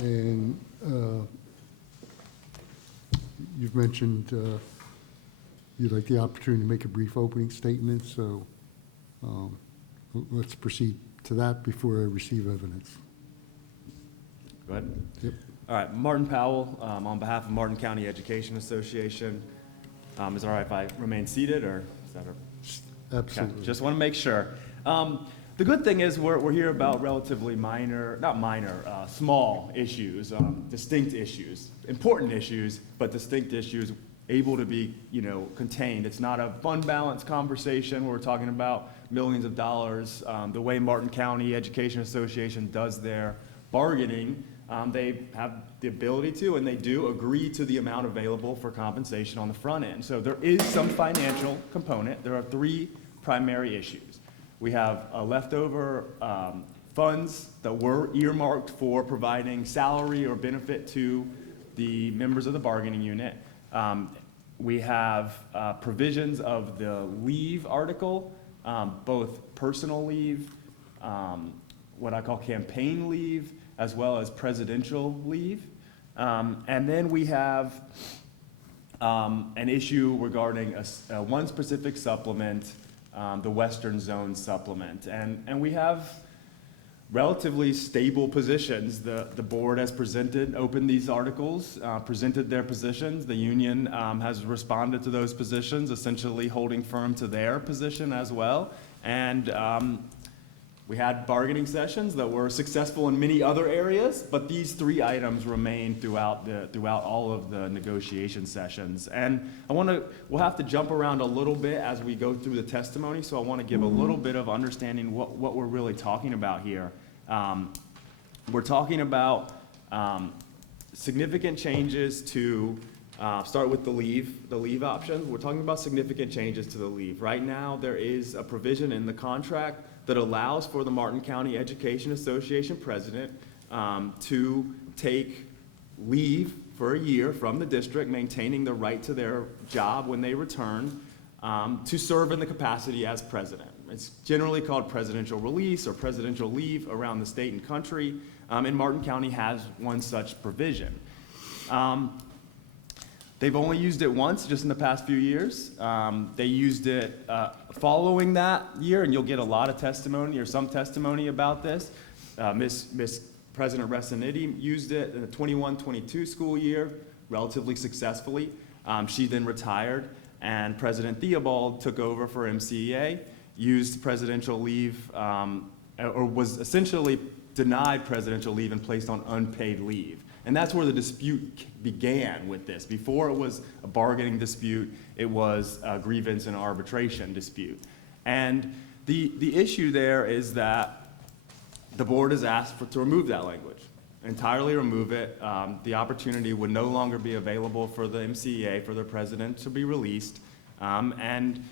And you've mentioned you'd like the opportunity to make a brief opening statement, so let's proceed to that before I receive evidence. Go ahead. Yep. All right, Martin Powell, on behalf of Martin County Education Association. Is it all right if I remain seated, or is that Absolutely. Okay, just want to make sure. The good thing is we're here about relatively small issues, distinct issues, important issues, but distinct issues able to be, contained. It's not a fund balance conversation where we're talking about millions of dollars. The way Martin County Education Association does their bargaining, they have the ability to, and they do, agree to the amount available for compensation on the front end. So there is some financial component. There are three primary issues. We have leftover funds that were earmarked for providing salary or benefit to the members of the bargaining unit. We have provisions of the leave article, both personal leave, what I call campaign leave, as well as presidential leave. And then we have an issue regarding one specific supplement, the Western Zone supplement. And we have relatively stable positions. The board has opened these articles, presented their positions. The union has responded to those positions, essentially holding firm to their position as well. And we had bargaining sessions that were successful in many other areas, but these three items remain throughout all of the negotiation sessions. And we'll have to jump around a little bit as we go through the testimony, so I want to give a little bit of understanding what we're really talking about here. We're talking about significant changes to start with the leave options. We're talking about significant changes to the leave. Right now, there is a provision in the contract that allows for the Martin County Education Association president to take leave for a year from the district, maintaining the right to their job when they return, to serve in the capacity as president. It's generally called presidential release or presidential leave around the state and country, and Martin County has one such provision. They've only used it once, just in the past few years. They used it following that year, and you'll get a lot of testimony or some testimony about this. Miss President Resaniti used it in the 21-22 school year relatively successfully. She then retired, and President Theobald took over for MCEA, used presidential leave, or was essentially denied presidential leave and placed on unpaid leave. And that's where the dispute began with this. Before it was a bargaining dispute, it was a grievance and arbitration dispute. And the issue there is that the board has asked to remove that language, entirely remove it. The opportunity would no longer be available for the MCEA, for their president to be released. And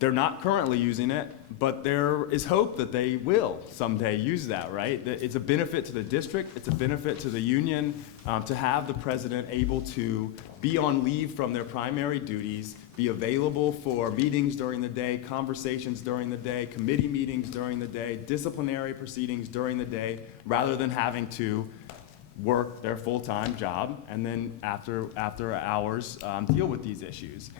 they're not currently using it, but there is hope that they will someday use that, right? It's a benefit to the district, it's a benefit to the union to have the president able to be on leave from their primary duties, be available for meetings during the day, conversations during the day, committee meetings during the day, disciplinary proceedings during the day, rather than having to work their full-time job and then after hours deal with these issues.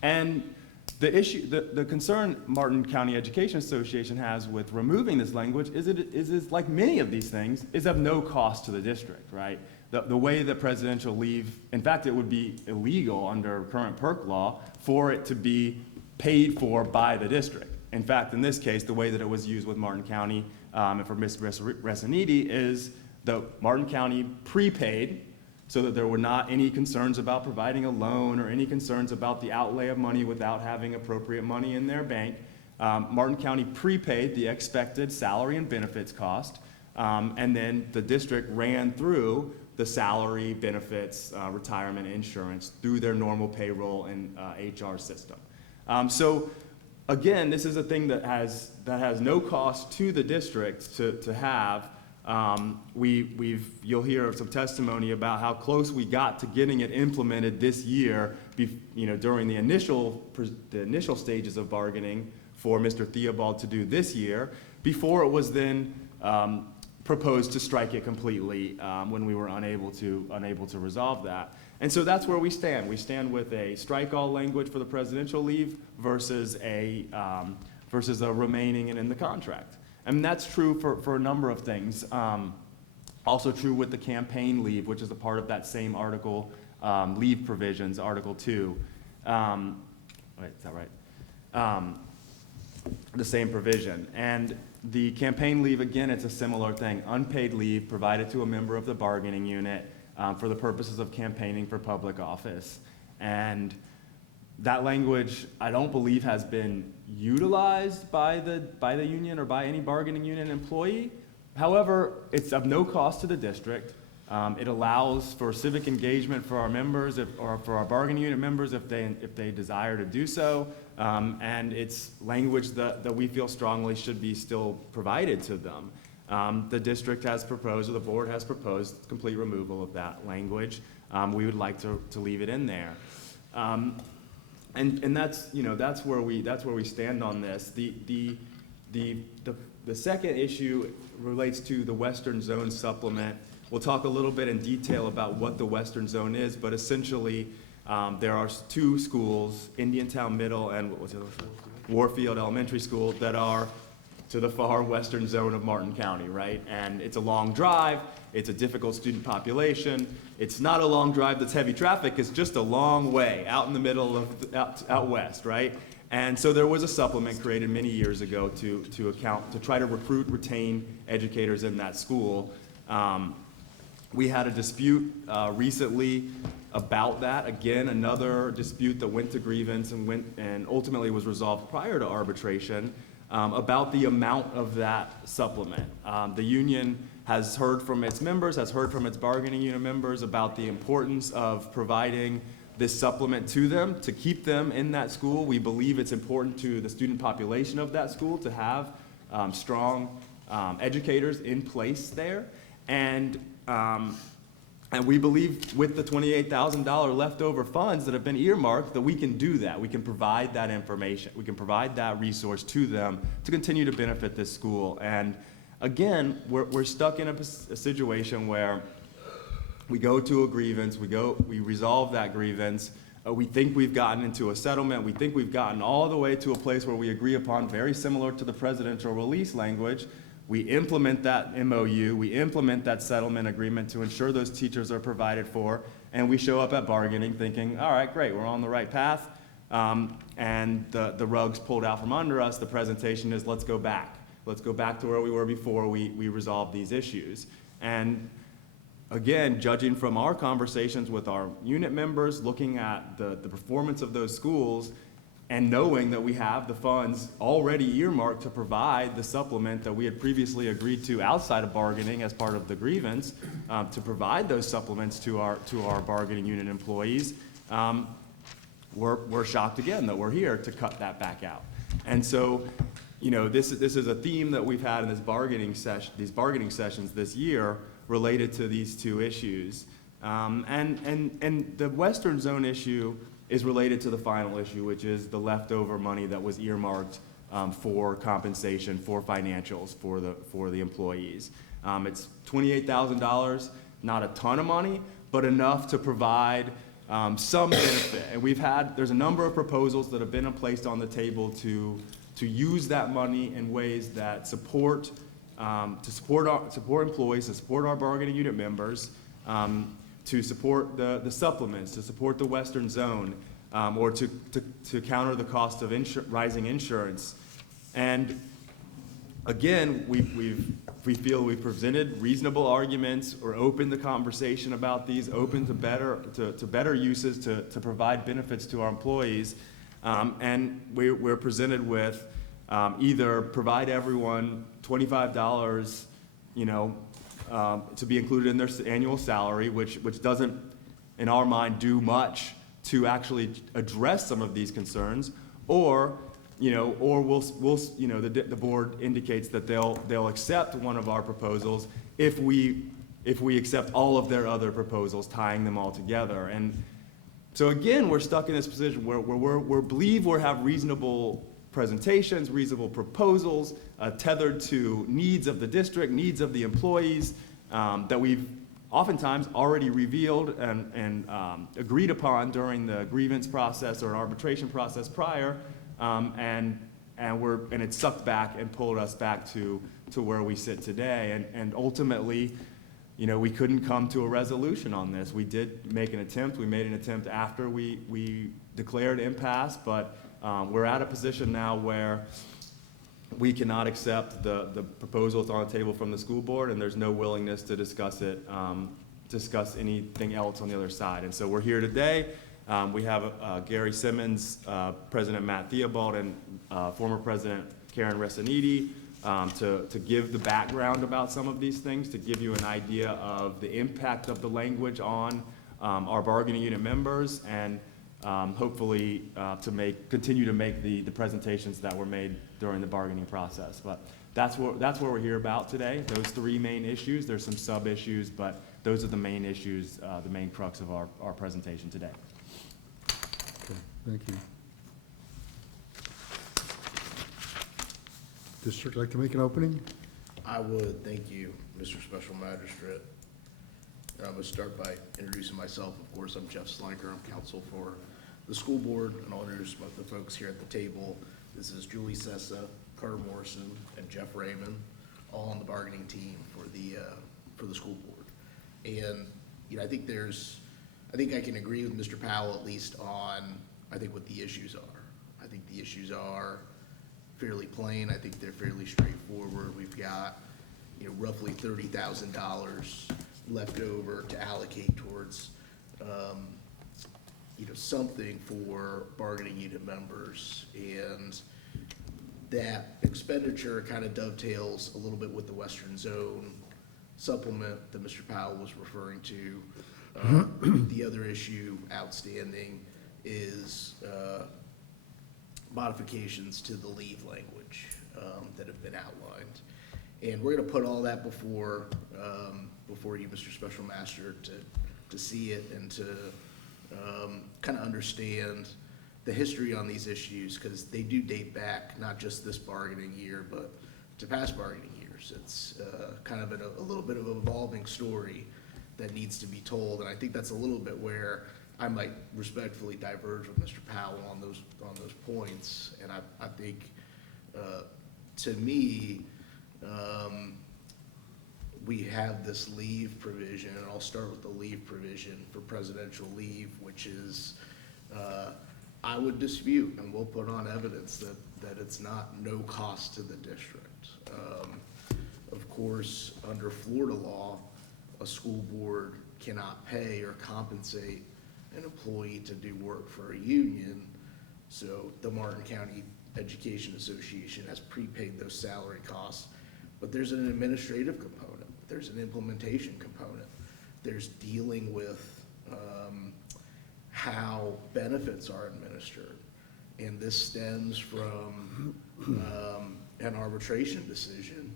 And the concern Martin County Education Association has with removing this language is like many of these things, is of no cost to the district, right? The way that presidential leave, in fact, it would be illegal under current PERC law for it to be paid for by the district. In fact, in this case, the way that it was used with Martin County and for Ms. Resaniti is the Martin County prepaid, so that there were not any concerns about providing a loan or any concerns about the outlay of money without having appropriate money in their bank. Martin County prepaid the expected salary and benefits cost, and then the district ran through the salary, benefits, retirement, insurance through their normal payroll and HR system. So again, this is a thing that has no cost to the district to have. You'll hear some testimony about how close we got to getting it implemented this year, during the initial stages of bargaining for Mr. Theobald to do this year, before it was then proposed to strike it completely when we were unable to resolve that. And so that's where we stand. We stand with a strike all language for the presidential leave versus a remaining and in the contract. And that's true for a number of things. Also true with the campaign leave, which is a part of that same article, leave provisions, Article 2. Wait, is that right? The same provision. And the campaign leave, again, it's a similar thing. Unpaid leave provided to a member of the bargaining unit for the purposes of campaigning for public office. And that language, I don't believe, has been utilized by the union or by any bargaining unit employee. However, it's of no cost to the district. It allows for civic engagement for our members or for our bargaining unit members if they desire to do so. And it's language that we feel strongly should be still provided to them. The district has proposed, or the board has proposed, complete removal of that language. We would like to leave it in there. And that's, that's where we stand on this. The second issue relates to the Western Zone supplement. We'll talk a little bit in detail about what the Western Zone is, but essentially there are two schools, Indiantown Middle and what was the other school? Warfield Elementary School, that are to the far western zone of Martin County, right? And it's a long drive, it's a difficult student population. It's not a long drive that's heavy traffic, it's just a long way out in the middle of, out west, right? And so there was a supplement created many years ago to try to recruit, retain educators in that school. We had a dispute recently about that. Again, another dispute that went to grievance and ultimately was resolved prior to arbitration about the amount of that supplement. The union has heard from its members, has heard from its bargaining unit members about the importance of providing this supplement to them, to keep them in that school. We believe it's important to the student population of that school to have strong educators in place there. And we believe with the $28,000 leftover funds that have been earmarked that we can do that. We can provide that information. We can provide that resource to them to continue to benefit this school. And again, we're stuck in a situation where we go to a grievance, we resolve that grievance, we think we've gotten into a settlement, we think we've gotten all the way to a place where we agree upon, very similar to the presidential release language. We implement that MOU, we implement that settlement agreement to ensure those teachers are provided for, and we show up at bargaining thinking, all right, great, we're on the right path, and the rug's pulled out from under us. The presentation is, let's go back. Let's go back to where we were before we resolved these issues. And again, judging from our conversations with our unit members, looking at the performance of those schools, and knowing that we have the funds already earmarked to provide the supplement that we had previously agreed to outside of bargaining as part of the grievance, to provide those supplements to our bargaining unit employees, we're shocked again that we're here to cut that back out. And so, this is a theme that we've had in these bargaining sessions this year related to these two issues. And the Western Zone issue is related to the final issue, which is the leftover money that was earmarked for compensation, for financials, for the employees. It's $28,000, not a ton of money, but enough to provide some benefit. And there's a number of proposals that have been placed on the table to use that money in ways that support employees, to support our bargaining unit members, to support the supplements, to support the Western Zone, or to counter the cost of rising insurance. And again, we feel we've presented reasonable arguments, or opened the conversation about these, open to better uses to provide benefits to our employees. And we're presented with either provide everyone $25, to be included in their annual salary, which doesn't, in our mind, do much to actually address some of these concerns, or the board indicates that they'll accept one of our proposals if we accept all of their other proposals, tying them all together. And so again, we're stuck in this position where we believe we have reasonable presentations, reasonable proposals, tethered to needs of the district, needs of the employees, that we've oftentimes already revealed and agreed upon during the grievance process or arbitration process prior, and it's sucked back and pulled us back to where we sit today. And ultimately, you know, we couldn't come to a resolution on this. We did make an attempt. We made an attempt after we declared impasse, but we're at a position now where we cannot accept the proposals on the table from the school board, and there's no willingness to discuss anything else on the other side. And so we're here today. We have Gary Simmons, President Matt Theobald, and former President Karen Resaniti to give the background about some of these things, to give you an idea of the impact of the language on our bargaining unit members, and hopefully to continue to make the presentations that were made during the bargaining process. But that's what we're here about today. Those three main issues. There's some sub-issues, but those are the main issues, the main crux of our presentation today. Okay, thank you. District like to make an opening? I would. Thank you, Mr. Special Magistrate. I'm going to start by introducing myself. Of course, I'm Jeff Slinker. I'm counsel for the school board, and I'll introduce the folks here at the table. This is Julie Sessa, Carter Morrison, and Jeff Raymond, all on the bargaining team for the school board. And you know, I think I can agree with Mr. Powell at least on what the issues are. I think the issues are fairly plain. I think they're fairly straightforward. We've got, you know, roughly $30,000 left over to allocate towards, you know, something for bargaining unit members, and that expenditure kind of dovetails a little bit with the Western Zone supplement that Mr. Powell was referring to. The other issue outstanding is modifications to the leave language that have been outlined. And we're going to put all that before you, Mr. Special Master, to see it and to kind of understand the history on these issues, because they do date back not just this bargaining year, but to past bargaining years. It's kind of a little bit of an evolving story that needs to be told, and I think that's a little bit where I might respectfully diverge with Mr. Powell on those points. And I think, to me, we have this leave provision, and I'll start with the leave provision for presidential leave, which is, I would dispute, and we'll put on evidence that it's not no cost to the district. Of course, under Florida law, a school board cannot pay or compensate an employee to do work for a union, so the Martin County Education Association has prepaid those salary costs. But there's an administrative component, there's an implementation component, there's dealing with how benefits are administered. And this stems from an arbitration decision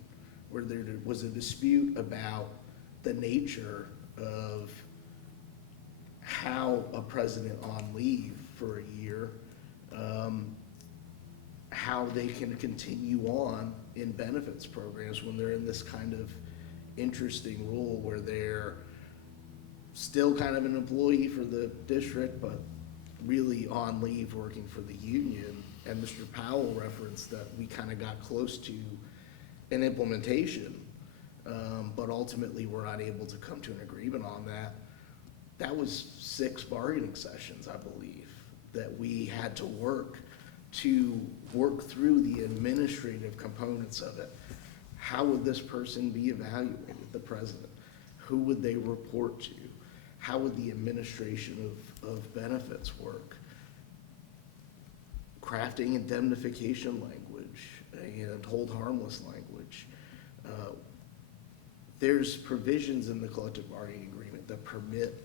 where there was a dispute about the nature of how a president on leave for a year, how they can continue on in benefits programs when they're in this kind of interesting role where they're still kind of an employee for the district, but really on leave working for the union. And Mr. Powell referenced that we kind of got close to an implementation, but ultimately we're not able to come to an agreement on that. That was 6 bargaining sessions, I believe, that we had to work through the administrative components of it. How would this person be evaluated, the president? Who would they report to? How would the administration of benefits work? Crafting indemnification language and hold harmless language. There's provisions in the collective bargaining agreement that permit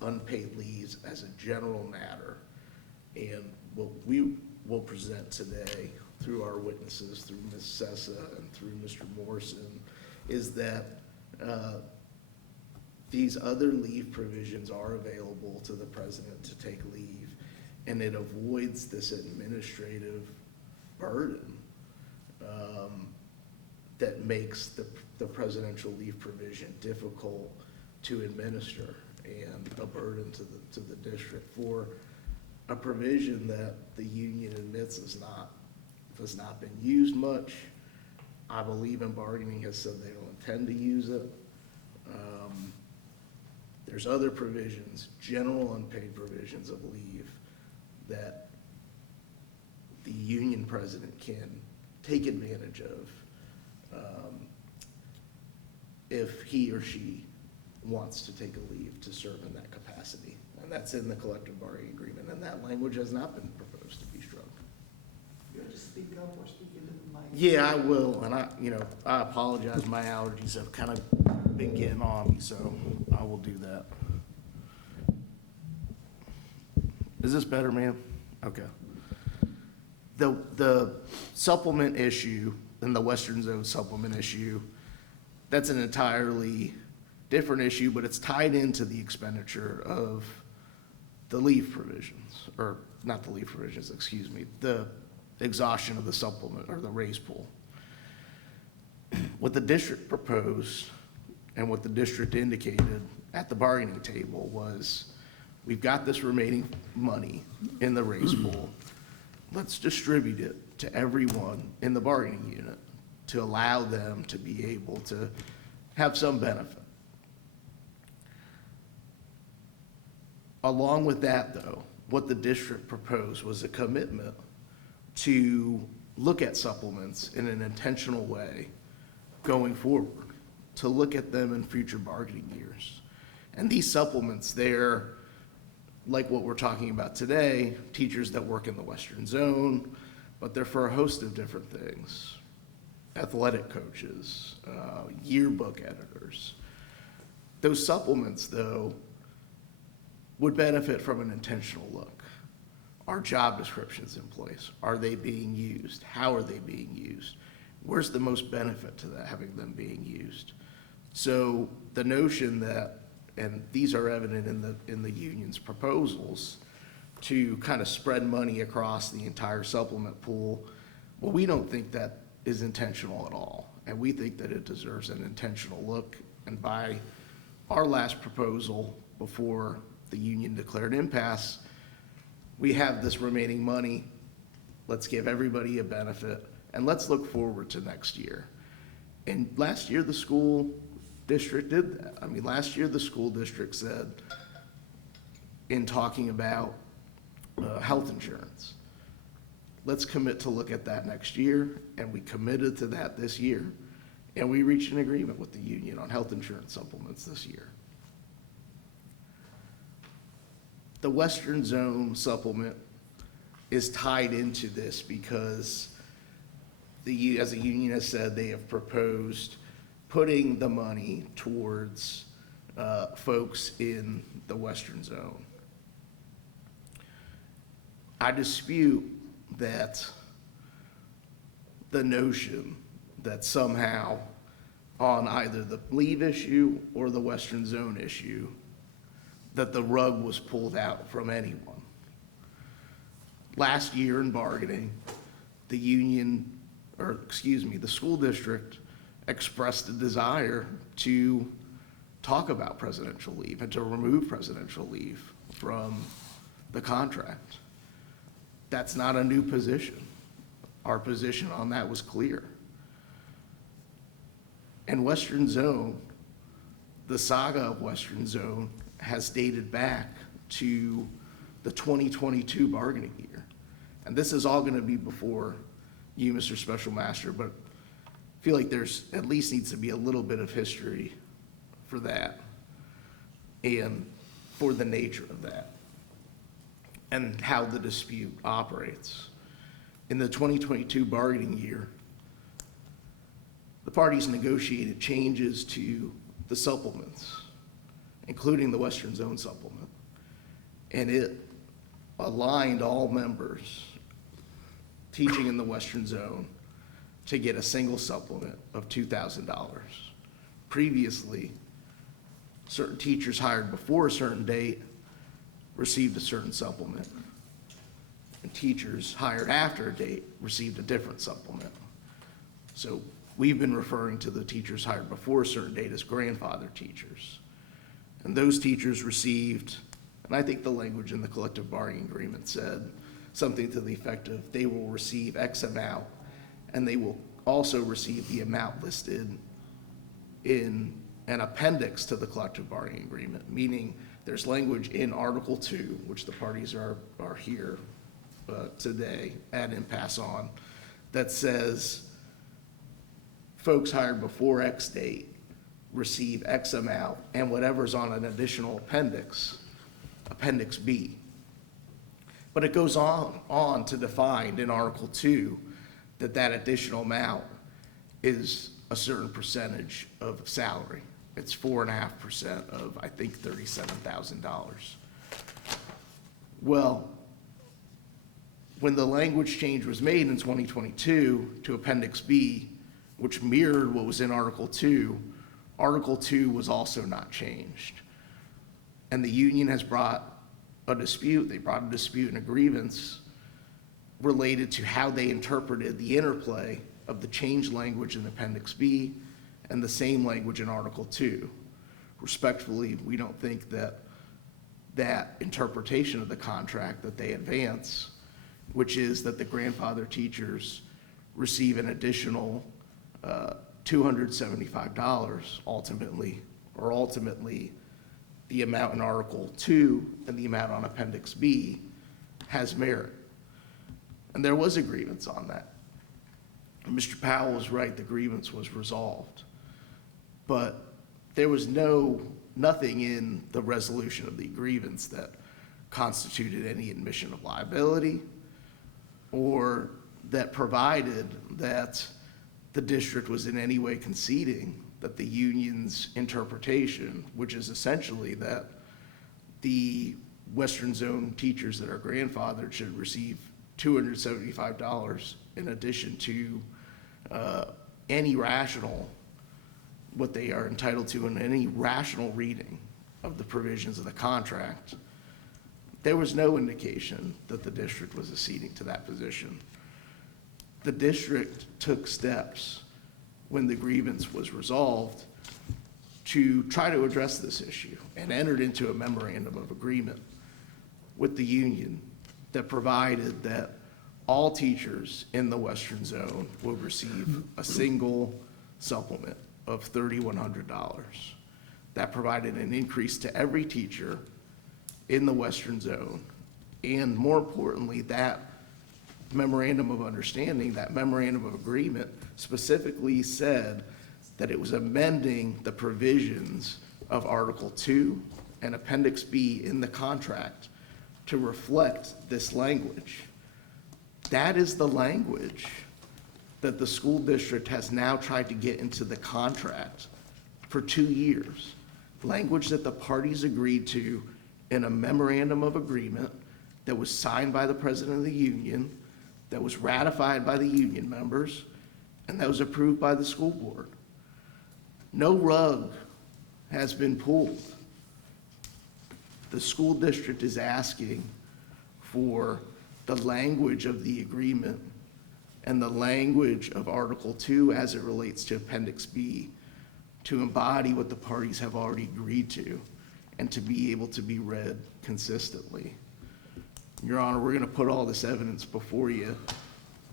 unpaid leaves as a general matter. And what we will present today through our witnesses, through Ms. Sessa and through Mr. Morrison, is that these other leave provisions are available to the president to take leave, and it avoids this administrative burden that makes the presidential leave provision difficult to administer and a burden to the district for a provision that the union admits has not been used much. I believe in bargaining has said they don't intend to use it. There's other provisions, general unpaid provisions of leave, that the union president can take advantage of if he or she wants to take a leave to serve in that capacity. And that's in the collective bargaining agreement, and that language has not been proposed to be struck. You have to speak up or speak into the mic. Yeah, I will, and I apologize, my allergies have kind of been getting on me, so I will do that. Is this better, ma'am? Okay. The supplement issue and the Western Zone supplement issue, that's an entirely different issue, but it's tied into the expenditure of the leave provisions, or not the leave provisions, excuse me, the exhaustion of the supplement or the raise pool. What the district proposed and what the district indicated at the bargaining table was, we've got this remaining money in the raise pool. Let's distribute it to everyone in the bargaining unit to allow them to be able to have some benefit. Along with that, though, what the district proposed was a commitment to look at supplements in an intentional way going forward, to look at them in future bargaining years. And these supplements, they're like what we're talking about today, teachers that work in the Western Zone, but they're for a host of different things. Athletic coaches, yearbook editors. Those supplements, though, would benefit from an intentional look. Are job descriptions in place? Are they being used? How are they being used? Where's the most benefit to that, having them being used? So the notion that, and these are evident in the union's proposals, to kind of spread money across the entire supplement pool, well, we don't think that is intentional at all. And we think that it deserves an intentional look. And by our last proposal, before the union declared impasse, we have this remaining money. Let's give everybody a benefit, and let's look forward to next year. And last year, the school district did that. I mean, last year, the school district said, in talking about health insurance, let's commit to look at that next year, and we committed to that this year, and we reached an agreement with the union on health insurance supplements this year. The Western Zone supplement is tied into this because as the union has said, they have proposed putting the money towards folks in the Western Zone. I dispute that the notion that somehow on either the leave issue or the Western Zone issue, that the rug was pulled out from anyone. Last year in bargaining, the school district expressed a desire to talk about presidential leave and to remove presidential leave from the contract. That's not a new position. Our position on that was clear. And Western Zone, the saga of Western Zone has dated back to the 2022 bargaining year. And this is all going to be before you, Mr. Special Master, but I feel like there's at least needs to be a little bit of history for that and for the nature of that and how the dispute operates. In the 2022 bargaining year, the parties negotiated changes to the supplements, including the Western Zone supplement, and it aligned all members teaching in the Western Zone to get a single supplement of $2,000. Previously, certain teachers hired before a certain date received a certain supplement. and teachers hired after a date received a different supplement. So we've been referring to the teachers hired before a certain date as grandfather teachers. And those teachers received, and I think the language in the collective bargaining agreement said something to the effect of they will receive X amount, and they will also receive the amount listed in an appendix to the collective bargaining agreement, meaning there's language in Article 2, which the parties are here today at Impasse on, that says folks hired before X date receive X amount, and whatever's on an additional appendix, Appendix B. But it goes on to define in Article 2 that additional amount is a certain percentage of salary. It's 4.5% of, I think, $37,000. Well, when the language change was made in 2022 to Appendix B, which mirrored what was in Article 2, Article 2 was also not changed. And the union has brought a dispute, they brought a dispute and a grievance related to how they interpreted the interplay of the changed language in Appendix B and the same language in Article 2. Respectfully, we don't think that that interpretation of the contract that they advance, which is that the grandfather teachers receive an additional $275 ultimately the amount in Article 2 and the amount on Appendix B has merit. And there was a grievance on that. And Mr. Powell was right, the grievance was resolved. But there was nothing in the resolution of the grievance that constituted any admission of liability or that provided that the district was in any way conceding that the union's interpretation, which is essentially that the Western Zone teachers that are grandfathered should receive $275 in addition to any rational, what they are entitled to in any rational reading of the provisions of the contract. There was no indication that the district was acceding to that position. The district took steps when the grievance was resolved to try to address this issue and entered into a memorandum of agreement with the union that provided that all teachers in the Western Zone would receive a single supplement of $3,100. That provided an increase to every teacher in the Western Zone. And more importantly, that memorandum of understanding, that memorandum of agreement specifically said that it was amending the provisions of Article 2 and Appendix B in the contract to reflect this language. That is the language that the school district has now tried to get into the contract for 2 years. Language that the parties agreed to in a memorandum of agreement that was signed by the president of the union, that was ratified by the union members, and that was approved by the school board. No rug has been pulled. The school district is asking for the language of the agreement and the language of Article 2 as it relates to Appendix B to embody what the parties have already agreed to and to be able to be read consistently. Your Honor, we're going to put all this evidence before you.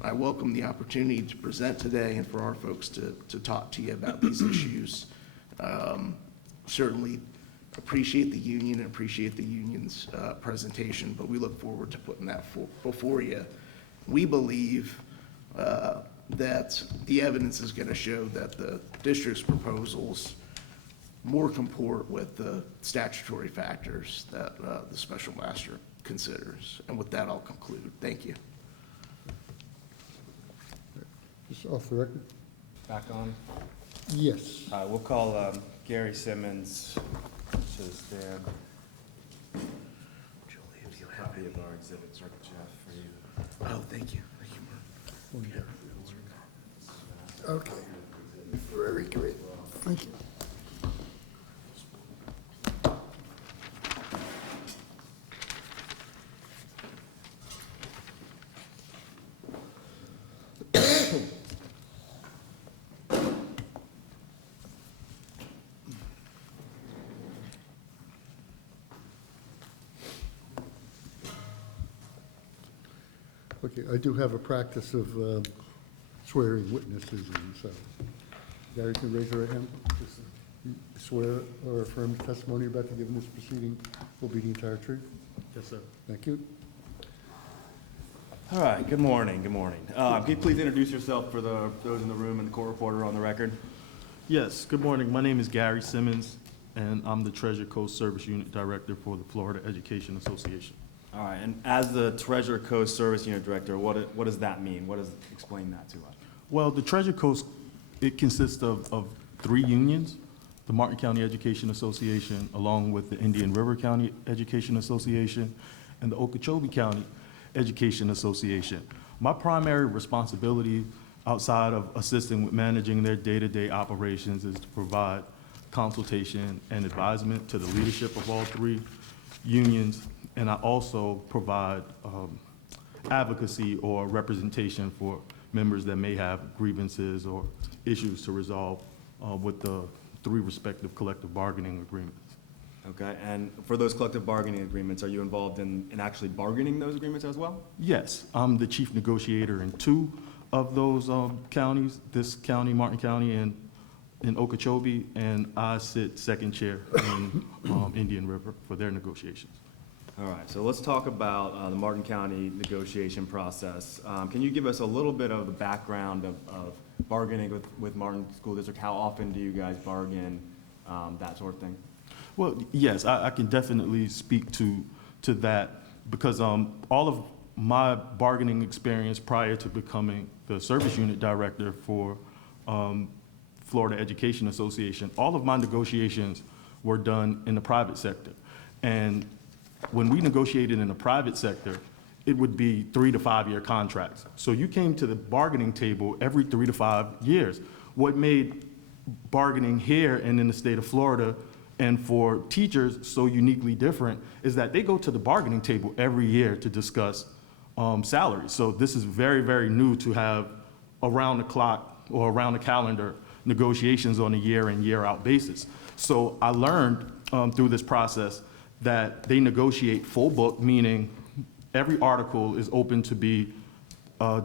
I welcome the opportunity to present today and for our folks to talk to you about these issues. Certainly appreciate the union and appreciate the union's presentation, but we look forward to putting that before you. We believe that the evidence is going to show that the district's proposals more comport with the statutory factors that the special master considers. And with that, I'll conclude. Thank you. Just off the record? Back on. Yes. We'll call Gary Simmons to stand. Julie, if you have Copy of our exhibits, or Jeff, for you. Oh, thank you. Thank you, Mark. Okay. Very great. Thank you. Okay, I do have a practice of swearing witnesses, and so Gary can raise her hand. You swear or affirm testimony you're about to give in this proceeding will be the entire truth? Yes, sir. Thank you. All right, good morning, good morning. Can you please introduce yourself for those in the room and the court reporter on the record? Yes, good morning. My name is Gary Simmons, and I'm the Treasure Coast Service Unit Director for the Florida Education Association. All right, and as the Treasure Coast Service Unit Director, what does that mean? Explain that to us. Well, the Treasure Coast, it consists of 3 unions, the Martin County Education Association, along with the Indian River County Education Association, and the Okeechobee County Education Association. My primary responsibility outside of assisting with managing their day-to-day operations is to provide consultation and advisement to the leadership of all 3 unions, and I also provide advocacy or representation for members that may have grievances or issues to resolve with the 3 respective collective bargaining agreements. Okay, and for those collective bargaining agreements, are you involved in actually bargaining those agreements as well? Yes, I'm the chief negotiator in 2 of those counties, this county, Martin County, and in Okeechobee, and I sit second chair in Indian River for their negotiations. All right, so let's talk about the Martin County negotiation process. Can you give us a little bit of the background of bargaining with Martin School District? How often do you guys bargain, that sort of thing? Well, yes, I can definitely speak to that because all of my bargaining experience prior to becoming the service unit director for Florida Education Association, all of my negotiations were done in the private sector. And when we negotiated in the private sector, it would be 3 to 5 year contracts. So you came to the bargaining table every 3 to 5 years. What made bargaining here and in the state of Florida and for teachers so uniquely different is that they go to the bargaining table every year to discuss salaries. So this is very, very new to have around the clock or around the calendar negotiations on a year in, year out basis. So I learned through this process that they negotiate full book, meaning every article is open to be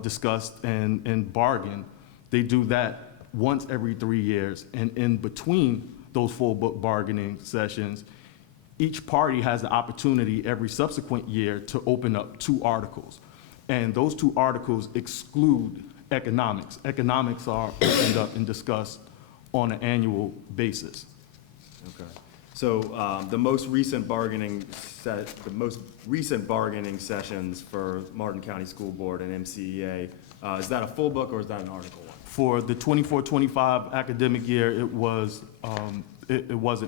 discussed and bargained. They do that once every 3 years, and in between those full book bargaining sessions, each party has the opportunity every subsequent year to open up 2 articles. And those 2 articles exclude economics. Economics are opened up and discussed on an annual basis. Okay. So the most recent bargaining sessions for Martin County School Board and MCEA, is that a full book or is that an article one? For the 24-25 academic year, it wasn't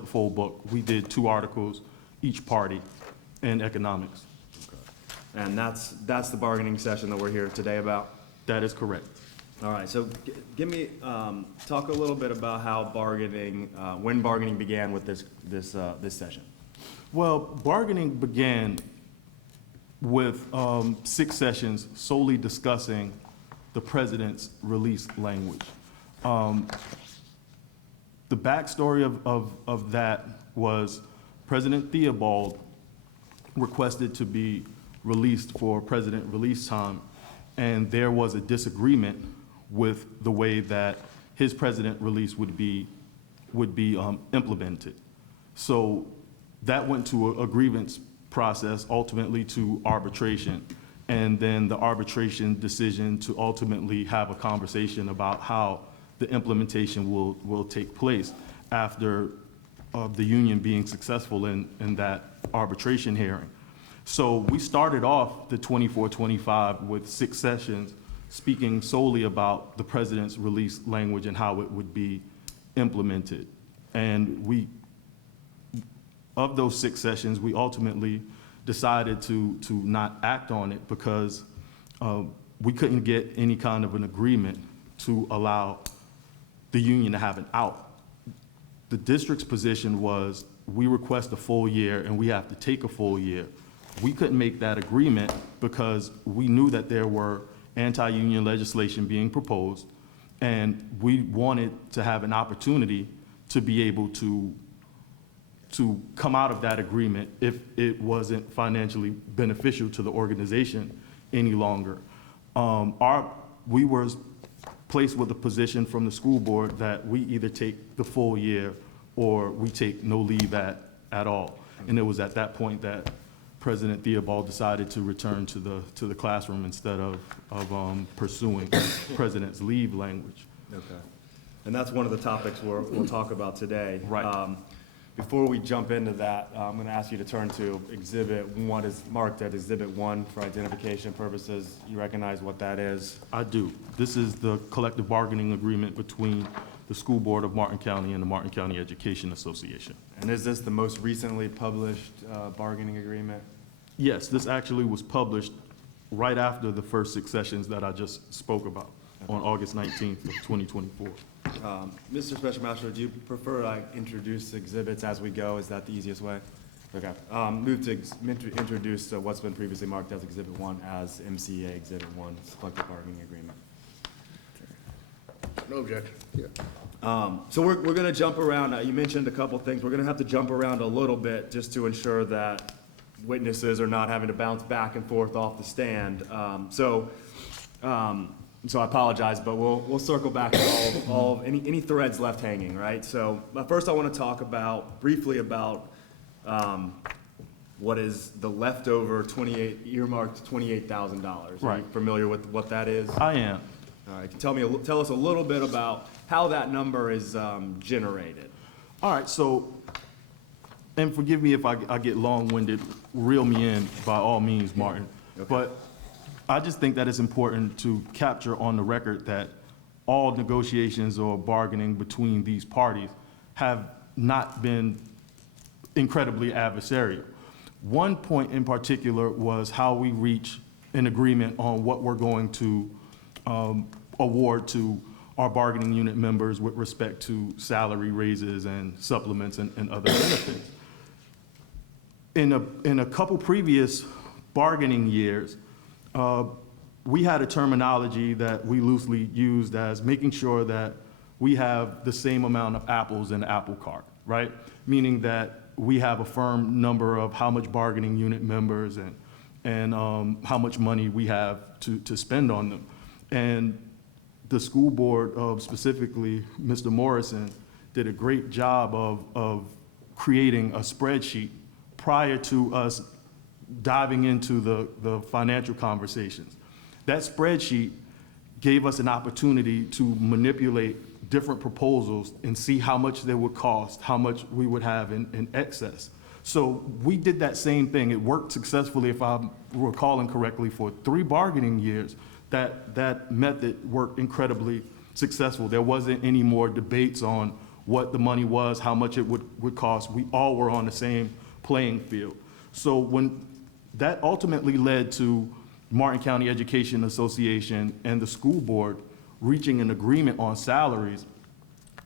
full book. We did 2 articles, each party, in economics. Okay. And that's the bargaining session that we're here today about? That is correct. All right, so give me, talk a little bit about how bargaining, when bargaining began with this session. Well, bargaining began with 6 sessions solely discussing the president's release language. The backstory of that was President Theobald requested to be released for president release time, and there was a disagreement with the way that his president release would be implemented. So that went to a grievance process, ultimately to arbitration, and then the arbitration decision to ultimately have a conversation about how the implementation will take place after the union being successful in that arbitration hearing. So we started off the 24-25 with 6 sessions speaking solely about the president's release language and how it would be implemented. And of those 6 sessions, we ultimately decided to not act on it because we couldn't get any kind of an agreement to allow the union to have an out. The district's position was we request a full year and we have to take a full year. We couldn't make that agreement because we knew that there were anti-union legislation being proposed, and we wanted to have an opportunity to be able to come out of that agreement if it wasn't financially beneficial to the organization any longer. We were placed with a position from the school board that we either take the full year or we take no leave at all. And it was at that point that President Theobald decided to return to the classroom instead of pursuing President's leave language. Okay. And that's one of the topics we'll talk about today. Right. Before we jump into that, I'm going to ask you to turn to Exhibit 1, is marked as Exhibit 1 for identification purposes. You recognize what that is? I do. This is the collective bargaining agreement between the School Board of Martin County and the Martin County Education Association. And is this the most recently published bargaining agreement? Yes, this actually was published right after the first 6 sessions that I just spoke about on August 19th of 2024. Mr. Special Master, do you prefer I introduce exhibits as we go? Is that the easiest way? Okay. Move to introduce what's been previously marked as Exhibit 1 as MCEA Exhibit 1, collective bargaining agreement. No objection. Yeah. So we're going to jump around. You mentioned a couple things. We're going to have to jump around a little bit just to ensure that witnesses are not having to bounce back and forth off the stand. So I apologize, but we'll circle back to all of any threads left hanging, right? So first I want to talk briefly about what is the leftover earmarked $28,000. Are Right. you familiar with what that is? I am. All right, tell us a little bit about how that number is generated. All right, so, and forgive me if I get long-winded, reel me in by all means, Martin. Okay. But I just think that it's important to capture on the record that all negotiations or bargaining between these parties have not been incredibly adversarial. One point in particular was how we reach an agreement on what we're going to award to our bargaining unit members with respect to salary raises and supplements and other benefits. In a couple previous bargaining years, we had a terminology that we loosely used as making sure that we have the same amount of apples in the apple cart, right? Meaning that we have a firm number of how much bargaining unit members and how much money we have to spend on them. And the school board, specifically Mr. Morrison, did a great job of creating a spreadsheet prior to us diving into the financial conversations. That spreadsheet gave us an opportunity to manipulate different proposals and see how much they would cost, how much we would have in excess. So we did that same thing. It worked successfully, if I'm recalling correctly, for 3 bargaining years. That method worked incredibly successful. There wasn't any more debates on what the money was, how much it would cost. We all were on the same playing field. So when that ultimately led to Martin County Education Association and the school board reaching an agreement on salaries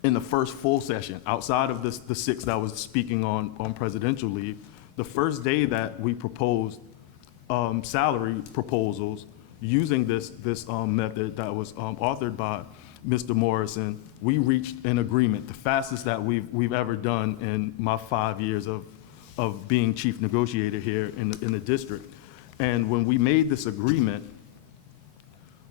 in the first full session, outside of the 6 that I was speaking on presidential leave, the first day that we proposed salary proposals using this method that was authored by Mr. Morrison, we reached an agreement, the fastest that we've ever done in my 5 years of being chief negotiator here in the district. And when we made this agreement,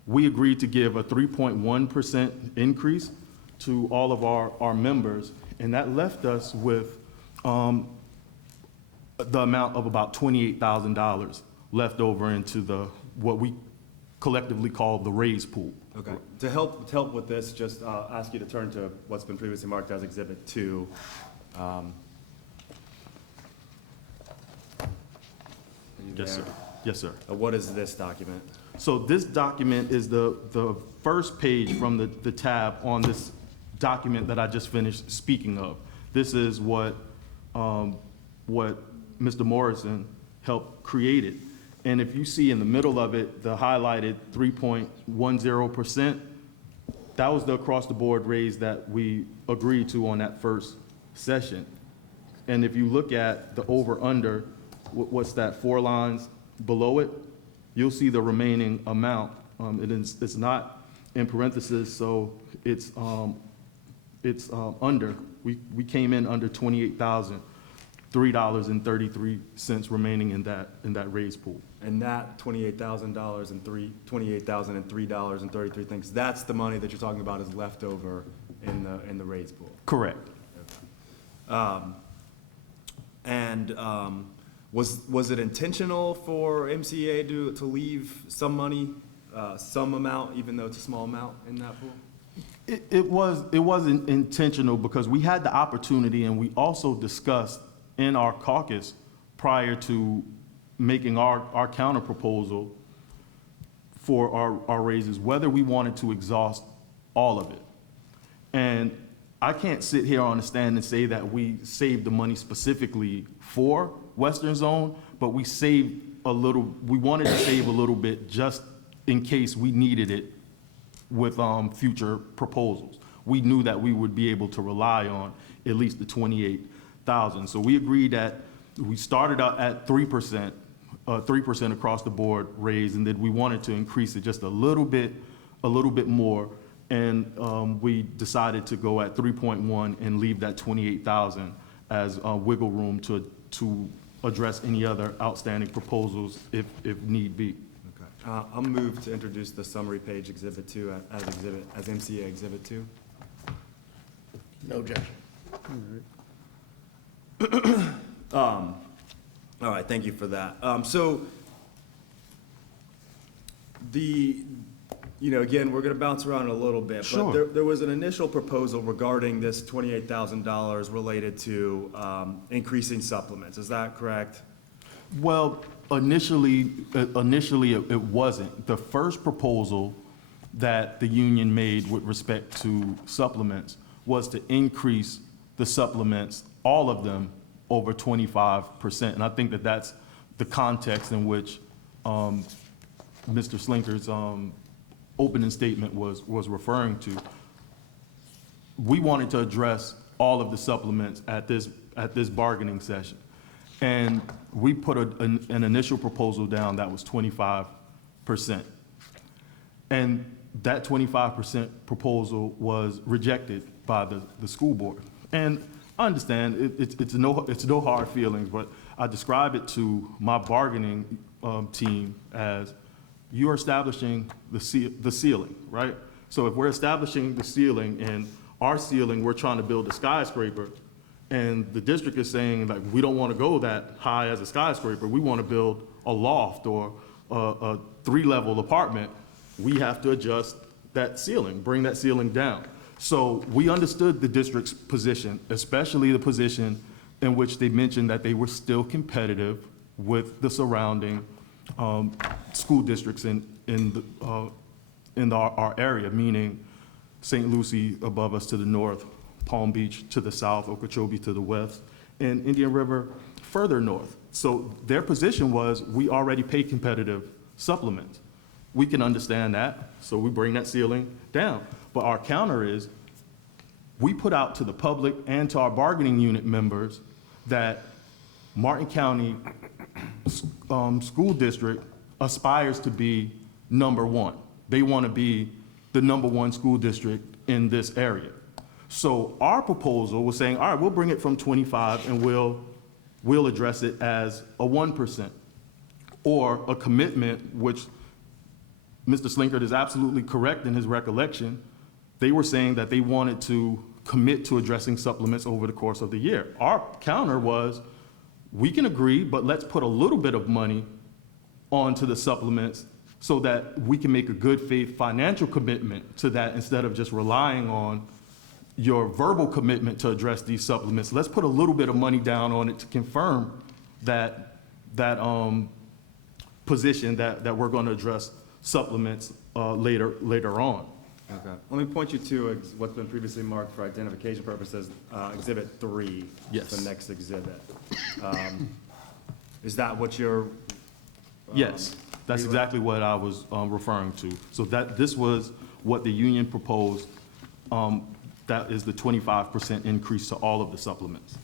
we agreed to give a 3.1% increase to all of our members, and that left us with the amount of about $28,000 left over into what we collectively call the raise pool. Okay. To help with this, just ask you to turn to what's been previously marked as Exhibit 2. Yes, sir. Yes, sir. What is this document? So this document is the first page from the tab on this document that I just finished speaking of. This is what Mr. Morrison helped create it. And if you see in the middle of it, the highlighted 3.10%, that was the across-the-board raise that we agreed to on that first session. And if you look at the over-under, what's that, 4 lines below it, you'll see the remaining amount. It's not in parentheses, so it's under. We came in under $28,003.33 remaining in that raise pool. And that $28,000 and $28,003.33 things, that's the money that you're talking about is left over in the raise pool. Correct. Was it intentional for MCEA to leave some money, some amount, even though it's a small amount in that pool? It wasn't intentional because we had the opportunity, and we also discussed in our caucus prior to making our counter proposal for our raises, whether we wanted to exhaust all of it. And I can't sit here on the stand and say that we saved the money specifically for Western Zone, but we wanted to save a little bit just in case we needed it with future proposals. We knew that we would be able to rely on at least the 28,000. So we agreed that we started out at 3%, 3% across the board raise, and then we wanted to increase it just a little bit more. And we decided to go at 3.1 and leave that 28,000 as wiggle room to address any other outstanding proposals if need be. Okay. I'll move to introduce the summary page Exhibit 2 as MCEA Exhibit 2. No objection. All right, thank you for that. Again, we're going to bounce around a little bit, Sure. but there was an initial proposal regarding this $28,000 related to increasing supplements. Is that correct? Well, initially it wasn't. The first proposal that the union made with respect to supplements was to increase the supplements, all of them, over 25%. And I think that that's the context in which Mr. Slinker's opening statement was referring to. We wanted to address all of the supplements at this bargaining session. And we put an initial proposal down that was 25%. And that 25% proposal was rejected by the school board. And I understand it's no hard feelings, but I describe it to my bargaining team as you are establishing the ceiling, right? So if we're establishing the ceiling, and our ceiling, we're trying to build a skyscraper, and the district is saying, like, we don't want to go that high as a skyscraper, we want to build a loft or a 3-level apartment, we have to adjust that ceiling, bring that ceiling down. So we understood the district's position, especially the position in which they mentioned that they were still competitive with the surrounding school districts in our area, meaning St. Lucie above us to the north, Palm Beach to the south, Okeechobee to the west, and Indian River further north. So their position was, we already pay competitive supplements. We can understand that, so we bring that ceiling down. But our counter is, we put out to the public and to our bargaining unit members that Martin County School District aspires to be #1. They want to be the #1 school district in this area. So our proposal was saying, all right, we'll bring it from 25 and we'll address it as a 1%, or a commitment, which Mr. Slinkert is absolutely correct in his recollection. They were saying that they wanted to commit to addressing supplements over the course of the year. Our counter was, we can agree, but let's put a little bit of money onto the supplements so that we can make a good faith financial commitment to that, instead of just relying on your verbal commitment to address these supplements. Let's put a little bit of money down on it to confirm that position that we're going to address supplements later on. Okay. Let me point you to what's been previously marked for identification purposes, Exhibit 3. Yes. The next exhibit. Is that what you're? Yes, that's exactly what I was referring to. So this was what the union proposed. That is the 25% increase to all of the supplements.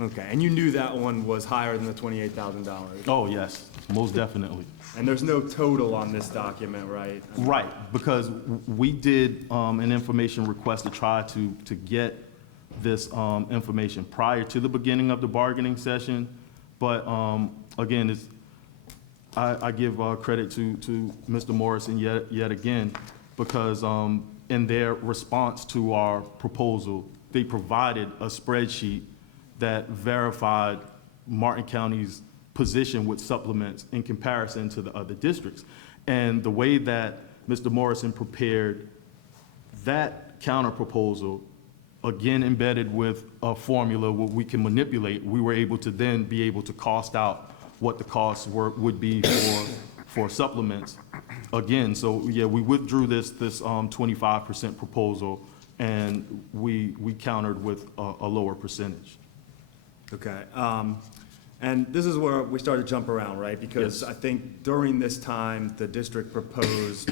Okay, and you knew that one was higher than the $28,000? Oh, yes, most definitely. And there's no total on this document, right? Right, because we did an information request to try to get this information prior to the beginning of the bargaining session. But again, I give credit to Mr. Morrison yet again, because in their response to our proposal, they provided a spreadsheet that verified Martin County's position with supplements in comparison to the other districts. And the way that Mr. Morrison prepared that counter proposal, again embedded with a formula where we can manipulate, we were able to then be able to cost out what the costs would be for supplements. Again, so yeah, we withdrew this 25% proposal, and we countered with a lower percentage. Okay, and this is where we started to jump around, right? Because Yes. I think during this time, the district proposed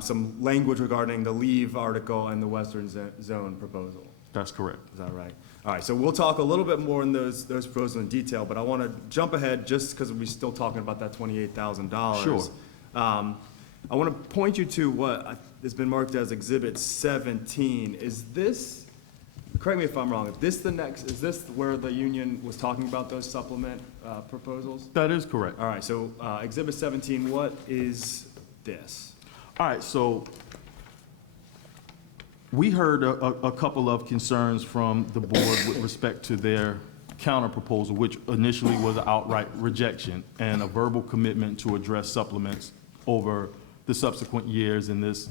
some language regarding the leave article and the Western Zone proposal. That's correct. Is that right? All right, so we'll talk a little bit more in those proposals in detail, but I want to jump ahead just because we're still talking about that $28,000. Sure. I want to point you to what has been marked as Exhibit 17. Is this, correct me if I'm wrong, is this where the union was talking about those supplement proposals? That is correct. All right, so Exhibit 17, what is this? All right, so we heard a couple of concerns from the board with respect to their counter proposal, which initially was an outright rejection and a verbal commitment to address supplements over the subsequent years in this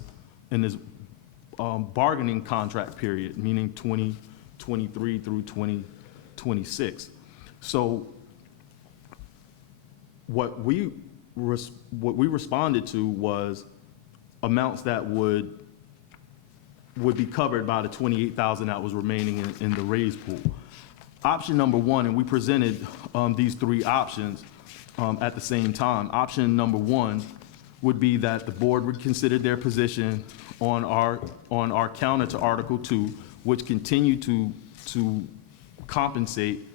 bargaining contract period, meaning 2023 through 2026. So what we responded to was amounts that would be covered by the $28,000 that was remaining in the raise pool. Option number one, and we presented these three options at the same time. Option number one would be that the board would consider their position on our counter to Article 2, which continue to compensate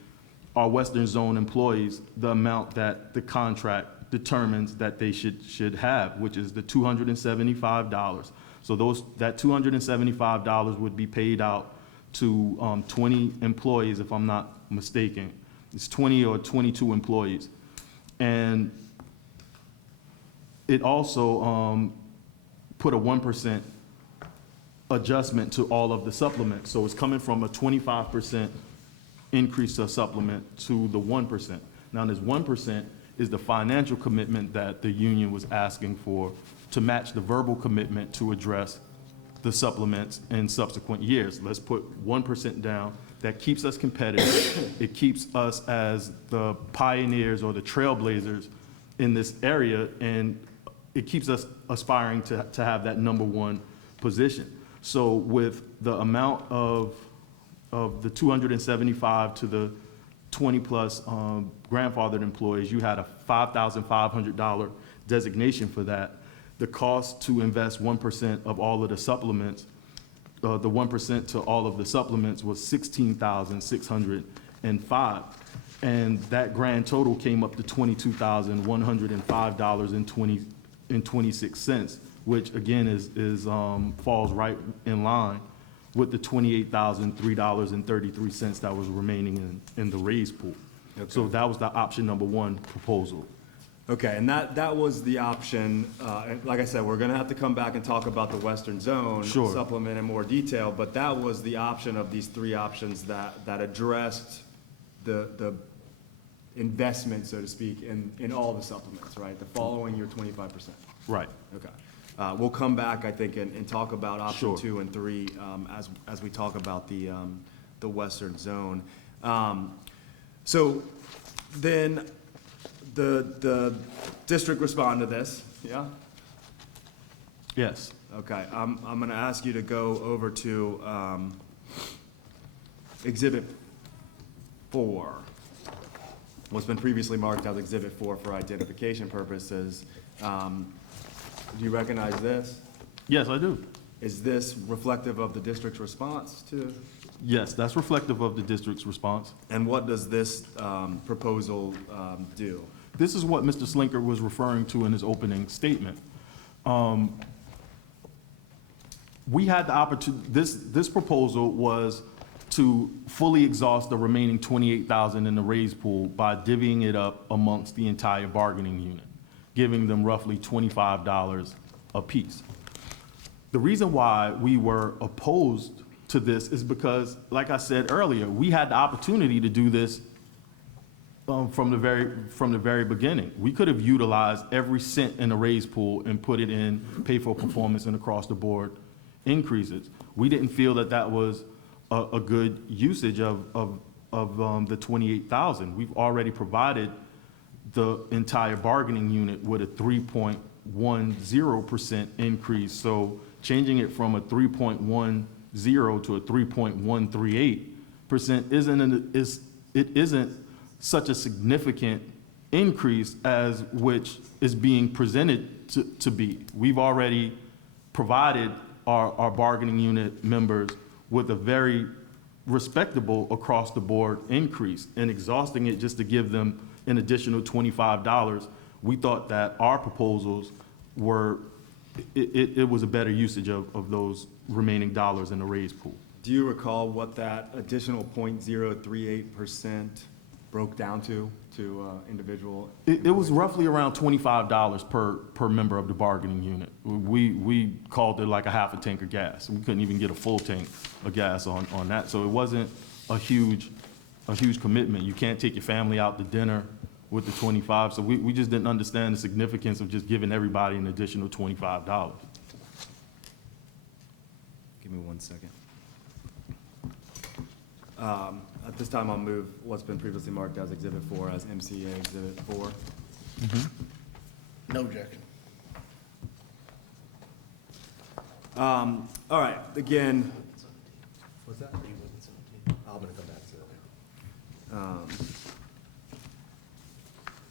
our Western Zone employees the amount that the contract determines that they should have, which is the $275. So that $275 would be paid out to 20 employees, if I'm not mistaken. It's 20 or 22 employees. And it also put a 1% adjustment to all of the supplements. So it's coming from a 25% increase to supplement to the 1%. Now, this 1% is the financial commitment that the union was asking for to match the verbal commitment to address the supplements in subsequent years. Let's put 1% down. That keeps us competitive. It keeps us as the pioneers or the trailblazers in this area, and it keeps us aspiring to have that number one position. So with the amount of the 275 to the 20 plus grandfathered employees, you had a $5,500 designation for that. The cost to invest 1% of all of the supplements, the 1% to all of the supplements was $16,605. And that grand total came up to $22,105.26, which again falls right in line with the $28,003.33 that was remaining in the raise pool. Okay. So that was the option number one proposal. Okay, and that was the option, and like I said, we're gonna have to come back and talk about the Western Zone Sure. supplement in more detail, but that was the option of these three options that addressed the investment, so to speak, in all the supplements, right? The following your 25%. Right. Okay. We'll come back, I think, and talk about option Sure. 2 and 3 as we talk about the Western Zone. So then the district responded to this, yeah? Yes. Okay, I'm gonna ask you to go over to Exhibit 4. What's been previously marked as Exhibit 4 for identification purposes. Do you recognize this? Yes, I do. Is this reflective of the district's response to? Yes, that's reflective of the district's response. And what does this proposal do? This is what Mr. Slinker was referring to in his opening statement. We had the opportunity, this proposal was to fully exhaust the remaining $28,000 in the raise pool by divvying it up amongst the entire bargaining unit. giving them roughly $25 apiece. The reason why we were opposed to this is because, like I said earlier, we had the opportunity to do this from the very beginning. We could have utilized every cent in the raise pool and put it in pay for performance and across the board increases. We didn't feel that that was a good usage of the 28,000. We've already provided the entire bargaining unit with a 3.10% increase. So changing it from a 3.10 to a 3.138% isn't such a significant increase as which is being presented to be. We've already provided our bargaining unit members with a very respectable across the board increase, and exhausting it just to give them an additional $25. We thought that our proposals were, it was a better usage of those remaining dollars in the raise pool. Do you recall what that additional 0.038% broke down to individual? It was roughly around $25 per member of the bargaining unit. We called it like a half a tank of gas. We couldn't even get a full tank of gas on that. So it wasn't a huge commitment. You can't take your family out to dinner with the 25. So we just didn't understand the significance of just giving everybody an additional $25. Give me 1 second. At this time, I'll move what's been previously marked as Exhibit 4 as MCEA Exhibit 4. No objection. All right, again. What's that? I'm gonna come back to it.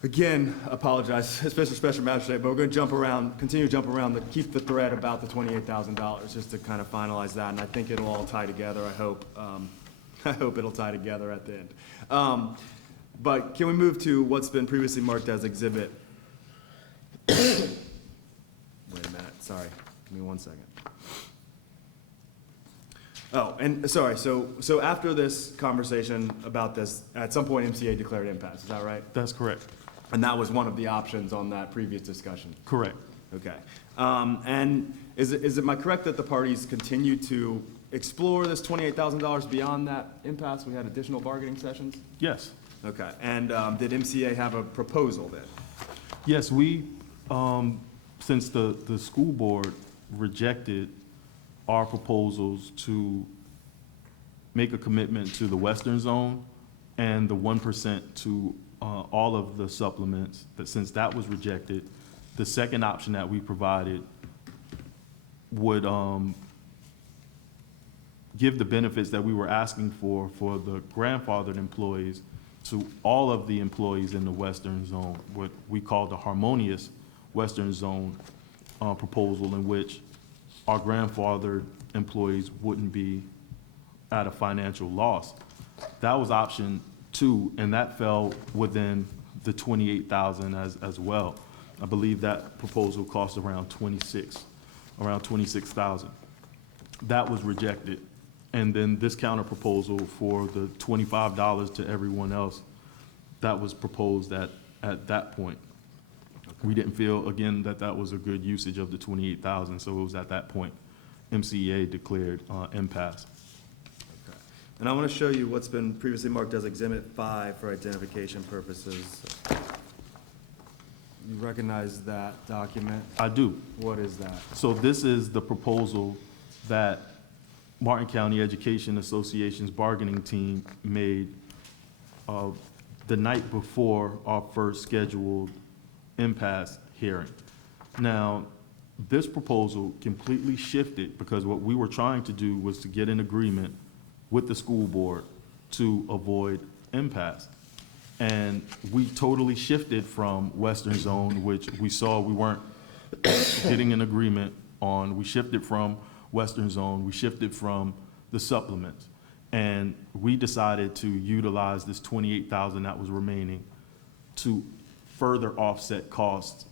Again, apologize, especially special magistrate, but we're gonna jump around, continue to jump around, to keep the thread about the $28,000, just to kind of finalize that, and I think it'll all tie together, I hope. I hope it'll tie together at the end. But can we move to what's been previously marked as Exhibit? Wait a minute, sorry, give me 1 second. Oh, and sorry, so after this conversation about this, at some point MCA declared impasse, is that right? That's correct. And that was one of the options on that previous discussion? Correct. Okay. And is it my correct that the parties continue to explore this $28,000 beyond that impasse? We had additional bargaining sessions? Yes. Okay. And did MCA have a proposal then? Yes, we, since the school board rejected our proposals to make a commitment to the Western Zone and the 1% to all of the supplements, that since that was rejected, the second option that we provided would give the benefits that we were asking for the grandfathered employees to all of the employees in the Western Zone, what we call the harmonious Western Zone proposal, in which our grandfathered employees wouldn't be at a financial loss. That was option 2, and that fell within the 28,000 as well. I believe that proposal cost around 26,000. That was rejected. And then this counter proposal for the $25 to everyone else, that was proposed at that point. We didn't feel, again, that that was a good usage of the 28,000, so it was at that point MCEA declared impasse. Okay. And I want to show you what's been previously marked as Exhibit 5 for identification purposes. You recognize that document? I do. What is that? So this is the proposal that Martin County Education Association's bargaining team made the night before our first scheduled impasse hearing. Now, this proposal completely shifted because what we were trying to do was to get an agreement with the school board to avoid impasse. And we totally shifted from Western Zone, which we saw we weren't getting an agreement on. We shifted from Western Zone, we shifted from the supplements. And we decided to utilize this 28,000 that was remaining to further offset costs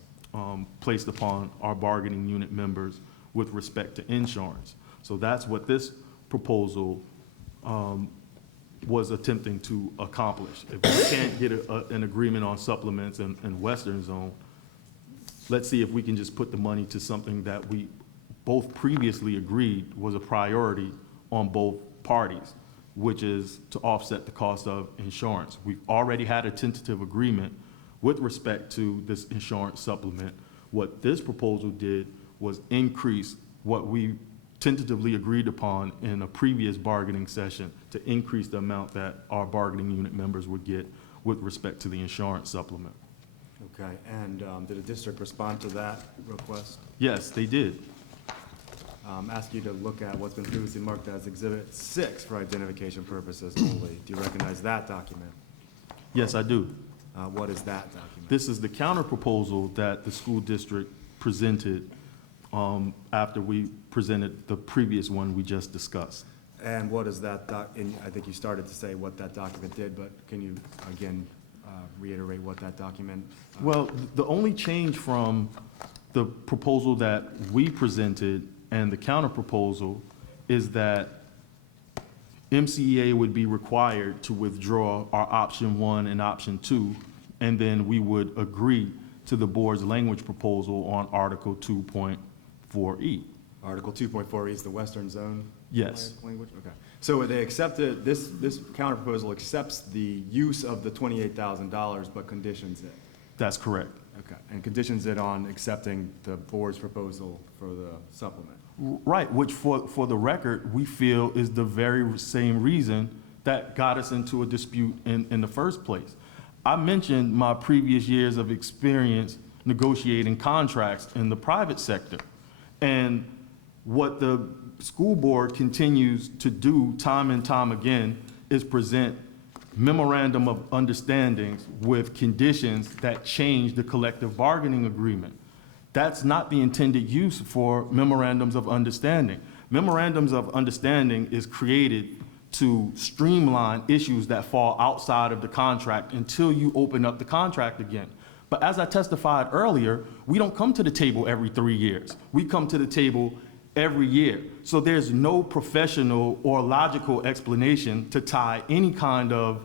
placed upon our bargaining unit members with respect to insurance. So that's what this proposal was attempting to accomplish. If we can't get an agreement on supplements and Western Zone, let's see if we can just put the money to something that we both previously agreed was a priority on both parties, which is to offset the cost of insurance. We've already had a tentative agreement with respect to this insurance supplement. What this proposal did was increase what we tentatively agreed upon in a previous bargaining session to increase the amount that our bargaining unit members would get with respect to the insurance supplement. Okay, and did the district respond to that request? Yes, they did. Ask you to look at what's been previously marked as Exhibit 6 for identification purposes only. Do you recognize that document? Yes, I do. What is that document? This is the counter proposal that the school district presented after we presented the previous one we just discussed. And what is that and I think you started to say what that document did, but can you again reiterate what that document? Well, the only change from the proposal that we presented and the counter proposal is that MCEA would be required to withdraw our option 1 and option 2, and then we would agree to the board's language proposal on Article 2.4E. Article 2.4 is the Western Zone? Yes. Language, okay. So they accepted, this counter proposal accepts the use of the $28,000, but conditions it. That's correct. Okay, and conditions it on accepting the board's proposal for the supplement. Right, which for the record, we feel is the very same reason that got us into a dispute in the first place. I mentioned my previous years of experience negotiating contracts in the private sector. And what the school board continues to do time and time again is present memorandum of understandings with conditions that change the collective bargaining agreement. That's not the intended use for memorandums of understanding. Memorandums of understanding is created to streamline issues that fall outside of the contract until you open up the contract again. But as I testified earlier, we don't come to the table every 3 years. We come to the table every year. So there's no professional or logical explanation to tie any kind of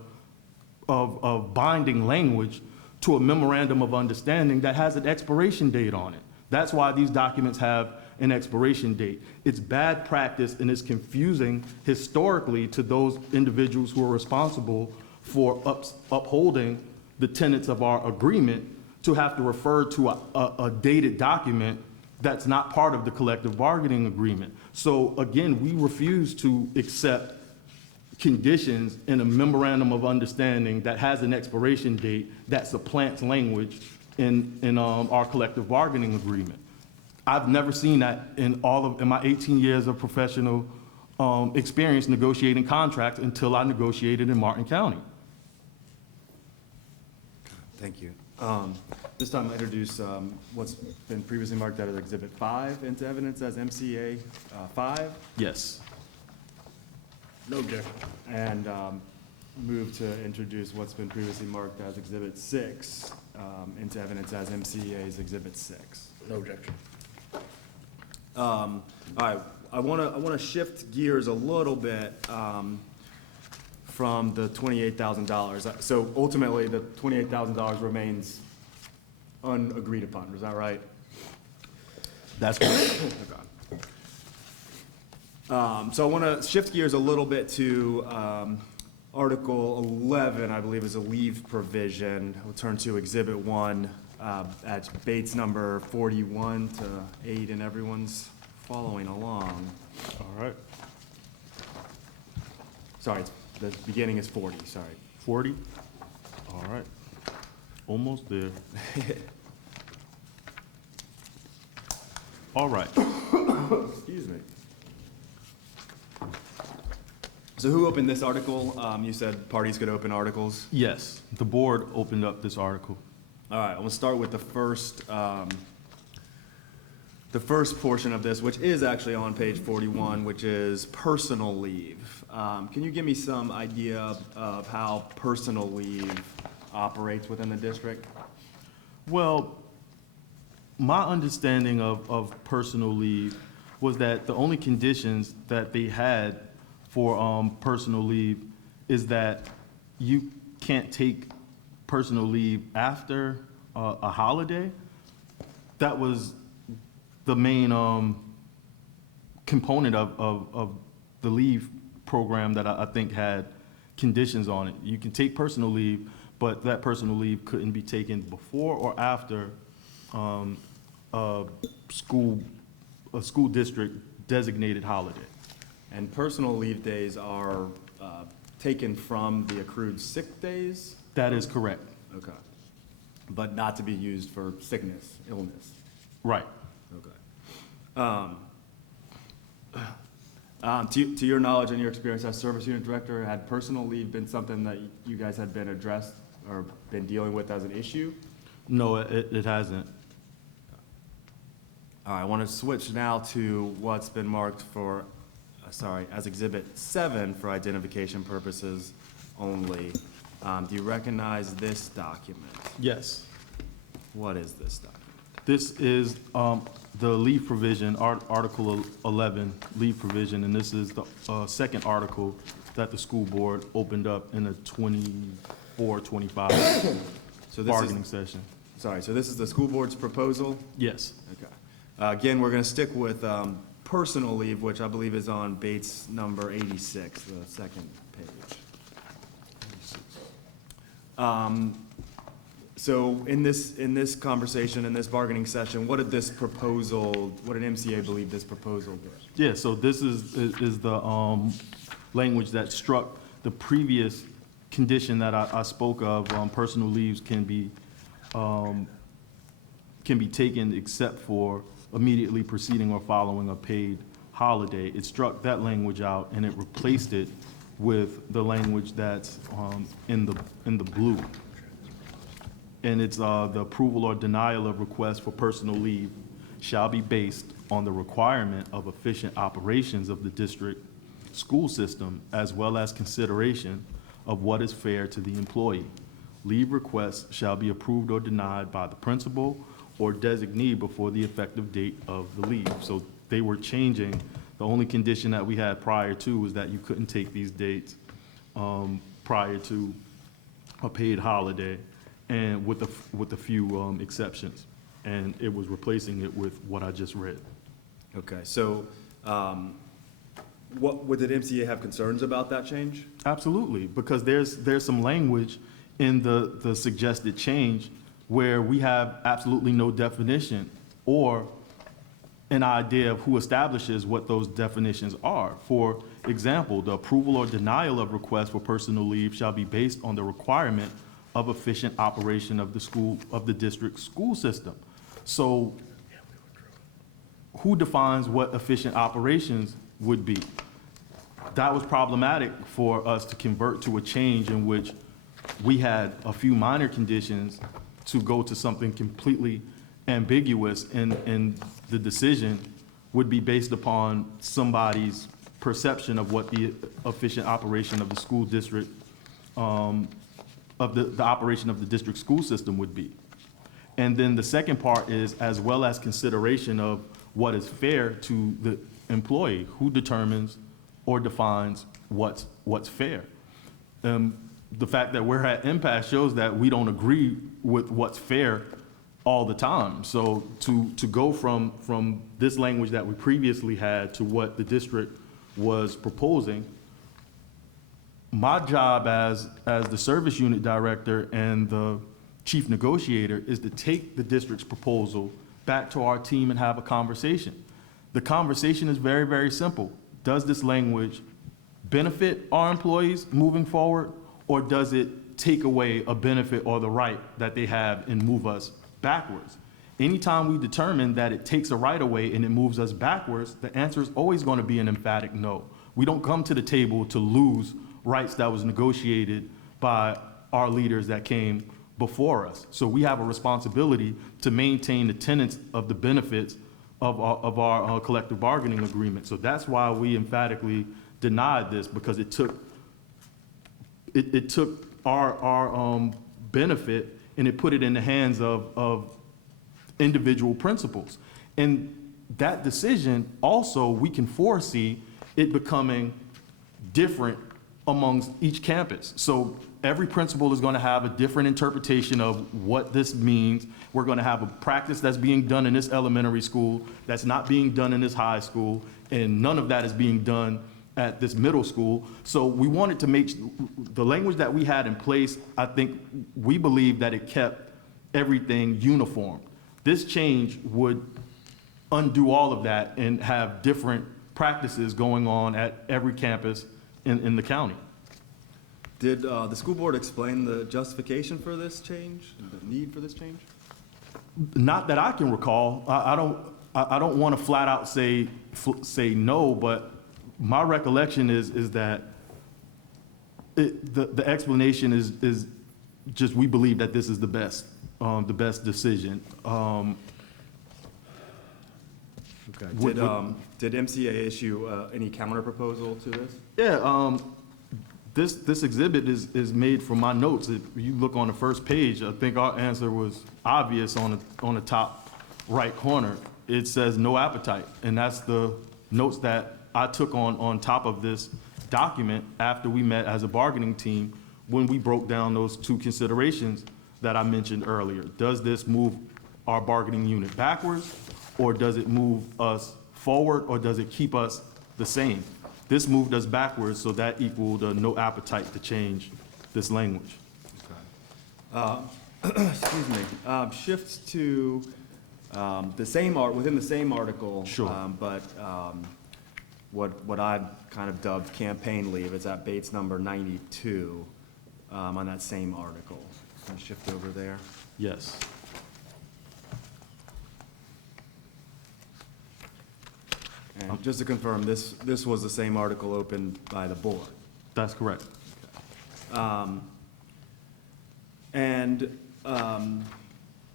binding language to a memorandum of understanding that has an expiration date on it. That's why these documents have an expiration date. It's bad practice and it's confusing historically to those individuals who are responsible for upholding the tenets of our agreement to have to refer to a dated document that's not part of the collective bargaining agreement. So again, we refuse to accept conditions in a memorandum of understanding that has an expiration date that supplants language in our collective bargaining agreement. I've never seen that in my 18 years of professional experience negotiating contracts until I negotiated in Martin County. Thank you. This time I introduce what's been previously marked out as Exhibit 5 into evidence as MCEA 5. Yes. No objection. And move to introduce what's been previously marked as Exhibit 6 into evidence as MCEA's Exhibit 6. No objection. All right, I want to shift gears a little bit from the $28,000. So ultimately, the $28,000 remains unagreed upon. Is that right? That's correct. Okay. So I want to shift gears a little bit to Article 11, I believe is a leave provision. We'll turn to Exhibit 1 at Bates number 41 to 8, and everyone's following along. All right. Sorry, the beginning is 40, sorry. 40? All right. Almost there. All right. Excuse me. So who opened this article? You said parties could open articles. Yes, the board opened up this article. All right, I'm gonna start with the first portion of this, which is actually on page 41, which is personal leave. Can you give me some idea of how personal leave operates within the district? Well, my understanding of personal leave was that the only conditions that they had for personal leave is that you can't take personal leave after a holiday. that was the main component of the leave program that I think had conditions on it. You can take personal leave, but that personal leave couldn't be taken before or after a school district designated holiday. And personal leave days are taken from the accrued sick days? That is correct. Okay. But not to be used for sickness, illness? Right. Okay. To your knowledge and your experience as service unit director, had personal leave been something that you guys had been addressed or been dealing with as an issue? No, it hasn't. All right, I want to switch now to what's been marked for, as Exhibit 7 for identification purposes only. Do you recognize this document? Yes. What is this document? This is the leave provision, Article 11, leave provision, and this is the second article that the school board opened up in a 24-25 So this bargaining is, session. sorry, so this is the school board's proposal? Yes. Okay. Again, we're going to stick with personal leave, which I believe is on Bates number 86, the second page. So in this conversation, in this bargaining session, what did MCA believe this proposal did? Yeah, so this is the language that struck the previous condition that I spoke of. Personal leaves can be taken except for immediately preceding or following a paid holiday. It struck that language out and it replaced it with the language that's in the blue. And it's the approval or denial of request for personal leave shall be based on the requirement of efficient operations of the district school system, as well as consideration of what is fair to the employee. Leave requests shall be approved or denied by the principal or designee before the effective date of the leave. So they were changing. The only condition that we had prior to was that you couldn't take these dates prior to a paid holiday, and with a few exceptions. And it was replacing it with what I just read. Okay, so did MCA have concerns about that change? Absolutely, because there's some language in the suggested change where we have absolutely no definition or an idea of who establishes what those definitions are. For example, the approval or denial of request for personal leave shall be based on the requirement of efficient operation of the district school system. So who defines what efficient operations would be? That was problematic for us to convert to a change in which we had a few minor conditions to go to something completely ambiguous, and the decision would be based upon somebody's perception of what the efficient operation of the school district, of the operation of the district school system would be. And then the second part is as well as consideration of what is fair to the employee, who determines or defines what's fair. The fact that we're at Impasse shows that we don't agree with what's fair all the time. So to go from this language that we previously had to what the district was proposing, my job as the service unit director and the chief negotiator is to take the district's proposal back to our team and have a conversation. The conversation is very, very simple. Does this language benefit our employees moving forward, or does it take away a benefit or the right that they have and move us backwards? Anytime we determine that it takes a right away and it moves us backwards, the answer is always going to be an emphatic no. We don't come to the table to lose rights that was negotiated by our leaders that came before us. So we have a responsibility to maintain the tenets of the benefits of our collective bargaining agreement. So that's why we emphatically denied this, because it took our benefit and it put it in the hands of individual principals. And that decision also, we can foresee it becoming different amongst each campus. So every principal is going to have a different interpretation of what this means. We're going to have a practice that's being done in this elementary school that's not being done in this high school, and none of that is being done at this middle school. So we wanted to make the language that we had in place, I think we believe that it kept everything uniform. This change would undo all of that and have different practices going on at every campus in the county. Did the school board explain the justification for this change, the need for this change? Not that I can recall. I don't want to flat out say no, but my recollection is that the explanation is just we believe that this is the best decision. Okay. Did MCEA issue any counter proposal to this? Yeah. This exhibit is made from my notes. If you look on the first page, I think our answer was obvious on the top right corner. It says no appetite, and that's the notes that I took on top of this document after we met as a bargaining team when we broke down those two considerations that I mentioned earlier. Does this move our bargaining unit backwards, or does it move us forward, or does it keep us the same? This moved us backwards, so that equaled a no appetite to change this language. Excuse me. Shift to the same within the same article. Sure. But what I kind of dubbed campaign leave. It's at Bates number 92 on that same article. Can I shift over there? Yes. And just to confirm, this was the same article opened by the board. That's correct. All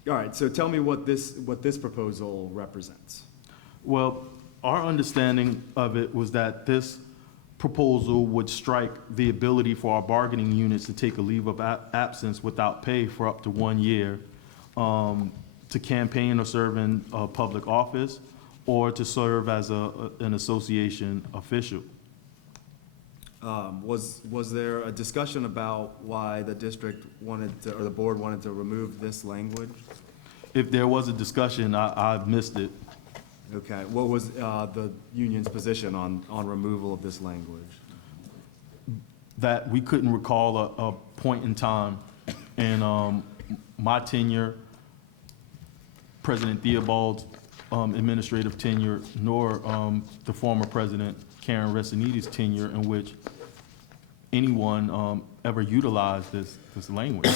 right, so tell me what this proposal represents. Well, our understanding of it was that this proposal would strike the ability for our bargaining units to take a leave of absence without pay for up to 1 year to campaign or serve in public office or to serve as an association official. Was there a discussion about why the district wanted to, or the board wanted to remove this language? If there was a discussion, I missed it. Okay, what was the union's position on removal of this language? That we couldn't recall a point in time in my tenure, President Theobald's administrative tenure, nor the former president, Karen Resinides' tenure, in which anyone ever utilized this language.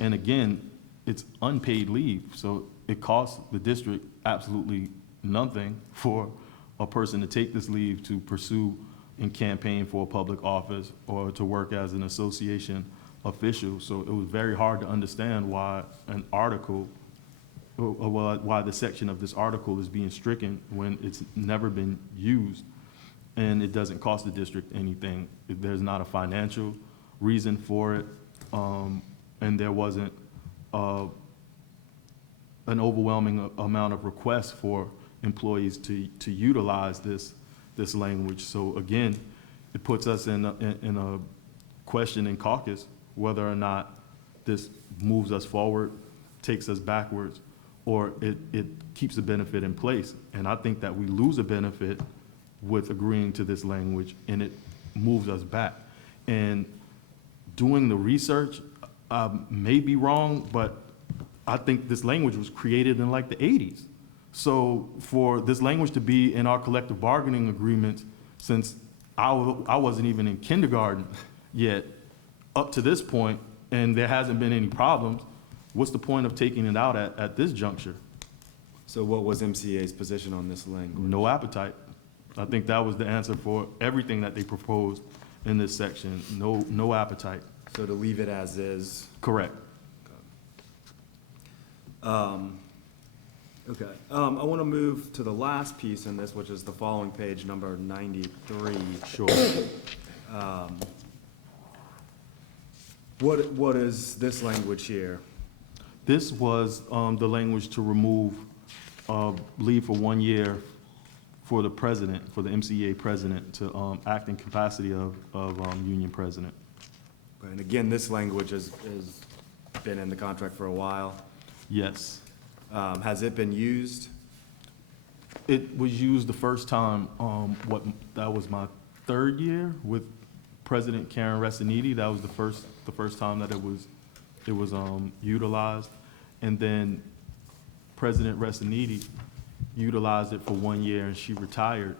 And again, it's unpaid leave, so it costs the district absolutely nothing for a person to take this leave to pursue and campaign for a public office or to work as an association official. So it was very hard to understand why an article, or why the section of this article is being stricken when it's never been used and it doesn't cost the district anything. There's not a financial reason for it, and there wasn't an overwhelming amount of requests for employees to utilize this language. So again, it puts us in a question in caucus whether or not this moves us forward, takes us backwards, or it keeps the benefit in place. And I think that we lose a benefit with agreeing to this language, and it moves us back. And doing the research, may be wrong, but I think this language was created in like the 80s. So for this language to be in our collective bargaining agreements since I wasn't even in kindergarten yet, up to this point, and there hasn't been any problems, what's the point of taking it out at this juncture? So what was MCEA's position on this language? No appetite. I think that was the answer for everything that they proposed in this section. No appetite. So to leave it as is? Correct. Okay. I want to move to the last piece in this, which is the following page, number 93. Sure. What is this language here? This was the language to remove leave for 1 year for the president, for the MCEA president to act in capacity of union president. And again, this language has been in the contract for a while. Yes. Has it been used? It was used the first time, that was my third year with President Karen Resiniti. That was the first time that it was utilized. And then President Resiniti utilized it for 1 year, and she retired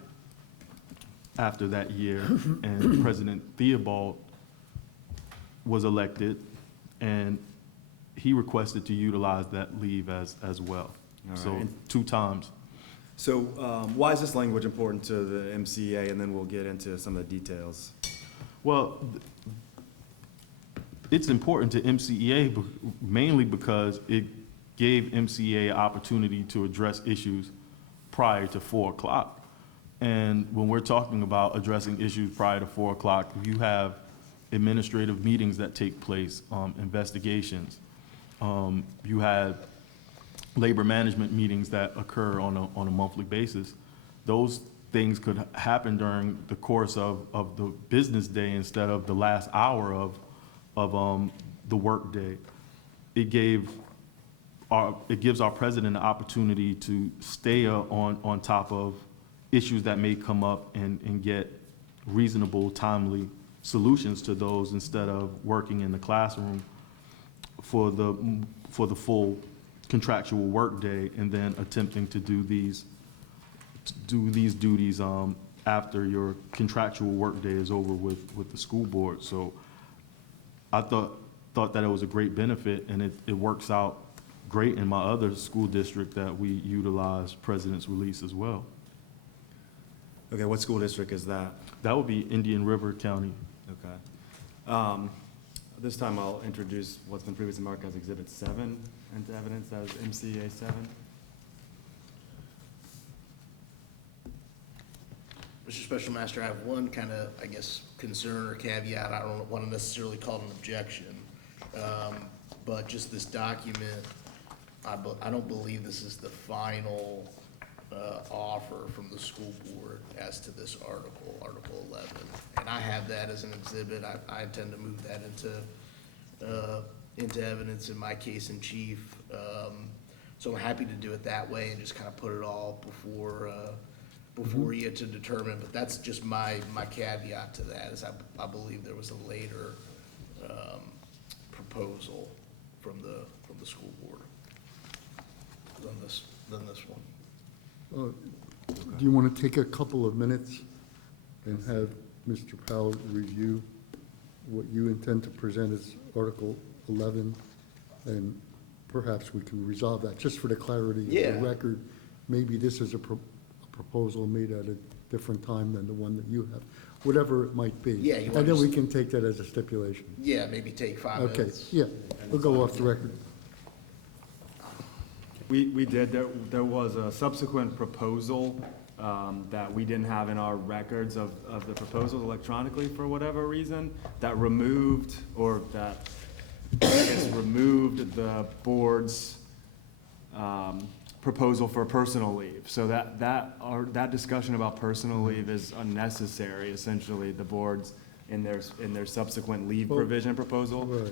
after that year. And President Theobald was elected, and he requested to utilize that leave as well. All So right. 2 times. So why is this language important to the MCEA? And then we'll get into some of the details. Well, it's important to MCEA mainly because it gave MCEA an opportunity to address issues prior to 4 o'clock. And when we're talking about addressing issues prior to 4 o'clock, you have administrative meetings that take place, investigations. You have labor management meetings that occur on a monthly basis. Those things could happen during the course of the business day instead of the last hour of the work day. It gives our president an opportunity to stay on top of issues that may come up and get reasonable, timely solutions to those instead of working in the classroom for the full contractual workday and then attempting to do these duties after your contractual workday is over with the school board. So I thought that it was a great benefit, and it works out great in my other school district that we utilize President's Release as well. Okay, what school district is that? That would be Indian River County. Okay. This time I'll introduce what's been previously marked as Exhibit 7 into evidence as MCEA 7. Mr. Special Master, I have one kind of, I guess, concern or caveat. I don't want to necessarily call it an objection. But just this document, I don't believe this is the final offer from the school board as to this article, Article 11. And I have that as an exhibit. I intend to move that into evidence in my case in chief. So I'm happy to do it that way and just kind of put it all before you to determine. But that's just my caveat to that, is I believe there was a later proposal from the school board than this one. Do you want to take a couple of minutes and have Mr. Powell review what you intend to present as Article 11? And perhaps we can resolve that, just for the clarity of Yeah. the record. Maybe this is a proposal made at a different time than the one that you have, whatever it might be. Yeah, you want And then to we can take that as a stipulation. Yeah, maybe take 5 Okay, minutes. yeah, we'll go off the record. We did, there was a subsequent proposal that we didn't have in our records of the proposal electronically for whatever reason, that removed, or that, I guess, removed the board's proposal for personal leave. So that discussion about personal leave is unnecessary. Essentially, the boards, in their subsequent leave Well, provision proposal, Right,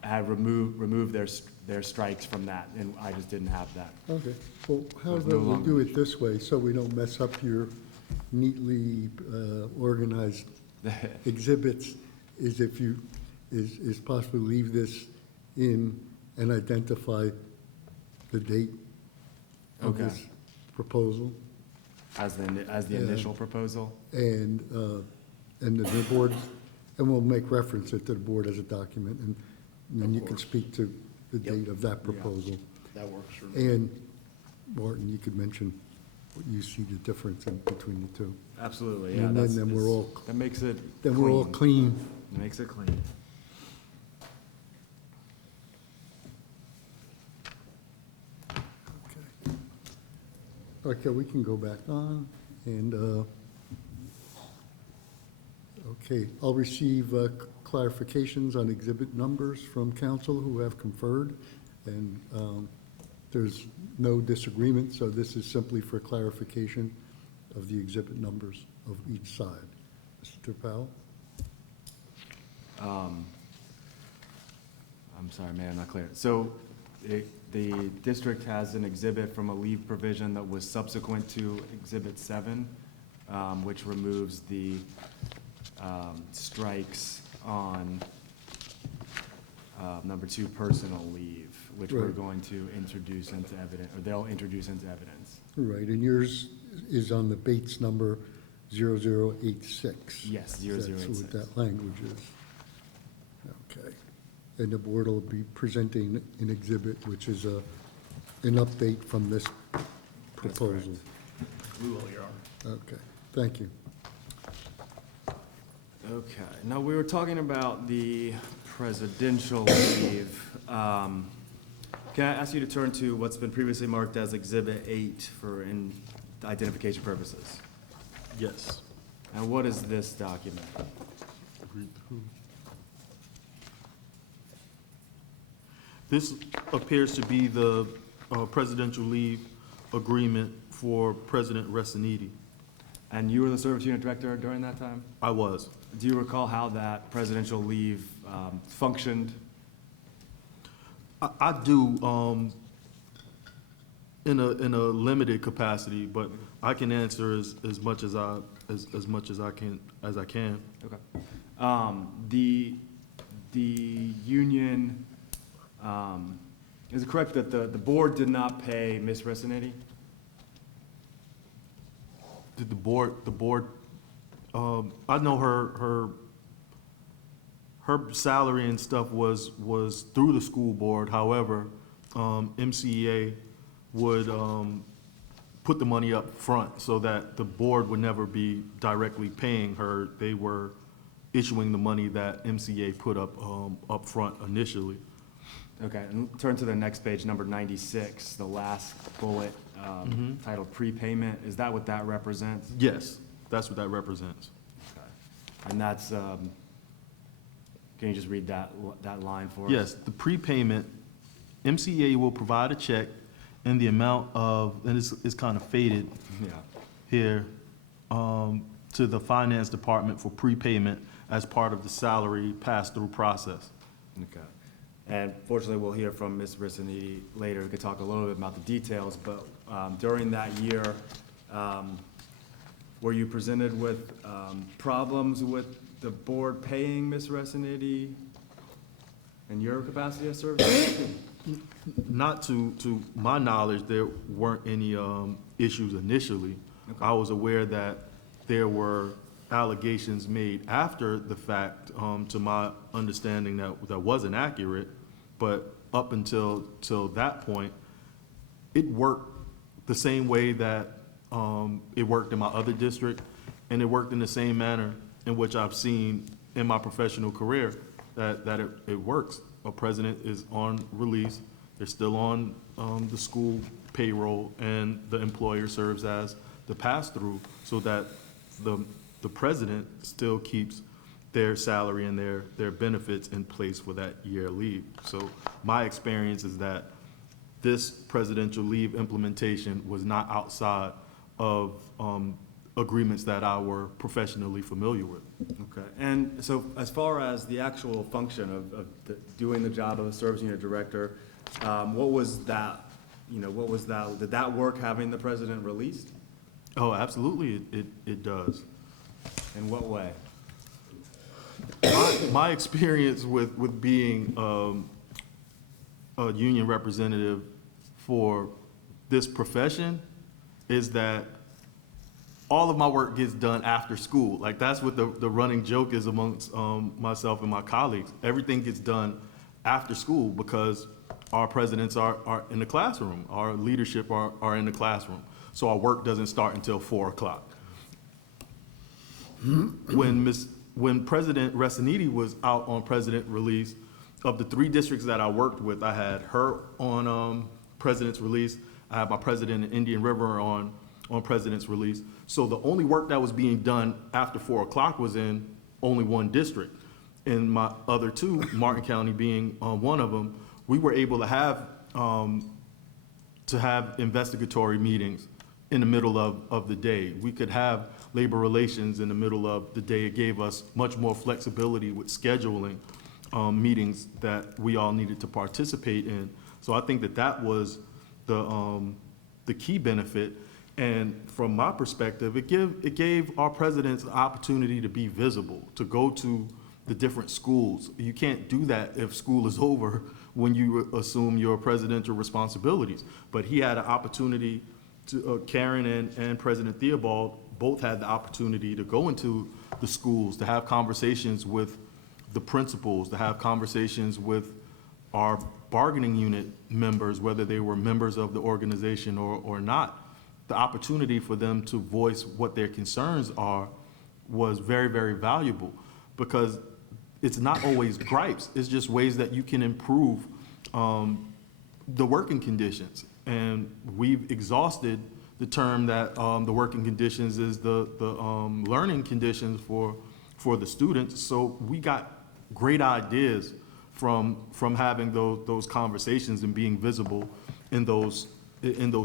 had removed their strikes from that, and I just didn't have that. okay. Well, how There's about no we'll longer do an it this way, so we don't mess up your neatly organized exhibits, is possibly leave this in and identify the date of Okay. this proposal, As the Yeah. initial proposal? and the board, and we'll make reference it to the board as a document, and then Of you can course. speak to the Yep. date of that proposal. That works for me. And, Martin, you could mention what you see the difference in between the two. Absolutely, yeah. And that's- then we're all, That makes it then we're all clean. Makes it clean. Okay, we can go back on, and, okay, I'll receive clarifications on exhibit numbers from council who have conferred, and there's no disagreement, so this is simply for clarification of the exhibit numbers of each side. Mr. Powell? I'm sorry, man, I'm not clear. So the district has an exhibit from a leave provision that was subsequent to Exhibit 7, which removes the strikes on number 2, personal leave, which we're Right. going to introduce into evidence, or they'll introduce into evidence. Right, and yours is on the Bates number 0086. Yes, That's 0086. what that language is. Okay. And the board will be presenting an exhibit, which is an update from this proposal. We will, Your Honor. Okay, thank you. Okay, now we were talking about the presidential leave. Can I ask you to turn to what's been previously marked as Exhibit 8 for identification purposes? Yes. And what is this document? Read through. This appears to be the presidential leave agreement for President Resiniti. And you were the service unit director during that time? I was. Do you recall how that presidential leave functioned? I do, in a limited capacity, but I can answer as much as I can. Okay. The union, is it correct that the board did not pay Ms. Resiniti? Did the board, I know her salary and stuff was through the school board. However, MCEA would, put the money up front so that the board would never be directly paying her. They were issuing the money that MCEA put up front initially. Okay, and turn to the next page, number 96, the last bullet, titled prepayment. Is that what that represents? Yes, that's what that represents. Okay. And that's, can you just read that line for us? Yes, the prepayment, MCEA will provide a check in the amount of, and it's kind of faded Yeah. here, to the finance department for prepayment as part of the salary pass-through process. Okay. And fortunately, we'll hear from Ms. Rissaniti later. We could talk a little bit about the details, but during that year, were you presented with problems with the board paying Ms. Rissaniti in your capacity as service? Not to my knowledge, there weren't any issues initially. Okay. I was aware that there were allegations made after the fact, to my understanding that wasn't accurate, but up until that point, it worked the same way that it worked in my other district, and it worked in the same manner in which I've seen in my professional career that it works. A president is on release, they're still on the school payroll, and the employer serves as the pass-through, so that the president still keeps their salary and their benefits in place for that year leave. So my experience is that this presidential leave implementation was not outside of agreements that I were professionally familiar with. Okay, and so as far as the actual function of doing the job of a service unit director, what was that, did that work having the president released? Oh, absolutely, it does. In what way? My experience with being a union representative for this profession is that all of my work gets done after school. Like, that's what the running joke is amongst myself and my colleagues. Everything gets done after school because our presidents are in the classroom. Our leadership are in the classroom. So our work doesn't start until 4 o'clock. When President Resiniti was out on president release, of the 3 districts that I worked with, I had her on president's release. I had my president in Indian River on president's release. So the only work that was being done after 4 o'clock was in only 1 district. In my other 2, Martin County being one of them, we were able to have investigatory meetings in the middle of the day. We could have labor relations in the middle of the day. It gave us much more flexibility with scheduling meetings that we all needed to participate in. So I think that that was the key benefit. And from my perspective, it gave our presidents the opportunity to be visible, to go to the different schools. You can't do that if school is over when you assume your presidential responsibilities. But he had an opportunity to, Karen and President Theobald both had the opportunity to go into the schools, to have conversations with the principals, to have conversations with our bargaining unit members, whether they were members of the organization or not. The opportunity for them to voice what their concerns are was very, very valuable, because it's not always gripes. It's just ways that you can improve the working conditions. And we've exhausted the term that the working conditions is the learning conditions for the students. So we got great ideas from having those conversations and being visible in those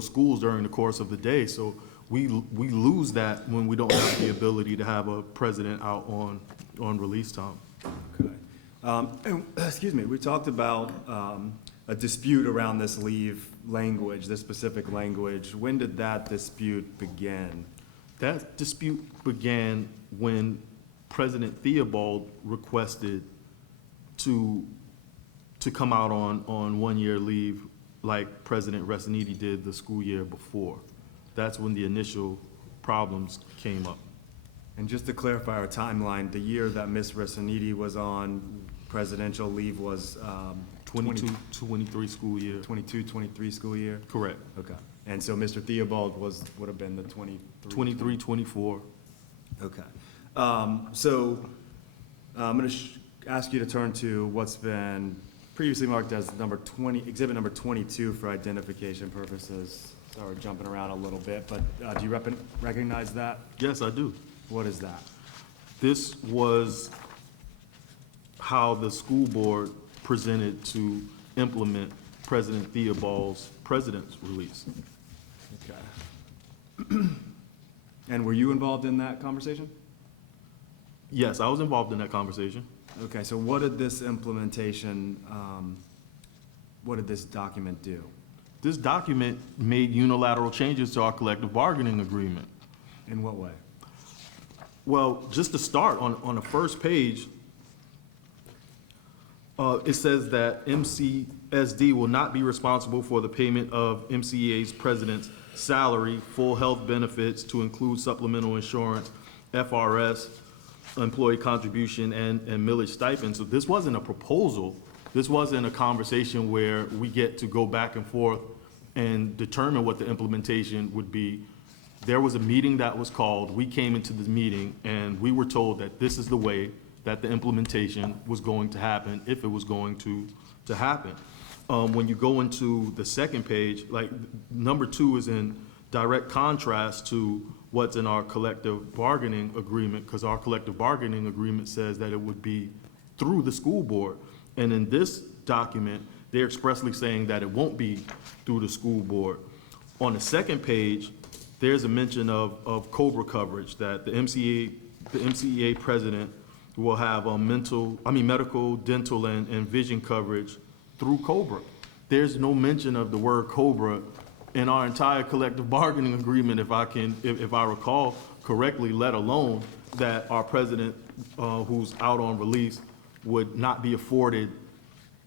schools during the course of the day. So we lose that when we don't have the ability to have a president out on release time. Okay. Excuse me, we talked about a dispute around this leave language, this specific language. When did that dispute begin? That dispute began when President Theobald requested to come out on one-year leave like President Resiniti did the school year before. That's when the initial problems came up. And just to clarify our timeline, the year that Ms. Resiniti was on presidential leave was 22-23 school year. 22-23 school year? Correct. Okay. And so Mr. Theobald would have been the 23-24. Okay. So I'm going to ask you to turn to what's been previously marked as exhibit number 22 for identification purposes. Sorry, we're jumping around a little bit, but do you recognize that? Yes, I do. What is that? This was how the school board presented to implement President Theobald's president's release. Okay. And were you involved in that conversation? Yes, I was involved in that conversation. Okay, so what did this implementation, what did this document do? This document made unilateral changes to our collective bargaining agreement. In what way? Well, just to start, on the first page, it says that MCSD will not be responsible for the payment of MCEA's president's salary, full health benefits to include supplemental insurance, FRS, employee contribution, and millage stipend. So this wasn't a proposal. This wasn't a conversation where we get to go back and forth and determine what the implementation would be. There was a meeting that was called. We came into the meeting and we were told that this is the way that the implementation was going to happen, if it was going to happen. When you go into the second page, like number 2 is in direct contrast to what's in our collective bargaining agreement, because our collective bargaining agreement says that it would be through the school board. And in this document, they're expressly saying that it won't be through the school board. On the second page, there's a mention of COBRA coverage, that the MCEA president will have medical, dental, and vision coverage through COBRA. There's no mention of the word COBRA in our entire collective bargaining agreement, if I recall correctly, let alone that our president, who's out on release, would not be afforded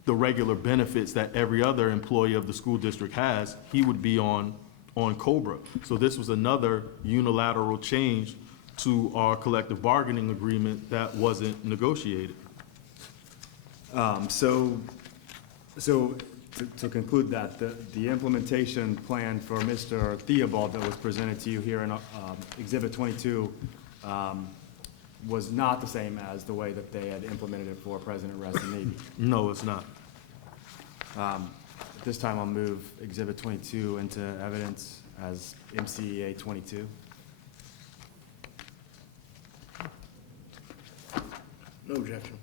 the regular benefits that every other employee of the school district has. He would be on COBRA. So this was another unilateral change to our collective bargaining agreement that wasn't negotiated. So to conclude that, the implementation plan for Mr. Theobald that was presented to you here in Exhibit 22 was not the same as the way that they had implemented it for President Resiniti. No, it's not. At this time, I'll move Exhibit 22 into evidence as MCEA 22. No objection.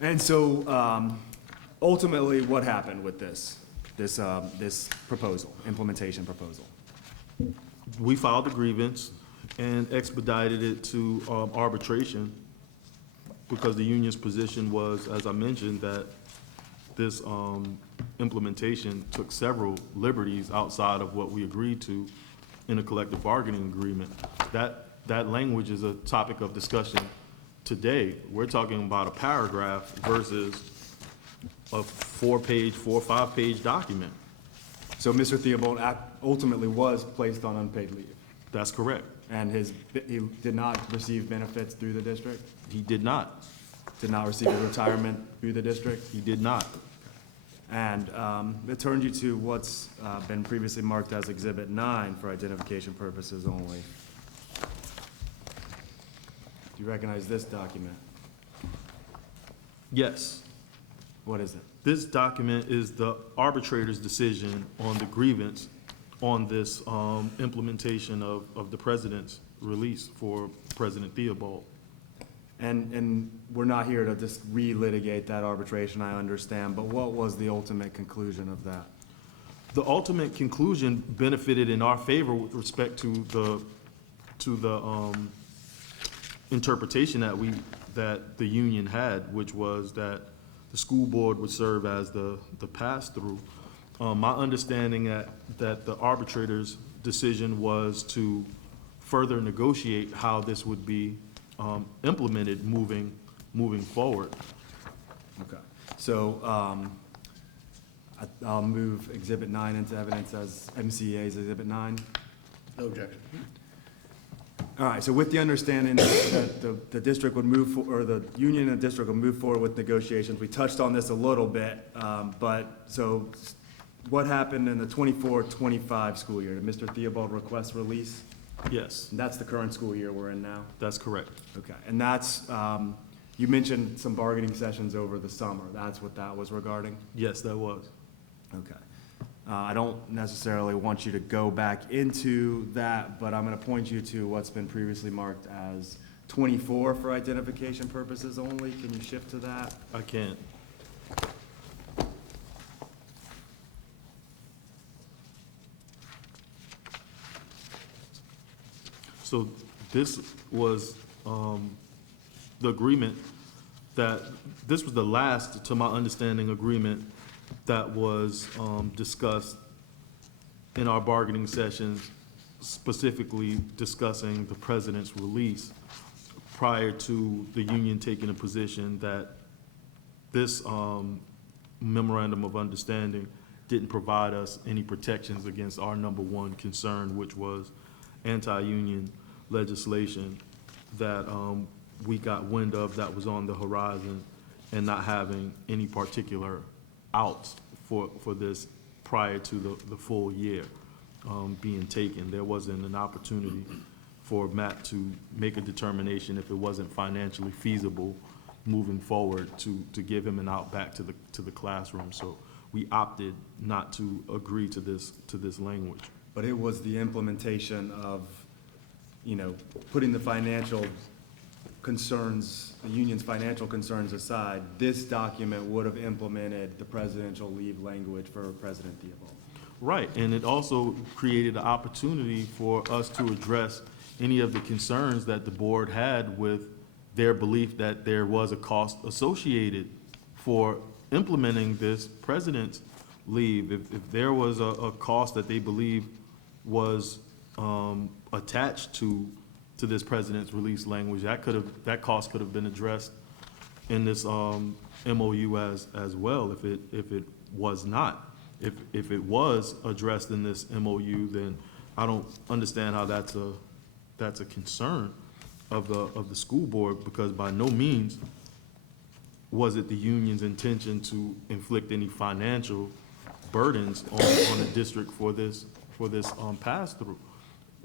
And so ultimately, what happened with this proposal, implementation proposal? We filed a grievance and expedited it to arbitration. because the union's position was, as I mentioned, that this implementation took several liberties outside of what we agreed to in a collective bargaining agreement. That language is a topic of discussion today. We're talking about a paragraph versus a 4 or 5 page document. So Mr. Theobald ultimately was placed on unpaid leave, That's correct. and he did not receive benefits through the district, He did not. did not receive a retirement through the district, He did not. and it turned you to what's been previously marked as Exhibit 9 for identification purposes only. Do you recognize this document? Yes. What is it? This document is the arbitrator's decision on the grievance on this implementation of the president's release for President Theobald. And we're not here to just relitigate that arbitration, I understand, but what was the ultimate conclusion of that? The ultimate conclusion benefited in our favor with respect to the interpretation that the union had, which was that the school board would serve as the pass-through. My understanding that the arbitrator's decision was to further negotiate how this would be implemented moving forward. Okay, so I'll move Exhibit 9 into evidence as MCEA's Exhibit 9. No objection. All right, so with the understanding that the district would move, or the union and the district would move forward with negotiations, we touched on this a little bit, but, so what happened in the 24-25 school year? Did Mr. Theobald request release? Yes, And that's the current school year we're in now? that's correct. Okay, and that's, you mentioned some bargaining sessions over the summer. That's what that was regarding? Yes, that was. Okay. I don't necessarily want you to go back into that, but I'm going to point you to what's been previously marked as 24 for identification purposes only. Can you shift to that? I can't. So this was the agreement that, this was the last, to my understanding, agreement that was discussed in our bargaining sessions, specifically discussing the president's release prior to the union taking a position that this memorandum of understanding didn't provide us any protections against our number one concern, which was anti-union legislation that we got wind of that was on the horizon, and not having any particular outs for this prior to the full year being taken. There wasn't an opportunity for Matt to make a determination if it wasn't financially feasible moving forward to give him an out back to the classroom. So we opted not to agree to this language. But it was the implementation of, putting the financial concerns, the union's financial concerns aside, this document would have implemented the presidential leave language for President Theobald. Right, and it also created an opportunity for us to address any of the concerns that the board had with their belief that there was a cost associated for implementing this president's leave. If there was a cost that they believe was attached to this president's release language, that cost could have been addressed in this MOU as well. If it was not, if it was addressed in this MOU, then I don't understand how that's a concern of the school board, because by no means was it the union's intention to inflict any financial burdens on the district for this pass-through.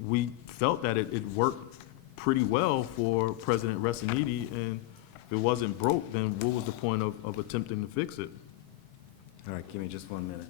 We felt that it worked pretty well for President Resiniti, and if it wasn't broke, then what was the point of attempting to fix it? All right, give me just 1 minute.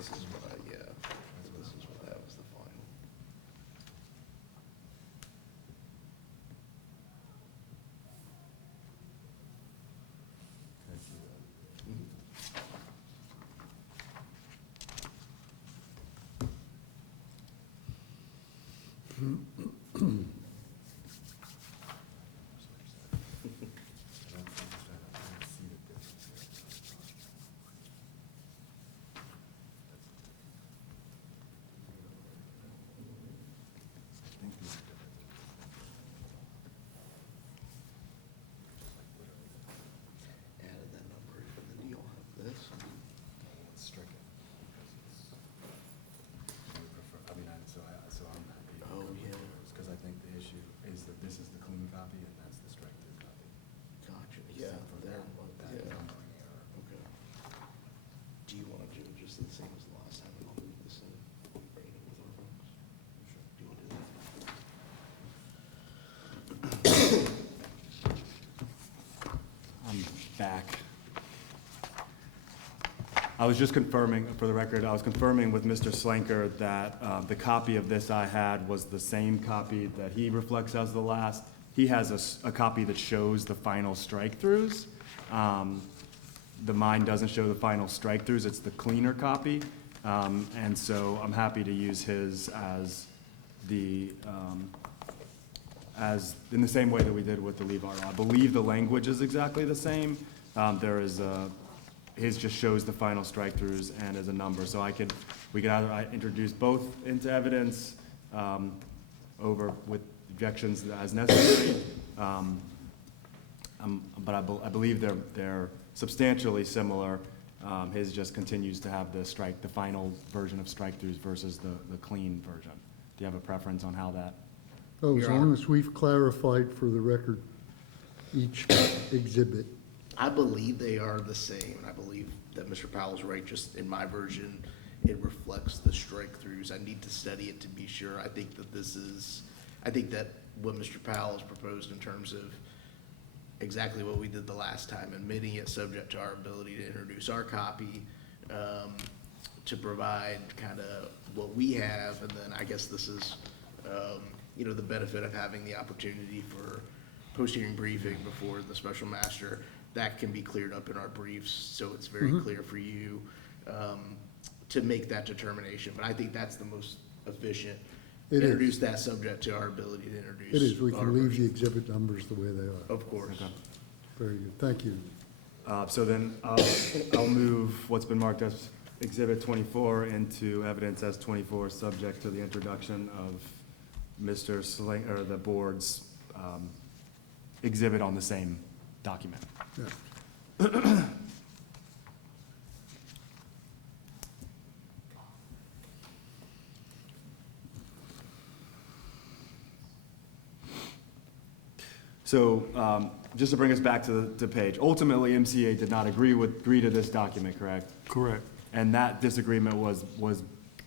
This is what I, yeah, this is what I have as the final. Added that number, and then you'll have this. It's stricken. So I'm happy. Oh, yeah. Because I think the issue is that this is the clean copy and that's the strike through copy. Gotcha, yeah, Except for there, that yeah, numbering error. okay. Do you wanna do it just the same as the last time, and I'll move this in, bring it with our folks? Sure. Do you wanna do that? I'm back. I was just confirming, for the record, I was confirming with Mr. Slanker that the copy of this I had was the same copy that he reflects as the last. He has a copy that shows the final strike-throughs. The mine doesn't show the final strike-throughs, it's the cleaner copy. And so I'm happy to use his as in the same way that we did with the Levi. I believe the language is exactly the same. His just shows the final strike-throughs and as a number, so we could either introduce both into evidence, over with objections as necessary. But I believe they're substantially similar. His just continues to have the final version of strike-throughs versus the clean version. Do you have a preference on how that? Oh, as Your long Honor. as we've clarified for the record each exhibit. I believe they are the same, and I believe that Mr. Powell's right, just in my version, it reflects the strike-throughs. I need to study it to be sure. I think that what Mr. Powell has proposed in terms of exactly what we did the last time, admitting it subject to our ability to introduce our copy, to provide kind of what we have, and then I guess this is, the benefit of having the opportunity for post-hearing briefing before the special master. That can be cleared up in our briefs, so it's very clear for you to make that determination. But I think that's the most efficient. It is. Introduce that subject to our ability to introduce. It is, we our can leave the version. exhibit numbers the way they are. Of course. Very good, thank you. So then I'll move what's been marked as Exhibit 24 into evidence as 24, subject to the introduction of Mr. Sling, or the board's exhibit on the same document. Yeah. So, just to bring us back to the page, ultimately, MCA did not agree to this document, correct? Correct. And that disagreement was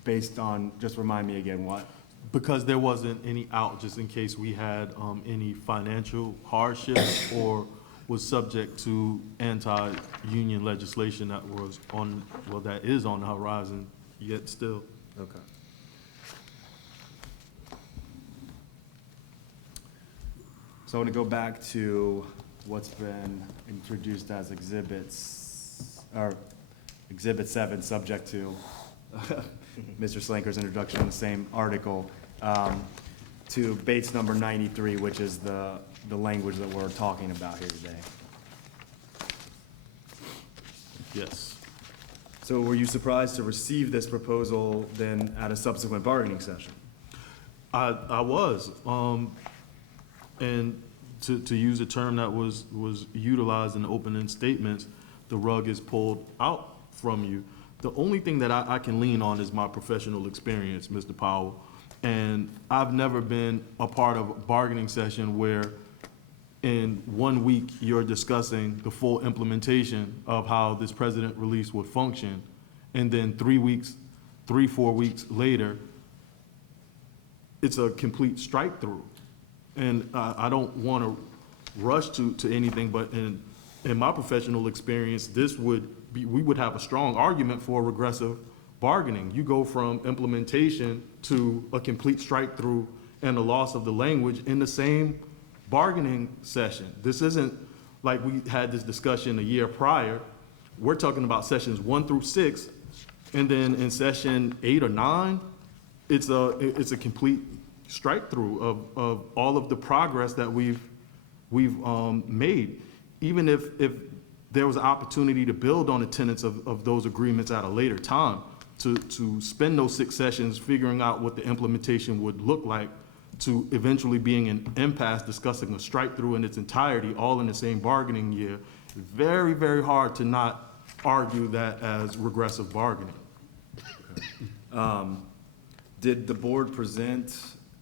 based on, just remind me again, what? Because there wasn't any out, just in case we had any financial hardship or was subject to anti-union legislation that was that is on the horizon yet still. Okay. So I want to go back to what's been introduced as exhibits, or Exhibit 7, subject to Mr. Slanker's introduction in the same article, to Bates number 93, which is the language that we're talking about here today. Yes. So were you surprised to receive this proposal then at a subsequent bargaining session? I was, and to use a term that was utilized in the opening statements, the rug is pulled out from you. The only thing that I can lean on is my professional experience, Mr. Powell. And I've never been a part of a bargaining session where in 1 week you're discussing the full implementation of how this president release would function. And then 4 weeks later, it's a complete strike through. And I don't want to rush to anything, but in my professional experience, we would have a strong argument for a regressive bargaining. You go from implementation to a complete strike through and the loss of the language in the same bargaining session. This isn't like we had this discussion a year prior. We're talking about sessions 1 through 6, and then in session 8 or 9, it's a complete strike through of all of the progress that we've made. Even if there was an opportunity to build on the tenets of those agreements at a later time, to spend those 6 sessions figuring out what the implementation would look like, to eventually being an impasse, discussing a strike through in its entirety, all in the same bargaining year. Very, very hard to not argue that as regressive bargaining. Did the board present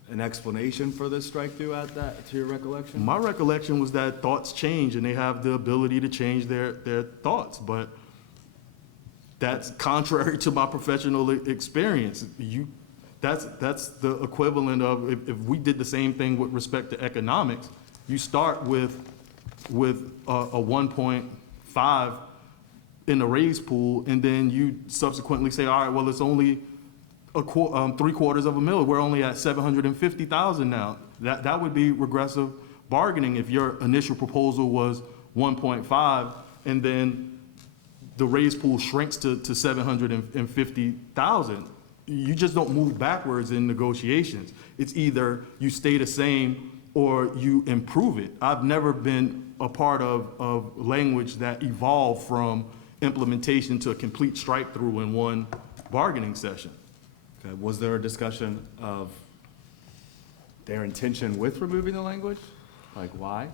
an explanation for this strike through at that, to your recollection? My recollection was that thoughts change and they have the ability to change their thoughts, but that's contrary to my professional experience. That's the equivalent of if we did the same thing with respect to economics. You start with a 1.5 in the raise pool, and then you subsequently say, all right, well, it's only $750,000. We're only at 750,000 now. That would be regressive bargaining if your initial proposal was 1.5, and then the raise pool shrinks to 750,000. You just don't move backwards in negotiations. It's either you stay the same or you improve it. I've never been a part of language that evolved from implementation to a complete strike through in one bargaining session. Okay, was there a discussion of their intention with removing the language? Like why?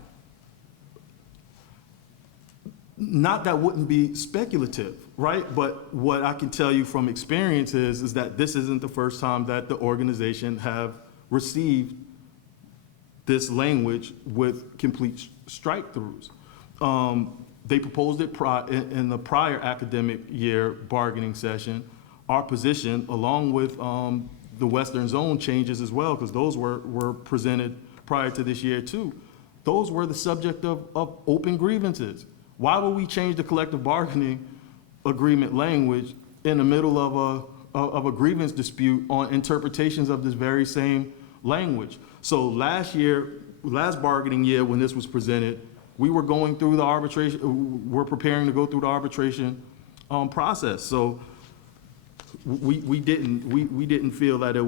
Not that wouldn't be speculative, right? But what I can tell you from experience is that this isn't the first time that the organization have received this language with complete strike-throughs. They proposed it in the prior academic year bargaining session. Our position, along with the Western Zone changes as well, because those were presented prior to this year too, those were the subject of open grievances. Why would we change the collective bargaining agreement language in the middle of a grievance dispute on interpretations of this very same language? So last bargaining year, when this was presented, we were going through the arbitration, we're preparing to go through the arbitration process. So we didn't feel that it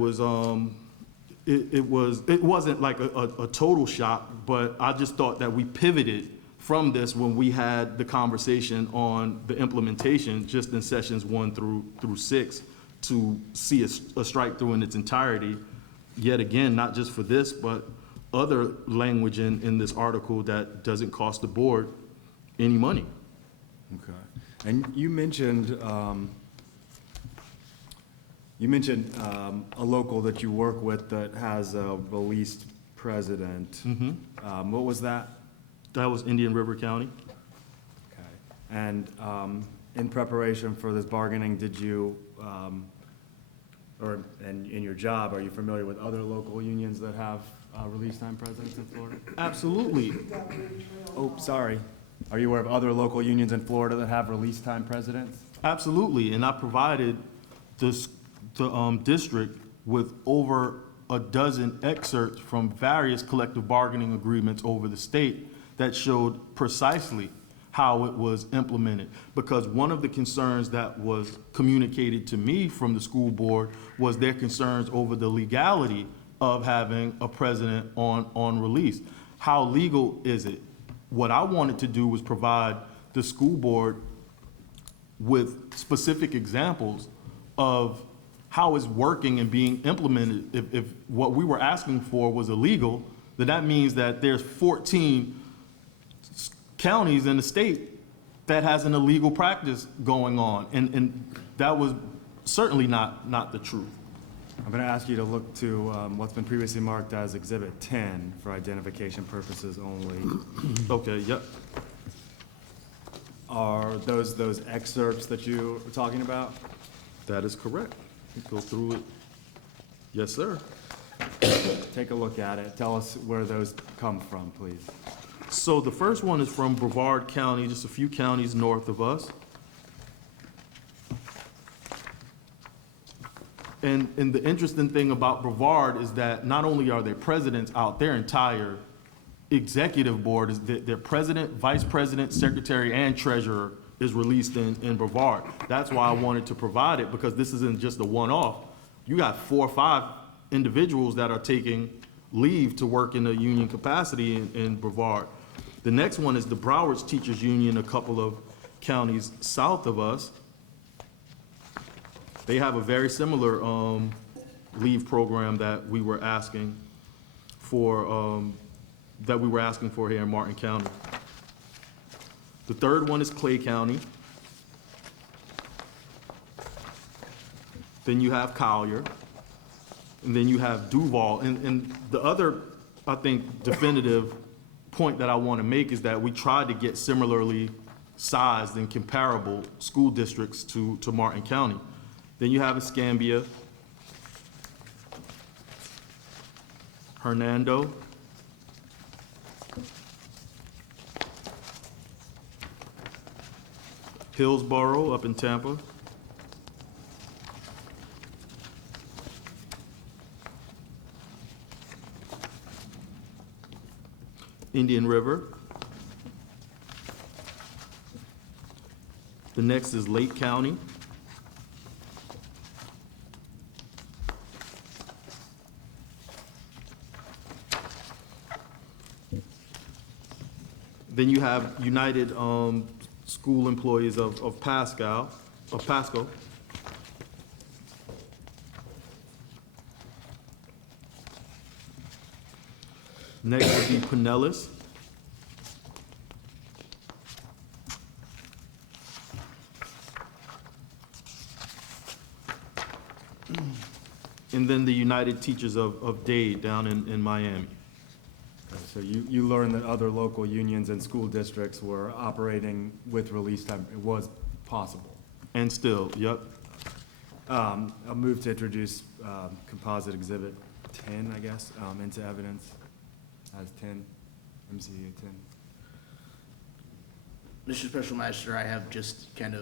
wasn't like a total shock, but I just thought that we pivoted from this when we had the conversation on the implementation just in sessions 1 through 6 to see a strike through in its entirety. Yet again, not just for this, but other language in this article that doesn't cost the board any money. Okay. And you mentioned a local that you work with that has a released president. What was that? That was Indian River County. Okay. And in preparation for this bargaining, did you, and in your job, are you familiar with other local unions that have release time presidents in Florida? Absolutely. Oh, sorry. Are you aware of other local unions in Florida that have release time presidents? Absolutely, and I provided the district with over a dozen excerpts from various collective bargaining agreements over the state that showed precisely how it was implemented. Because one of the concerns that was communicated to me from the school board was their concerns over the legality of having a president on release. How legal is it? What I wanted to do was provide the school board with specific examples of how it's working and being implemented. If what we were asking for was illegal, then that means that there's 14 counties in the state that has an illegal practice going on. And that was certainly not the truth. I'm going to ask you to look to what's been previously marked as Exhibit 10 for identification purposes only. Okay, yep. Are those excerpts that you were talking about? That is correct. Go through it. Yes, sir. Take a look at it. Tell us where those come from, please. So the first one is from Brevard County, just a few counties north of us. And the interesting thing about Brevard is that not only are their presidents out, their entire executive board is their president, vice president, secretary, and treasurer is released in Brevard. That's why I wanted to provide it, because this isn't just a one-off. You got 4 or 5 individuals that are taking leave to work in a union capacity in Brevard. The next one is the Broward's Teachers Union, a couple of counties south of us. They have a very similar leave program that we were asking for, here in Martin County. The third one is Clay County. Then you have Collier. And then you have Duval. And the other, I think, definitive point that I want to make is that we tried to get similarly sized and comparable school districts to Martin County. Then you have Escambia, Hernando, Hillsborough up in Tampa, Indian River. The next is Lake County. Then you have United School Employees of Pasco. Next would be Pinellas. And then the United Teachers of Dade down in Miami. So you learned that other local unions and school districts were operating with release time. It was possible. And still, yep. I'll move to introduce composite exhibit 10, I guess, into evidence as 10, MCEA 10. Mr. Special Magistrate, I have just kind of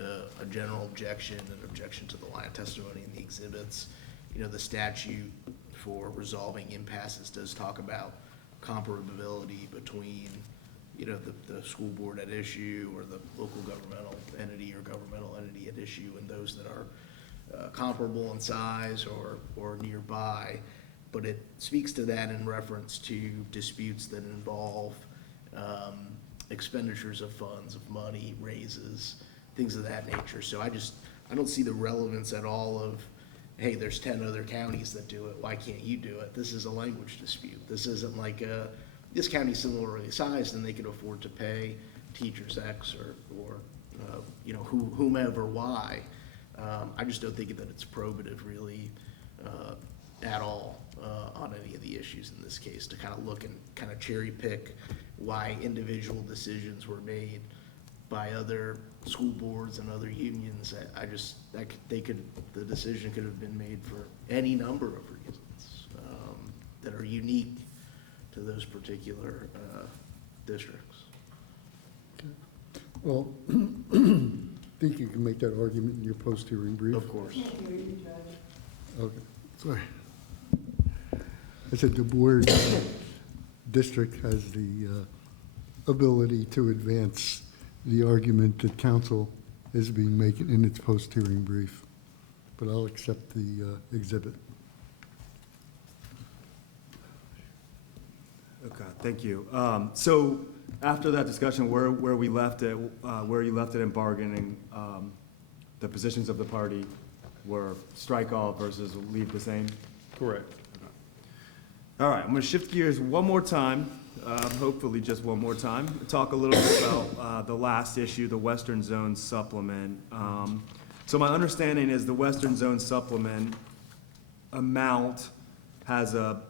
a general objection, an objection to the line of testimony in the exhibits. You know, the statute for resolving impasses does talk about comparability between, you know, the school board at issue or the local governmental entity or governmental entity at issue and those that are comparable in size or nearby. But it speaks to that in reference to disputes that involve expenditures of funds, of money, raises, things of that nature. So I don't see the relevance at all of, hey, there's 10 other counties that do it, why can't you do it? This is a language dispute. This isn't like this county's similarly sized and they could afford to pay teachers X or you know, whomever Y. I just don't think that it's probative really at all on any of the issues in this case, to kind of look and kind of cherry pick why individual decisions were made by other school boards and other unions. The decision could have been made for any number of reasons that are unique to those particular districts. Well, I think you can make that argument in your post-hearing brief. Of course. Can't hear you, Judge. Okay, sorry. I said the board district has the ability to advance the argument that council is being making in its post-hearing brief, but I'll accept the exhibit. Okay, thank you. So after that discussion, where we left it, where you left it in bargaining, the positions of the party were strike all versus leave the same? Correct. All right, I'm going to shift gears one more time, hopefully just one more time, talk a little bit about the last issue, the Western Zone Supplement. So my understanding is the Western Zone Supplement amount has a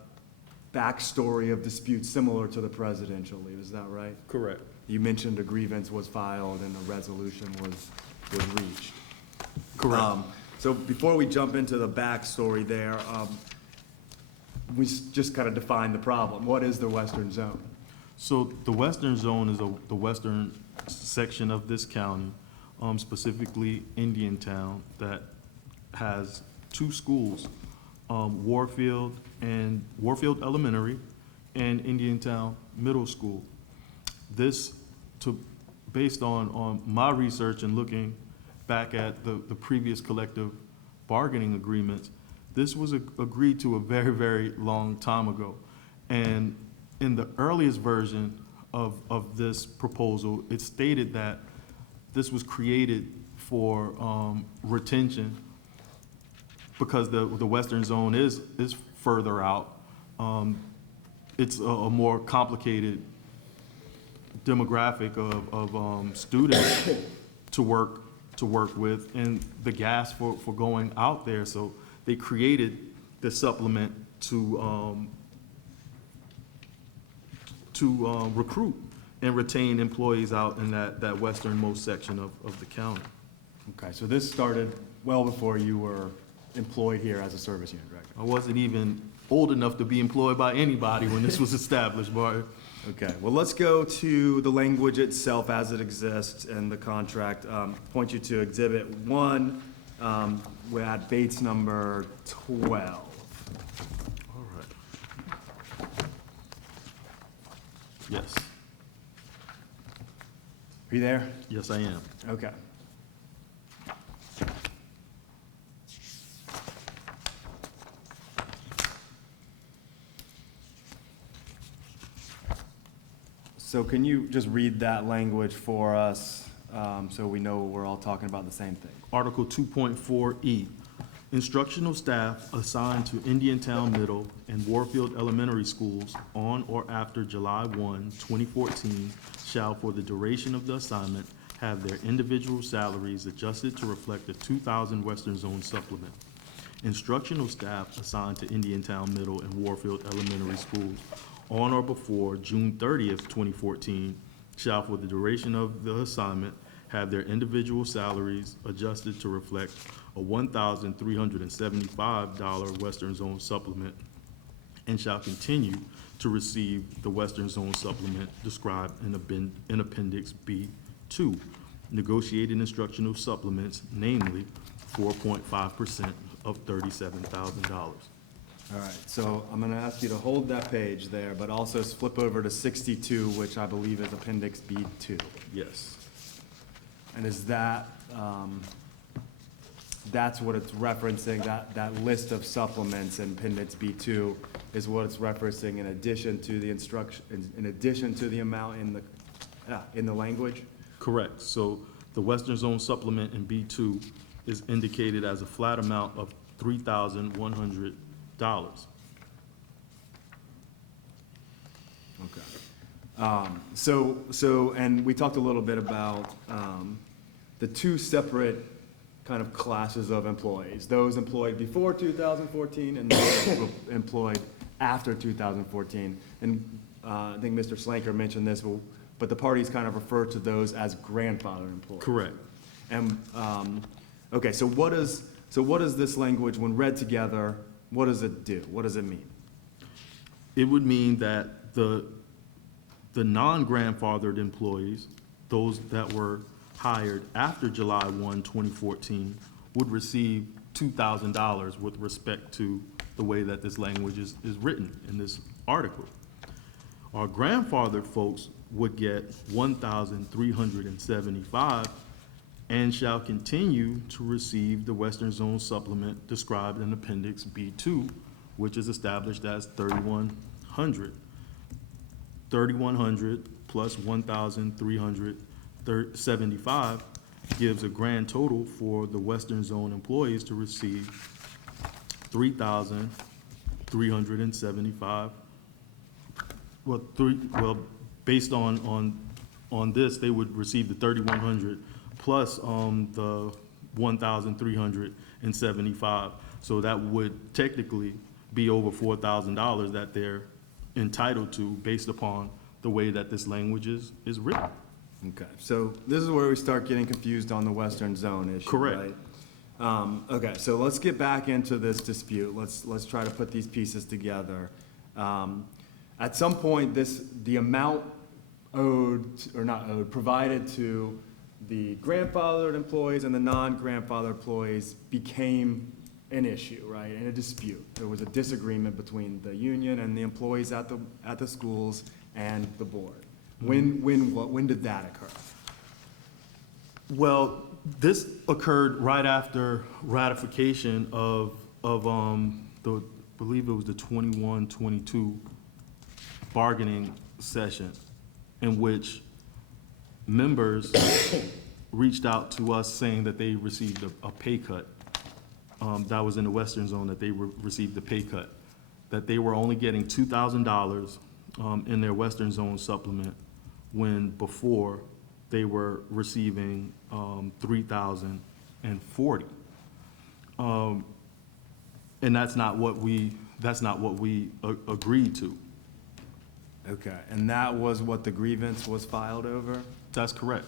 backstory of disputes similar to the presidential leave, is that right? Correct. You mentioned a grievance was filed and a resolution was reached. Correct. So before we jump into the backstory there, we just kind of define the problem. What is the Western Zone? So the Western Zone is the western section of this county, specifically Indiantown, that has two schools, Warfield Elementary and Indiantown Middle School. This, based on my research and looking back at the previous collective bargaining agreements, this was agreed to a very, very long time ago. And in the earliest version of this proposal, it stated that this was created for retention because the western zone is further out. It's a more complicated demographic of students to work with, and the gas for going out there. So they created the supplement to recruit and retain employees out in that westernmost section of the county. Okay, so this started well before you were employed here as a service unit director. I wasn't even old enough to be employed by anybody when this was established, Barry. Okay, well, let's go to the language itself as it exists in the contract. Point you to Exhibit 1, we're at Bates number 12. All right. Yes, Are you there? yes, I am. Okay. So can you just read that language for us, so we know we're all talking about the same thing? Article 2.4E, instructional staff assigned to Indiantown Middle and Warfield Elementary Schools on or after July 1, 2014, shall, for the duration of the assignment, have their individual salaries adjusted to reflect the 2000 Western Zone supplement. Instructional staff assigned to Indiantown Middle and Warfield Elementary Schools on or before June 30th, 2014, shall, for the duration of the assignment, have their individual salaries adjusted to reflect a $1,375 Western Zone supplement, and shall continue to receive the Western Zone supplement described in Appendix B2, negotiated instructional supplements, namely 4.5% of $37,000. All right, so I'm gonna ask you to hold that page there, but also flip over to 62, which I believe is Appendix B2. Yes. And is that, that's what it's referencing, that list of supplements in Appendix B2 is what it's referencing in addition to the instruction, in addition to the amount in the language? Correct. So the Western Zone supplement in B2 is indicated as a flat amount of $3,100. Okay. And we talked a little bit about the two separate kind of classes of employees, those employed before 2014 and those employed after 2014. And I think Mr. Slanker mentioned this, but the parties kind of refer to those as grandfathered employees. Correct. And, okay, so what does this language, when read together, what does it do? What does it mean? It would mean that the non-grandfathered employees, those that were hired after July 1, 2014, would receive $2,000 with respect to the way that this language is written in this article. Our grandfathered folks would get $1,375 and shall continue to receive the Western Zone supplement described in Appendix B2, which is established as $3,100. $3,100 plus $1,375 gives a grand total for the Western Zone employees to receive $3,375. Well, based on this, they would receive the $3,100 plus the $1,375. So that would technically be over $4,000 that they're entitled to based upon the way that this language is written. Okay, so this is where we start getting confused on the Western Zone issue, Correct. right? Okay, so let's get back into this dispute. Let's try to put these pieces together. At some point, the amount owed, or not owed, provided to the grandfathered employees and the non-grandfathered employees became an issue, right, and a dispute. There was a disagreement between the union and the employees at the schools and the board. When did that occur? Well, this occurred right after ratification of I believe it was the 21-22 bargaining session, in which members reached out to us saying that they received a pay cut. That was in the Western Zone, that they received a pay cut, that they were only getting $2,000 in their Western Zone supplement, when before they were receiving $3,040. And that's not what we agreed to. Okay, and that was what the grievance was filed over? That's correct.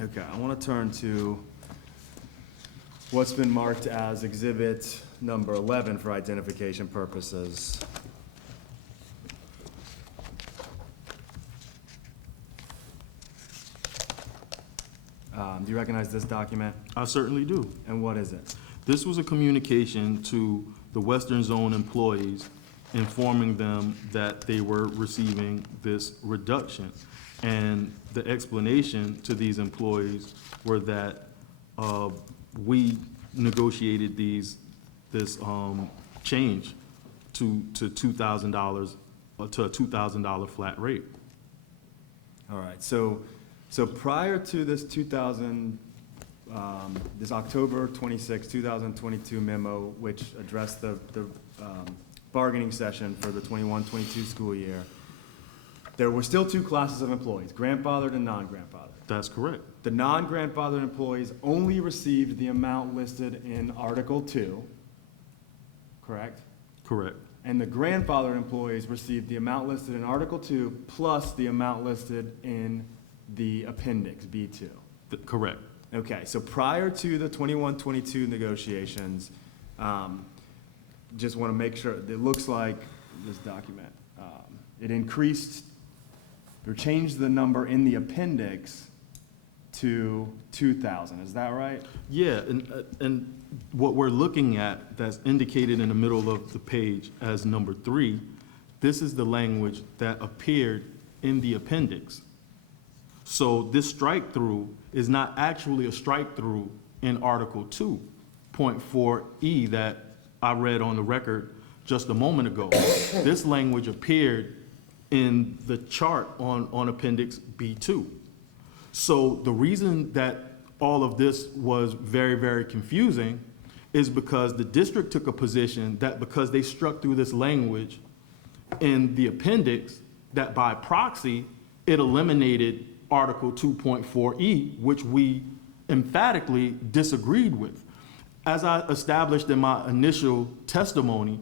Okay, I want to turn to what's been marked as exhibit number 11 for identification purposes. Do you recognize this document? I certainly do. And what is it? This was a communication to the Western Zone employees informing them that they were receiving this reduction. And the explanation to these employees were that we negotiated this change to $2,000, to a $2,000 flat rate. All right, so prior to this this October 26, 2022 memo, which addressed the bargaining session for the 21-22 school year, there were still two classes of employees, grandfathered and non-grandfathered. That's correct. The non-grandfathered employees only received the amount listed in Article 2, correct? Correct. And the grandfathered employees received the amount listed in Article 2 plus the amount listed in the appendix, B2. Correct. Okay, so prior to the 21-22 negotiations, just want to make sure, it looks like this document, it increased or changed the number in the appendix to 2,000, is that right? Yeah, and what we're looking at that's indicated in the middle of the page as number 3, this is the language that appeared in the appendix. So this strike-through is not actually a strike-through in Article 2.4E that I read on the record just a moment ago. This language appeared in the chart on Appendix B2. So the reason that all of this was very, very confusing is because the district took a position that because they struck through this language in the appendix, that by proxy, it eliminated Article 2.4E, which we emphatically disagreed with. As I established in my initial testimony,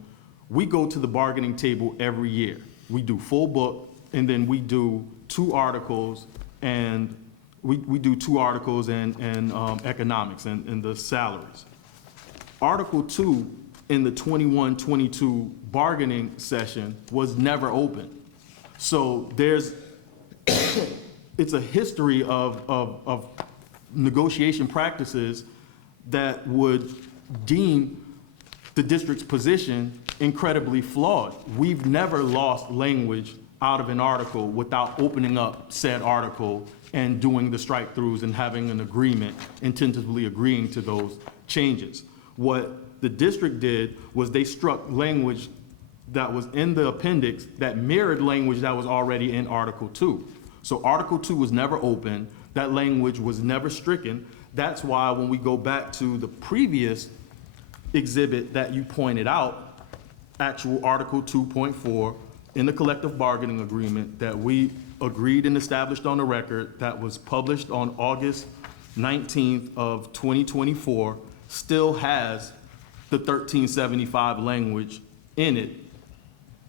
we go to the bargaining table every year. We do full book, and then we do 2 articles, and we do 2 articles and economics and the salaries. Article 2 in the 21-22 bargaining session was never open. So it's a history of negotiation practices that would deem the district's position incredibly flawed. We've never lost language out of an article without opening up said article and doing the strike-throughs and having an agreement and tentatively agreeing to those changes. What the district did was they struck language that was in the appendix that mirrored language that was already in Article 2. So Article 2 was never open, that language was never stricken. That's why when we go back to the previous exhibit that you pointed out, actual Article 2.4 in the collective bargaining agreement that we agreed and established on the record, that was published on August 19th of 2024, still has the 1375 language in it,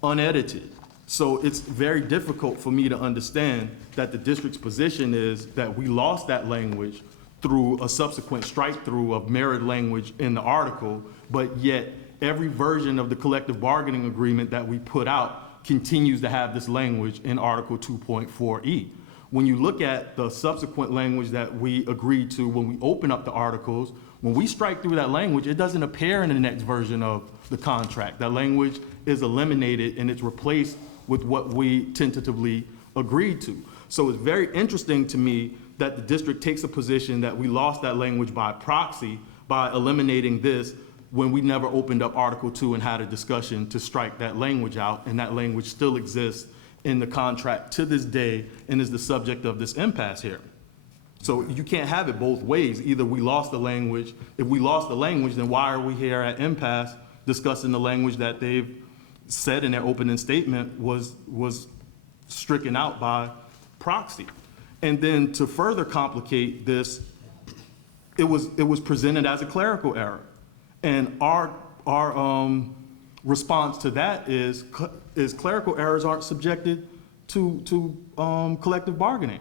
unedited. So it's very difficult for me to understand that the district's position is that we lost that language through a subsequent strike-through of mirrored language in the article, but yet every version of the collective bargaining agreement that we put out continues to have this language in Article 2.4E. When you look at the subsequent language that we agreed to when we open up the articles, When we strike through that language, it doesn't appear in the next version of the contract. That language is eliminated and it's replaced with what we tentatively agreed to. So it's very interesting to me that the district takes a position that we lost that language by proxy by eliminating this when we never opened up Article 2 and had a discussion to strike that language out, and that language still exists in the contract to this day and is the subject of this impasse here. So you can't have it both ways. Either we lost the language. If we lost the language, then why are we here at impasse discussing the language that they've said in their opening statement was stricken out by proxy? And then to further complicate this, it was presented as a clerical error. And our response to that is clerical errors aren't subjected to collective bargaining.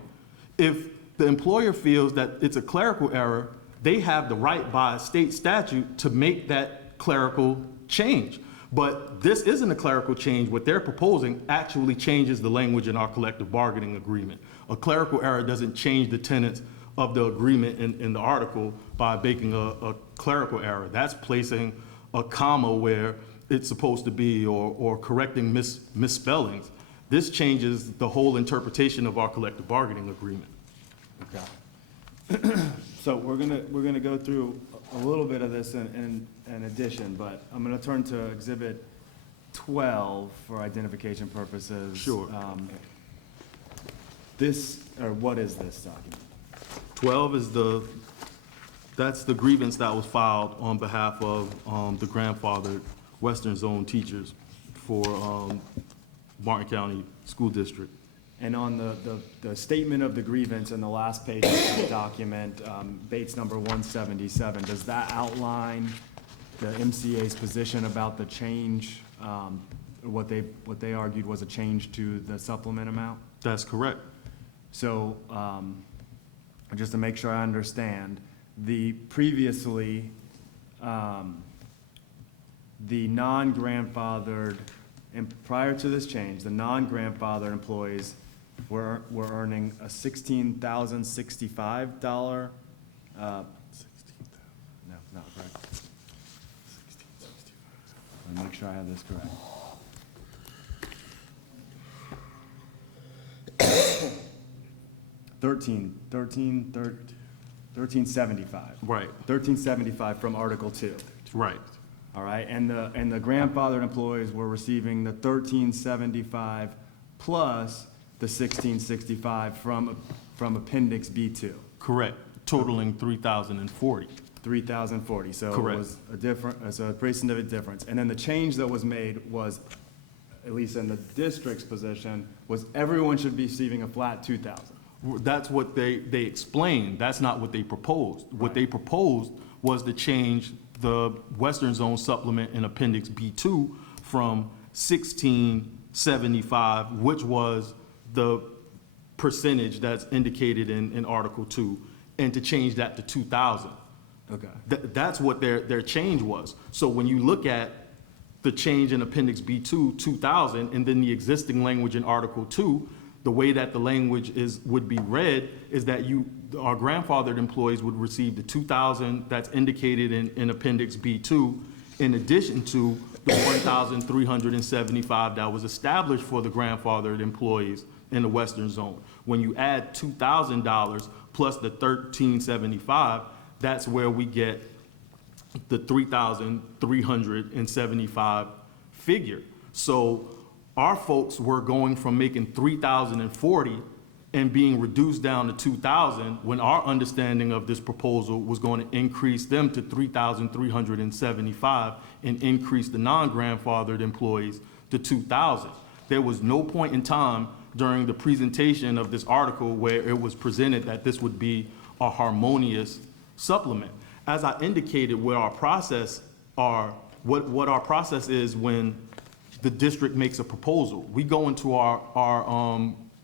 If the employer feels that it's a clerical error, they have the right by state statute to make that clerical change. But this isn't a clerical change. What they're proposing actually changes the language in our collective bargaining agreement. A clerical error doesn't change the tenets of the agreement in the article by making a clerical error. That's placing a comma where it's supposed to be, or correcting misspellings. This changes the whole interpretation of our collective bargaining agreement. Okay. So we're gonna go through a little bit of this in addition, but I'm gonna turn to Exhibit 12 for identification purposes. Sure. What is this document? 12 is that's the grievance that was filed on behalf of the grandfathered Western Zone teachers for Martin County School District. And on the statement of the grievance in the last page of that document, Bates number 177, does that outline the MCA's position about the change, what they argued was a change to the supplement amount? That's correct. So, just to make sure I understand, previously, the non-grandfathered, and prior to this change, the non-grandfathered employees were earning a $16,065, no, not correct. Let me make sure I have this correct. $13.75. Right, $13.75 from Article 2. right. All right, and the grandfathered employees were receiving the $13.75 plus the $16.65 from Appendix B2. Correct, totaling 3,040. 3,040, so it Correct. was a pretty significant difference. And then the change that was made was, at least in the district's position, was everyone should be receiving a flat 2,000. That's what they explained. That's not what they proposed. What Right. they proposed was to change the Western Zone supplement in Appendix B2 from 1675, which was the percentage that's indicated in Article 2, and to change that to 2,000. Okay. That's what their change was. So when you look at the change in Appendix B2, 2,000, and then the existing language in Article 2, the way that the language would be read is that our grandfathered employees would receive the 2,000 that's indicated in Appendix B2, in addition to the 1,375 that was established for the grandfathered employees in the Western Zone. When you add $2,000 plus the 1,375, that's where we get the 3,375 figure. So our folks were going from making 3,040 and being reduced down to 2,000, when our understanding of this proposal was going to increase them to 3,375 and increase the non-grandfathered employees to 2,000. There was no point in time during the presentation of this article where it was presented that this would be a harmonious supplement. As I indicated, what our process is when the district makes a proposal. We go into our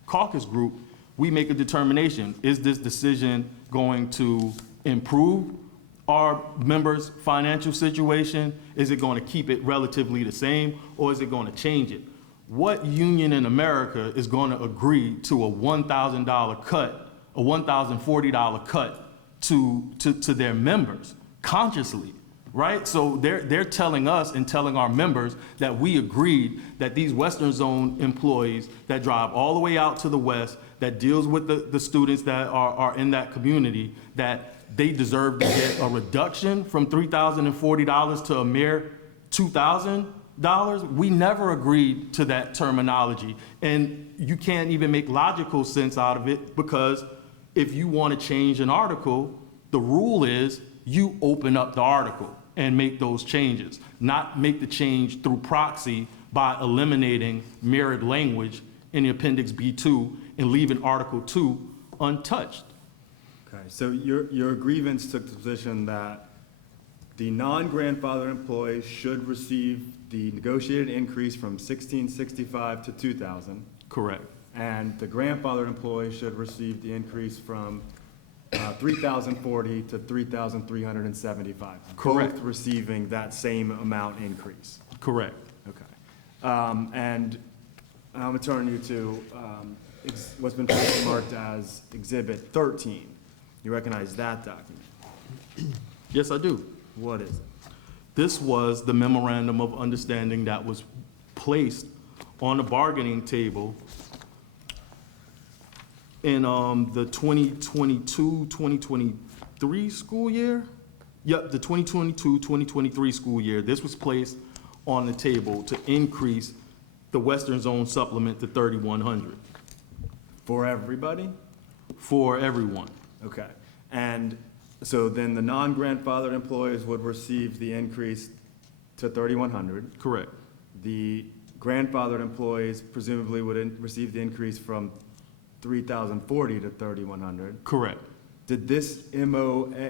caucus group, we make a determination. Is this decision going to improve our members' financial situation? Is it going to keep it relatively the same, or is it going to change it? What union in America is going to agree to a $1,000 cut, a $1,040 cut to their members? consciously, right? So they're telling us and telling our members that we agreed that these Western Zone employees that drive all the way out to the west, that deals with the students that are in that community, that they deserve to get a reduction from $3,040 to a mere $2,000. We never agreed to that terminology. And you can't even make logical sense out of it, because if you want to change an article, the rule is you open up the article and make those changes, not make the change through proxy by eliminating mirrored language in the Appendix B2 and leaving Article 2 untouched. Okay, so your grievance took the position that the non-grandfathered employees should receive the negotiated increase from 1665 to 2,000, Correct. and the grandfathered employees should receive the increase from 3,040 to 3,375. Correct. Both receiving that same amount increase. Correct. Okay. And I'm gonna turn you to what's been marked as Exhibit 13. You recognize that document? Yes, I do. What is it? This was the memorandum of understanding that was placed on the bargaining table in the 2022-2023 school year. Yep, the 2022-2023 school year. This was placed on the table to increase the Western Zone supplement to 3,100 For everybody? for everyone. Okay. And so then the non-grandfathered employees would receive the increase to 3,100. Correct. The grandfathered employees presumably would receive the increase from 3,040 to 3,100. Correct. Did this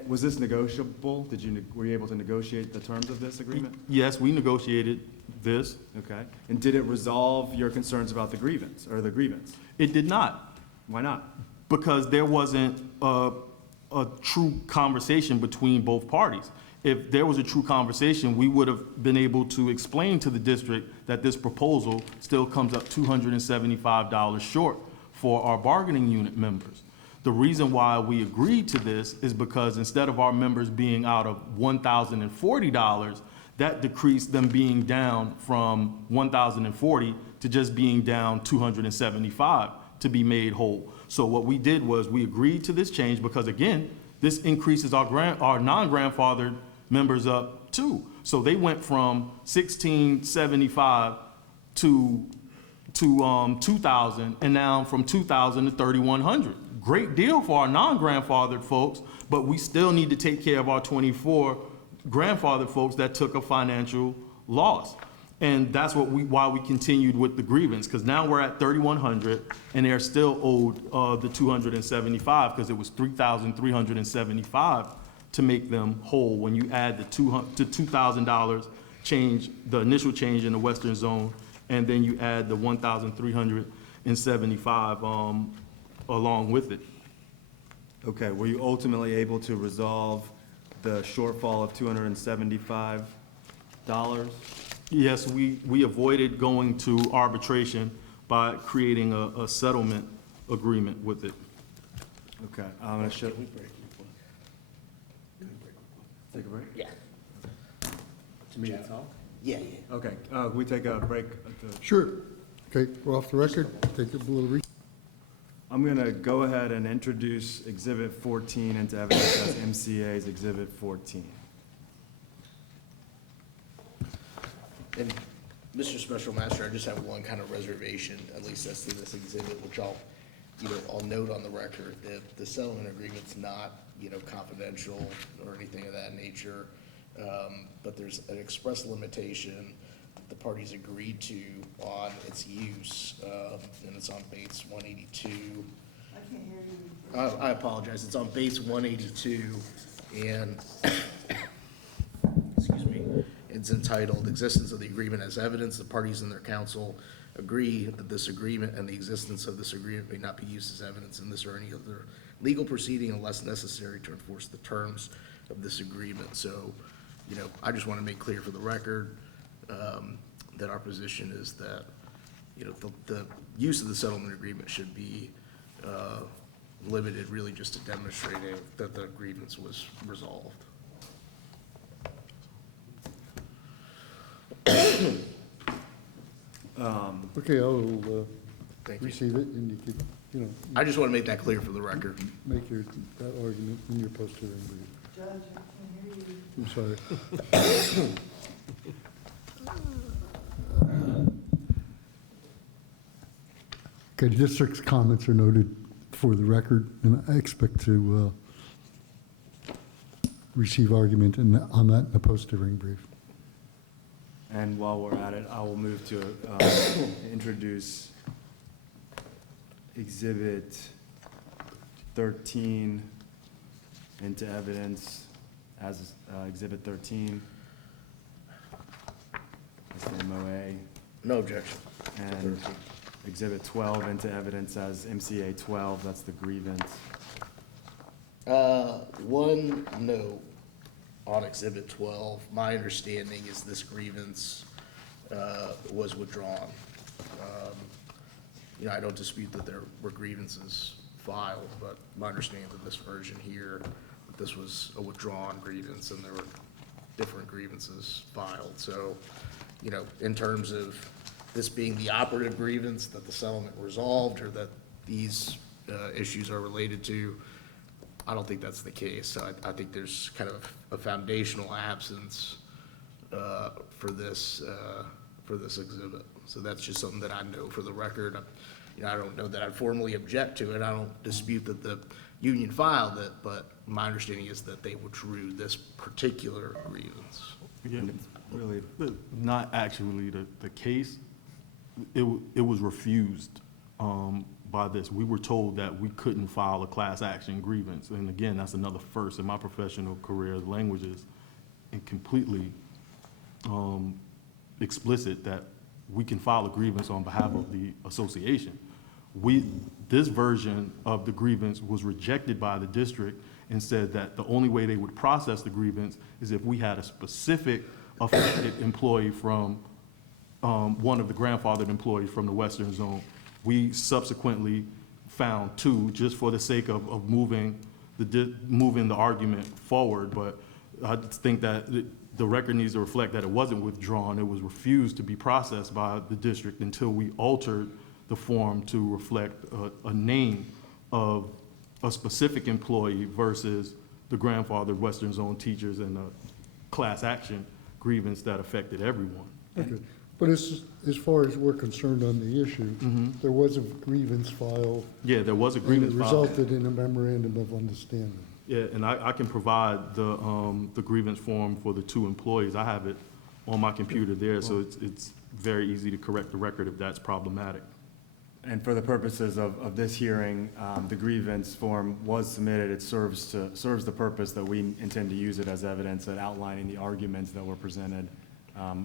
was this negotiable? Were you able to negotiate the terms of this agreement? Yes, we negotiated this. Okay. And did it resolve your concerns about the grievance, or the grievance? It did not, Why not? because there wasn't a true conversation between both parties. If there was a true conversation, we would have been able to explain to the district that this proposal still comes up $275 short for our bargaining unit members. The reason why we agreed to this is because instead of our members being out of $1,040, that decreased them being down from $1,040 to just being down $275 to be made whole. So what we did was we agreed to this change because, again, this increases our non-grandfathered members up too. So they went from 1675 to 2,000, and now from 2,000 to 3,100. Great deal for our non-grandfathered folks, but we still need to take care of our 24 grandfathered folks that took a financial loss. And that's why we continued with the grievance, because now we're at 3,100 and they're still owed the 275, because it was 3,375 to make them whole when you add the $2,000 change, the initial change in the Western Zone, and then you add the 1,375 along with it. Okay, were you ultimately able to resolve the shortfall of $275? Yes, we avoided going to arbitration by creating a settlement agreement with it. Okay, I'm gonna show. Can we break? Take a break? Yeah. To me, it's all. Yeah, yeah. Okay, can we take a break? Sure. Okay, we're off the record. Take a little recess. I'm gonna go ahead and introduce Exhibit 14 into evidence as MCA's Exhibit 14. And Mr. Special Master, I just have one kind of reservation, at least as to this exhibit, which I'll note on the record, that the settlement agreement's not, confidential or anything of that nature. But there's an express limitation that the parties agreed to on its use, and it's on base 182. I can't hear you. I apologize, it's on base 182, and, excuse me, it's entitled Existence of the Agreement as Evidence. The parties and their counsel agree that this agreement and the existence of this agreement may not be used as evidence in this or any other legal proceeding unless necessary to enforce the terms of this agreement. So, I just want to make clear for the record that our position is that, the use of the settlement agreement should be limited really just to demonstrating that the grievance was resolved. Okay, I'll Thank you. receive it, and you could, you know, I just want to make that clear for the record. make that argument in your post-hearing brief. Judge, I can't hear you. I'm sorry. Okay, the district's comments are noted for the record, and I expect to receive argument on that in the post-hearing brief. And while we're at it, I will move to introduce Exhibit 13 into evidence as Exhibit 13. That's the MOA. No objection. And Exhibit 12 into evidence as MCA 12, that's the grievance. One note on Exhibit 12, my understanding is this grievance was withdrawn. You know, I don't dispute that there were grievances filed, but my understanding of this version here, that this was a withdrawn grievance and there were different grievances filed. So, you know, in terms of this being the operative grievance that the settlement resolved or that these issues are related to, I don't think that's the case. So I think there's kind of a foundational absence for this exhibit. So that's just something that I know for the record. You know, I don't know that I'd formally object to it. I don't dispute that the union filed it, but my understanding is that they withdrew this particular grievance. Yeah, And it's really, not actually the case. It was refused by this. We were told that we couldn't file a class action grievance. And again, that's another first in my professional career. The language is completely explicit that we can file a grievance on behalf of the association. This version of the grievance was rejected by the district and said that the only way they would process the grievance is if we had a specific affected employee from one of the grandfathered employees from the Western Zone. We subsequently found two, just for the sake of moving the argument forward, but I think that the record needs to reflect that it wasn't withdrawn. It was refused to be processed by the district until we altered the form to reflect a name of a specific employee versus the grandfathered Western Zone teachers and the class action grievance that affected everyone. Okay, but as far as we're concerned on the issue, there was a grievance filed. Yeah, there was a And grievance it filed. resulted in a memorandum of understanding. Yeah, and I can provide the grievance form for the two employees. I have it on my computer there, so it's very easy to correct the record if that's problematic. and for the purposes of this hearing, the grievance form was submitted. It serves the purpose that we intend to use it as evidence at outlining the arguments that were presented.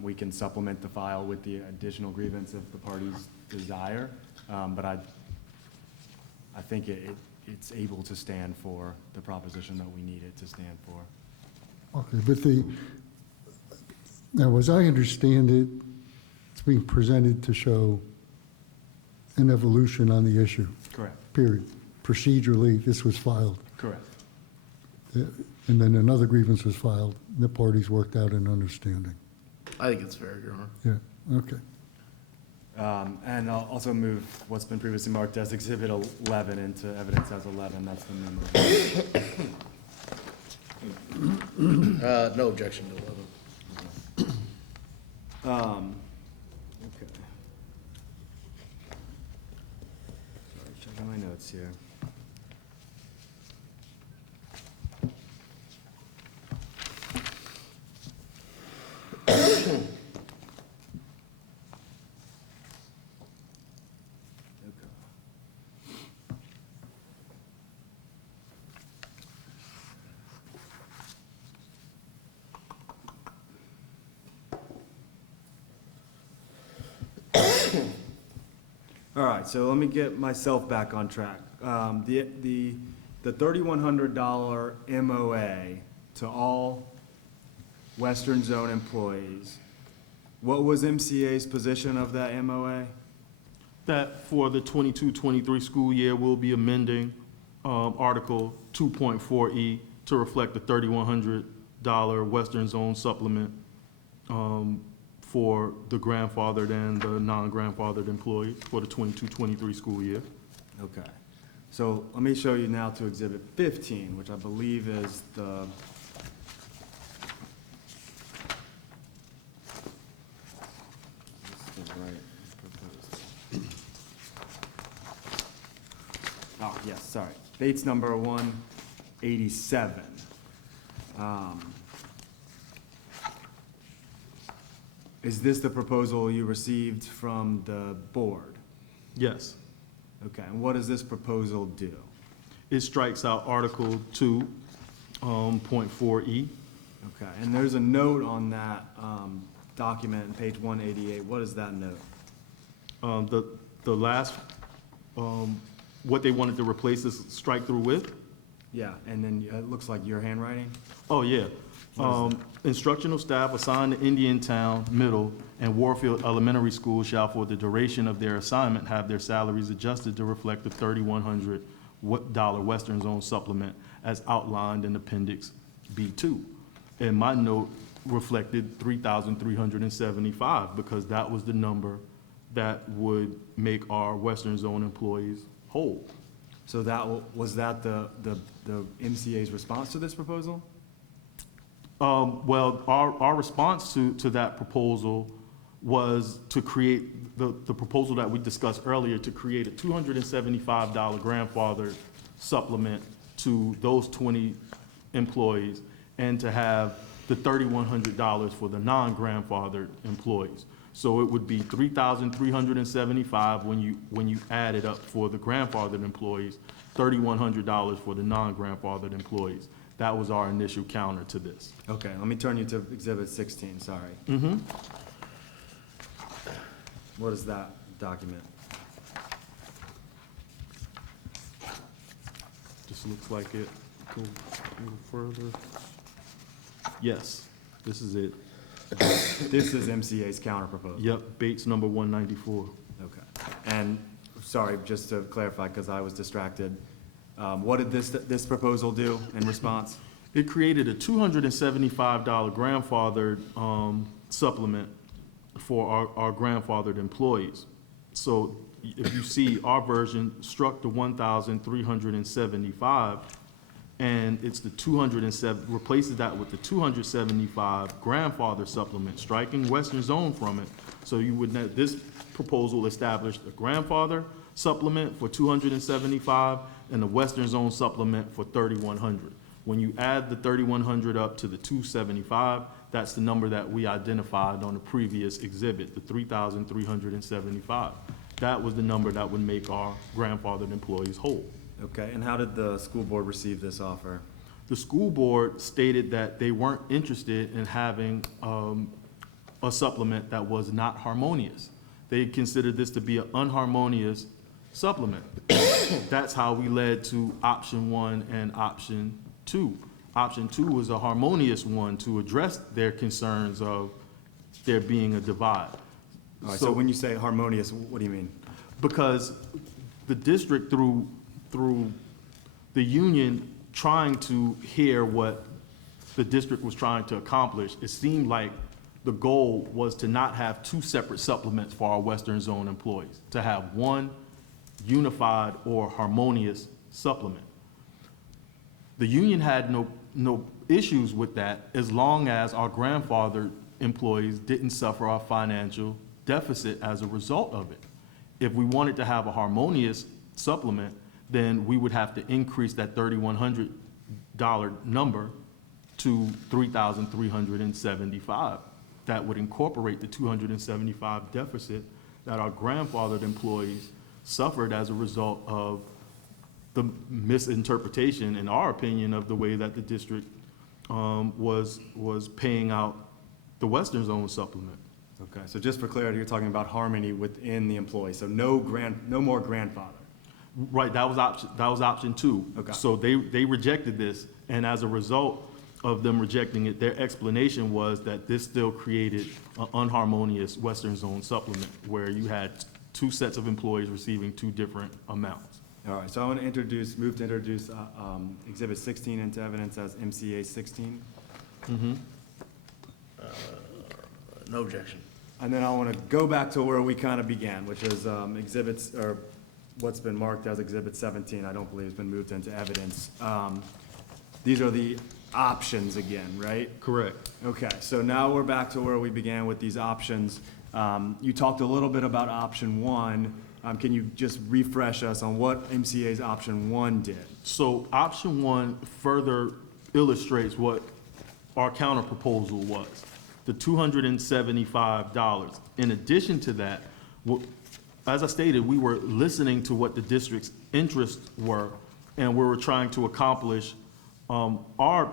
We can supplement the file with the additional grievance if the parties desire, but I think it's able to stand for the proposition that we need it to stand for. Okay, but now, as I understand it, it's being presented to show an evolution on the issue, Correct. period. Procedurally, this was filed, Correct. and then another grievance was filed, and the parties worked out an understanding. I think it's fair, Your Honor. Yeah, okay. And I'll also move what's been previously marked as Exhibit 11 into evidence as 11. That's the number. No objection to 11. Okay. Sorry, checking my notes here. All right, so let me get myself back on track. The $3,100 MOA to all Western Zone employees, what was MCA's position of that MOA? That for the 22-23 school year, we'll be amending Article 2.4E to reflect the $3,100 Western Zone supplement for the grandfathered and the non-grandfathered employees for the 22-23 school year. Okay. So let me show you now to Exhibit 15, which I believe is the, this is the right proposal. Oh, yes, sorry. Bates number 187. Is this the proposal you received from the board? Yes. Okay, and what does this proposal do? It strikes out Article 2, point 4E. Okay, and there's a note on that document on page 188. What is that note? The last, what they wanted to replace this strike through with? Yeah, and then it looks like your handwriting? Oh, yeah. What is Instructional staff assigned to Indiantown Middle and Warfield Elementary School shall, for the duration of their assignment, have their salaries adjusted to reflect the $3,100 Western Zone supplement as outlined in Appendix B2. And my note reflected 3,375 because that was the number that would make our Western Zone employees whole. So was that the MCA's response to this proposal? Well, our response to that proposal was to create, the proposal that we discussed earlier, to create a $275 grandfather supplement to those 20 employees and to have the $3,100 for the non-grandfathered employees. So it would be $3,375 when you add it up for the grandfathered employees, $3,100 for the non-grandfathered employees. That was our initial counter to this. Okay, let me turn you to Exhibit 16, sorry. Mm-hmm. What is that document? Just looks like it. Go a little further. Yes, this is it. This is MCA's counter proposal? Yep, Bates number 194. Okay. And, sorry, just to clarify, because I was distracted, what did this proposal do in response? It created a $275 grandfathered supplement for our grandfathered employees. So if you see, our version struck the 1,375, and it's the 207, replaces that with the 275 grandfather supplement, striking Western Zone from it. So you would, this proposal established a grandfather supplement for 275 and the Western Zone supplement for 3,100. When you add the 3,100 up to the 275, that's the number that we identified on the previous exhibit, the 3,375. That was the number that would make our grandfathered employees whole. Okay, and how did the school board receive this offer? The school board stated that they weren't interested in having a supplement that was not harmonious. They considered this to be an unharmonious supplement. That's how we led to option 1 and option 2. Option 2 was a harmonious one to address their concerns of there being a divide. All right, so when you say harmonious, what do you mean? Because the district, through the union trying to hear what the district was trying to accomplish, it seemed like the goal was to not have 2 separate supplements for our Western Zone employees, to have one unified or harmonious supplement. The union had no issues with that as long as our grandfathered employees didn't suffer a financial deficit as a result of it. If we wanted to have a harmonious supplement, then we would have to increase that $3,100 number to $3,375. That would incorporate the 275 deficit that our grandfathered employees suffered as a result of the misinterpretation, in our opinion, of the way that the district was paying out the Western Zone supplement. Okay, so just for clarity, you're talking about harmony within the employee, so no more grandfather. Right, that was option 2. Okay. So they rejected this, and as a result of them rejecting it, their explanation was that this still created an unharmonious Western Zone supplement where you had 2 sets of employees receiving 2 different amounts. All right, so I want to move to introduce Exhibit 16 into evidence as MCA 16. No objection. And then I want to go back to where we kind of began, which is exhibits, or what's been marked as Exhibit 17, I don't believe has been moved into evidence. These are the options again, right? Correct. Okay, so now we're back to where we began with these options. You talked a little bit about option one. Can you just refresh us on what MCA's option one did? So option one further illustrates what our counter proposal was, the $275. In addition to that, as I stated, we were listening to what the district's interests were, and we were trying to accomplish our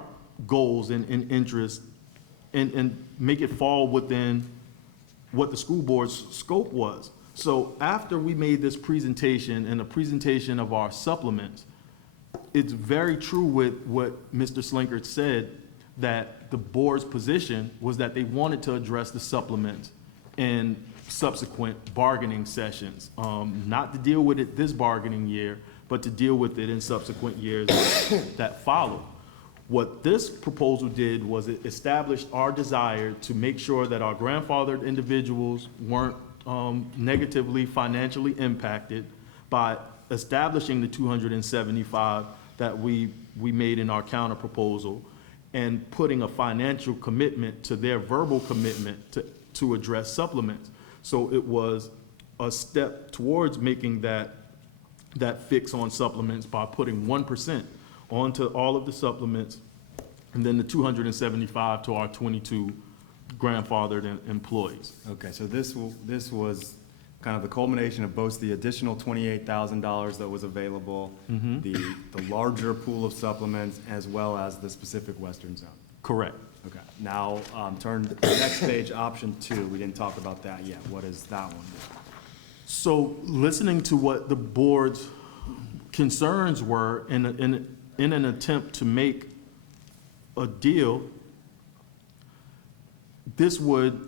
goals and interests and make it fall within what the school board's scope was. So after we made this presentation and a presentation of our supplements, it's very true with what Mr. Slinkert said, that the board's position was that they wanted to address the supplements in subsequent bargaining sessions, not to deal with it this bargaining year, but to deal with it in subsequent years that follow. What this proposal did was it established our desire to make sure that our grandfathered individuals weren't negatively financially impacted by establishing the 275 that we made in our counter proposal, and putting a financial commitment to their verbal commitment to address supplements. So it was a step towards making that fix on supplements by putting 1% onto all of the supplements, and then the 275 to our 22 grandfathered employees. Okay, so this was kind of the culmination of both the additional $28,000 that was available, the larger pool of supplements, as well as the specific Western zone. Correct. Okay, now turn to the next page, option two. We didn't talk about that yet. What is that one? So listening to what the board's concerns were in an attempt to make a deal, this would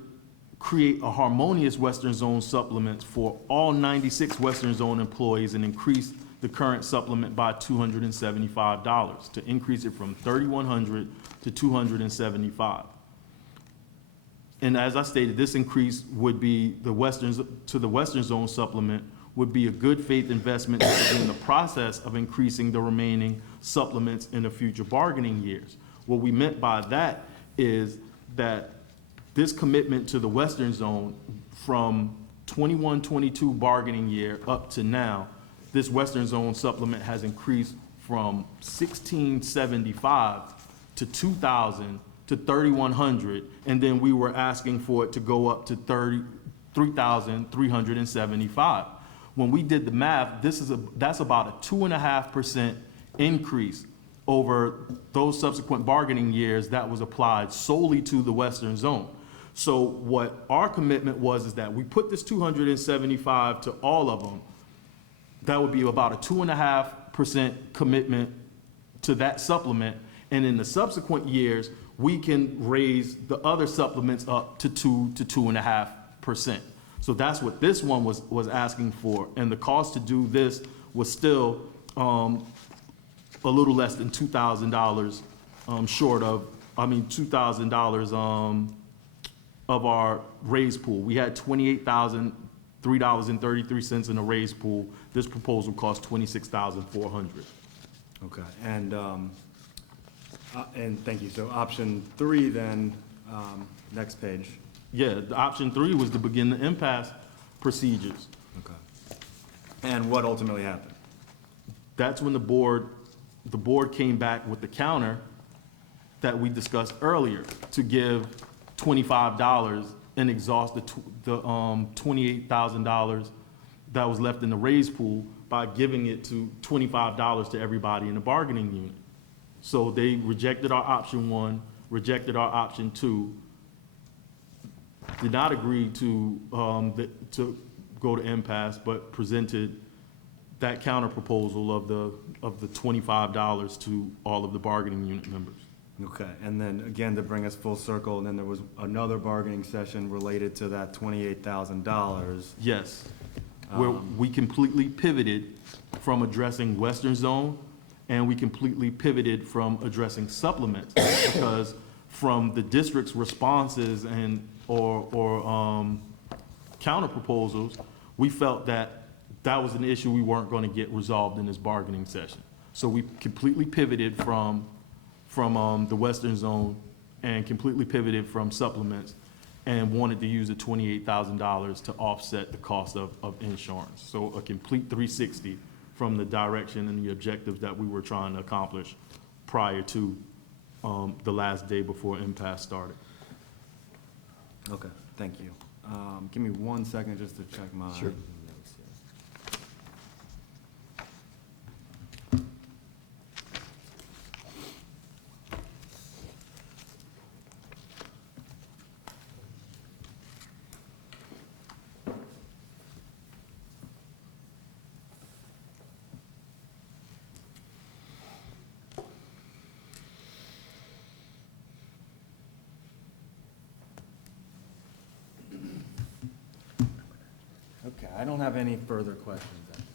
create a harmonious Western Zone supplement for all 96 Western Zone employees and increase the current supplement by $275, to increase it from $3,100 to $275. And as I stated, this increase would be the Western Zone supplement would be a good faith investment in the process of increasing the remaining supplements in the future bargaining years. What we meant by that is that this commitment to the Western Zone from 21-22 bargaining year up to now, this Western Zone supplement has increased from $1,675 to $2,000 to $3,100, and then we were asking for it to go up to $3,375. When we did the math, that's about a 2.5% increase over those subsequent bargaining years that was applied solely to the Western Zone. So what our commitment was is that we put this 275 to all of them. That would be about a 2.5% commitment to that supplement. And in the subsequent years, we can raise the other supplements up to 2 to 2.5%. So that's what this one was asking for. And the cost to do this was still a little less than $2,000 short of, $2,000 of our raise pool. We had $28,003.33 in the raise pool. This proposal cost $26,400. Okay, and thank you. So option three then, next page. Yeah, the option 3 was to begin the impasse procedures. Okay. And what ultimately happened? That's when the board came back with the counter that we discussed earlier to give $25 and exhaust the $28,000 that was left in the raise pool by giving it to $25 to everybody in the bargaining unit. So they rejected our option 1, rejected our option 2, did not agree to go to impasse, but presented that counter proposal of the $25 to all of the bargaining unit members. Okay, and then again, to bring us full circle, and then there was another bargaining session related to that $28,000. Yes, where we completely pivoted from addressing Western Zone, and we completely pivoted from addressing supplements, because from the district's responses and or counter proposals, we felt that that was an issue we weren't going to get resolved in this bargaining session. So we completely pivoted from the Western Zone and completely pivoted from supplements and wanted to use the $28,000 to offset the cost of insurance. So a complete 360 from the direction and the objectives that we were trying to accomplish prior to the last day before Impasse started. Okay, thank you. Give me 1 second just to check my Sure. notes here. Okay, I don't have any further questions at this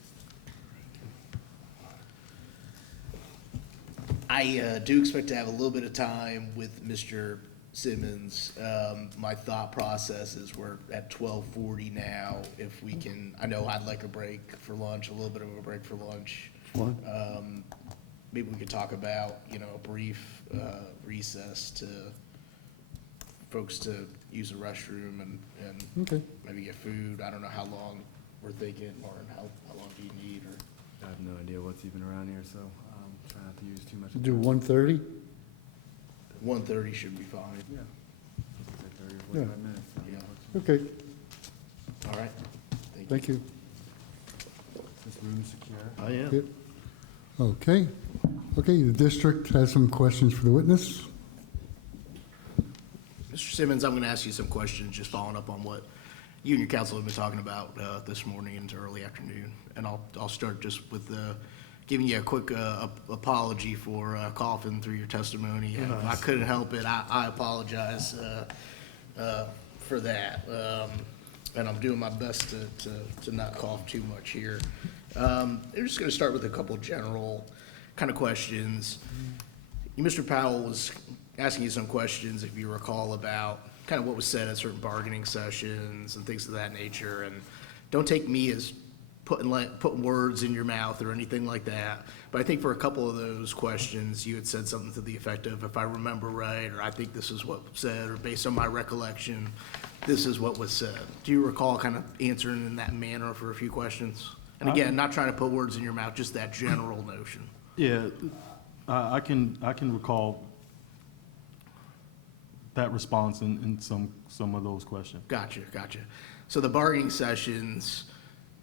time. I do expect to have a little bit of time with Mr. Simmons. My thought process is we're at 12:40 now. If we can, I know I'd like a break for lunch, a little bit of a break for lunch. Fine. Maybe we could talk about, a brief recess to folks to use the restroom and Okay. maybe get food. I don't know how long we're thinking, Martin, how long do you need, or? I have no idea what's even around here, so try not to use too much. Do 1:30? 1:30 should be fine. Yeah. Say 30 or Yeah. 45 minutes. Yeah. Okay, All right. thank you. Is this room secure? I am. Yep. Okay. Okay, the district has some questions for the witness. Mr. Simmons, I'm going to ask you some questions, just following up on what you and your council have been talking about this morning into early afternoon. And I'll start just with giving you a quick apology for coughing through your testimony. And if I couldn't help it, I apologize for that. And I'm doing my best to not cough too much here. I'm just going to start with a couple general kind of questions. Mr. Powell was asking you some questions, if you recall, about kind of what was said at certain bargaining sessions and things of that nature. And don't take me as putting words in your mouth or anything like that. But I think for a couple of those questions, you had said something to the effect of, if I remember right, or I think this is what was said, or based on my recollection, this is what was said. Do you recall kind of answering in that manner for a few questions? And again, not trying to put words in your mouth, just that general notion. Yeah, I can recall that response in some of those questions. Gotcha. So the bargaining sessions,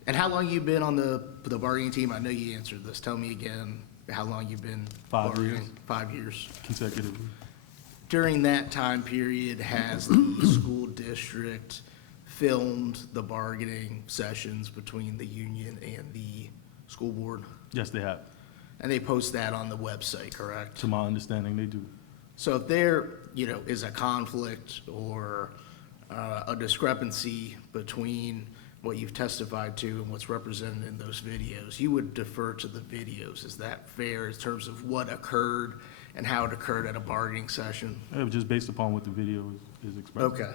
and how long you been on the bargaining team? I know you answered this. Tell me again how long you've been 5 years. bargaining. 5 years. Consecutively. During that time period, has the school district filmed the bargaining sessions between the union and the school board? Yes, they have. And they post that on the website, correct? To my understanding, they do. So if there, is a conflict or a discrepancy between what you've testified to and what's represented in those videos, you would defer to the videos. Is that fair in terms of what occurred and how it occurred at a bargaining session? Just based upon what the video is expressing. Okay.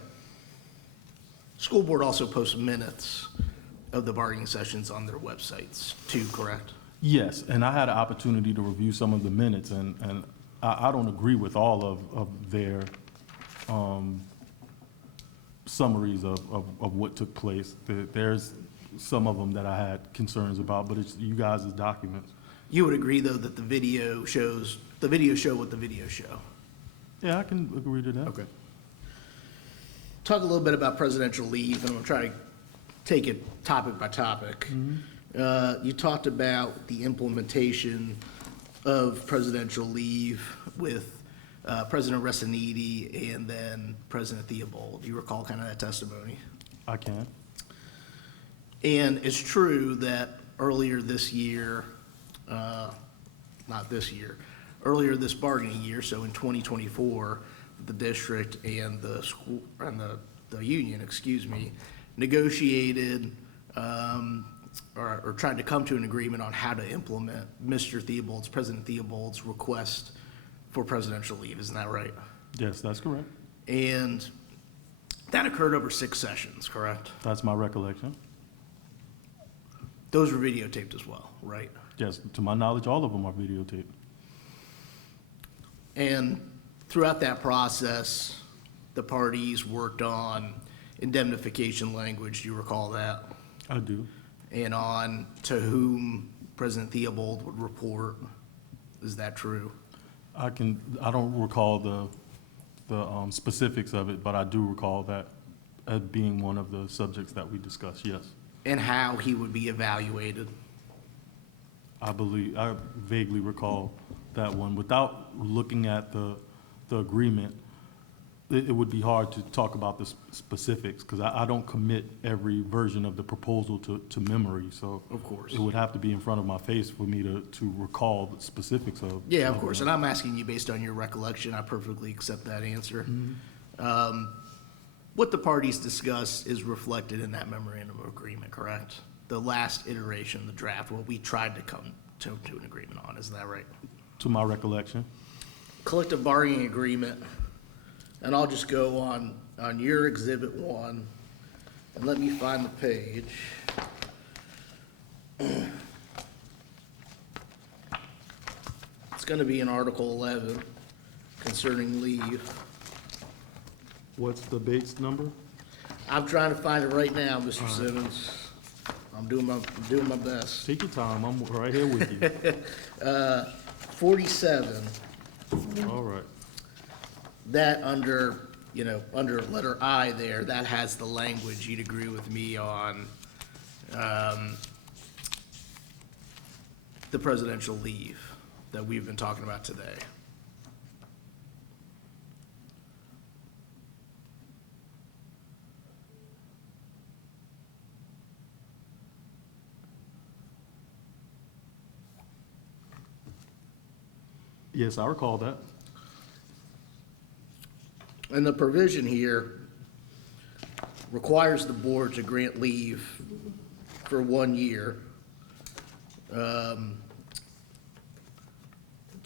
School board also posts minutes of the bargaining sessions on their websites too, correct? Yes, and I had an opportunity to review some of the minutes, and I don't agree with all of their summaries of what took place. There's some of them that I had concerns about, but it's you guys' documents. You would agree, though, that the video show what the video show? Yeah, I can agree to that. Okay. Talk a little bit about presidential leave, and I'm gonna try to take it topic by topic. You talked about the implementation of presidential leave with President Resiniti and then President Theobald. Do you recall kind of that testimony? I can. And it's true that earlier this year, earlier this bargaining year, so in 2024, the district and the school, and the union, negotiated or tried to come to an agreement on how to implement President Theobald's request for presidential leave. Isn't that right? Yes, that's correct. And That occurred over 6 sessions, correct? That's my recollection. Those were videotaped as well, right? Yes, to my knowledge, all of them are videotaped. And throughout that process, the parties worked on indemnification language, do you recall that? I do. And on to whom President Theobald would report, is that true? I don't recall the specifics of it, but I do recall that as being one of the subjects that we discussed, yes. And how he would be evaluated? I vaguely recall that one. Without looking at the agreement, it would be hard to talk about the specifics, because I don't commit every version of the proposal to memory, so. Of course. It would have to be in front of my face for me to recall the specifics of. Yeah, of course, and I'm asking you based on your recollection, I perfectly accept that answer. What the parties discussed is reflected in that memorandum of agreement, correct? The last iteration, the draft, what we tried to come to an agreement on, isn't that right? To my recollection. Collective bargaining agreement, and I'll just go on your exhibit 1, and let me find the page. It's gonna be in Article 11 concerning leave. What's the Bates number? I'm trying to find it right now, Mr. Simmons. I'm doing my best. Take your time, I'm right here with you. 47, All right. that under letter I there, that has the language you'd agree with me on, the presidential leave that we've been talking about today. Yes, I recall that. And the provision here requires the board to grant leave for 1 year to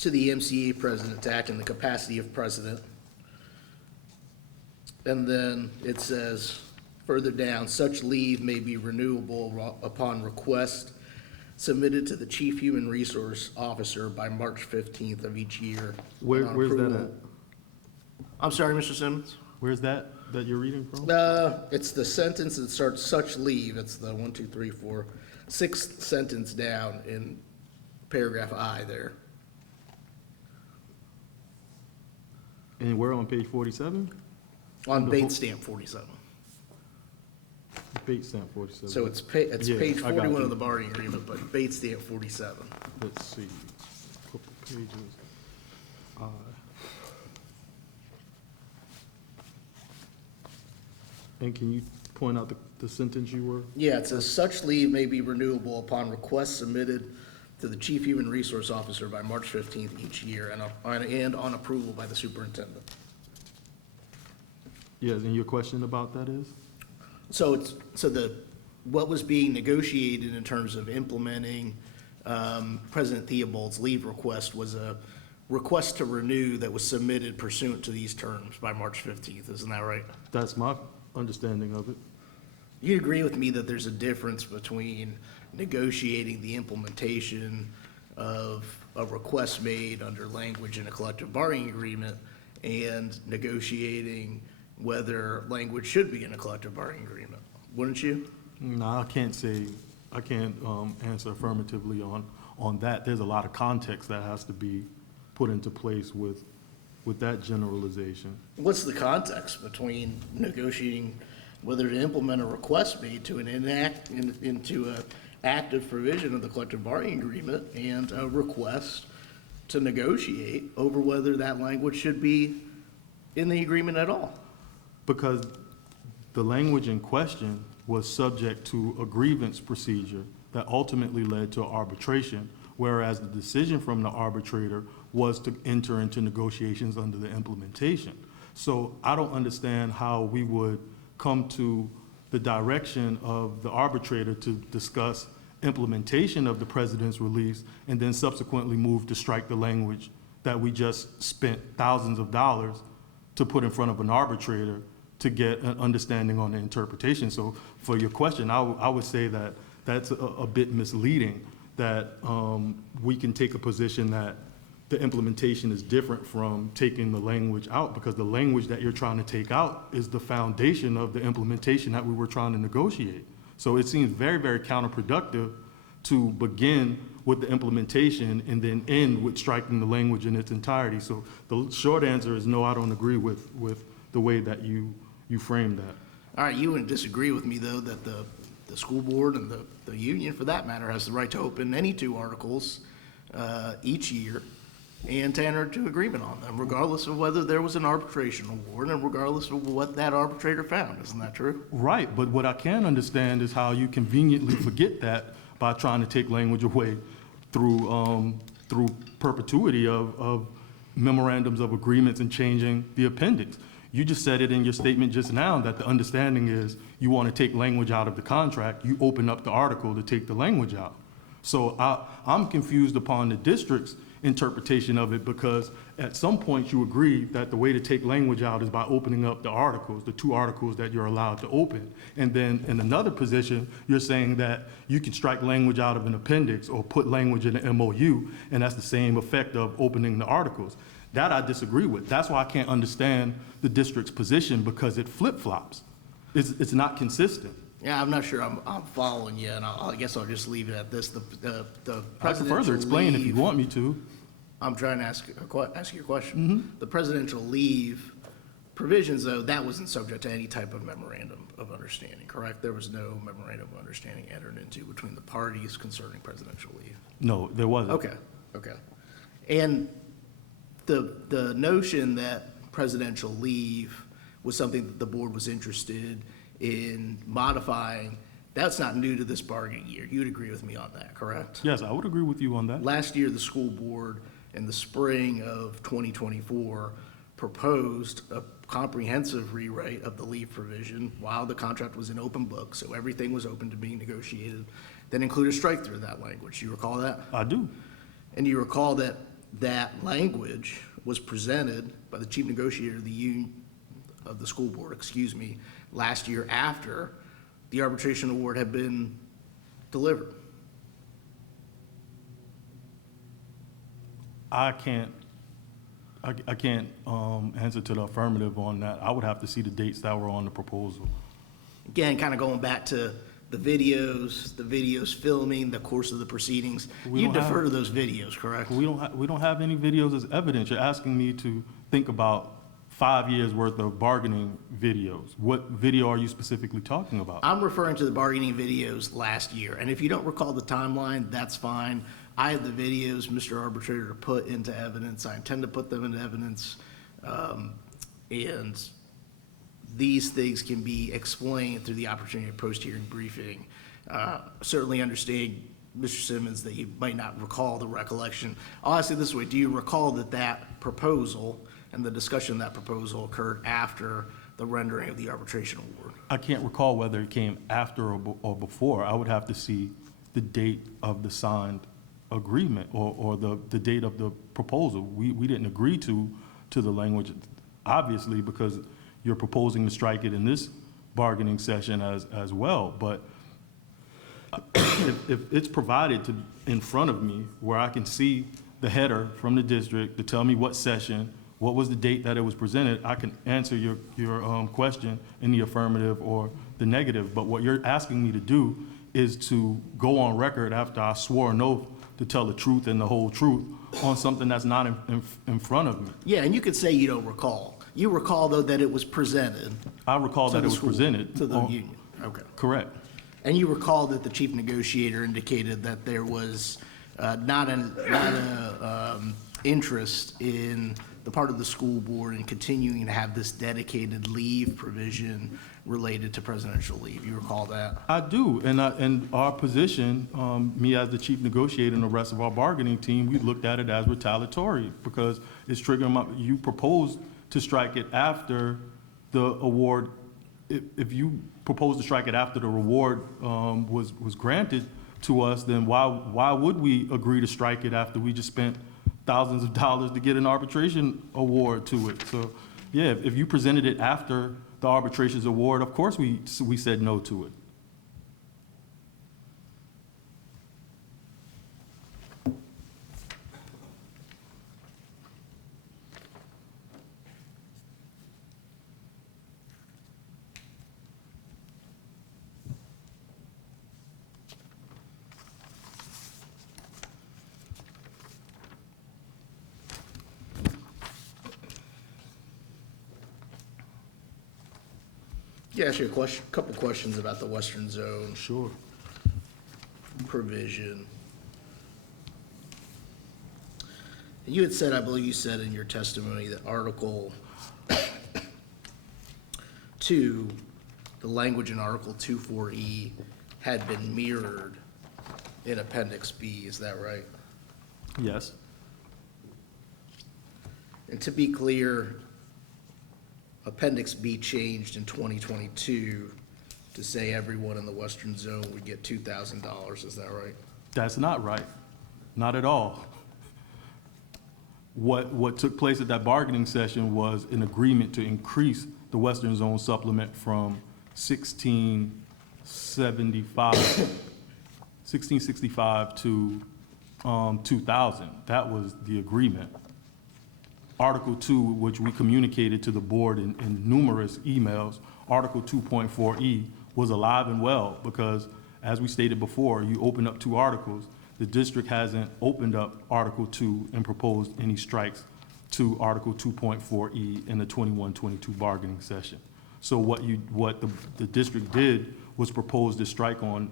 the MCEA president to act in the capacity of president. And then it says, further down, such leave may be renewable upon request submitted to the Chief Human Resource Officer by March 15th of each year. Where's on that approval. at? I'm sorry, Mr. Simmons? Where's that you're reading from? It's the sentence that starts such leave, it's the 1, 2, 3, 4, 6th sentence down in paragraph I there. And we're on page 47? On The Bates whole- stamp 47. Bates stamp 47. So it's Yeah, page I got 41 you. of the bargaining agreement, but Bates stamp 47. Let's see, couple pages. And can you point out the sentence you were? Yeah, it says such leave may be renewable upon request submitted to the Chief Human Resource Officer by March 15th each year and on approval by the superintendent. Yes, and your question about that is? So what was being negotiated in terms of implementing President Theobald's leave request was a request to renew that was submitted pursuant to these terms by March 15th, isn't that right? That's my understanding of it. You agree with me that there's a difference between negotiating the implementation of a request made under language in a collective bargaining agreement and negotiating whether language should be in a collective bargaining agreement, wouldn't you? No, I can't answer affirmatively on that. There's a lot of context that has to be put into place with that generalization. What's the context between negotiating whether to implement a request made to into a active provision of the collective bargaining agreement and a request to negotiate over whether that language should be in the agreement at all? Because the language in question was subject to a grievance procedure that ultimately led to arbitration, whereas the decision from the arbitrator was to enter into negotiations under the implementation. So I don't understand how we would come to the direction of the arbitrator to discuss implementation of the president's release and then subsequently move to strike the language that we just spent thousands of dollars to put in front of an arbitrator to get an understanding on the interpretation. So for your question, I would say that that's a bit misleading, that we can take a position that the implementation is different from taking the language out, because the language that you're trying to take out is the foundation of the implementation that we were trying to negotiate. So it seems very, very counterproductive to begin with the implementation and then end with striking the language in its entirety. So the short answer is no, I don't agree with the way that you framed that. All right, you wouldn't disagree with me, though, that the school board and the union, for that matter, has the right to open any two articles each year and to enter into agreement on them, regardless of whether there was an arbitration award and regardless of what that arbitrator found. Isn't that true? Right, but what I can understand is how you conveniently forget that by trying to take language away through perpetuity of memorandums of agreements and changing the appendix. You just said it in your statement just now that the understanding is you want to take language out of the contract, you open up the article to take the language out. So I'm confused upon the district's interpretation of it, because at some point you agree that the way to take language out is by opening up the articles, the two articles that you're allowed to open. And then in another position, you're saying that you can strike language out of an appendix or put language in an MOU, and that's the same effect of opening the articles. That I disagree with. That's why I can't understand the district's position, because it flip-flops. It's not consistent. Yeah, I'm not sure I'm following you, and I guess I'll just leave it at this. The I can further presidential explain if you leave- want me to. I'm trying to ask your question. Mm-hmm. The presidential leave provisions, though, that wasn't subject to any type of memorandum of understanding, correct? There was no memorandum of understanding entered into between the parties concerning presidential leave. No, there wasn't. Okay. And the notion that presidential leave was something that the board was interested in modifying, that's not new to this bargaining year. You would agree with me on that, correct? Yes, I would agree with you on that. Last year, the school board, in the spring of 2024, proposed a comprehensive rewrite of the leave provision while the contract was in open book, so everything was open to being negotiated, that included strike through that language. You recall that? I do. And you recall that that language was presented by the chief negotiator of the union, of the school board, last year after the arbitration award had been delivered. I can't answer to the affirmative on that. I would have to see the dates that were on the proposal. Again, kind of going back to the videos filming the course of the proceedings. We You don't have- defer to those videos, correct? We don't have any videos as evidence. You're asking me to think about 5 years worth of bargaining videos. What video are you specifically talking about? I'm referring to the bargaining videos last year, and if you don't recall the timeline, that's fine. I have the videos, Mr. Arbitrator, to put into evidence. I intend to put them into evidence, and these things can be explained through the opportunity of post-hearing briefing. Certainly understand, Mr. Simmons, that you might not recall the recollection. I'll ask it this way: do you recall that that proposal and the discussion of that proposal occurred after the rendering of the arbitration award? I can't recall whether it came after or before. I would have to see the date of the signed agreement or the date of the proposal. We didn't agree to the language, obviously, because you're proposing to strike it in this bargaining session as well. But if it's provided in front of me where I can see the header from the district to tell me what session, what was the date that it was presented, I can answer your question in the affirmative or the negative. But what you're asking me to do is to go on record after I swore an oath to tell the truth and the whole truth on something that's not in front of me. Yeah, and you could say you don't recall. You recall, though, that it was presented I recall to that the it was school, presented. to the union. Okay. Correct. And you recall that the chief negotiator indicated that there was not an interest in the part of the school board in continuing to have this dedicated leave provision related to presidential leave. You recall that? I do, and our position, me as the chief negotiator and the rest of our bargaining team, we looked at it as retaliatory because it's triggering you proposed to strike it after the award. If you proposed to strike it after the reward was granted to us, then why would we agree to strike it after we just spent thousands of dollars to get an arbitration award to it? So, yeah, if you presented it after the arbitrations award, of course we said no to it. Yeah, ask you a couple questions about the Western Zone Sure. provision. You had said, I believe you said in your testimony that Article 2, the language in Article 2.4E had been mirrored in Appendix B, is that right? Yes. And to be clear, Appendix B changed in 2022 to say everyone in the Western Zone would get $2,000, is that right? That's not right. Not at all. What took place at that bargaining session was an agreement to increase the Western Zone supplement from 1665 to 2,000. That was the agreement. Article 2, which we communicated to the board in numerous emails, Article 2.4E was alive and well because, as we stated before, you open up two articles. The district hasn't opened up Article 2 and proposed any strikes to Article 2.4E in the 21-22 bargaining session. So what the district did was propose to strike the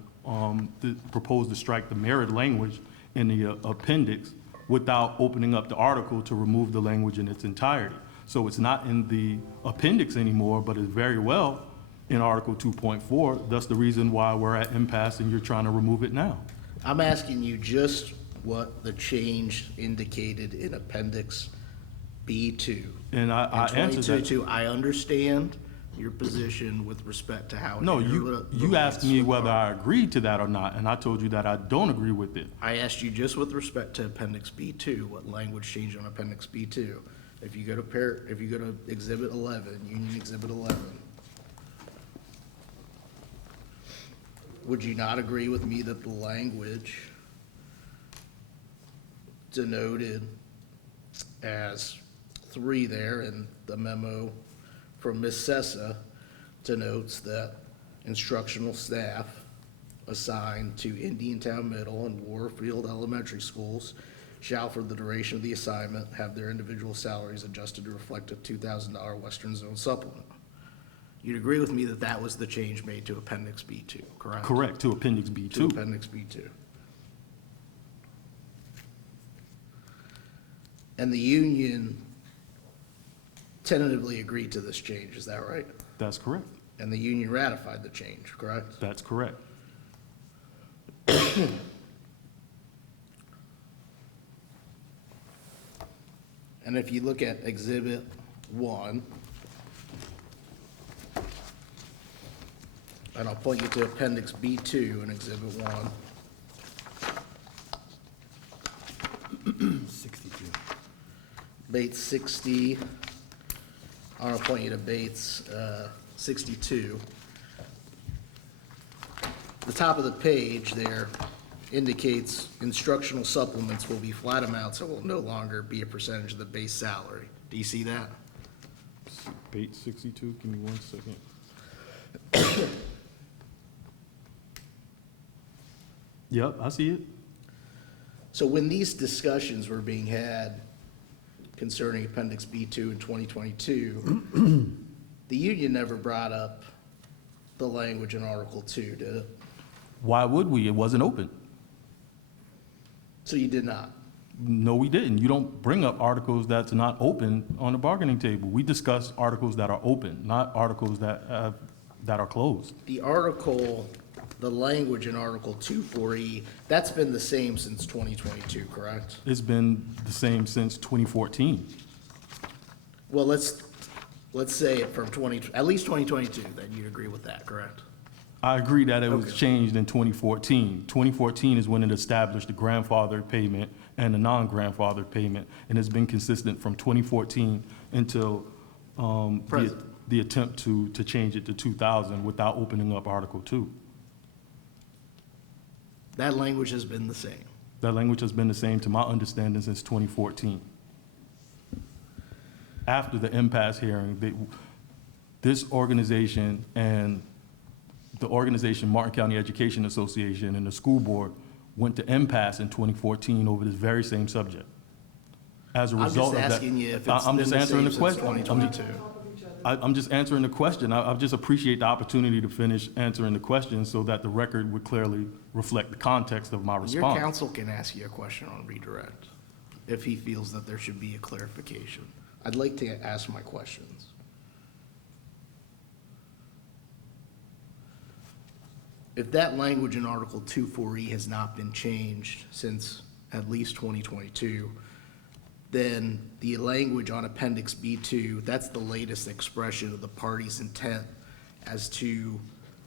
merit language in the appendix without opening up the article to remove the language in its entirety. So it's not in the appendix anymore, but it's very well in Article 2.4. That's the reason why we're at impasse and you're trying to remove it now. I'm asking you just what the change indicated in Appendix B2. And I answered that. 2022, I understand your position with respect to how. No, you asked me whether I agreed to that or not, and I told you that I don't agree with it. I asked you just with respect to Appendix B2, what language changed on Appendix B2. If you go to Exhibit 11, Union Exhibit 11, would you not agree with me that the language denoted as 3 there in the memo from Ms. Sessa denotes that instructional staff assigned to Indiantown Middle and Warfield Elementary Schools shall, for the duration of the assignment, have their individual salaries adjusted to reflect a $2,000 Western Zone supplement? You'd agree with me that that was the change made to Appendix B2, correct? Correct, to Appendix To B2. Appendix B2. And the union tentatively agreed to this change, is that right? That's correct. And the union ratified the change, correct? That's correct. And if you look at Exhibit 1, and I'll point you to Appendix B2 in Exhibit 1. 62. Bates 60, I'm gonna point you to Bates 62. The top of the page there indicates instructional supplements will be flat amounts and will no longer be a percentage of the base salary. Do you see that? Page 62, give me 1 second. Yep, I see it. So when these discussions were being had concerning Appendix B2 in 2022, the union never brought up the language in Article 2, did it? Why would we? It wasn't open. So you did not? No, we didn't. You don't bring up articles that's not open on the bargaining table. We discuss articles that are open, not articles that are closed. The article, the language in Article 2.4E, that's been the same since 2022, correct? It's been the same since 2014. Well, let's say it from at least 2022, then you'd agree with that, correct? I agree that it was Okay. changed in 2014. 2014 is when it established the grandfathered payment and the non-grandfathered payment, and it's been consistent from 2014 until Present. the attempt to change it to 2,000 without opening up Article 2. That language has been the same. That language has been the same, to my understanding, since 2014. After the impasse hearing, this organization and the organization Martin County Education Association and the school board went to impasse in 2014 over this very same subject. As a I'm just result of that, asking you if it's I'm been just the answering same the since question. 2022. I'm just answering the question. I just appreciate the opportunity to finish answering the question so that the record would clearly reflect the context of my Your response. counsel can ask you a question on redirect if he feels that there should be a clarification. I'd like to ask my questions. If that language in Article 2.4E has not been changed since at least 2022, then the language on Appendix B2, that's the latest expression of the party's intent as to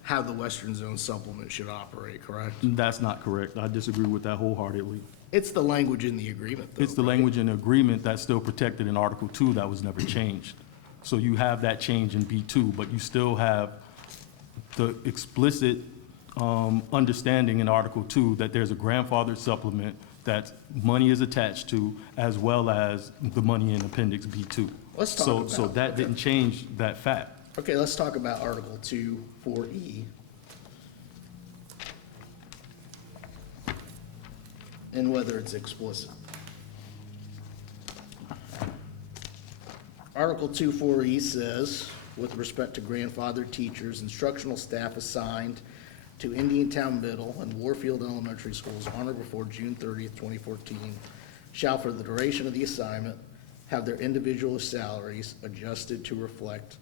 how the Western Zone supplement should operate, correct? That's not correct. I disagree with that wholeheartedly. It's the language in the agreement, though. It's the right? language in the agreement that's still protected in Article 2 that was never changed. So you have that change in B2, but you still have the explicit understanding in Article 2 that there's a grandfathered supplement that money is attached to, as well as the money in Appendix B2. Let's talk So about- that didn't change that fact. Okay, let's talk about Article 2.4E. And whether it's explicit. Article 2.4E says, with respect to grandfathered teachers, instructional staff assigned to Indiantown Middle and Warfield Elementary Schools on or before June 30th, 2014, shall, for the duration of the assignment, have their individual salaries adjusted to reflect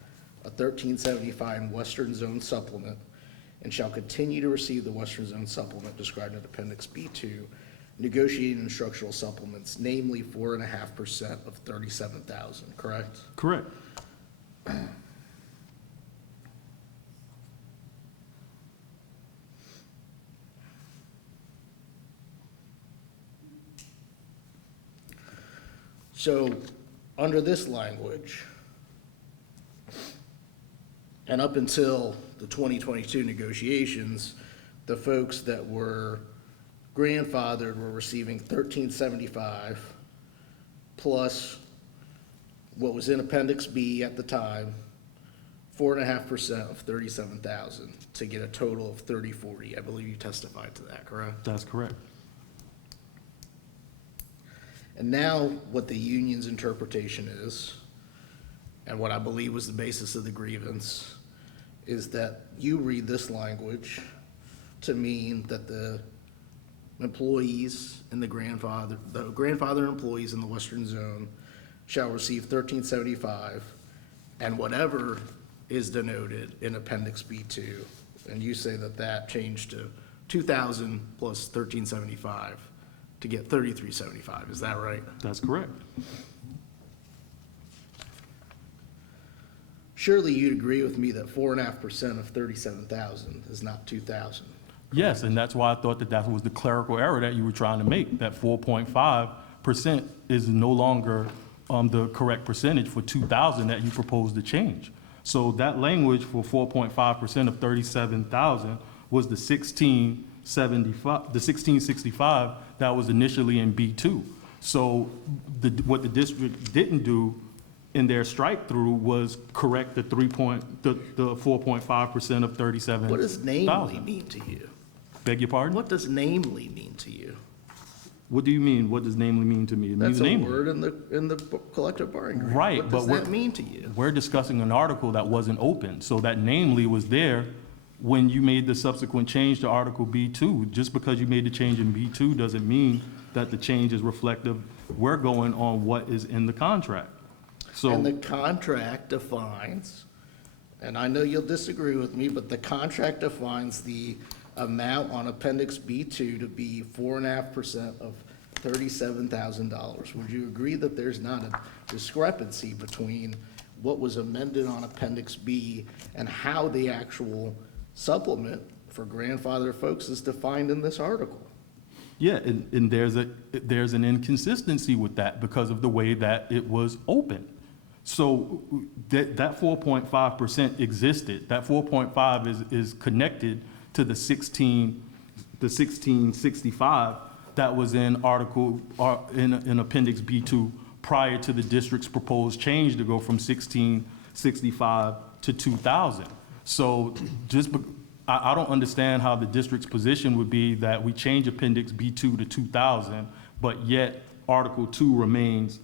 a 1375 Western Zone supplement, and shall continue to receive the Western Zone supplement described in Appendix B2, negotiated instructional supplements, namely 4.5% of 37,000, correct? Correct. So, under this language, and up until the 2022 negotiations, the folks that were grandfathered were receiving 1375 plus what was in Appendix B at the time, 4.5% of 37,000 to get a total of 3040. I believe you testified to that, correct? That's correct. And now, what the union's interpretation is, and what I believe was the basis of the grievance, is that you read this language to mean that the employees in the grandfather employees in the Western Zone shall receive 1375, and whatever is denoted in Appendix B2, and you say that that changed to 2,000 plus 1375 to get 3375, is that right? That's correct. Surely you'd agree with me that 4.5% of 37,000 is not 2,000. Yes, and that's why I thought that that was the clerical error that you were trying to make, that 4.5% is no longer the correct percentage for 2,000 that you proposed to change. So that language for 4.5% of 37,000 was the 1665 that was initially in B2. So what the district didn't do in their strike-through was correct the 4.5% of 37,000. What does namely mean to you? Beg your pardon? What does namely mean to you? What do you mean? What does namely mean to me? It means That's a namely. word in the collective bargaining agreement. Right, What but does that mean to you? We're discussing an article that wasn't open, so that namely was there when you made the subsequent change to Article B2. Just because you made the change in B2 doesn't mean that the change is reflective. We're going on what is in the contract. And the So, contract defines, and I know you'll disagree with me, but the contract defines the amount on Appendix B2 to be 4.5% of $37,000. Would you agree that there's not a discrepancy between what was amended on Appendix B and how the actual supplement for grandfather folks is defined in this article? yeah, and there's an inconsistency with that because of the way that it was open. So that 4.5% existed. That 4.5 is connected to the 1665 that was in in Appendix B2 prior to the district's proposed change to go from 1665 to 2000. So I don't understand how the district's position would be that we change Appendix B2 to 2000, but yet Article 2 remains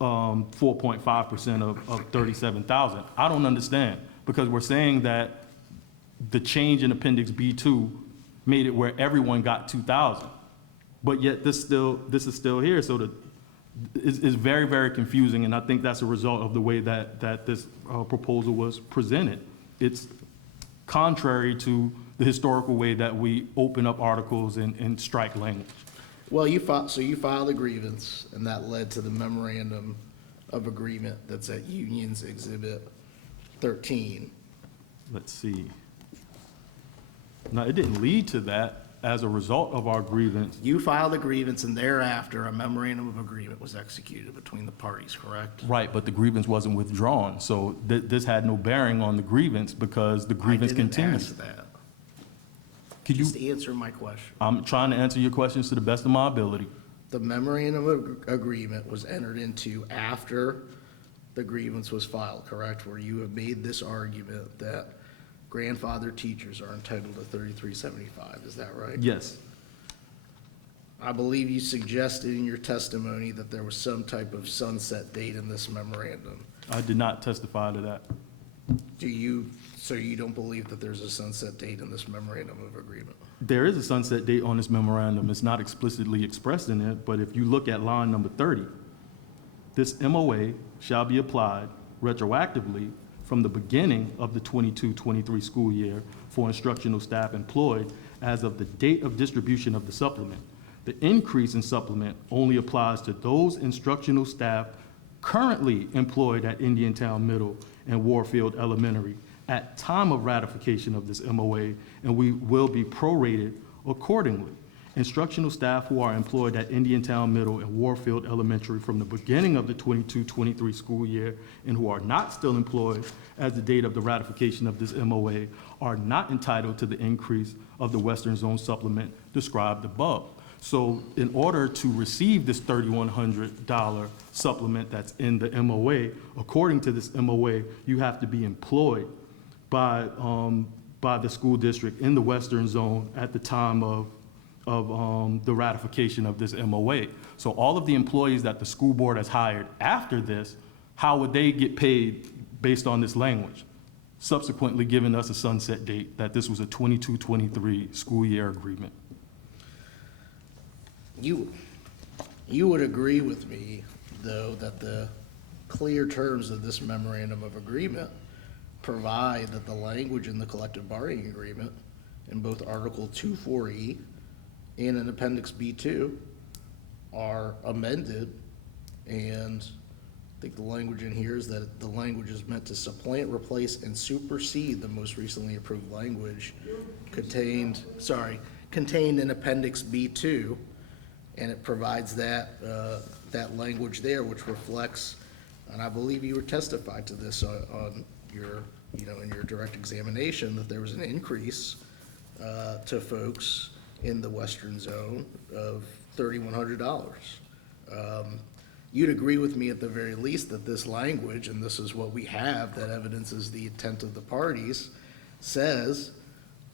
4.5% of 37,000. I don't understand, because we're saying that the change in Appendix B2 made it where everyone got 2,000, but yet this is still here. So it's very, very confusing, and I think that's a result of the way that this proposal was presented. It's contrary to the historical way that we open up articles and strike language. Well, you filed a grievance, and that led to the memorandum of agreement that's at Union's Exhibit 13. Let's see. Now, it didn't lead to that as a result of our grievance. You filed a grievance, and thereafter, a memorandum of agreement was executed between the parties, correct? Right, but the grievance wasn't withdrawn, so this had no bearing on the grievance because the grievance I didn't continued. ask that. Could you, Just answer my question. I'm trying to answer your questions to the best of my ability. The memorandum of agreement was entered into after the grievance was filed, correct? Where you have made this argument that grandfather teachers are entitled to 3375, is that right? Yes, I believe you suggested in your testimony that there was some type of sunset date in this memorandum. I did not testify to that. So you don't believe that there's a sunset date in this memorandum of agreement? There is a sunset date on this memorandum. It's not explicitly expressed in it, but if you look at line number 30, this MOA shall be applied retroactively from the beginning of the 22-23 school year for instructional staff employed as of the date of distribution of the supplement. The increase in supplement only applies to those instructional staff currently employed at Indiantown Middle and Warfield Elementary at time of ratification of this MOA, and we will be prorated accordingly. Instructional staff who are employed at Indiantown Middle and Warfield Elementary from the beginning of the 22-23 school year and who are not still employed as the date of the ratification of this MOA are not entitled to the increase of the Western Zone supplement described above. So in order to receive this $3,100 supplement that's in the MOA, according to this MOA, you have to be employed by the school district in the Western Zone at the time of the ratification of this MOA. So all of the employees that the school board has hired after this, how would they get paid based on this language? Subsequently giving us a sunset date that this was a 22-23 school year agreement. You would agree with me, though, that the clear terms of this memorandum of agreement provide that the language in the collective bargaining agreement in both Article 2.4E and in Appendix B2 are amended, and I think the language in here is that the language is meant to supplant, replace, and supersede the most recently approved language contained in Appendix B2, and it provides that language there, which reflects, and I believe you were testified to this on your, in your direct examination, that there was an increase to folks in the Western Zone of $3,100. You'd agree with me at the very least that this language, and this is what we have, that evidences the intent of the parties, says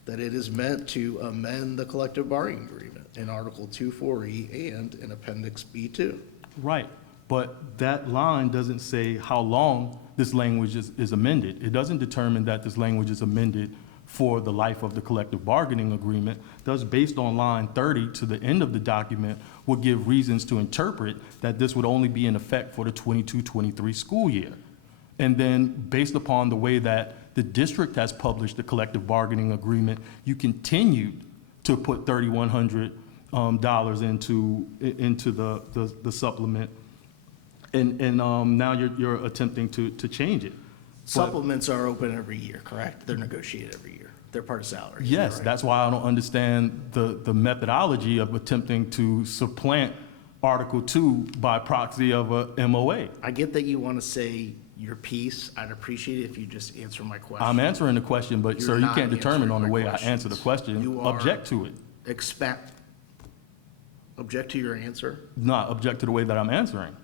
that it is meant to amend the collective bargaining agreement in Article 2.4E and in Appendix B2. Right, but that line doesn't say how long this language is amended. It doesn't determine that this language is amended for the life of the collective bargaining agreement. Thus, based on line 30 to the end of the document, would give reasons to interpret that this would only be in effect for the 22-23 school year. And then, based upon the way that the district has published the collective bargaining agreement, you continued to put $3,100 into the supplement, and now you're attempting to change it. Supplements are open every year, correct? They're negotiated every year. They're part of salary. Yes, right? that's why I don't understand the methodology of attempting to supplant Article 2 by proxy of a MOA. I get that you want to say your piece. I'd appreciate it if you just answer my question. I'm answering the question, but You're sir, you not can't determine answering on the my way I answer the questions. question. You are- Object to it. Object to your answer? Not object to the way that I'm answering.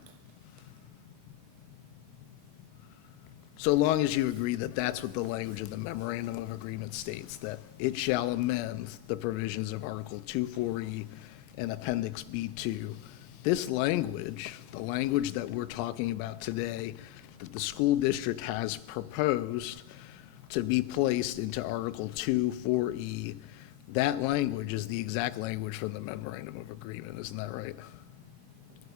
So long as you agree that that's what the language of the memorandum of agreement states, that it shall amend the provisions of Article 240 and Appendix B2. This language, the language that we're talking about today, that the school district has proposed to be placed into Article 240, that language is the exact language from the memorandum of agreement, isn't that right?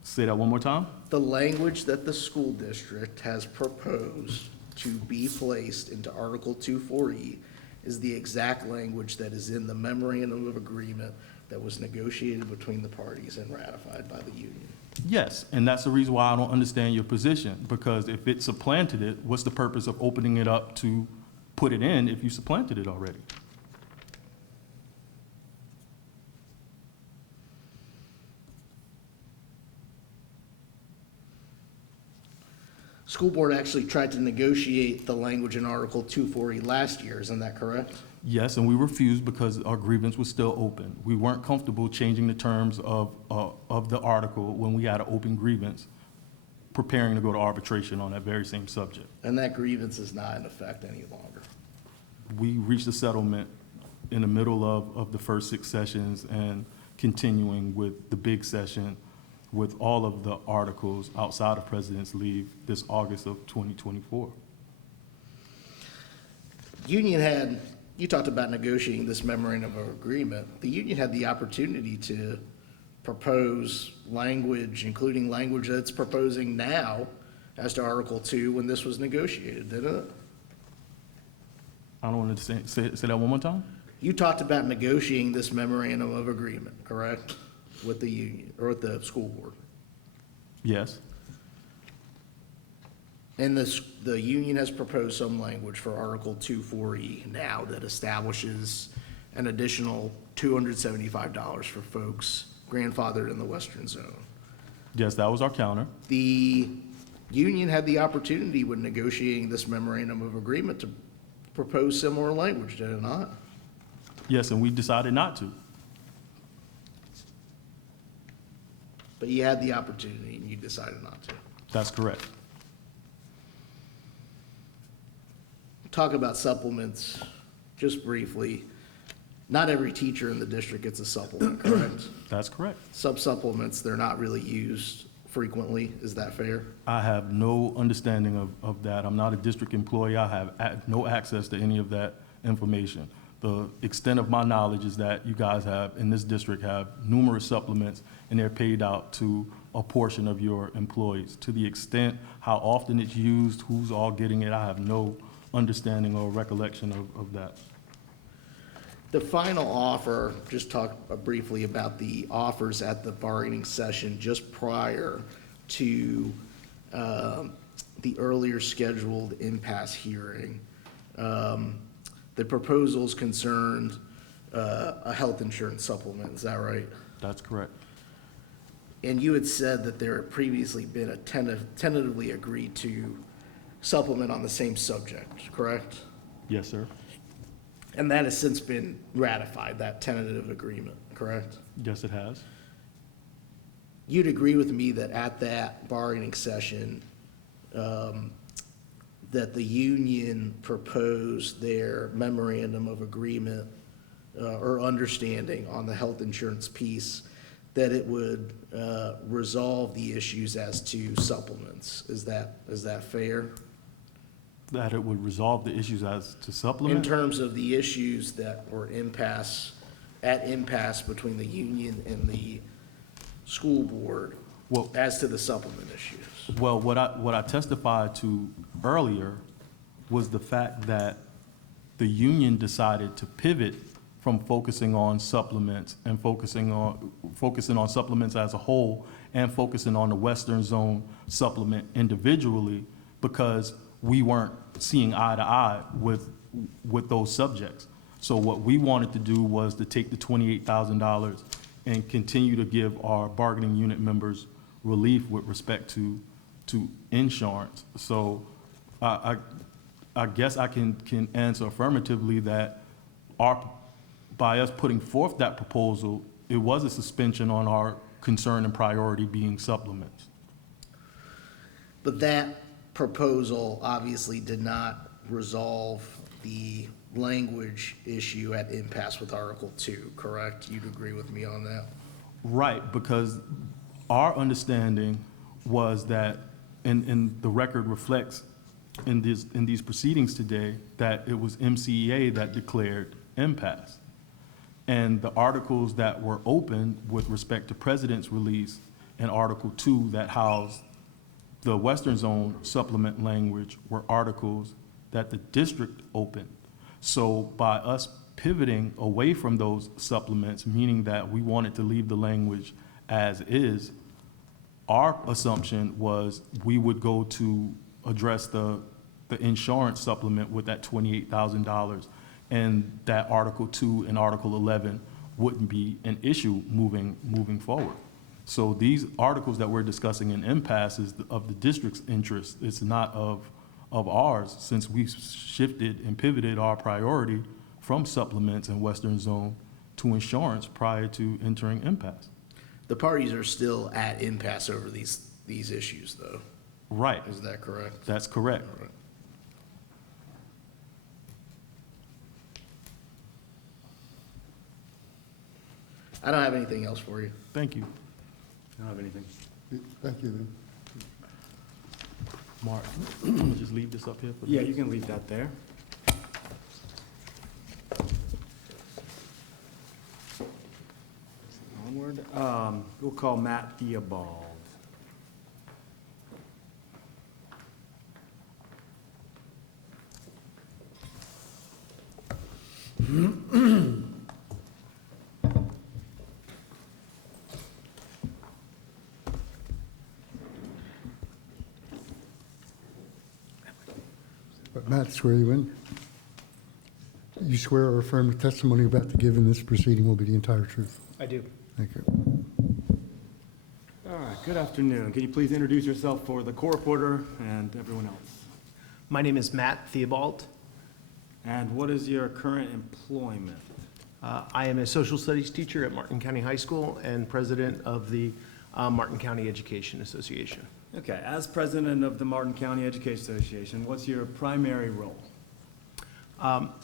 Say that one more time. The language that the school district has proposed to be placed into Article 240 is the exact language that is in the memorandum of agreement that was negotiated between the parties and ratified by the union. Yes, and that's the reason why I don't understand your position, because if it supplanted it, what's the purpose of opening it up to put it in if you supplanted it already? School board actually tried to negotiate the language in Article 240 last year, isn't that correct? Yes, and we refused because our grievance was still open. We weren't comfortable changing the terms of the article when we had an open grievance, preparing to go to arbitration on that very same subject. And that grievance is not in effect any longer. We reached a settlement in the middle of the first 6 sessions and continuing with the big session with all of the articles outside of President's Leave this August of 2024. Union had, you talked about negotiating this memorandum of agreement. The union had the opportunity to propose language, including language that it's proposing now as to Article 2 when this was negotiated, didn't it? I don't want to say that one more time? You talked about negotiating this memorandum of agreement, correct? With the union, or with the school board. Yes. And the union has proposed some language for Article 240 now that establishes an additional $275 for folks grandfathered in the western zone. Yes, that was our counter. The union had the opportunity when negotiating this memorandum of agreement to propose similar language, did it not? Yes, and we decided not to. But you had the opportunity and you decided not to. That's correct. Talk about supplements, just briefly. Not every teacher in the district gets a supplement, correct? That's correct. Sub-supplements, they're not really used frequently, is that fair? I have no understanding of that. I'm not a district employee. I have no access to any of that information. The extent of my knowledge is that you guys have, in this district, have numerous supplements, and they're paid out to a portion of your employees. To the extent how often it's used, who's all getting it, I have no understanding or recollection of that. The final offer, just talk briefly about the offers at the bargaining session just prior to the earlier scheduled impasse hearing. The proposals concerned a health insurance supplement, is that right? That's correct. And you had said that there had previously been a tentatively agreed to supplement on the same subject, correct? Yes, sir. And that has since been ratified, that tentative agreement, correct? Yes, it has. You'd agree with me that at that bargaining session, that the union proposed their memorandum of agreement or understanding on the health insurance piece, that it would resolve the issues as to supplements. Is that fair? That it would resolve the issues as to In supplement? terms of the issues that were impasse between the union and the school board Well- as to the supplement issues. Well, what I testified to earlier was the fact that the union decided to pivot from focusing on supplements and focusing on supplements as a whole and focusing on the Western Zone supplement individually because we weren't seeing eye to eye with those subjects. So what we wanted to do was to take the $28,000 and continue to give our bargaining unit members relief with respect to insurance. So I guess I can answer affirmatively that by us putting forth that proposal, it was a suspension on our concern and priority being supplements. But that proposal obviously did not resolve the language issue at impasse with Article 2, correct? You'd agree with me on that? Right, because our understanding was that, and the record reflects in these proceedings today, that it was MCEA that declared impasse. And the articles that were open with respect to President's release and Article 2 that housed the Western Zone supplement language were articles that the district opened. So by us pivoting away from those supplements, meaning that we wanted to leave the language as is, our assumption was we would go to address the insurance supplement with that $28,000, and that Article 2 and Article 11 wouldn't be an issue moving forward. So these articles that we're discussing in impasse is of the district's interest. It's not of ours, since we've shifted and pivoted our priority from supplements and Western Zone to insurance prior to entering impasse. The parties are still at impasse over these issues, though. Right, Is that correct? that's correct. All right. I don't have anything else for you. Thank you. I don't have anything. Thank you, then. Mark, I'm gonna just leave this up here for the Yeah, you can leave that there. Onward. We'll call Matt Theobald. But Matt, swear you in? You swear or affirm the testimony you're about to give in this proceeding will be the entire truth? I do. Thank you. All right, good afternoon. Can you please introduce yourself for the court reporter and everyone else? My name is Matt Theobald. And what is your current employment? I am a social studies teacher at Martin County High School and president of the Martin County Education Association. Okay, as president of the Martin County Education Association, what's your primary role?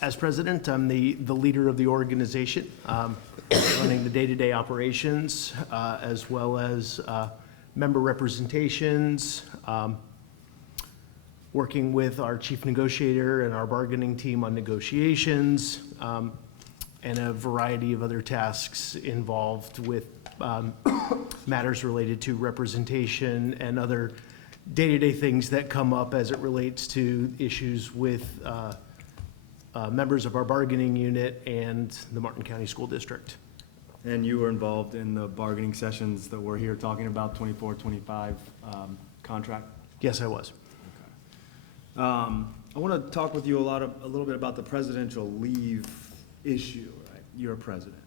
As president, I'm the leader of the organization, running the day-to-day operations, as well as member representations, working with our chief negotiator and our bargaining team on negotiations, and a variety of other tasks involved with matters related to representation and other day-to-day things that come up as it relates to issues with members of our bargaining unit and the Martin County School District. And you were involved in the bargaining sessions that we're here talking about, 24, 25 contract? Yes, I was. I want to talk with you a little bit about the presidential leave issue, right? You're president.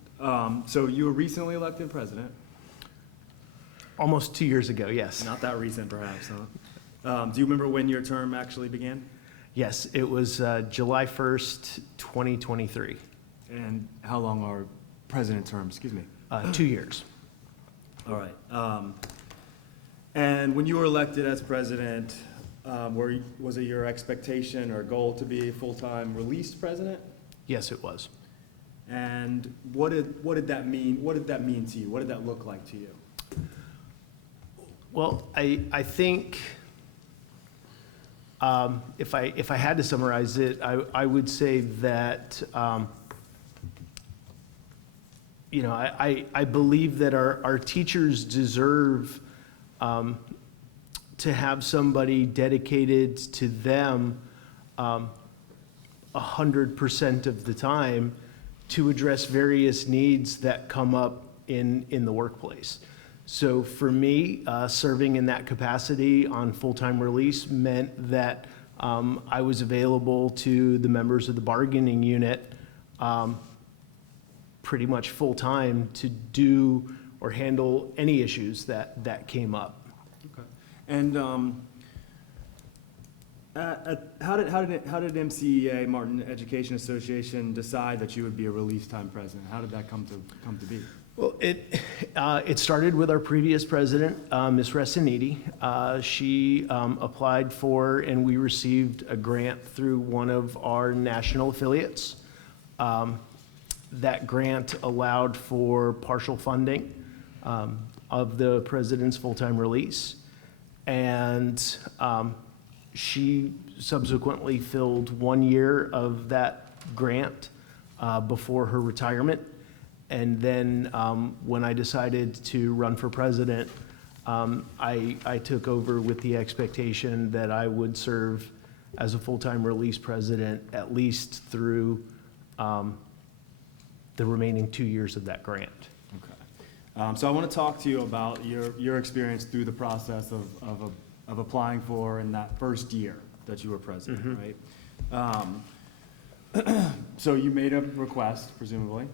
So you were recently elected president. Almost 2 years ago, yes. Not that recent, perhaps, huh? Do you remember when your term actually began? Yes, it was July 1st, 2023. And how long are president terms? Excuse me. 2 years. All right. And when you were elected as president, was it your expectation or goal to be a full-time released president? Yes, it was. And what did that mean? What did that mean to you? What did that look like to you? Well, I think if I had to summarize it, I would say that I believe that our teachers deserve to have somebody dedicated to them 100% of the time to address various needs that come up in the workplace. So for me, serving in that capacity on full-time release meant that I was available to the members of the bargaining unit pretty much full-time to do or handle any issues that came up. Okay. And how did MCEA, Martin Education Association, decide that you would be a release time president? How did that come to be? Well, it started with our previous president, Ms. Resiniti. She applied for, and we received a grant through one of our national affiliates. That grant allowed for partial funding of the president's full-time release. And she subsequently filled 1 year of that grant before her retirement. And then when I decided to run for president, I took over with the expectation that I would serve as a full-time release president at least through the remaining 2 years of that grant. Okay. So I want to talk to you about your experience through the process of applying for in that first year that you were president, right? So you made a request, presumably,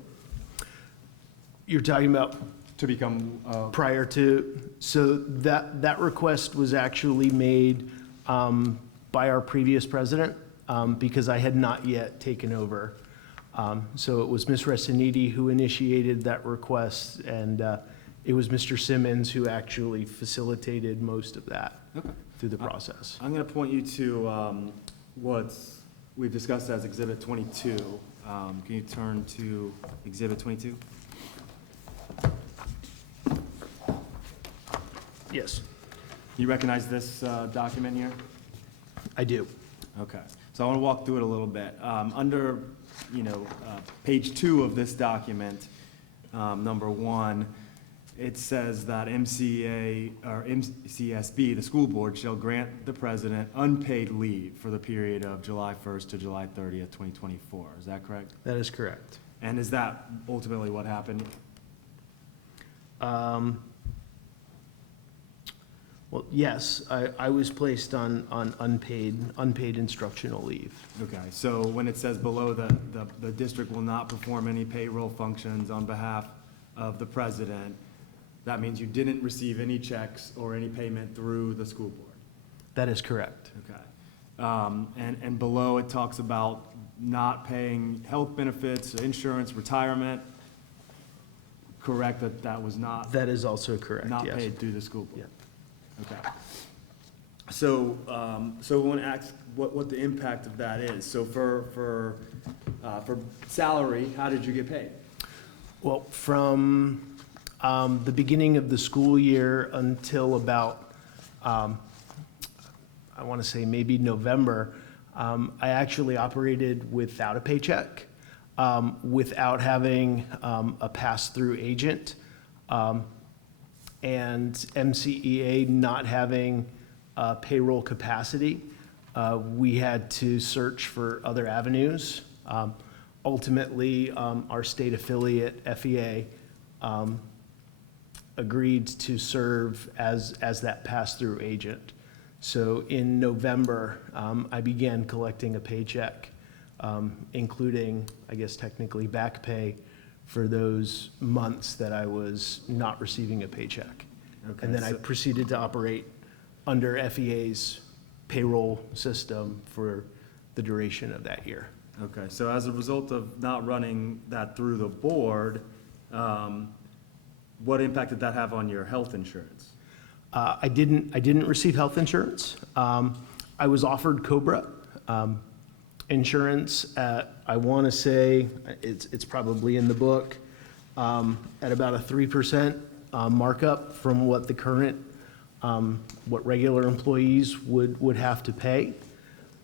You're talking about to become, prior to, so that request was actually made by our previous president because I had not yet taken over. So it was Ms. Resiniti who initiated that request, and it was Mr. Simmons who actually facilitated most of that through the process. I'm going to point you to what we've discussed as Exhibit 22. Can you turn to Exhibit 22? Yes, You recognize this document here? I do. Okay, so I want to walk through it a little bit. Under, page 2 of this document, number 1, it says that MCEA, or MCSB, the school board, shall grant the president unpaid leave for the period of July 1st to July 30th, 2024. Is that correct? That is correct. And is that ultimately what happened? Well, yes, I was placed on unpaid instructional leave. Okay, so when it says below the district will not perform any payroll functions on behalf of the president, that means you didn't receive any checks or any payment through the school board? That is correct. Okay. And below it talks about not paying health benefits, insurance, retirement. Correct that was not, That is also correct, not yes. paid through the school board? Yeah. Okay. So, so we want to ask what the impact of that is. So for salary, how did you get paid? Well, from the beginning of the school year until about, I want to say maybe November, I actually operated without a paycheck, without having a pass-through agent, and MCEA not having payroll capacity. We had to search for other avenues. Ultimately, our state affiliate, FEA, agreed to serve as that pass-through agent. So in November, I began collecting a paycheck, including, I guess technically, back pay for those months that I was not receiving a paycheck. Okay, And then I so- proceeded to operate under FEA's payroll system for the duration of that year. Okay, so as a result of not running that through the board, what impact did that have on your health insurance? I didn't receive health insurance. I was offered COBRA insurance at, I want to say, it's probably in the book, at about a 3% markup from what the current, what regular employees would have to pay.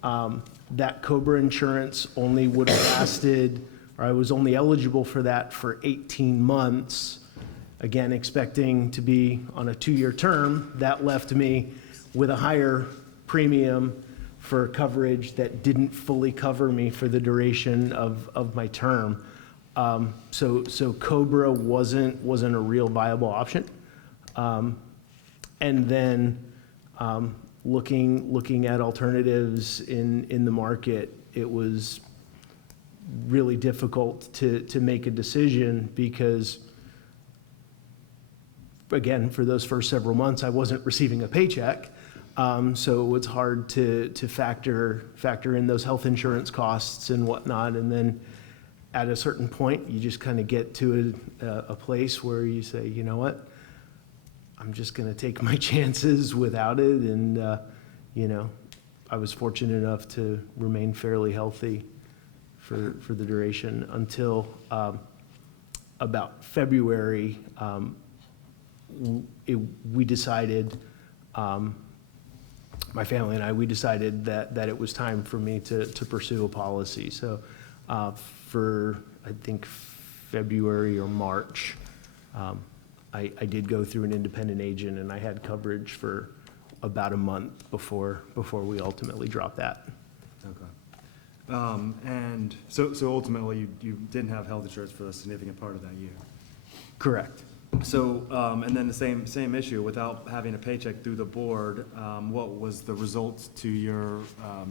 That COBRA insurance only would have lasted, or I was only eligible for that for 18 months. Again, expecting to be on a 2-year term. That left me with a higher premium for coverage that didn't fully cover me for the duration of my term. So COBRA wasn't a real viable option. And then looking at alternatives in the market, it was really difficult to make a decision because, again, for those first several months, I wasn't receiving a paycheck. So it's hard to factor in those health insurance costs and whatnot. And then at a certain point, you just kind of get to a place where you say, you know what, I'm just going to take my chances without it. And, you know, I was fortunate enough to remain fairly healthy for the duration until about February. We decided, my family and I, we decided that it was time for me to pursue a policy. So for, I think, February or March, I did go through an independent agent, and I had coverage for about a month before we ultimately dropped that. Okay. And so ultimately, you didn't have health insurance for a significant part of that year? Correct. So, and then the same issue, without having a paycheck through the board, what was the result to your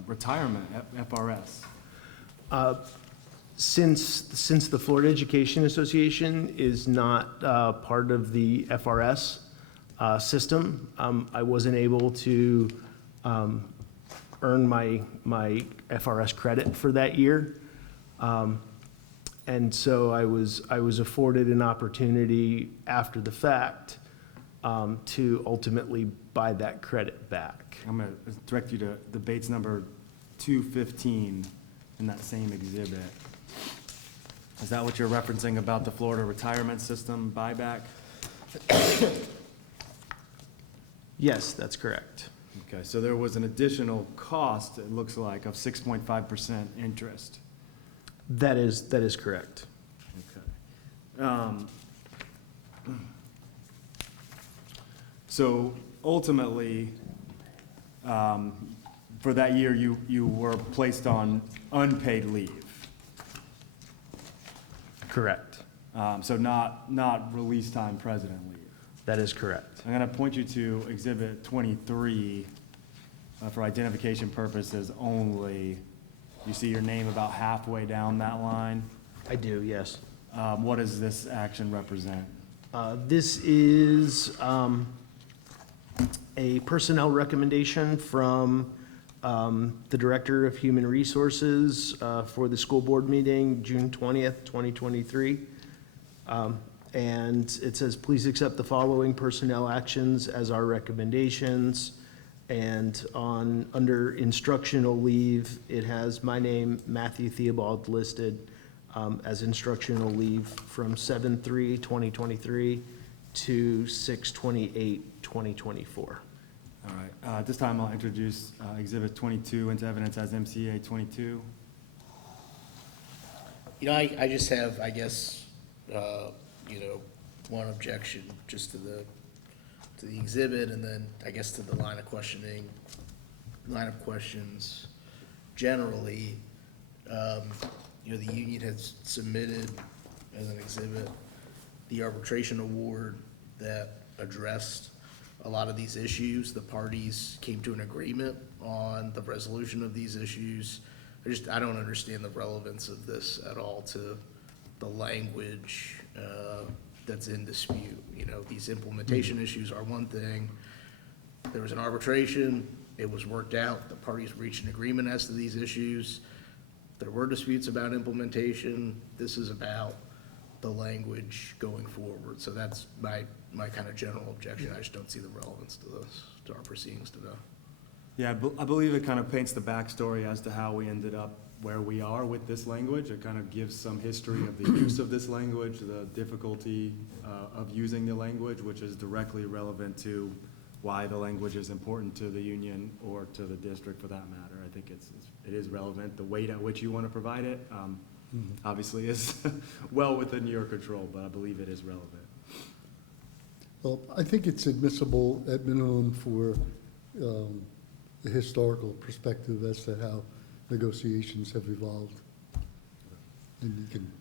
retirement at FRS? Since the Florida Education Association is not part of the FRS system, I wasn't able to earn my FRS credit for that year. And so I was afforded an opportunity after the fact to ultimately buy that credit back. I'm going to direct you to the Bates number 215 in that same exhibit. Is that what you're referencing about the Florida retirement system buyback? Yes, that's correct. Okay, so there was an additional cost, it looks like, of 6.5% interest. That is correct. Okay. So ultimately, for that year, you were placed on unpaid leave. Correct. So not release time president leave. That is correct. I'm going to point you to Exhibit 23 for identification purposes only. You see your name about halfway down that line. I do, yes. What does this action represent? This is a personnel recommendation from the Director of Human Resources for the school board meeting, June 20th, 2023. And it says, please accept the following personnel actions as our recommendations. And under instructional leave, it has my name, Matthew Theobald, listed as instructional leave from 7/3/2023 to 6/28/2024. All right, at this time, I'll introduce Exhibit 22 into evidence as MCEA 22. You know, I just have, I guess, you know, one objection just to the exhibit, and then I guess to the line of questions generally. You know, the union has submitted as an exhibit the arbitration award that addressed a lot of these issues. The parties came to an agreement on the resolution of these issues. I don't understand the relevance of this at all to the language that's in dispute. You know, these implementation issues are one thing. There was an arbitration, it was worked out, the parties reached an agreement as to these issues. There were disputes about implementation. This is about the language going forward. So that's my kind of general objection. I just don't see the relevance to this, to our proceedings today. Yeah, I believe it kind of paints the backstory as to how we ended up where we are with this language. It kind of gives some history of the use of this language, the difficulty of using the language, which is directly relevant to why the language is important to the union or to the district for that matter. I think it is relevant. The weight at which you want to provide it obviously is well within your control, but I believe it is relevant. Well, I think it's admissible at minimum for the historical perspective as to how negotiations have evolved. And you can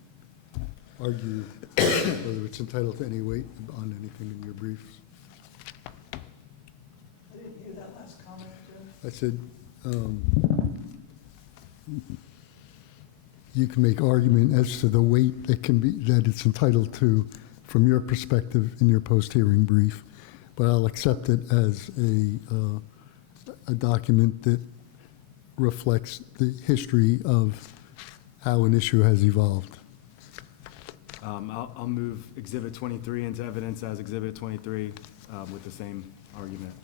argue whether it's entitled to any weight on anything in your briefs. I didn't hear that last comment, Jeff. I said, you can make argument as to the weight that it's entitled to from your perspective in your post-hearing brief, but I'll accept it as a document that reflects the history of how an issue has evolved. I'll move Exhibit 23 into evidence as Exhibit 23 with the same argument.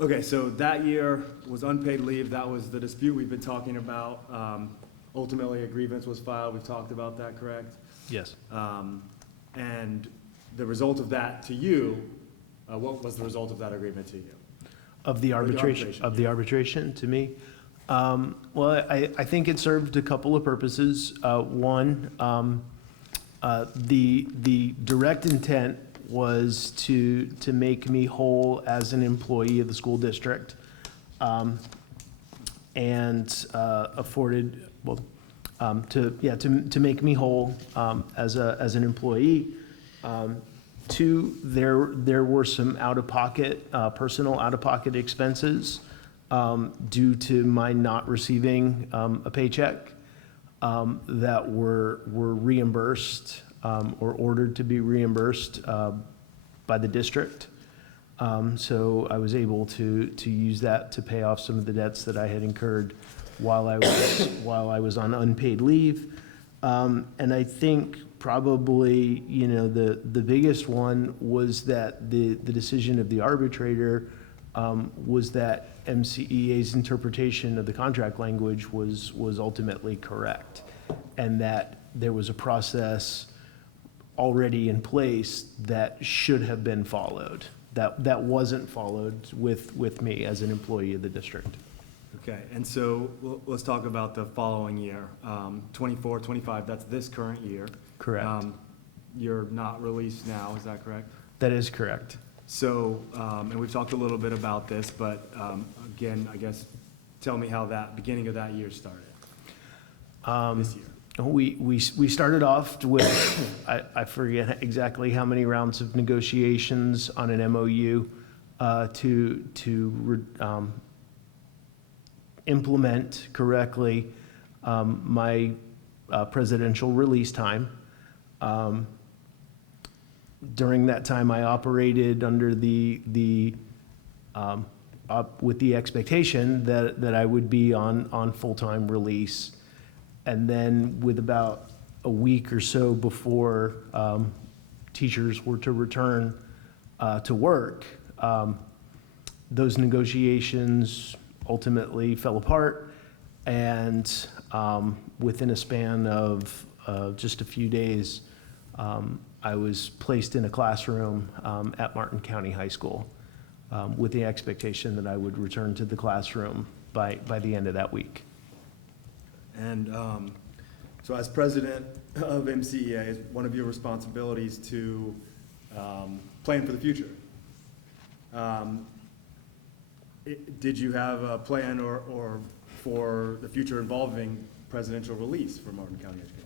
Okay, so that year was unpaid leave. That was the dispute we've been talking about. Ultimately, a grievance was filed. We've talked about that, correct? Yes. And the result of that to you, what was the result of that agreement to you? Of the arbitration, arbitration, of the arbitration to me? Well, I think it served a couple of purposes. One, the direct intent was to make me whole as an employee of the school district, and afforded, well, to make me whole as an employee. Two, there were some out-of-pocket, personal out-of-pocket expenses due to my not receiving a paycheck that were reimbursed or ordered to be reimbursed by the district. So I was able to use that to pay off some of the debts that I had incurred while I was on unpaid leave. And I think probably, the biggest one was that the decision of the arbitrator was that MCEA's interpretation of the contract language was ultimately correct, and that there was a process already in place that should have been followed, that wasn't followed with me as an employee of the district. Okay, and so let's talk about the following year, 24, 25, that's this current year. Correct. You're not released now, is that correct? That is correct. So, and we've talked a little bit about this, but again, I guess, tell me how that beginning of that year started, this year. We started off with, I forget exactly how many rounds of negotiations on an MOU to implement correctly my presidential release time. During that time, I operated under with the expectation that I would be on full-time release. And then with about a week or so before teachers were to return to work, those negotiations ultimately fell apart. And within a span of just a few days, I was placed in a classroom at Martin County High School with the expectation that I would return to the classroom by the end of that week. And so as president of MCEA, is one of your responsibilities to plan for the future. Did you have a plan or for the future involving presidential release for Martin County Education?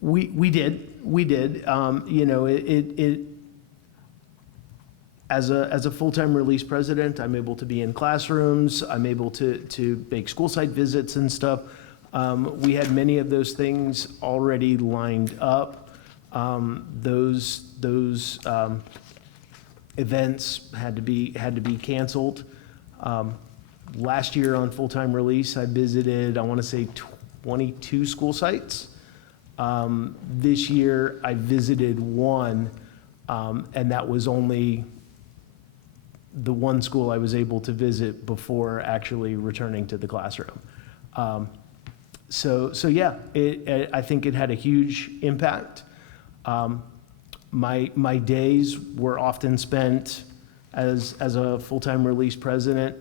We did. As a full-time release president, I'm able to be in classrooms. I'm able to make school site visits and stuff. We had many of those things already lined up. Those events had to be canceled. Last year on full-time release, I visited, I want to say 22 school sites. This year, I visited one, and that was only the one school I was able to visit before actually returning to the classroom. So yeah, I think it had a huge impact. My days were often spent as a full-time release president.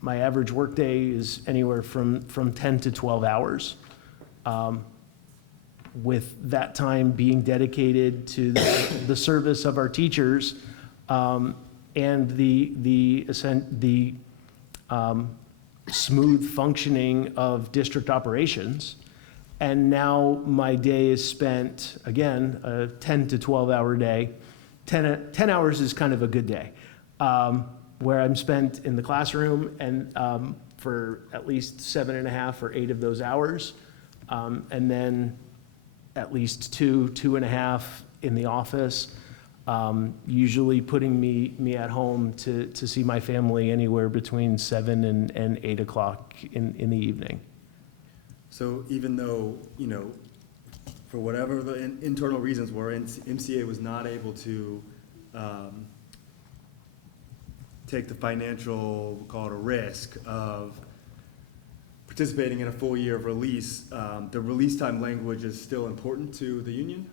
My average workday is anywhere from 10 to 12 hours. With that time being dedicated to the service of our teachers, and the smooth functioning of district operations. And now my day is spent, again, a 10 to 12-hour day. 10 hours is kind of a good day, where I'm spent in the classroom and for at least 7.5 or 8 of those hours, and then at least 2.5 in the office, usually putting me at home to see my family anywhere between 7 and 8 o'clock in the evening. So even though, you know, for whatever the internal reasons were, MCA was not able to take the financial, we'll call it a risk, of participating in a full year of release, the release time language is still important to the union?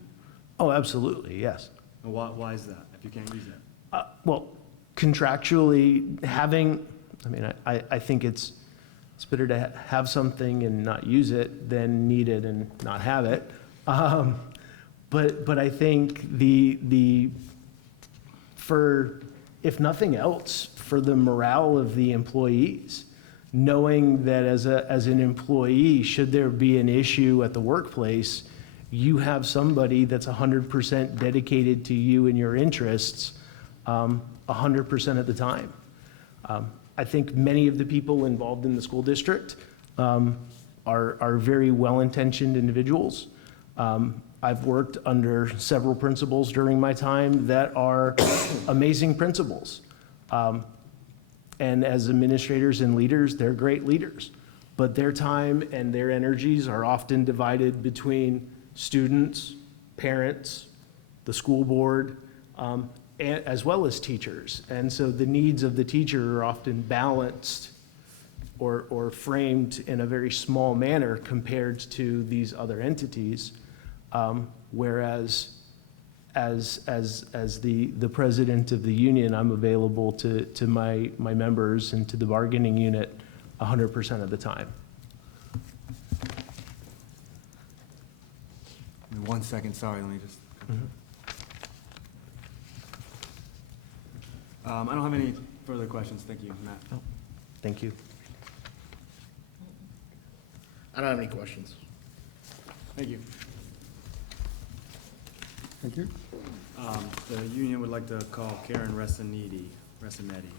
Oh, absolutely, yes. And why is that, if you can't use that? Well, contractually, having, I mean, I think it's better to have something and not use it than need it and not have it. But I think for, if nothing else, for the morale of the employees, knowing that as an employee, should there be an issue at the workplace, you have somebody that's 100% dedicated to you and your interests 100% of the time. I think many of the people involved in the school district are very well-intentioned individuals. I've worked under several principals during my time that are amazing principals. And as administrators and leaders, they're great leaders. But their time and their energies are often divided between students, parents, the school board, as well as teachers. And so the needs of the teacher are often balanced or framed in a very small manner compared to these other entities. Whereas as the president of the union, I'm available to my members and to the bargaining unit 100% of the time. 1 second, sorry, let me just. I don't have any further questions, thank you, Matt. Thank you. I don't have any questions. Thank you. Thank you. The union would like to call Karen Resanetti. Resanetti.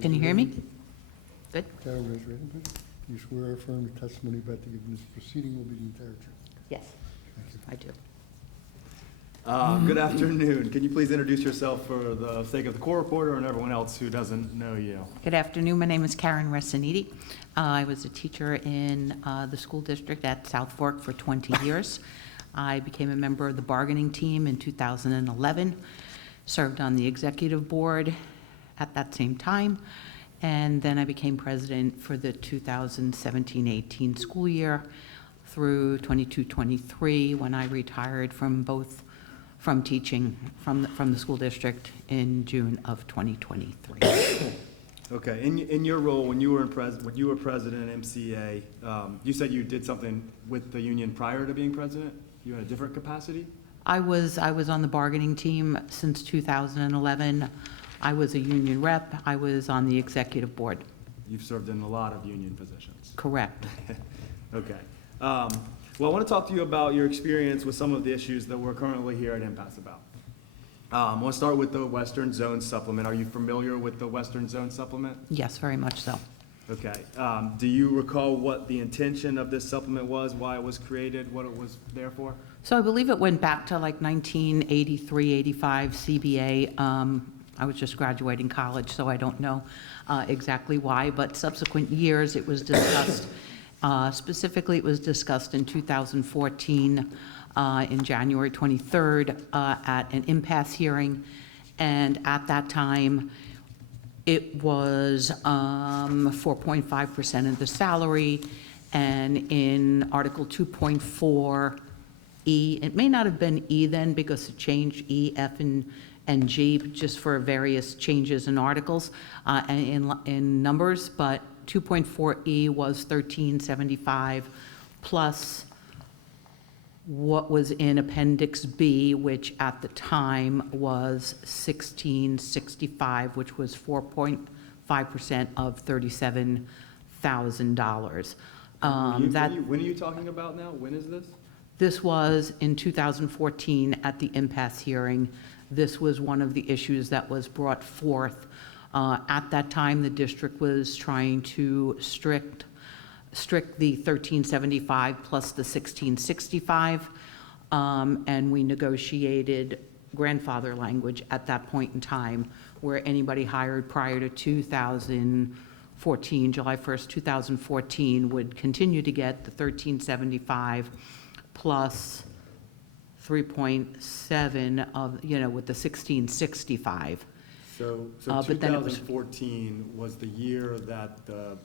Can you hear me? Good. Karen, raise your hand, please. You swear or affirm the testimony about to give in this proceeding will be the entire truth? Yes, I do. Good afternoon. Can you please introduce yourself for the sake of the court reporter and everyone else who doesn't know you? Good afternoon. My name is Karen Resanetti. I was a teacher in the school district at South Fork for 20 years. I became a member of the bargaining team in 2011, served on the executive board at that same time, and then I became president for the 2017-18 school year through 22-23 when I retired from teaching from the school district in June of 2023. Okay, in your role, when you were president at MCEA, you said you did something with the union prior to being president? You had a different capacity? I was on the bargaining team since 2011. I was a union rep. I was on the executive board. You've served in a lot of union positions. Correct. Okay. Well, I want to talk to you about your experience with some of the issues that we're currently here at Impasse about. I want to start with the Western Zone Supplement. Are you familiar with the Western Zone Supplement? Yes, very much so. Okay. Do you recall what the intention of this supplement was, why it was created, what it was there for? So I believe it went back to like 1983, 85 CBA. I was just graduating college, so I don't know exactly why, but subsequent years it was discussed. Specifically, it was discussed in 2014 in January 23rd at an impasse hearing, and at that time it was 4.5% of the salary, and in Article 2.4E, it may not have been E then because it changed E, F, and and G, just for various changes in articles and in numbers, but 2.4E was 1375 plus what was in Appendix B, which at the time was 1665, which was 4.5% of $37,000. When are you talking about now? When is this? This was in 2014 at the Impasse hearing. This was one of the issues that was brought forth. At that time, the district was trying to strict the 1375 plus the 1665, and we negotiated grandfather language at that point in time, where anybody hired prior to 2014, July 1st, 2014, would continue to get the 1375 plus 3.7 of, with the 1665. So But then it was- 2014 was the year that the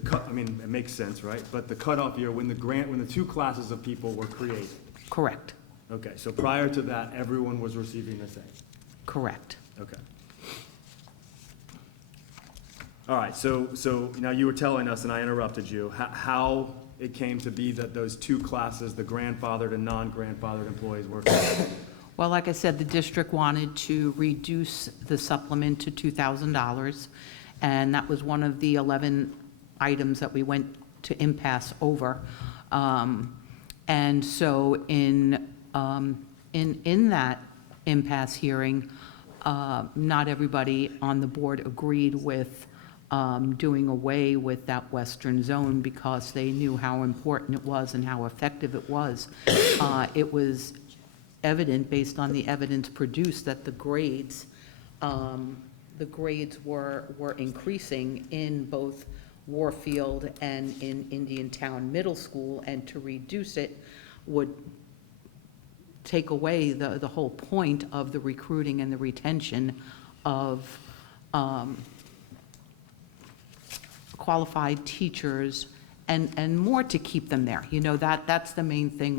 cut, I mean, it makes sense, right? But the cutoff year, when the two classes of people were created. Correct, Okay, so prior to that, everyone was receiving the same. correct. Okay. All right, so now you were telling us, and I interrupted you, how it came to be that those two classes, the grandfathered and non-grandfathered employees were created. Well, like I said, the district wanted to reduce the supplement to $2,000, and that was one of the 11 items that we went to impasse over. And so in that impasse hearing, not everybody on the board agreed with doing away with that western zone because they knew how important it was and how effective it was. It was evident, based on the evidence produced, that the grades were increasing in both Warfield and in Indiantown Middle School, and to reduce it would take away the whole point of the recruiting and the retention of qualified teachers, and more to keep them there. That's the main thing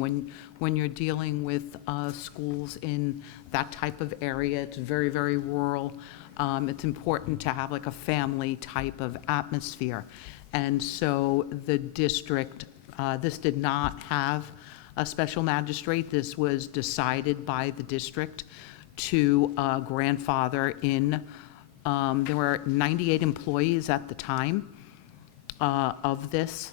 when you're dealing with schools in that type of area. It's very, very rural. It's important to have like a family type of atmosphere. And so the district, this did not have a special magistrate. This was decided by the district to grandfather in. There were 98 employees at the time of this,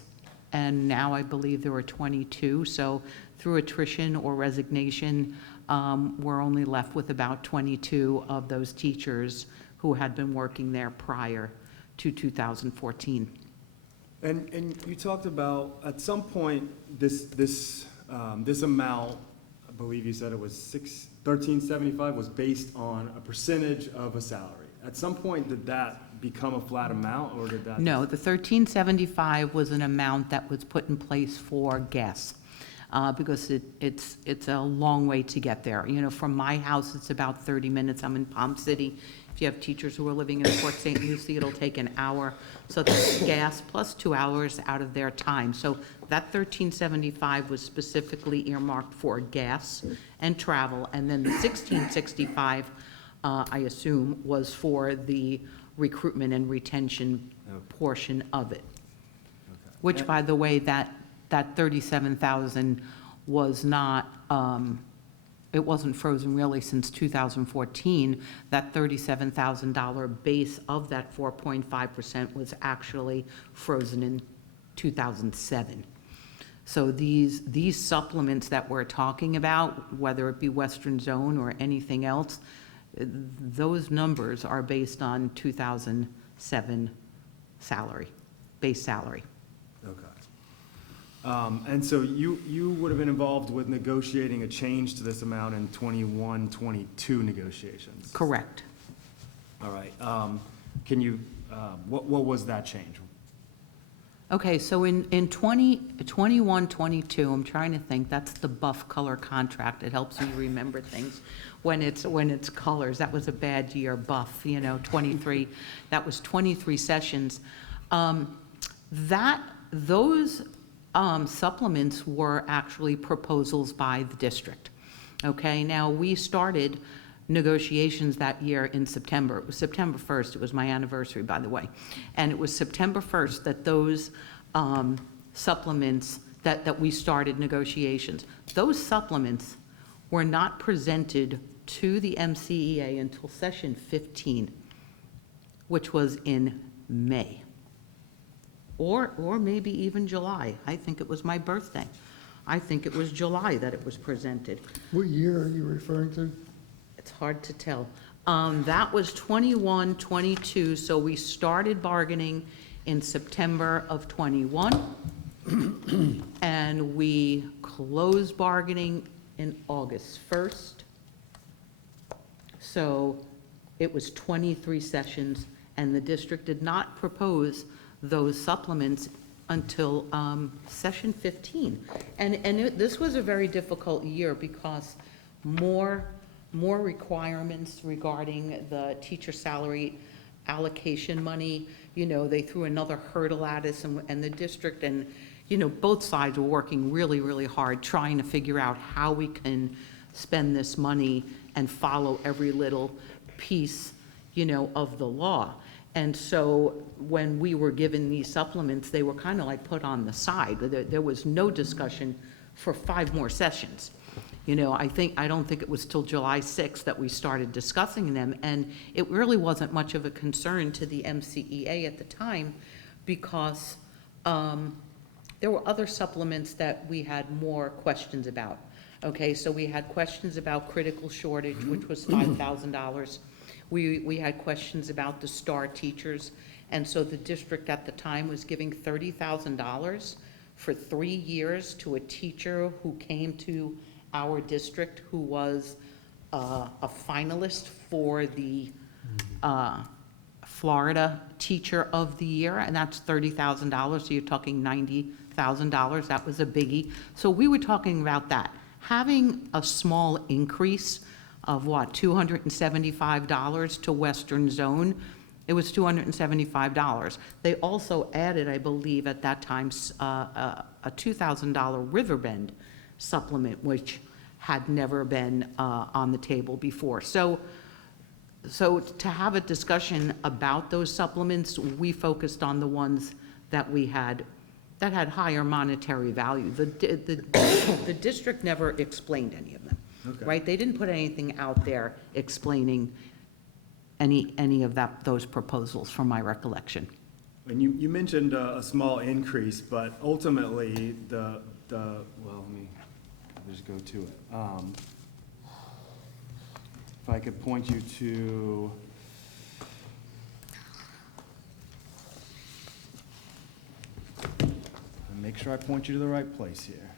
and now I believe there were 22. So through attrition or resignation, we're only left with about 22 of those teachers who had been working there prior to 2014. And you talked about, at some point, this amount, I believe you said it was $1375, was based on a percentage of a salary. At some point, did that become a flat amount, or did that? No, the 1375 was an amount that was put in place for gas, because it's a long way to get there. From my house, it's about 30 minutes. I'm in Palm City. If you have teachers who are living in Port St. Lucie, it'll take an hour. So that's gas plus 2 hours out of their time. So that 1375 was specifically earmarked for gas and travel, and then the 1665, I assume, was for the recruitment and retention portion of it. Okay. Which, by the way, that 37,000 was not, it wasn't frozen really since 2014. That $37,000 base of that 4.5% was actually frozen in 2007. So these supplements that we're talking about, whether it be Western Zone or anything else, those numbers are based on 2007 salary, base salary. Okay. And so you would have been involved with negotiating a change to this amount in 21-22 negotiations? Correct. All right. Can you, what was that change? Okay, so in 21-22, I'm trying to think, that's the buff color contract. It helps me remember things when it's colors. That was a bad year, buff, 23. That was 23 sessions. Those supplements were actually proposals by the district. Okay, now we started negotiations that year in September. It was September 1st. It was my anniversary, by the way. And it was September 1st that those supplements, that we started negotiations. Those supplements were not presented to the MCEA until session 15, which was in May. Or maybe even July. I think it was my birthday. I think it was July that it was presented. What year are you referring to? It's hard to tell. That was 21, 22, so we started bargaining in September of 21. And we closed bargaining in August 1st. So it was 23 sessions, and the district did not propose those supplements until session 15. This was a very difficult year because more requirements regarding the teacher salary allocation money. You know, they threw another hurdle at us, and the district and, you know, both sides were working really, really hard trying to figure out how we can spend this money and follow every little piece, you know, of the law. And so when we were given these supplements, they were kind of like put on the side. There was no discussion for 5 more sessions. You know, I don't think it was till July 6th that we started discussing them, and it really wasn't much of a concern to the MCEA at the time because there were other supplements that we had more questions about. Okay, so we had questions about critical shortage, which was $5,000. We had questions about the STAR teachers, and so the district at the time was giving $30,000 for 3 years to a teacher who came to our district who was a finalist for the Florida Teacher of the Year, and that's $30,000, so you're talking $90,000. That was a biggie. So we were talking about that. Having a small increase of what, $275 to Western Zone, it was $275. They also added, I believe at that time, a $2,000 Riverbend supplement, which had never been on the table before. So to have a discussion about those supplements, we focused on the ones that we had, that had higher monetary value. The district never explained any of them. Okay. Right? They didn't put anything out there explaining any of those proposals, from my recollection. And you mentioned a small increase, but ultimately, well, let me just go to it. If I could point you to, and make sure I point you to the right place here.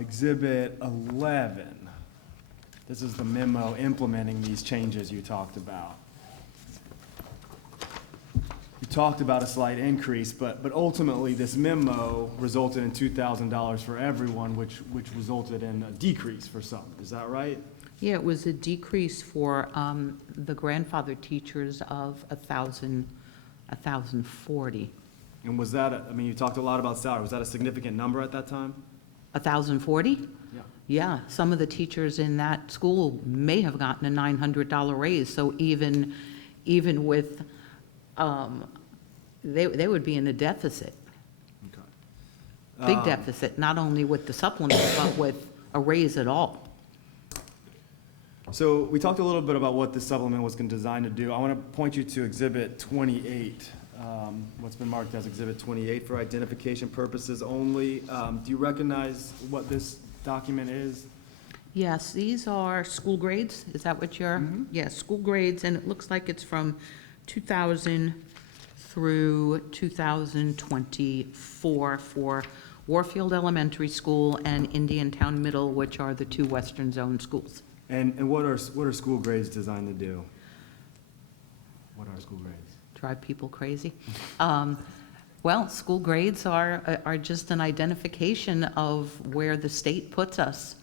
Exhibit 11. This is the memo implementing these changes you talked about. You talked about a slight increase, but ultimately this memo resulted in $2,000 for everyone, which resulted in a decrease for some. Is that right? Yeah, it was a decrease for the grandfather teachers of 1,040. And was that, I mean, you talked a lot about salary. Was that a significant number at that time? 1,040? Yeah. Yeah, some of the teachers in that school may have gotten a $900 raise, so even with, they would be in a deficit, Okay. big deficit, not only with the supplement, but with a raise at all. So we talked a little bit about what this supplement was designed to do. I want to point you to Exhibit 28, what's been marked as Exhibit 28 for identification purposes only. Do you recognize what this document is? Yes, these are school grades, is that what you're? Yes, school grades, and it looks like it's from 2000 through 2024 for Warfield Elementary School and Indiantown Middle, which are the 2 Western Zone schools. And what are school grades designed to do? What are school grades? Drive people crazy. Well, school grades are just an identification of where the state puts us.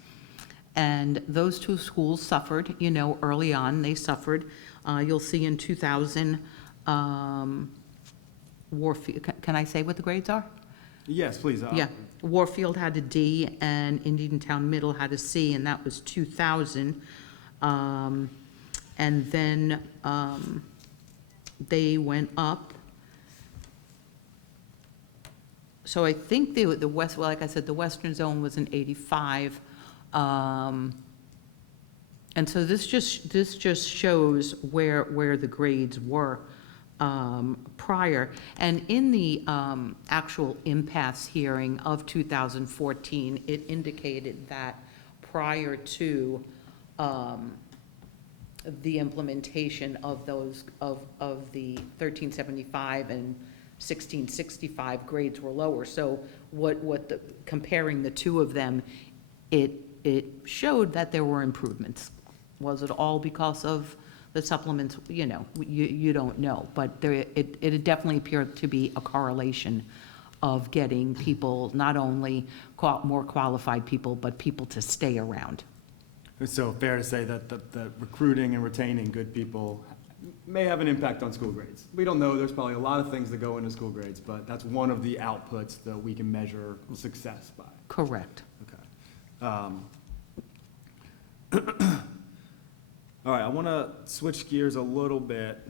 And those 2 schools suffered, you know, early on, they suffered. You'll see in 2000, Warfield, can I say what the grades are? Yes, please. Yeah, Warfield had a D and Indian Town Middle had a C, and that was 2,000. And then they went up. So I think the west, well, like I said, the western zone was an 85. And so this just shows where the grades were prior. And in the actual impasse hearing of 2014, it indicated that prior to the implementation of those, of the 1375 and 1665 grades were lower. So comparing the two of them, it showed that there were improvements. Was it all because of the supplements? You know, you don't know, but it definitely appeared to be a correlation of getting people, not only more qualified people, but people to stay around. So fair to say that the recruiting and retaining good people may have an impact on school grades. We don't know, there's probably a lot of things that go into school grades, but that's one of the outputs that we can measure success by. Correct. Okay. All right, I want to switch gears a little bit.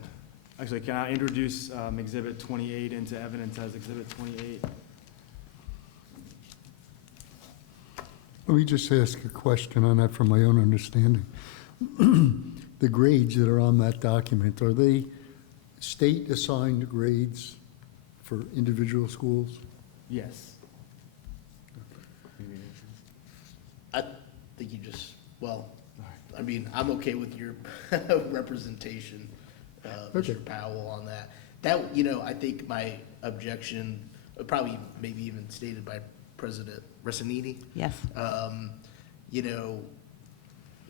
Actually, can I introduce Exhibit 28 into evidence as Exhibit 28? Let me just ask a question on that from my own understanding. The grades that are on that document, are they state-assigned grades for individual schools? Yes. I think you just, well, I mean, I'm okay with your representation, Okay. Mr. Powell, on that. That, you know, I think my objection, probably maybe even stated by President Resiniti, Yes. you know,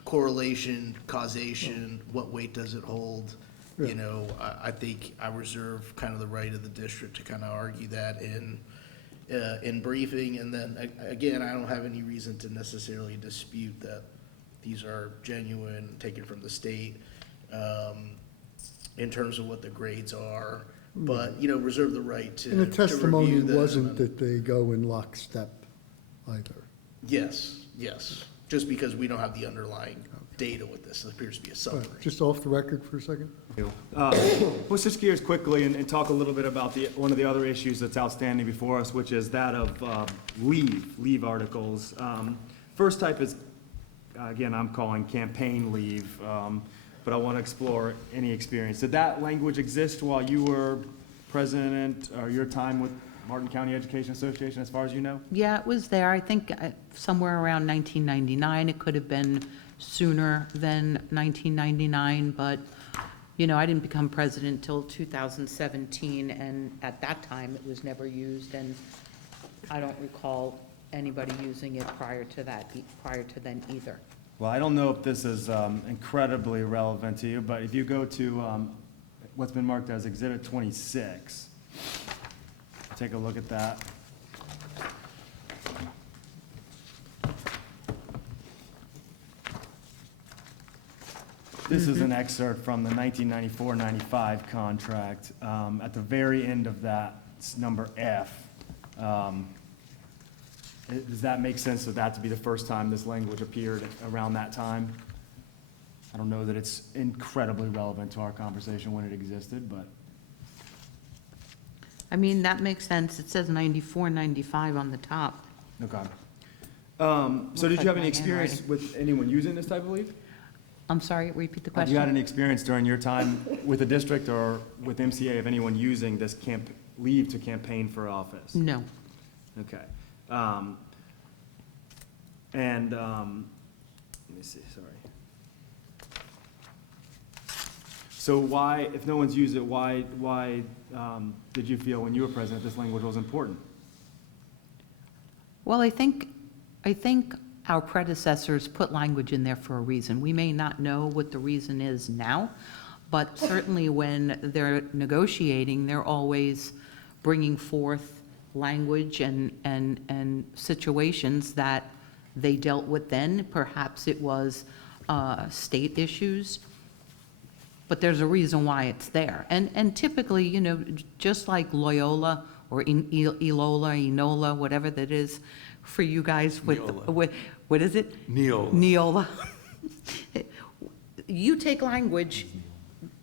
correlation, causation, what weight does it hold? Yeah. You know, I think I reserve kind of the right of the district to kind of argue that in briefing. And then, again, I don't have any reason to necessarily dispute that these are genuine, taken from the state, in terms of what the grades are. But, you know, reserve the right to And the to review testimony them. wasn't that they go in lockstep either. Yes, yes, just because we don't have the underlying data with this, it appears to be a All summary. right, just off the record for a second? We'll switch gears quickly and talk a little bit about one of the other issues that's outstanding before us, which is that of leave articles. First type is, again, I'm calling campaign leave, but I want to explore any experience. Did that language exist while you were president, or your time with Martin County Education Association, as far as you know? Yeah, it was there. I think somewhere around 1999. It could have been sooner than 1999, but, you know, I didn't become president until 2017, and at that time, it was never used, and I don't recall anybody using it prior to then either. Well, I don't know if this is incredibly relevant to you, but if you go to what's been marked as Exhibit 26, take a look at that. This is an excerpt from the 1994-95 contract. At the very end of that, it's number F. Does that make sense for that to be the first time this language appeared around that time? I don't know that it's incredibly relevant to our conversation when it existed, but. I mean, that makes sense. It says 94, 95 on the top. Okay. So did you have like any my experience handwriting. with anyone using this type of leave? I'm sorry, repeat the Have you had question. any experience during your time with the district or with MCA of anyone using this leave to campaign for office? No. Okay. Let me see, sorry. So why, if no one's used it, why did you feel when you were president this language was important? Well, I think our predecessors put language in there for a reason. We may not know what the reason is now, but certainly when they're negotiating, they're always bringing forth language and situations that they dealt with then. Perhaps it was state issues, but there's a reason why it's there. And typically, you know, just like Loyola or Enola, whatever that is for you guys with, what is it? Neola. You take language,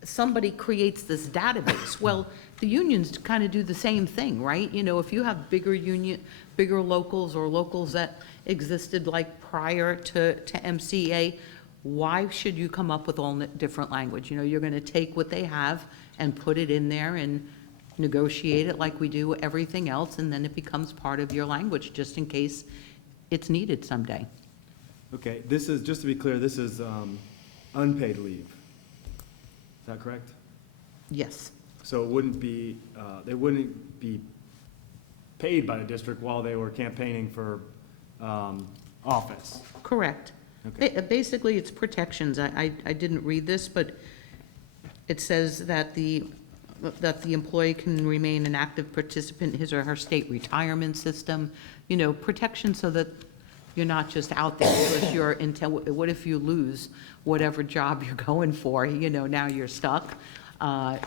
somebody creates this database. Well, the unions kind of do the same thing, right? You know, if you have bigger locals or locals that existed like prior to MCEA, why should you come up with all different language? You know, you're going to take what they have and put it in there and negotiate it like we do everything else, and then it becomes part of your language, just in case it's needed someday. Okay, this is, just to be clear, this is unpaid leave. Is that correct? Yes, So it wouldn't be, they wouldn't be paid by the district while they were campaigning for office? correct. Okay. Basically, it's protections. I didn't read this, but it says that the employee can remain an active participant in his or her state retirement system, you know, protection so that you're not just out there because you're what if you lose whatever job you're going for, you know, now you're stuck.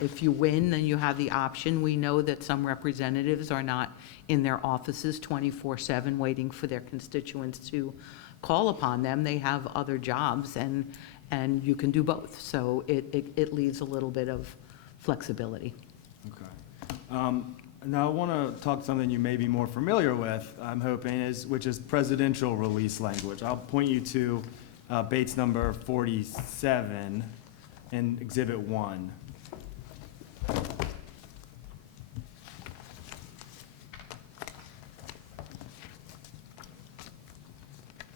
If you win, then you have the option. We know that some representatives are not in their offices 24/7 waiting for their constituents to call upon them. They have other jobs, and you can do both. So it leaves a little bit of flexibility. Okay. Now, I want to talk something you may be more familiar with, I'm hoping, which is presidential release language. I'll point you to Bates number 47 in Exhibit 1.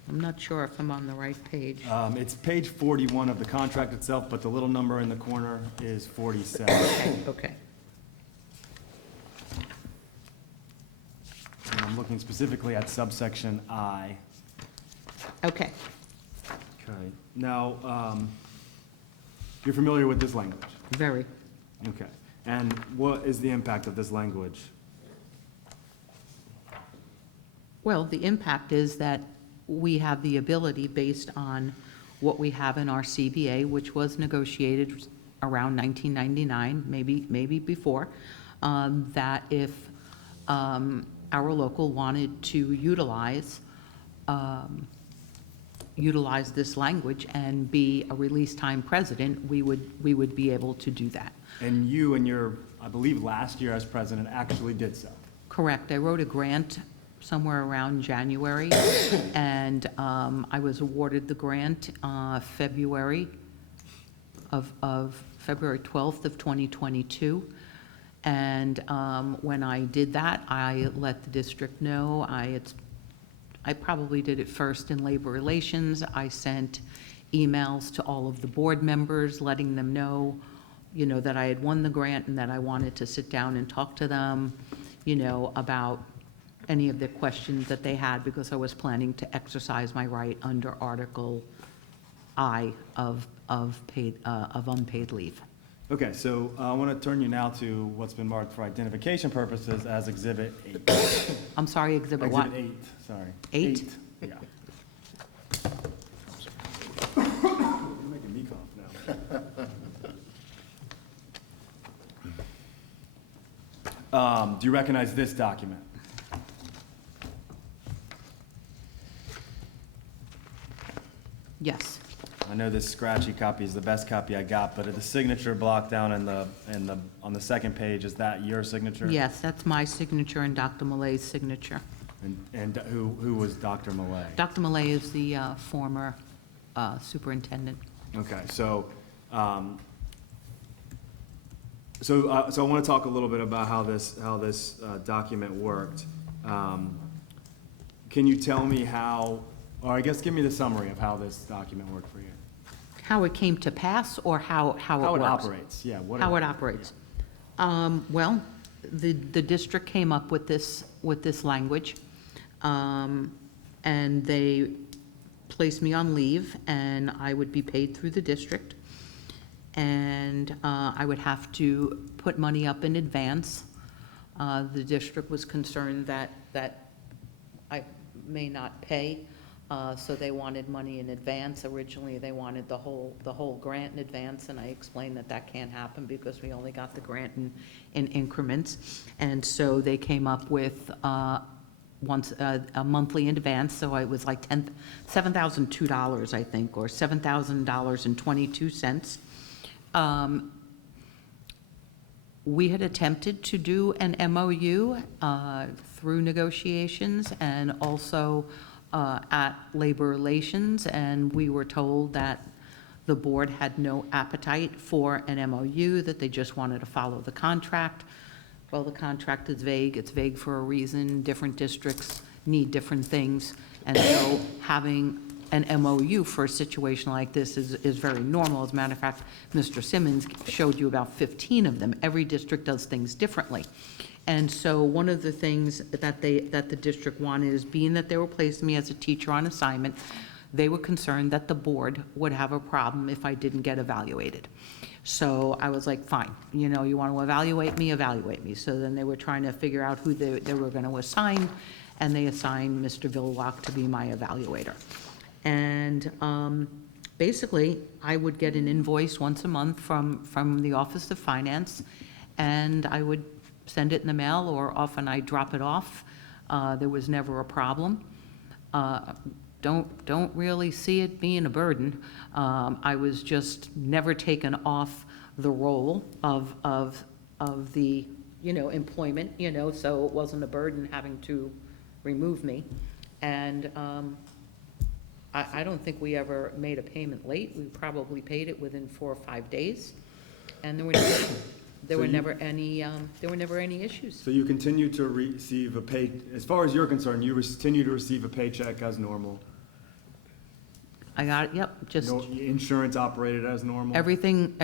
I'm not sure if I'm on the right page. It's page 41 of the contract itself, but the little number in the corner is 47. Okay. And I'm looking specifically at subsection I. Okay. Okay. Now, you're familiar with this language? Very. Okay. And what is the impact of this language? Well, the impact is that we have the ability, based on what we have in our CBA, which was negotiated around 1999, maybe before, that if our local wanted to utilize this language and be a release time president, we would be able to do that. And you and your, I believe, last year as president actually did so. Correct. I wrote a grant somewhere around January, and I was awarded the grant February 12th of 2022. And when I did that, I let the district know. I probably did it first in labor relations. I sent emails to all of the board members, letting them know, you know, that I had won the grant and that I wanted to sit down and talk to them, you know, about any of the questions that they had, because I was planning to exercise my right under Article I of unpaid leave. Okay, so I want to turn you now to what's been marked for identification purposes as Exhibit 8. I'm sorry, exhibit what? Exhibit 8, sorry. 8? Yeah. You're making me cough now. Do you recognize this document? Yes. I know this scratchy copy is the best copy I got, but the signature block down on the second page, is that your signature? Yes, that's my signature and Dr. Malay's signature. And who was Dr. Malay? Dr. Malay is the former superintendent. Okay, so I want to talk a little bit about how this document worked. Can you tell me how, or I guess give me the summary of how this document worked for you? How it came to pass, or how it works? How it operates, yeah. How it operates. Well, the district came up with this language, and they placed me on leave, and I would be paid through the district, and I would have to put money up in advance. The district was concerned that I may not pay So they wanted money in advance. Originally, they wanted the whole grant in advance, and I explained that that can't happen because we only got the grant in increments. And so they came up with once a monthly in advance, so it was like $7,002, I think, or $7,000.22. We had attempted to do an MOU through negotiations and also at Labor Relations, and we were told that the board had no appetite for an MOU, that they just wanted to follow the contract. Well, the contract is vague. It's vague for a reason. Different districts need different things. And so having an MOU for a situation like this is very normal. As a matter of fact, Mr. Simmons showed you about 15 of them. Every district does things differently. And so one of the things that the district wanted is, being that they were placing me as a teacher on assignment, they were concerned that the board would have a problem if I didn't get evaluated. So I was like, fine, you know, you want to evaluate me, evaluate me. So then they were trying to figure out who they were going to assign, and they assigned Mr. Villalock to be my evaluator. And basically, I would get an invoice once a month from the Office of Finance, and I would send it in the mail, or often I drop it off. There was never a problem. Don't really see it being a burden. I was just never taken off the roll of the, you know, employment, you know, so it wasn't a burden having to remove me. And I don't think we ever made a payment late. We probably paid it within 4 or 5 days, and there were never any issues. So you continue to receive a pay, as far as you're concerned, you continue to receive a paycheck as normal? I got it, yep, just. No, insurance operated as normal? Everything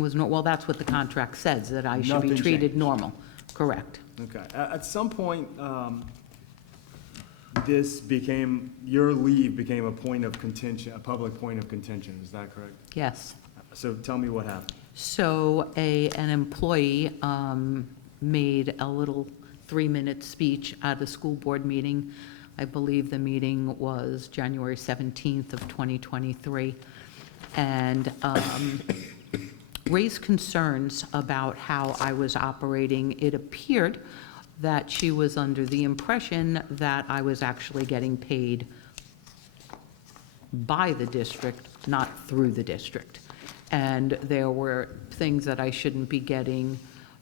was, well, that's what the contract says, that I should be Nothing treated changed. normal, correct. Okay. At some point, your leave became a point of contention, a public point of contention, is that correct? Yes. So tell me what happened. So an employee made a little 3-minute speech at a school board meeting. I believe the meeting was January 17th of 2023, and raised concerns about how I was operating. It appeared that she was under the impression that I was actually getting paid by the district, not through the district. And there were things that I shouldn't be getting,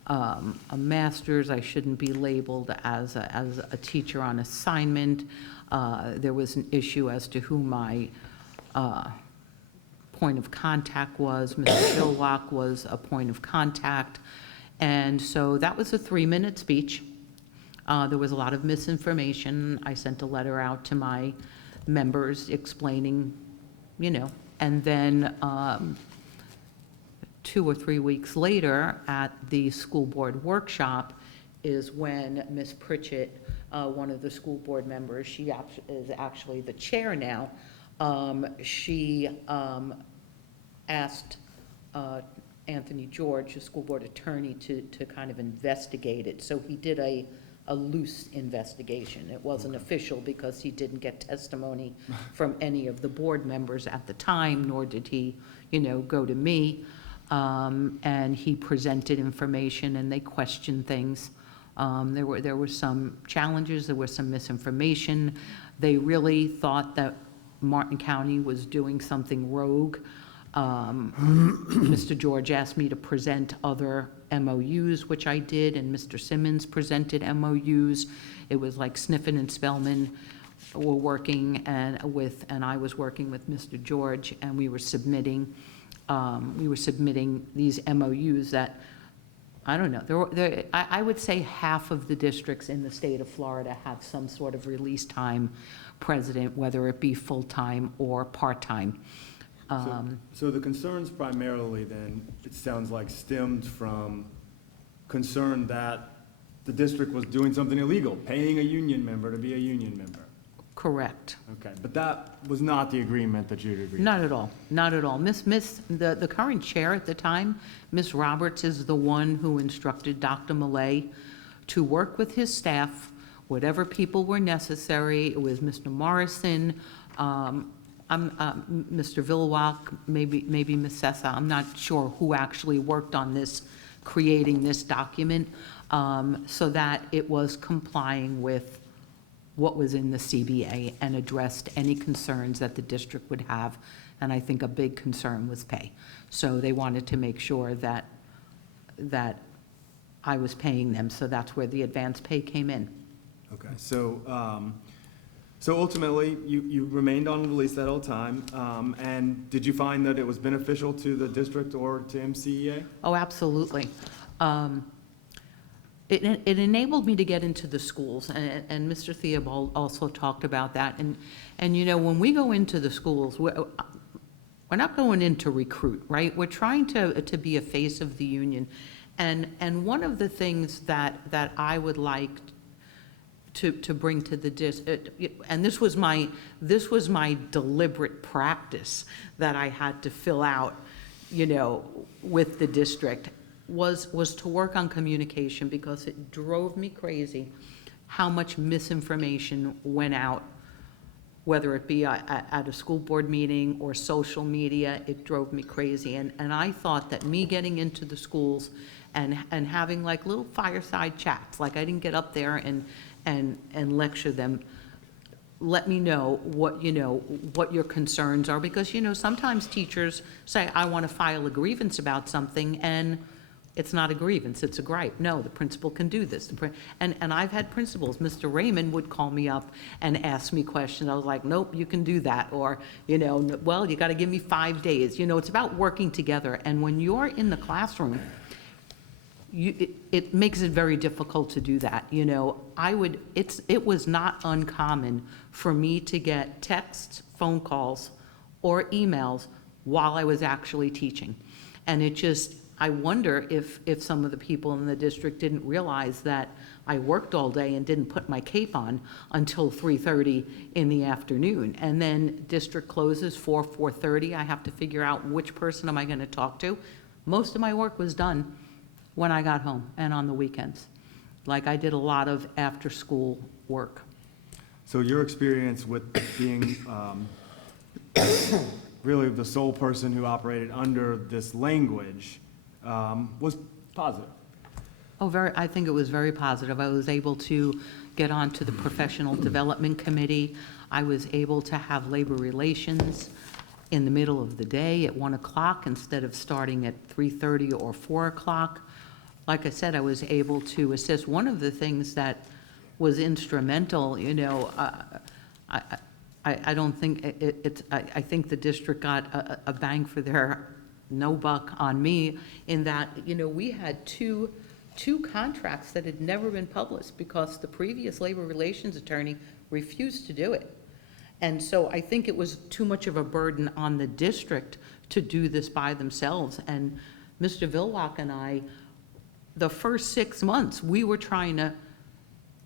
a master's, I shouldn't be labeled as a teacher on assignment. There was an issue as to who my point of contact was. Mr. Villalock was a point of contact. And so that was a 3-minute speech. There was a lot of misinformation. I sent a letter out to my members explaining, you know, and then 2 or 3 weeks later at the school board workshop is when Ms. Pritchett, one of the school board members, she is actually the chair now, she asked Anthony George, the school board attorney, to kind of investigate it. So he did a loose investigation. It wasn't official because he didn't get testimony from any of the board members at the time, nor did he, you know, go to me. And he presented information and they questioned things. There were some challenges, there was some misinformation. They really thought that Martin County was doing something rogue. Mr. George asked me to present other MOUs, which I did, and Mr. Simmons presented MOUs. It was like Sniffen and Spellman were working and I was working with Mr. George, and we were submitting these MOUs that, I don't know, I would say half of the districts in the state of Florida have some sort of release time president, whether it be full-time or part-time. So the concerns primarily then, it sounds like, stemmed from concern that the district was doing something illegal, paying a union member to be a union member. Correct. Okay, but that was not the agreement that you'd agreed. Not at all, not at all. The current chair at the time, Ms. Roberts, is the one who instructed Dr. Millay to work with his staff, whatever people were necessary. It was Mr. Morrison, Mr. Vilwalk, maybe Ms. Sessa, I'm not sure who actually worked on this, creating this document, so that it was complying with what was in the CBA and addressed any concerns that the district would have, and I think a big concern was pay. So they wanted to make sure that I was paying them, so that's where the advance pay came in. Okay, so, so ultimately, you remained on release that whole time, and did you find that it was beneficial to the district or to MCEA? Oh, absolutely. It enabled me to get into the schools, and Mr. Theobald also talked about that. And you know, when we go into the schools, we're not going in to recruit, right? We're trying to be a face of the union. And one of the things that I would like to bring to the and this was my deliberate practice that I had to fill out, you know, with the district, was to work on communication, because it drove me crazy how much misinformation went out, whether it be at a school board meeting or social media. It drove me crazy. And I thought that me getting into the schools and having like little fireside chats, like I didn't get up there and lecture them, let me know what your concerns are, because, you know, sometimes teachers say, I want to file a grievance about something, and it's not a grievance, it's a gripe. No, the principal can do this. And I've had principals, Mr. Raymond would call me up and ask me questions. I was like, nope, you can do that. Or, you know, well, you got to give me 5 days. You know, it's about working together. And when you're in the classroom, it makes it very difficult to do that. You know, it was not uncommon for me to get texts, phone calls, or emails while I was actually teaching. And I wonder if some of the people in the district didn't realize that I worked all day and didn't put my cape on until 3:30 in the afternoon. And then district closes 4:30. I have to figure out which person am I going to talk to. Most of my work was done when I got home and on the weekends. Like, I did a lot of after-school work. So your experience with being really the sole person who operated under this language was positive. Oh, I think it was very positive. I was able to get onto the Professional Development Committee. I was able to have labor relations in the middle of the day at 1 o'clock instead of starting at 3:30 or 4 o'clock. Like I said, I was able to assist. One of the things that was instrumental, you know, I don't think I think the district got a bang for their no buck on me, in that, you know, we had two contracts that had never been published because the previous labor relations attorney refused to do it. And so I think it was too much of a burden on the district to do this by themselves. And Mr. Vilwalk and I, the first 6 months, we were trying to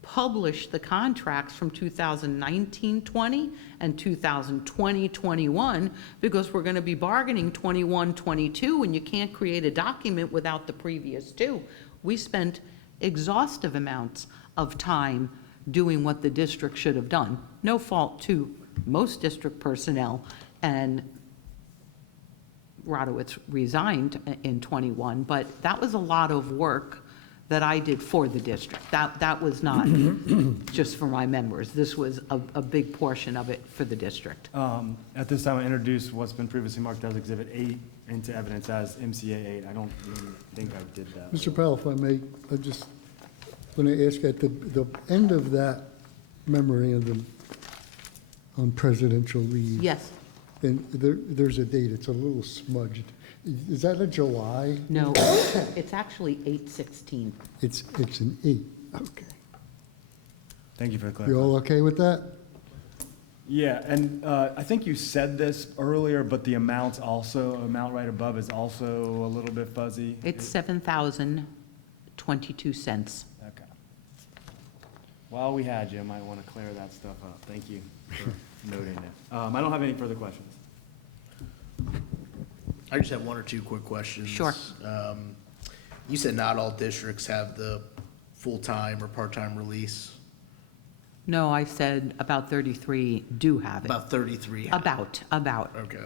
publish the contracts from 2019-20 and 2020-21, because we're going to be bargaining 21-22, and you can't create a document without the previous two. We spent exhaustive amounts of time doing what the district should have done. No fault to most district personnel, and Radowitz resigned in 21, but that was a lot of work that I did for the district. That was not just for my members. This was a big portion of it for the district. At this time, I introduced what's been previously marked as Exhibit 8 into evidence as MCA 8. I don't really think I did that. Mr. Powell, if I may, I just want to ask, at the end of that memorandum on presidential leave. Yes. And there's a date, it's a little smudged. Is that a July? No, it's actually 8/16. It's an 8, okay. Thank you for the You clarification. all okay with that? Yeah, and I think you said this earlier, but the amount right above is also a little bit fuzzy. It's $7,022. Okay. While we had you, I might want to clear that stuff up. Thank you for noting it. I don't have any further questions. I just have one or two quick questions. Sure. You said not all districts have the full-time or part-time release. No, I said about 33 do have it. About 33 have it. About. Okay.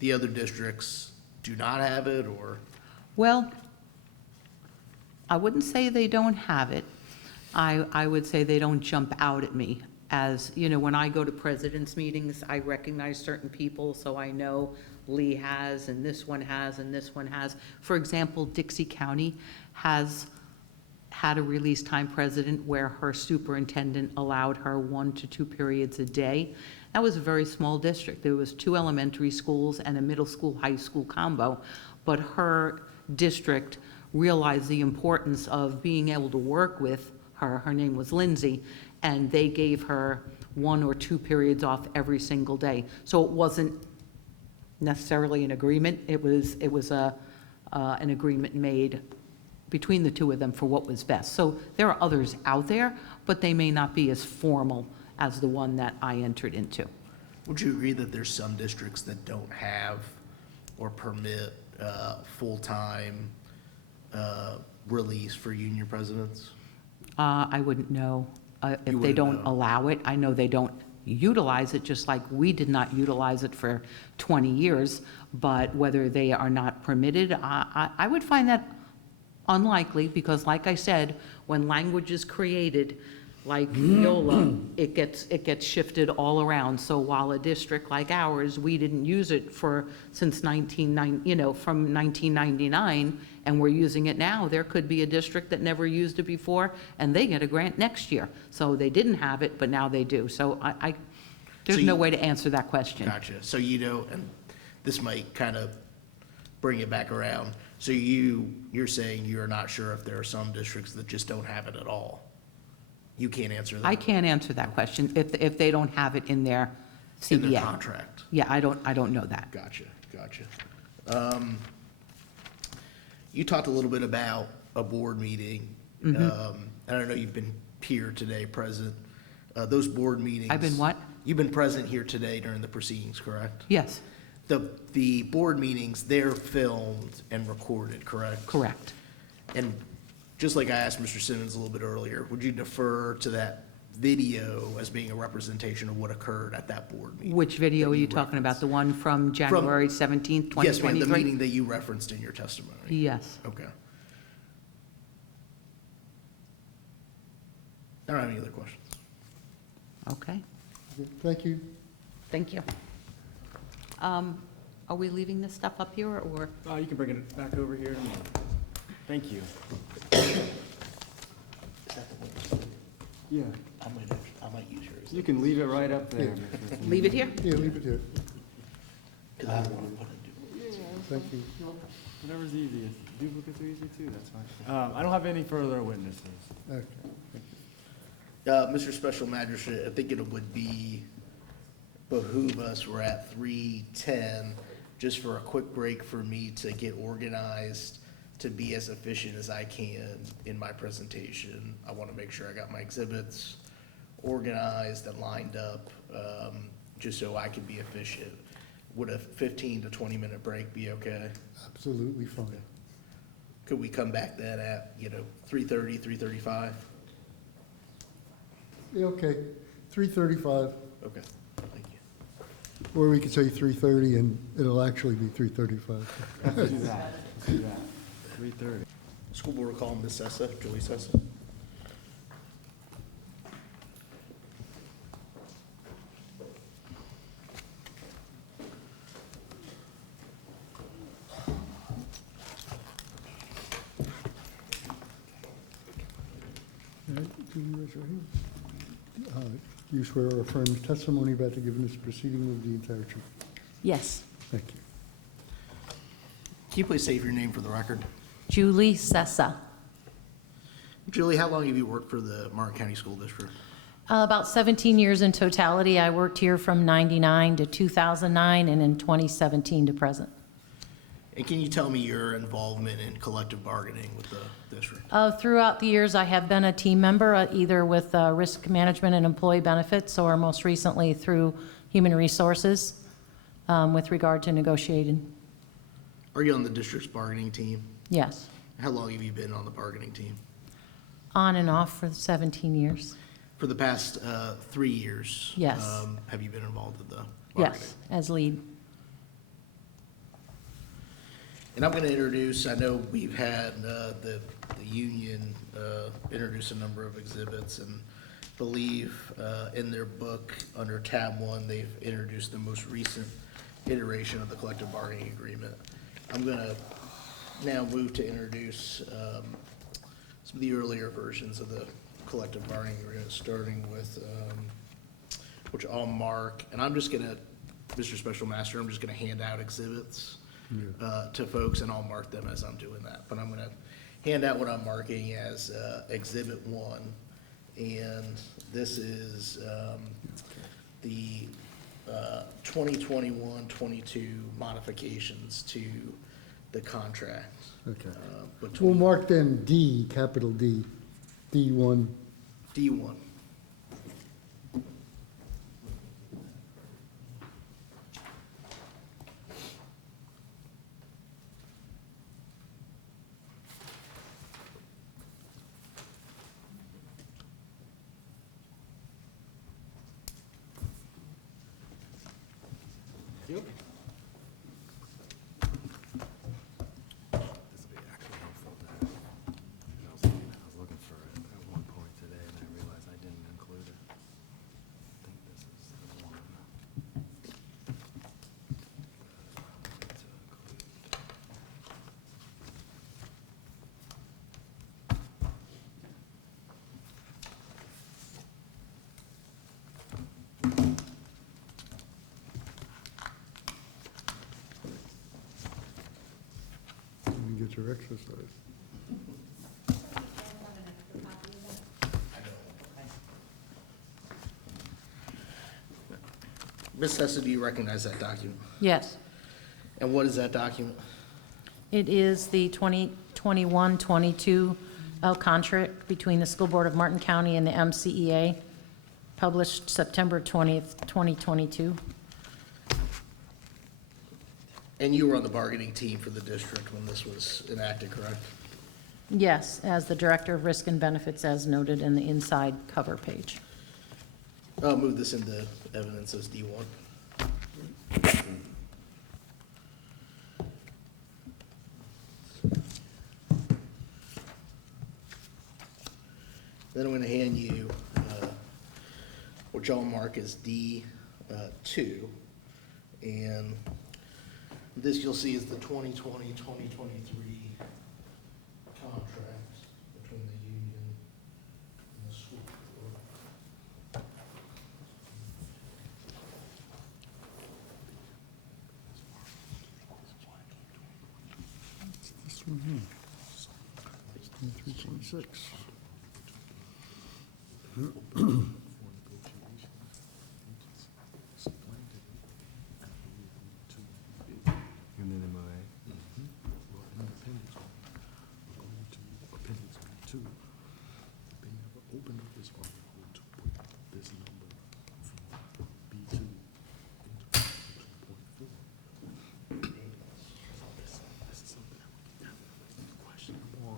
The other districts do not have it, or? Well, I wouldn't say they don't have it. I would say they don't jump out at me. As, you know, when I go to presidents' meetings, I recognize certain people, so I know Lee has, and this one has, and this one has. For example, Dixie County has had a release time president where her superintendent allowed her 1 to 2 periods a day. That was a very small district. There was 2 elementary schools and a middle school, high school combo, but her district realized the importance of being able to work with her. Her name was Lindsay, and they gave her 1 or 2 periods off every single day. So it wasn't necessarily an agreement. It was an agreement made between the two of them for what was best. So there are others out there, but they may not be as formal as the one that I entered into. Would you agree that there's some districts that don't have or permit full-time release for union presidents? I wouldn't know if they wouldn't don't know. allow it. I know they don't utilize it, just like we did not utilize it for 20 years. But whether they are not permitted, I would find that unlikely, because like I said, when language is created, like YOLA, it gets shifted all around. So while a district like ours, we didn't use it from 1999, and we're using it now, there could be a district that never used it before, and they get a grant next year. So they didn't have it, but now they do. So there's So no you- way to answer that question. Gotcha. So you know, and this might kind of bring it back around. So you're saying you're not sure if there are some districts that just don't have it at all? You can't answer that? I can't answer that question if they don't have it in their In their CBA. contract? Yeah, I don't know that. Gotcha. You talked a little bit about a board meeting. Mm-hmm. And I know you've been here today, present. Those board meetings. I've been what? You've been present here today during the proceedings, correct? Yes, The board meetings, they're filmed and recorded, correct? correct. And just like I asked Mr. Simmons a little bit earlier, would you defer to that video as being a representation of what occurred at that board meeting? Which video that are you talking about? referenced? The one from January 17th, 2023? Yes, ma'am, the meeting that you referenced in your testimony. Yes. Okay. I don't have any other questions. Okay, Thank you. thank you. Are we leaving this stuff up here, or? Oh, you can bring it back over here. Thank you. Yeah, I might use yours. you can leave it right up there. Leave it here? Yeah, leave it here. Because I don't want to put it. Thank you. Whatever's easiest. Duplicates are easy too, that's fine. I don't have any further witnesses. Okay. Mr. Special Magistrate, I think it would behoove us, we're at 3:10, just for a quick break for me to get organized, to be as efficient as I can in my presentation. I want to make sure I got my exhibits organized and lined up, just so I can be efficient. Would a 15 to 20-minute break be okay? Absolutely fine. Could we come back then at, 3:30, 3:35? Yeah, okay. 3:35, Okay, thank you. or we could say 3:30 and it'll actually be 3:35. Let's do that. 3:30. School Board will call Ms. Sessa, Julie Sessa. All right, can you raise your hand? You swear or affirm the testimony about to give in this proceeding of the entire truth? Yes. Thank you. Can you please save your name for the record? Julie Sessa. Julie, how long have you worked for the Martin County School District? About 17 years in totality. I worked here from 99 to 2009 and in 2017 to present. And can you tell me your involvement in collective bargaining with the district? Throughout the years, I have been a team member, either with risk management and employee benefits, or most recently through human resources with regard to negotiating. Are you on the district's bargaining team? Yes. How long have you been on the bargaining team? On and off for 17 years. For the past 3 years? Yes. Have you been involved with the bargaining? Yes, as lead. And I'm going to introduce, I know we've had the union introduce a number of exhibits, and believe in their book, under tab 1, they've introduced the most recent iteration of the collective bargaining agreement. I'm going to now move to introduce some of the earlier versions of the collective bargaining agreement, starting with, which I'll mark, and I'm just going to, Mr. Special Master, I'm just going to hand out exhibits to folks, and I'll mark them as I'm doing that. But I'm going to hand out what I'm marking as Exhibit 1, and this is the 2021-22 modifications to the contract. Okay. We'll Between mark then D, capital D, D1. D1. This would be actually helpful to have. I was looking for it at one point today, and I realized I didn't include it. I think this is the one. To include. You get your exercise. Ms. Sessa, do you recognize that document? Yes. And what is that document? It is the 2021-22 contract between the School Board of Martin County and the MCEA, published September 20th, 2022. And you were on the bargaining team for the district when this was enacted, correct? Yes, as the Director of Risk and Benefits, as noted in the inside cover page. I'll move this into evidence as D1. Then I'm going to hand you what y'all mark as D2. And this you'll see is the 2020-2023 contract between the union and the school board. This one here. 2326. And then MOA. Appendix 2, they never opened up this article to put this number from B2 into 2.4. This is something that would be definitely questionable.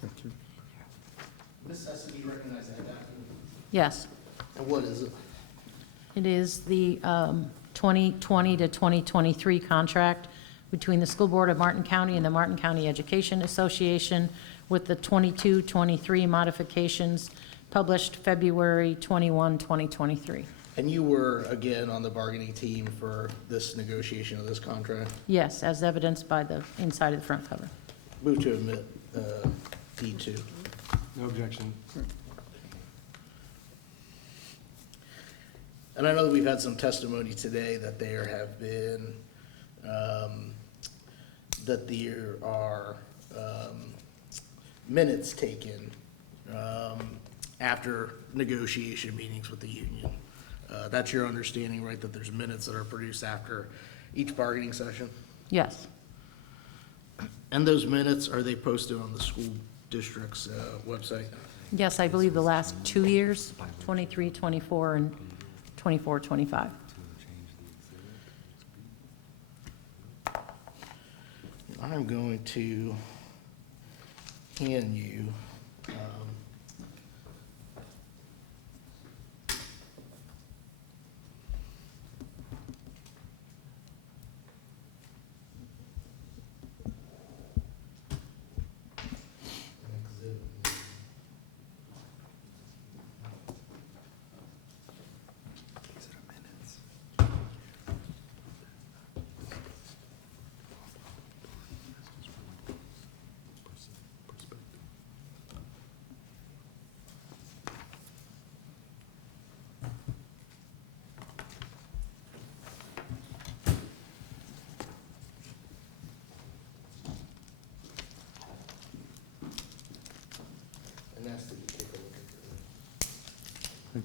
Thank you. Ms. Sessa, do you recognize that document? Yes. And what is it? It is the 2020 to 2023 contract between the School Board of Martin County and the Martin County Education Association with the 22-23 modifications published February 21, 2023. And you were, again, on the bargaining team for this negotiation of this contract? Yes, as evidenced by the inside of the front cover. Move to admit D2. No objection. And I know that we've had some testimony today that there have been, that there are minutes taken after negotiation meetings with the union. That's your understanding, right, that there's minutes that are produced after each bargaining session? Yes, And those minutes, are they posted on the school district's website? Yes, I believe the last 2 years, 23, 24, and 24, 25. I'm going to hand you, and that's to take a look at the.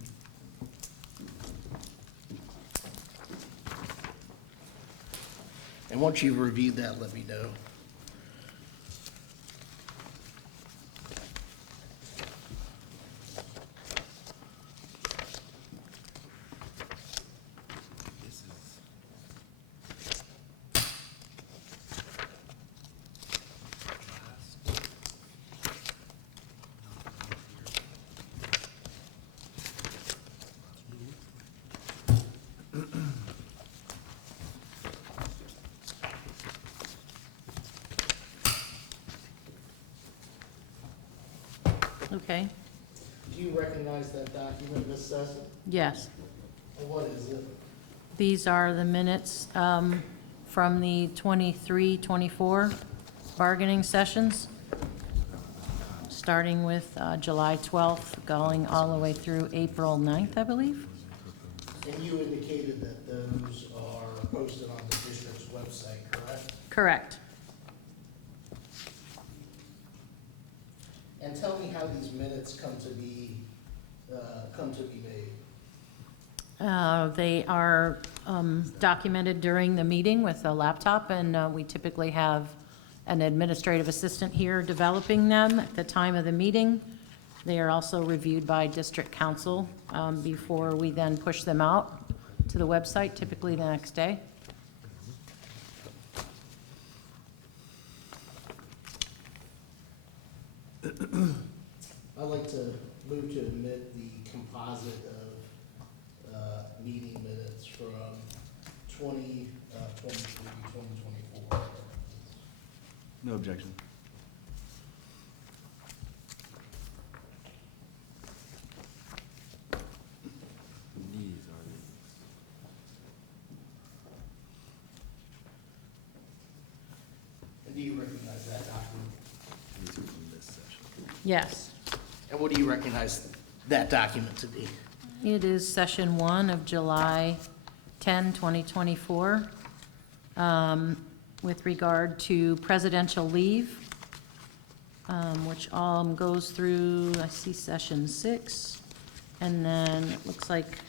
And once you've reviewed that, let me know. Okay, Do you recognize that document, Ms. Sessom? yes. And what is it? These are the minutes from the 23, 24 bargaining sessions, starting with July 12th, going all the way through April 9th, I believe. And you indicated that those are posted on the district's website, correct? Correct. And tell me how these minutes come to be made. They are documented during the meeting with a laptop, and we typically have an administrative assistant here developing them at the time of the meeting. They are also reviewed by district council before we then push them out to the website, typically the next day. I'd like to move to admit the composite of meeting minutes from 2023, 2024. No objection. These are And do you recognize that document? these are from this session. Yes. And what do you recognize that document to be? It is session 1 of July 10, 2024, with regard to presidential leave, which goes through, I see session 6, and then it looks like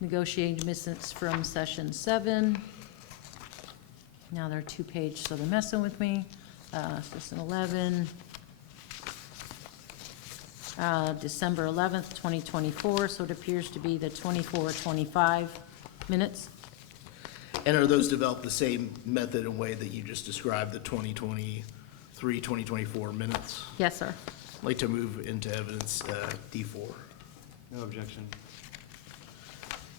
negotiated minutes from session 7. Now they're 2-page, so they're messing with me. Session 11. December 11th, 2024, so it appears to be the 24-25 minutes. And are those developed the same method and way that you just described, the 2023, 2024 minutes? Yes, sir. I'd like to move into evidence D4. No objection.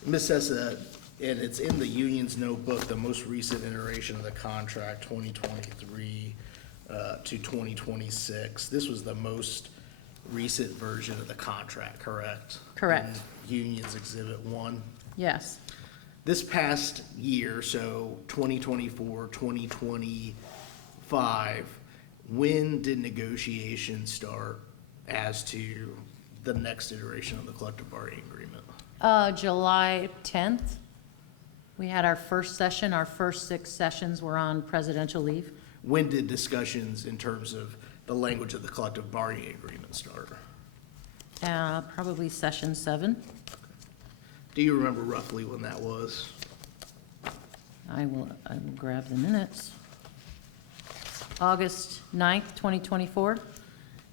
Ms. Sessa, and it's in the union's notebook, the most recent iteration of the contract, 2023 to 2026. This was the most recent version of the contract, correct? Correct. In Union's Exhibit 1. Yes. This past year, so 2024, 2025, when did negotiations start as to the next iteration of the collective bargaining agreement? July 10th, we had our first session. Our first 6 sessions were on presidential leave. When did discussions in terms of the language of the collective bargaining agreement start? Probably session 7. Do you remember roughly when that was? I will grab the minutes. August 9th, 2024.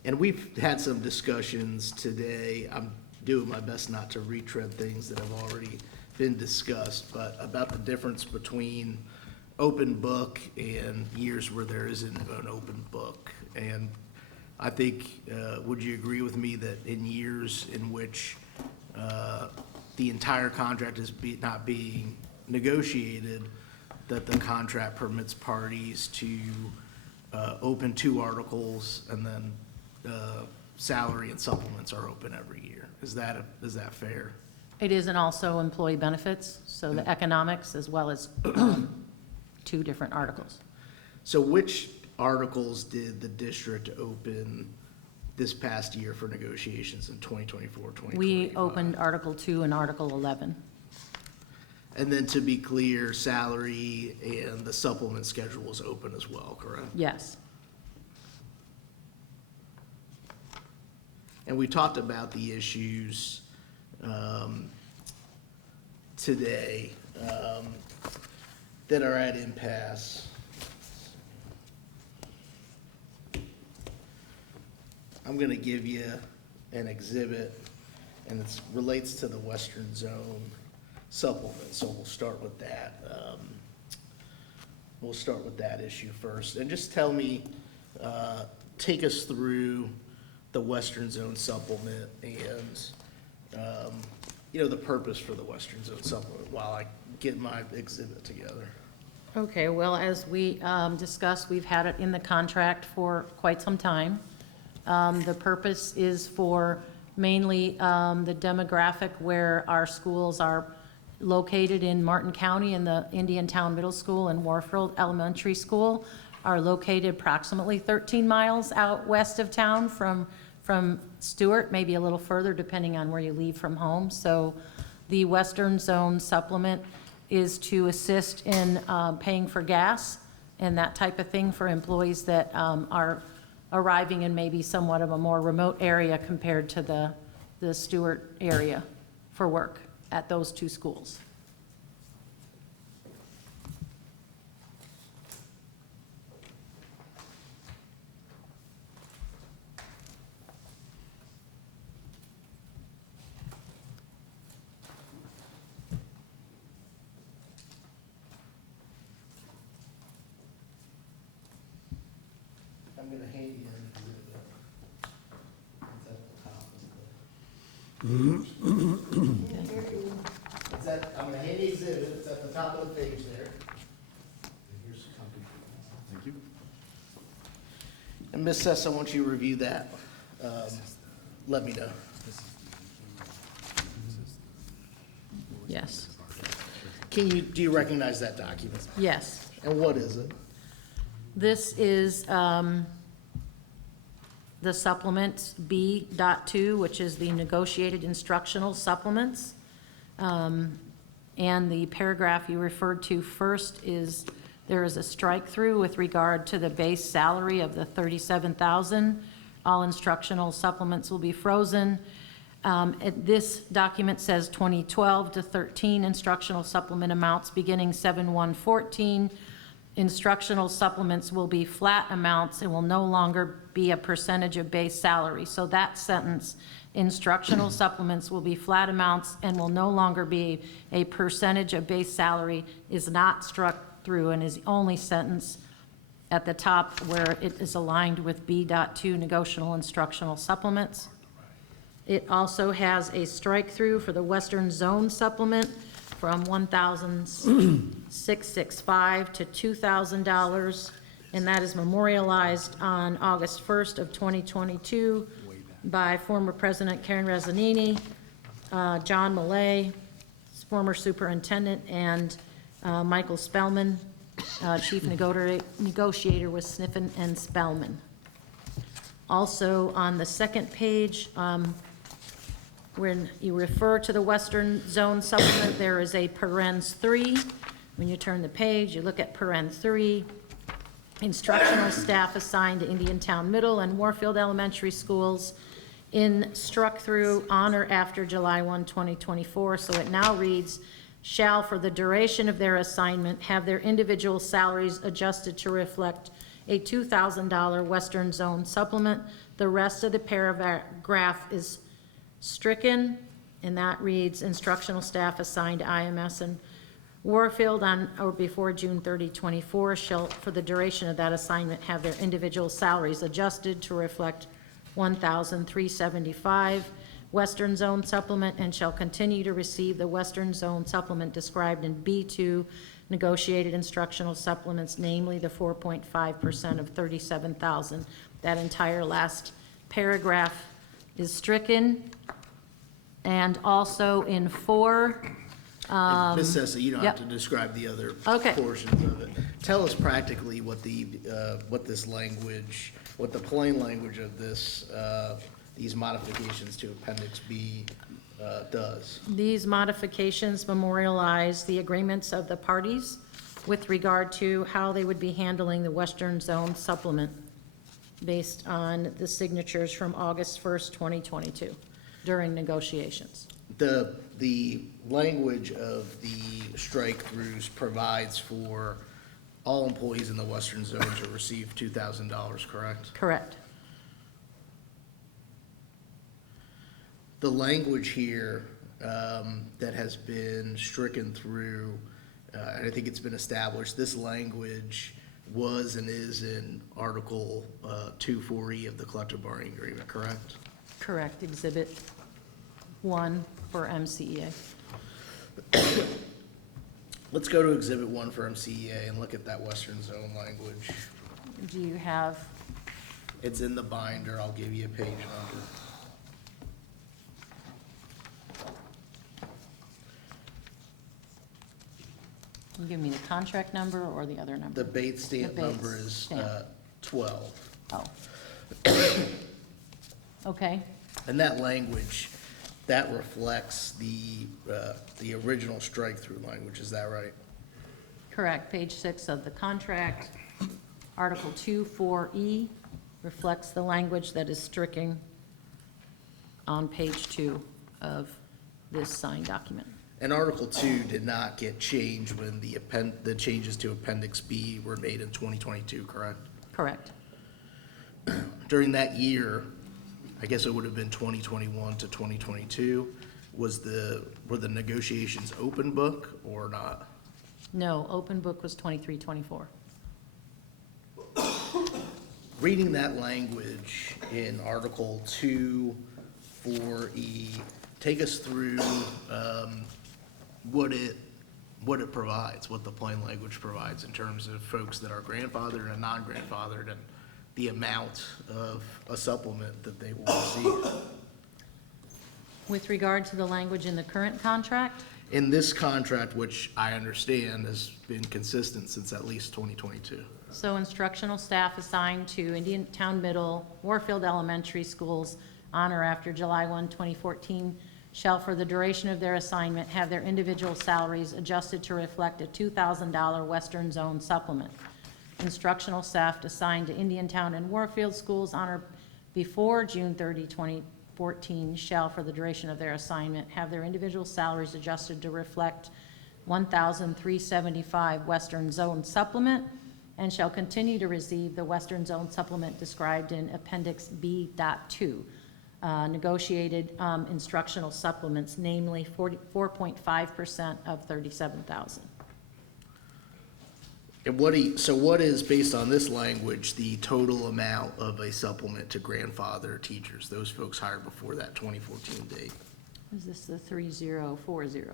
And we've had some discussions today. I'm doing my best not to retread things that have already been discussed, but about the difference between open book and years where there isn't an open book. And I think, would you agree with me that in years in which the entire contract is not being negotiated, that the contract permits parties to open 2 articles, and then salary and supplements are open every year? Is that fair? It is, and also employee benefits, so the economics as well as 2 different articles. So which articles did the district open this past year for negotiations in 2024, 2025? We opened Article 2 and Article 11. And then to be clear, salary and the supplement schedule was open as well, correct? Yes. And we talked about the issues today that are at impasse. I'm going to give you an exhibit, and it relates to the Western Zone supplement, so we'll start with that. We'll start with that issue first. And just tell me, take us through the Western Zone supplement and, the purpose for the Western Zone supplement while I get my exhibit together. Okay, well, as we discussed, we've had it in the contract for quite some time. The purpose is for mainly the demographic where our schools are located in Martin County, and the Indiantown Middle School and Warfield Elementary School are located approximately 13 miles out west of town from Stewart, maybe a little further depending on where you leave from home. So the Western Zone supplement is to assist in paying for gas and that type of thing for employees that are arriving in maybe somewhat of a more remote area compared to the Stewart area for work at those 2 schools. I'm going to hand you an exhibit. It's at the top of I'm going to hand you the exhibit. It's at the top of the page there. And here's a copy. Thank you. And Ms. Sess, I want you to review that. Let me know. Yes. Do you recognize that document? Yes. And what is it? This is the supplement B.2, which is the negotiated instructional supplements. And the paragraph you referred to first is, there is a strike-through with regard to the base salary of the $37,000. All instructional supplements will be frozen. This document says 2012 to 13 instructional supplement amounts beginning 7/1/14. Instructional supplements will be flat amounts and will no longer be a percentage of base salary. So that sentence, instructional supplements will be flat amounts and will no longer be a percentage of base salary, is not struck through and is the only sentence at the top where it is aligned with B.2 negotiable instructional supplements. It also has a strike-through for the Western Zone supplement from $1,665 to $2,000, and that is memorialized on August 1st of 2022 by former President Karen Rezanini, John Millay, former superintendent, and Michael Spellman, chief negotiator with Sniffen and Spellman. Also, on the second page, when you refer to the Western Zone supplement, there is a parens 3. When you turn the page, you look at parens 3. Instructional staff assigned to Indiantown Middle and Warfield Elementary Schools struck through on or after July 1, 2024. So it now reads, shall, for the duration of their assignment, have their individual salaries adjusted to reflect a $2,000 Western Zone supplement. The rest of the paragraph is stricken, and that reads, instructional staff assigned to IMS and Warfield on or before June 30, 24 shall, for the duration of that assignment, have their individual salaries adjusted to reflect $1,375 Western Zone supplement, and shall continue to receive the Western Zone supplement described in B2 negotiated instructional supplements, namely the 4.5% of $37,000. That entire last paragraph is stricken. And also in 4, Ms. Sessa, you don't have yep. to describe the other Okay. portions of it. Tell us practically what this language, what the plain language of this, these modifications to Appendix B does. These modifications memorialize the agreements of the parties with regard to how they would be handling the Western Zone supplement based on the signatures from August 1st, 2022, during negotiations. The language of the strike-throughs provides for all employees in the Western Zone to receive $2,000, correct? Correct. The language here that has been stricken through, and I think it's been established, this language was and is in Article 2.4E of the collective bargaining agreement, correct? Correct. Exhibit 1 for MCEA. Let's go to Exhibit 1 for MCEA and look at that Western Zone language. Do you have, It's in the binder, I'll give you a page number. can you give me the contract number or the other number? The Bates stamp The Bates number is stamp. 12. Oh. Okay, And that language, that reflects the original strike-through language, is that right? correct. Page 6 of the contract, Article 2.4E reflects the language that is stricken on page 2 of this signed document. And Article 2 did not get changed when the changes to Appendix B were made in 2022, correct? Correct. During that year, I guess it would have been 2021 to 2022, were the negotiations open book or not? No, open book was 23-24. Reading that language in Article 2.4E, take us through what it provides, what the plain language provides in terms of folks that are grandfathered and non-grandfathered, and the amount of a supplement that they will receive. With regard to the language in the current contract, In this contract, which I understand has been consistent since at least 2022. so instructional staff assigned to Indiantown Middle, Warfield Elementary Schools on or after July 1, 2014, shall for the duration of their assignment have their individual salaries adjusted to reflect a $2,000 Western Zone supplement. Instructional staff assigned to Indiantown and Warfield Schools on or before June 30, 2014, shall for the duration of their assignment have their individual salaries adjusted to reflect $1,375 Western Zone supplement, and shall continue to receive the Western Zone supplement described in Appendix B.2, negotiated instructional supplements, namely 4.5% of $37,000. And so what is, based on this language, the total amount of a supplement to grandfather teachers, those folks hired before that 2014 date? Is this the 3040?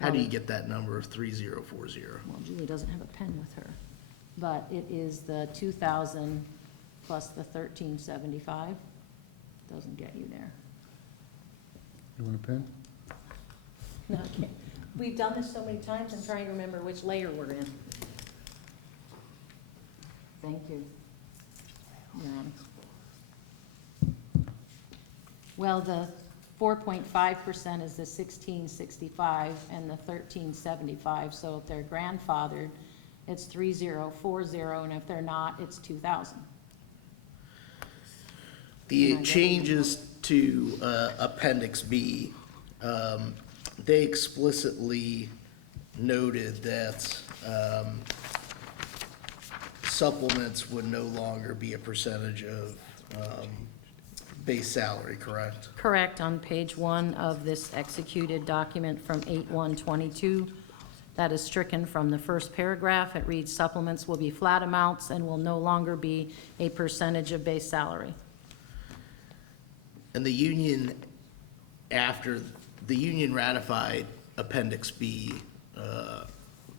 How do you get that number of 3040? Well, Julie doesn't have a pen with her, but it is the 2,000 plus the 1375. Doesn't get you there. You want a pen? No, I can't. We've done this so many times, I'm trying to remember which layer we're in. Thank you. Your Honor. Well, the 4.5% is the 1665 and the 1375, so if they're grandfathered, it's 3040, and if they're not, it's 2,000. The changes to Appendix B, they explicitly noted that supplements would no longer be a percentage of base salary, correct? Correct, on page 1 of this executed document from 8/1/22, that is stricken from the first paragraph. It reads, supplements will be flat amounts and will no longer be a percentage of base salary. And the union, after, the union ratified Appendix B,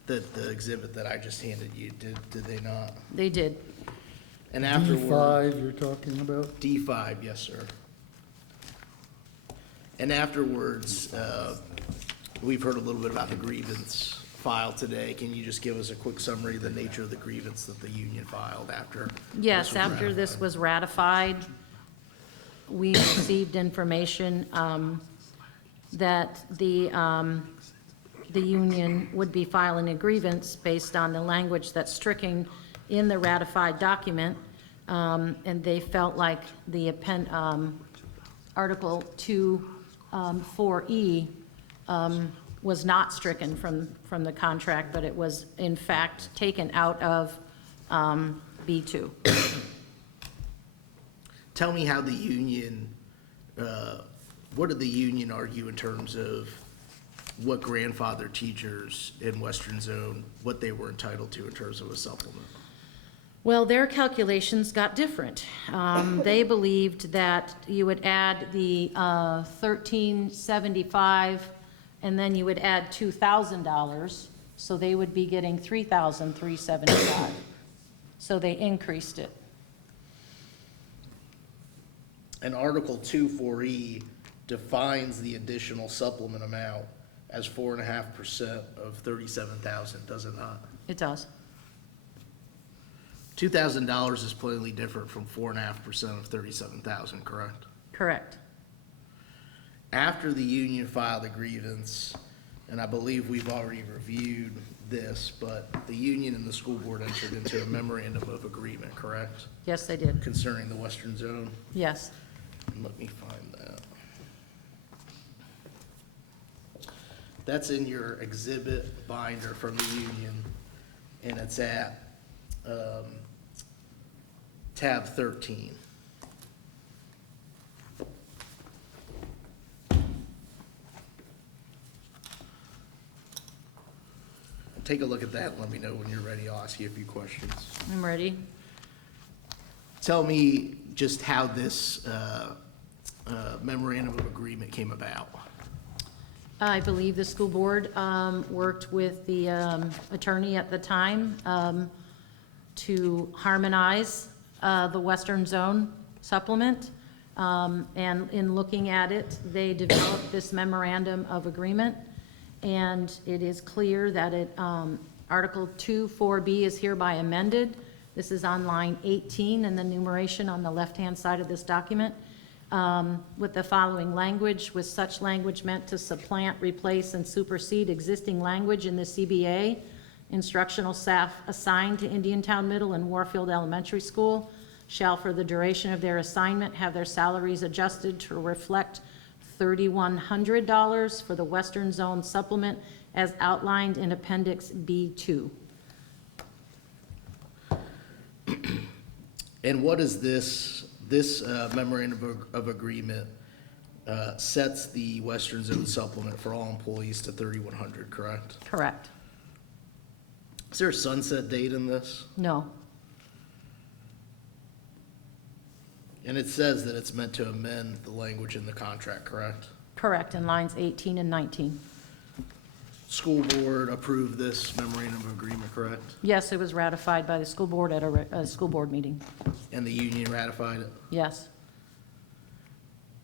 the exhibit that I just handed you, did they not? They did. And afterward. D5 you're talking about? D5, yes, sir. And afterwards, we've heard a little bit about the grievance filed today. Can you just give us a quick summary of the nature of the grievance that the union filed after? Yes, this was after this ratified? was ratified, we received information that the union would be filing a grievance based on the language that's stricken in the ratified document, and they felt like the Article 2, 4E was not stricken from the contract, but it was in fact taken out of B2. Tell me how the union, what did the union argue in terms of what grandfather teachers in Western Zone, what they were entitled to in terms of a supplement? Well, their calculations got different. They believed that you would add the $1,375, and then you would add $2,000, so they would be getting $3,375. So they increased it. And Article 2, 4E defines the additional supplement amount as 4.5% of 37,000, does it not? It does. $2,000 is plainly different from 4.5% of 37,000, correct? Correct. After the union filed a grievance, and I believe we've already reviewed this, but the union and the school board entered into a memorandum of agreement, correct? Yes, they did. Concerning the Western Zone. Yes. And let me find that. That's in your exhibit binder from the union, and it's at tab 13. Take a look at that and let me know when you're ready. I'll ask you a few questions. I'm ready. Tell me just how this memorandum of agreement came about. I believe the school board worked with the attorney at the time to harmonize the Western Zone supplement. And in looking at it, they developed this memorandum of agreement. And it is clear that Article 2, 4B is hereby amended. This is on line 18 in the numeration on the left-hand side of this document. With the following language, with such language meant to supplant, replace, and supersede existing language in the CBA, instructional staff assigned to Indiantown Middle and Warfield Elementary School shall, for the duration of their assignment, have their salaries adjusted to reflect $3,100 for the Western Zone supplement as outlined in Appendix B2. And what is this memorandum of agreement sets the Western Zone supplement for all employees to $3,100, correct? Correct. Is there a sunset date in this? No. And it says that it's meant to amend the language in the contract, correct? Correct, in lines 18 and 19. School board approved this memorandum of agreement, correct? Yes, it was ratified by the school board at a school board meeting. And the union ratified it? Yes.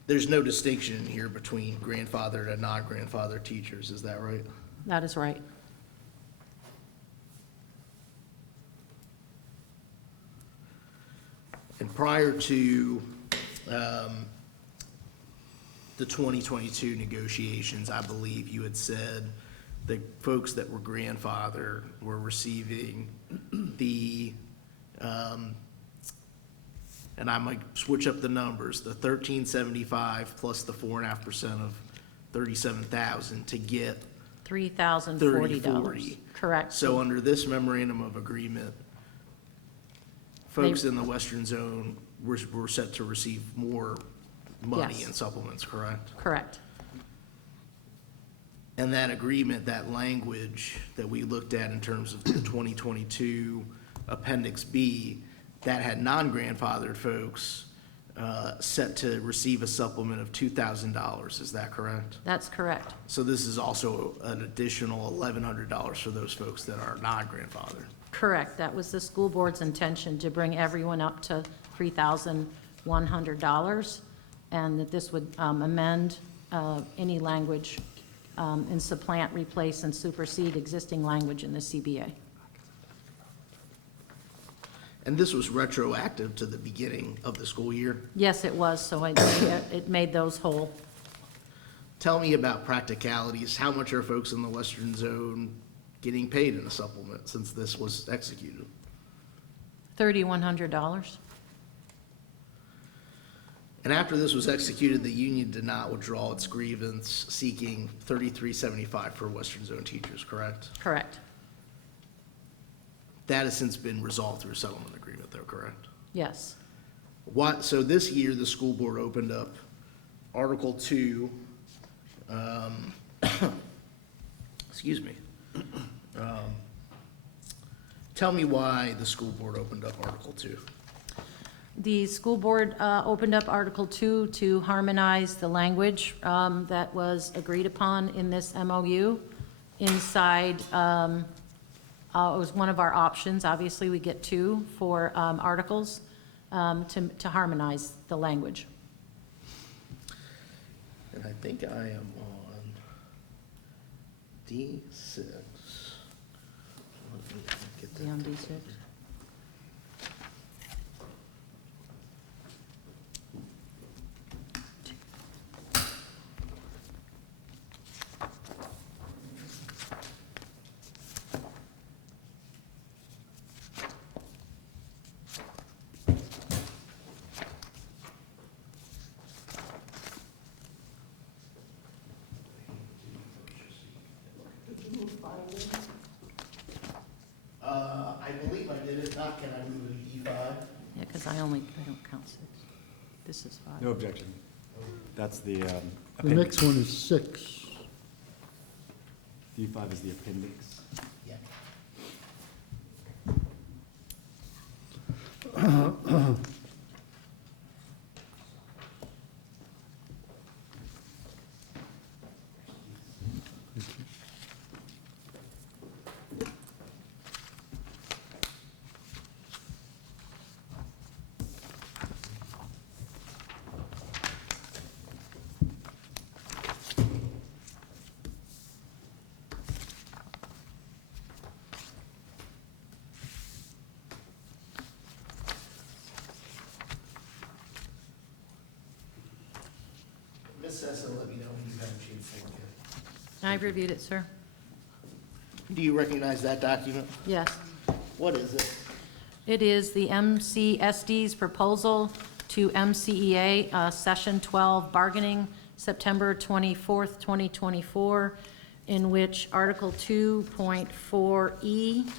There's no distinction here between grandfathered and non-grandfathered teachers, is that right? That is right. And prior to the 2022 negotiations, I believe you had said the folks that were grandfathered were receiving the, and I might switch up the numbers, the 1375 plus the 4.5% of 37,000 to get $3,040. 3040. Correct. So under this memorandum of agreement, folks in the western zone were set to receive more money Yes. in supplements, correct? Correct. And that agreement, that language that we looked at in terms of the 2022 Appendix B, that had non-grandfathered folks set to receive a supplement of $2,000, is that correct? That's correct. So this is also an additional $1,100 for those folks that are non-grandfathered. Correct. That was the school board's intention, to bring everyone up to $3,100, and that this would amend any language and supplant, replace, and supersede existing language in the CBA. And this was retroactive to the beginning of the school year. Yes, it was, so it made those whole. Tell me about practicalities. How much are folks in the western zone getting paid in a supplement since this was executed? $3,100. And after this was executed, the union did not withdraw its grievance seeking $33.75 for western zone teachers, correct? Correct. That has since been resolved through a settlement agreement, though, correct? Yes. So this year, the school board opened up Article 2, excuse me. Tell me why the school board opened up Article 2. The school board opened up Article 2 to harmonize the language that was agreed upon in this MOU inside. It was one of our options. Obviously, we get 2 for articles to harmonize the language. And I think I am on D6. Let me get Is he on D6? I believe I did. If not, can I move it to E5? Yeah, because I don't count 6. This is 5. No objection. That's the The appendix. next one is 6. D5 is the appendix. Yeah. Ms. Sessa, let me know when you've had a chance to look at I've reviewed it, sir. it. Do you recognize that document? Yes. What is it? It is the MCSD's proposal to MCEA, Session 12 bargaining, September 24th, 2024, in which Article 2.4E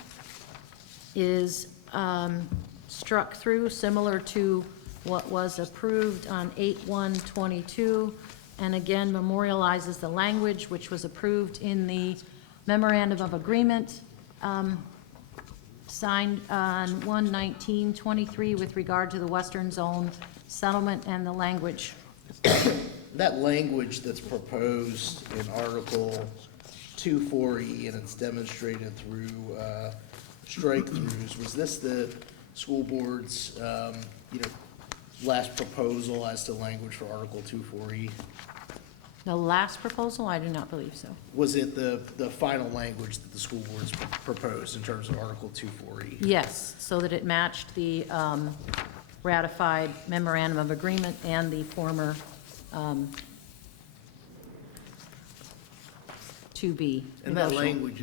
is struck through, similar to what was approved on 8/1/22, and again memorializes the language which was approved in the memorandum of agreement signed on 1/19/23 with regard to the Western Zone settlement and the language. That language that's proposed in Article 2.4E, and it's demonstrated through strike-throughs, was this the school board's, last proposal as to language for Article 2.4E? The last proposal, I do not believe so. Was it the final language that the school boards proposed in terms of Article 2.4E? Yes, so that it matched the ratified memorandum of agreement and the former 2B. And that negotiable. language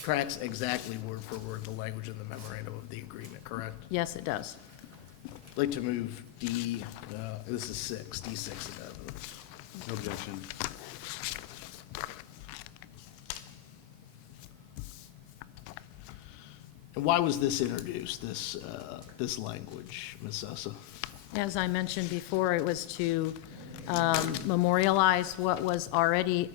tracks exactly word for word the language in the memorandum of the agreement, correct? Yes, it does. I'd like to move this is D6 above. No objection. And why was this introduced, this language, Ms. Sessa? As I mentioned before, it was to memorialize what was already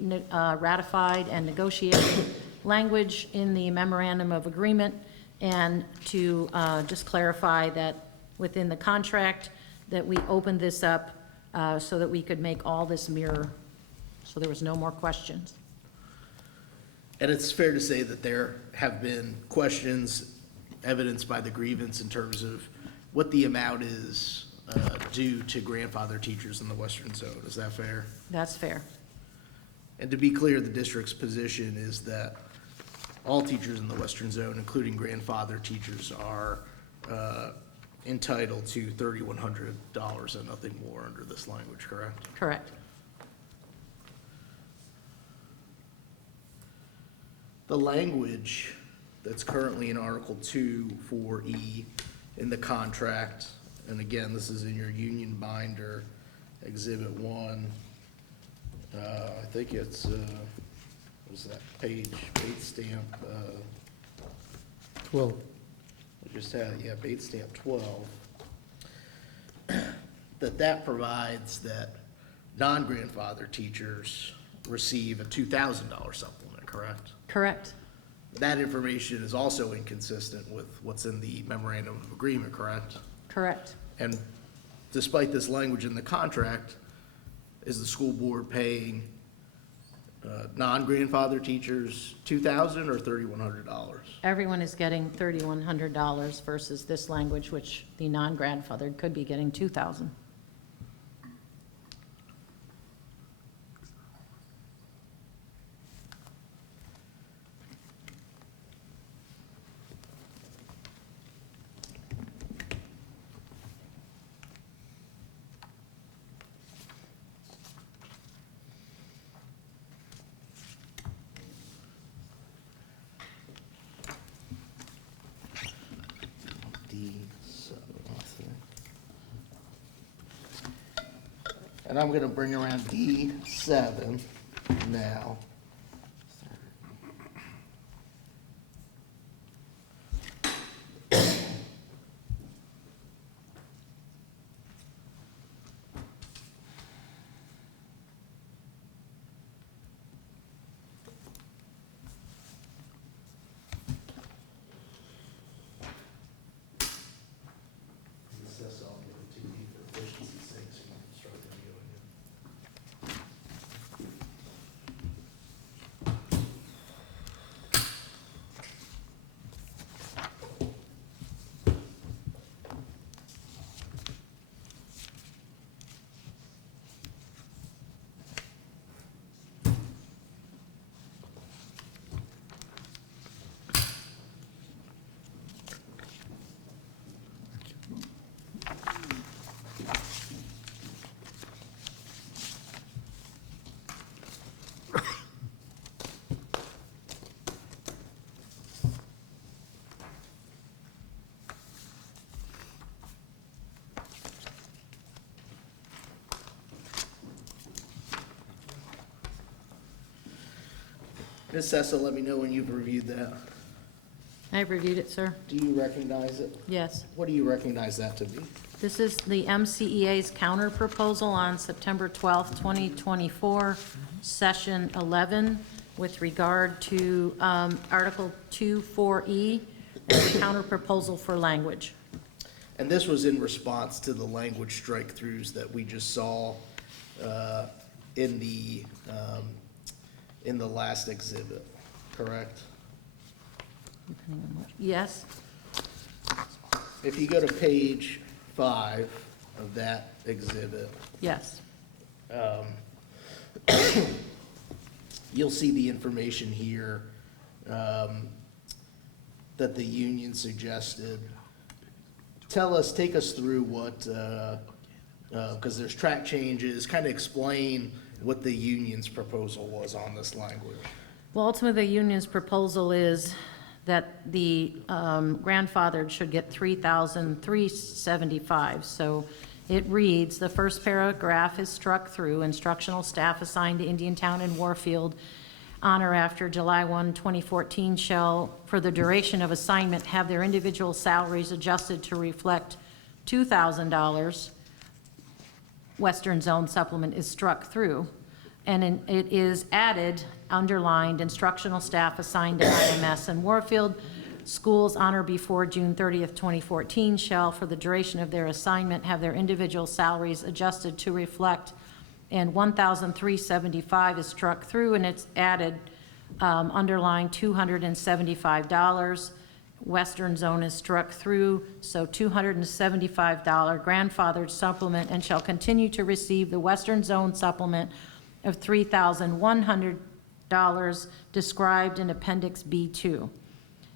ratified and negotiated language in the memorandum of agreement, and to just clarify that within the contract, that we opened this up so that we could make all this mirror, so there was no more questions. And it's fair to say that there have been questions evidenced by the grievance in terms of what the amount is due to grandfather teachers in the Western Zone. Is that fair? That's fair. And to be clear, the district's position is that all teachers in the Western Zone, including grandfather teachers, are entitled to $3,100 and nothing more under this language, correct? Correct. The language that's currently in Article 2 4E in the contract, and again, this is in your union binder, Exhibit 1. I think it's, what's that page, Bates stamp, 12. I just had it, yeah, Bates stamp 12. That provides that non-grandfather teachers receive a $2,000 supplement, correct? Correct. That information is also inconsistent with what's in the memorandum of agreement, correct? Correct. And despite this language in the contract, is the school board paying non-grandfather teachers $2,000 or $3,100? Everyone is getting $3,100 versus this language, which the non-grandfathered could be getting $2,000. And I'm gonna bring around D7 now. I'll give it to you for efficiency's sake, so you can start reviewing it. Ms. Sessa, let me know when you've reviewed that. I've reviewed it, sir. Do you recognize it? Yes. What do you recognize that to be? This is the MCEA's counter proposal on September 12th, 2024, Session 11, with regard to Article 2 4E, and the counter proposal for language. And this was in response to the language strike-throughs that we just saw in the last exhibit, correct? Yes? If you go to page 5 of that exhibit, Yes. you'll see the information here that the union suggested. Take us through what, because there's track changes, kind of explain what the union's proposal was on this language. Well, ultimately, the union's proposal is that the grandfathered should get $3,375. So it reads, the first paragraph is struck through, instructional staff assigned to Indiantown and Warfield on or after July 1, 2014, shall, for the duration of assignment, have their individual salaries adjusted to reflect $2,000. Western Zone supplement is struck through, and it is added, underlined, instructional staff assigned to IMS and Warfield schools on or before June 30th, 2014, shall, for the duration of their assignment, have their individual salaries adjusted to reflect, and 1,375 is struck through, and it's added, underlined, $275. Western Zone is struck through, so $275 grandfathered supplement, and shall continue to receive the Western Zone supplement of $3,100 described in Appendix B2.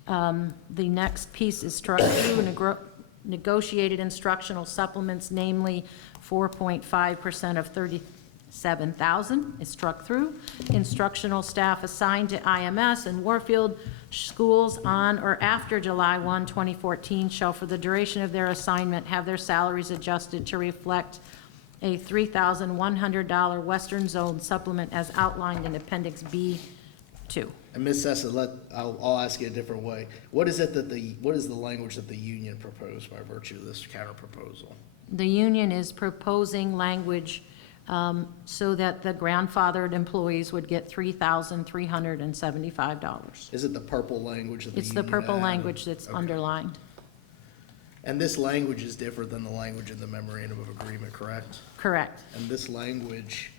The next piece is struck through, negotiated instructional supplements, namely 4.5% of 37,000 is struck through. Instructional staff assigned to IMS and Warfield schools on or after July 1, 2014 shall, for the duration of their assignment, have their salaries adjusted to reflect a $3,100 Western Zone supplement as outlined in Appendix B2. And Ms. Sessa, I'll ask you a different way. What is the language that the union proposed by virtue of this counter proposal? The union is proposing language so that the grandfathered employees would get $3,375. Is it the purple language that the It's union the purple added? language that's Okay. underlined. And this language is different than the language in the memorandum of agreement, correct? Correct. And this language,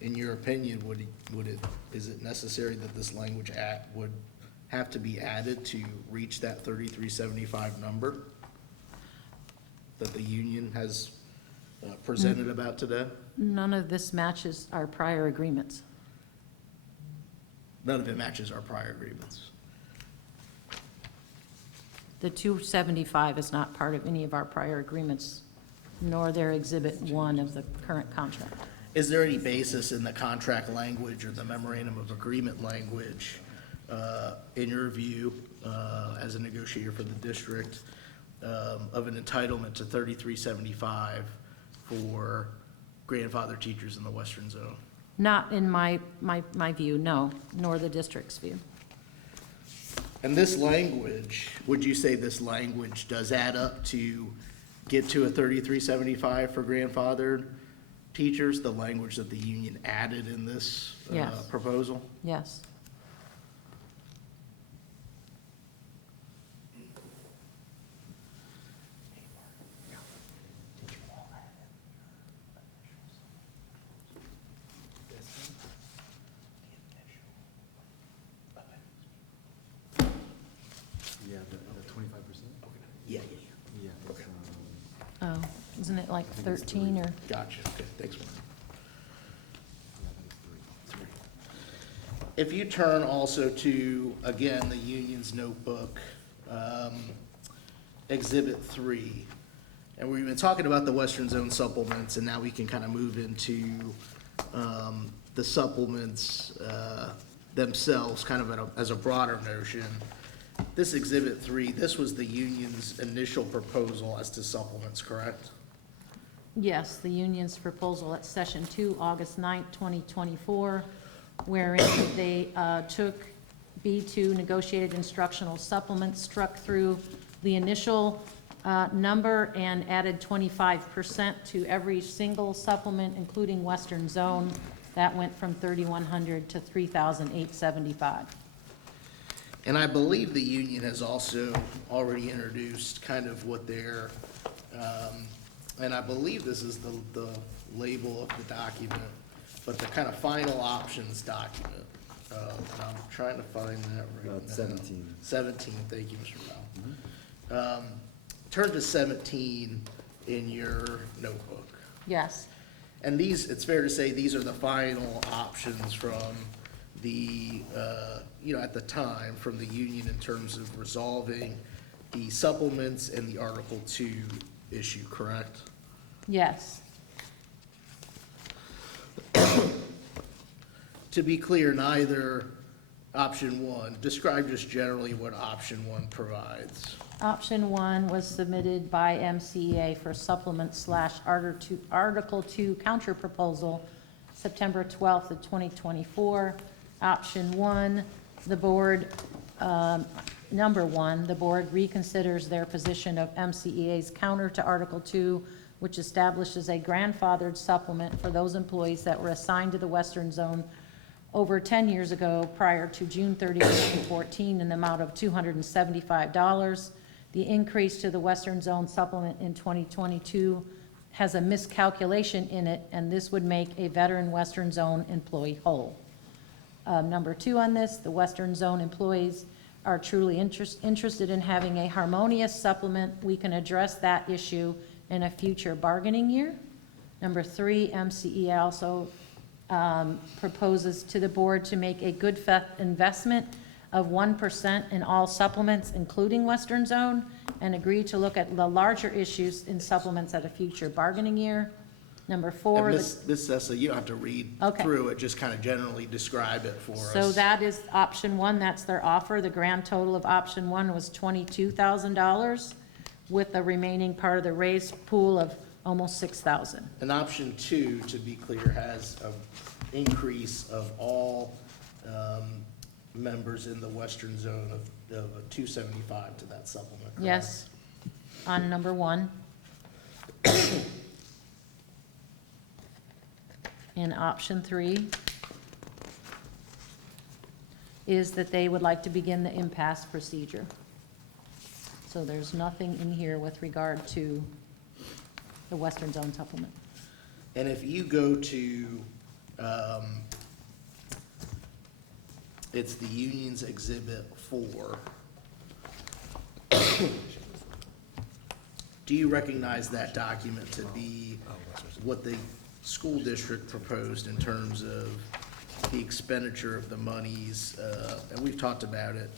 in your opinion, is it necessary that this language would have to be added to reach that 3375 number that the union has presented about today? None of this matches our prior agreements. None of it matches our prior agreements. The 275 is not part of any of our prior agreements, nor their Exhibit 1 of the current contract. Is there any basis in the contract language or the memorandum of agreement language, in your view, as a negotiator for the district, of an entitlement to 3375 for grandfather teachers in the Western Zone? Not in my view, no, nor the district's view. And this language, would you say this language does add up to get to a 3375 for grandfathered teachers, the language that the union added in this Yes. proposal? Yes. Yeah, the 25%? Yeah, Yeah. it's, Oh, isn't it like 13 or? Gotcha, okay, thanks, Mark. yeah, I think it's 3. If you turn also to, again, the union's notebook, Exhibit 3, and we've been talking about the Western Zone supplements, and now we can kind of move into the supplements themselves, kind of as a broader notion. This Exhibit 3, this was the union's initial proposal as to supplements, correct? Yes, the union's proposal at Session 2, August 9th, 2024, wherein they took B2 negotiated instructional supplements, struck through the initial number and added 25% to every single supplement, including Western Zone. That went from 3,100 to 3,875. And I believe the union has also already introduced kind of what their, and I believe this is the label of the document, but the kind of final options document. And I'm trying to find that right now. 17. 17, thank you, Mr. Rowell. Turn to 17 in your notebook. Yes, And these, it's fair to say, these are the final options from the, at the time, from the union in terms of resolving the supplements and the Article 2 issue, correct? yes. To be clear, neither option 1, describe just generally what option 1 provides. Option 1 was submitted by MCEA for supplement/Article 2 counterproposal, September 12th of 2024. Option 1, the board, number 1, the board reconsiders their position of MCEA's counter to Article 2, which establishes a grandfathered supplement for those employees that were assigned to the Western Zone over 10 years ago prior to June 30, 2014, in the amount of $275. The increase to the Western Zone supplement in 2022 has a miscalculation in it, and this would make a veteran Western Zone employee whole. Number 2 on this, the Western Zone employees are truly interested in having a harmonious supplement. We can address that issue in a future bargaining year. Number 3, MCEA also proposes to the board to make a good faith investment of 1% in all supplements, including Western Zone, and agree to look at the larger issues in supplements at a future bargaining year. Number 4, And Ms. Sessa, you don't have to read Okay. through it, just kind of generally describe it for us. so that is option 1, that's their offer. The grand total of option 1 was $22,000, with the remaining part of the raised pool of almost $6,000. And option 2, to be clear, has an increase of all members in the Western Zone of a 275 to that supplement, correct? Yes, on number 1. And option 3 is that they would like to begin the impasse procedure. So there's nothing in here with regard to the Western Zone supplement. And if you go to, it's the union's exhibit 4. Do you recognize that document to be what the school district proposed in terms of the expenditure of the monies? And we've talked about it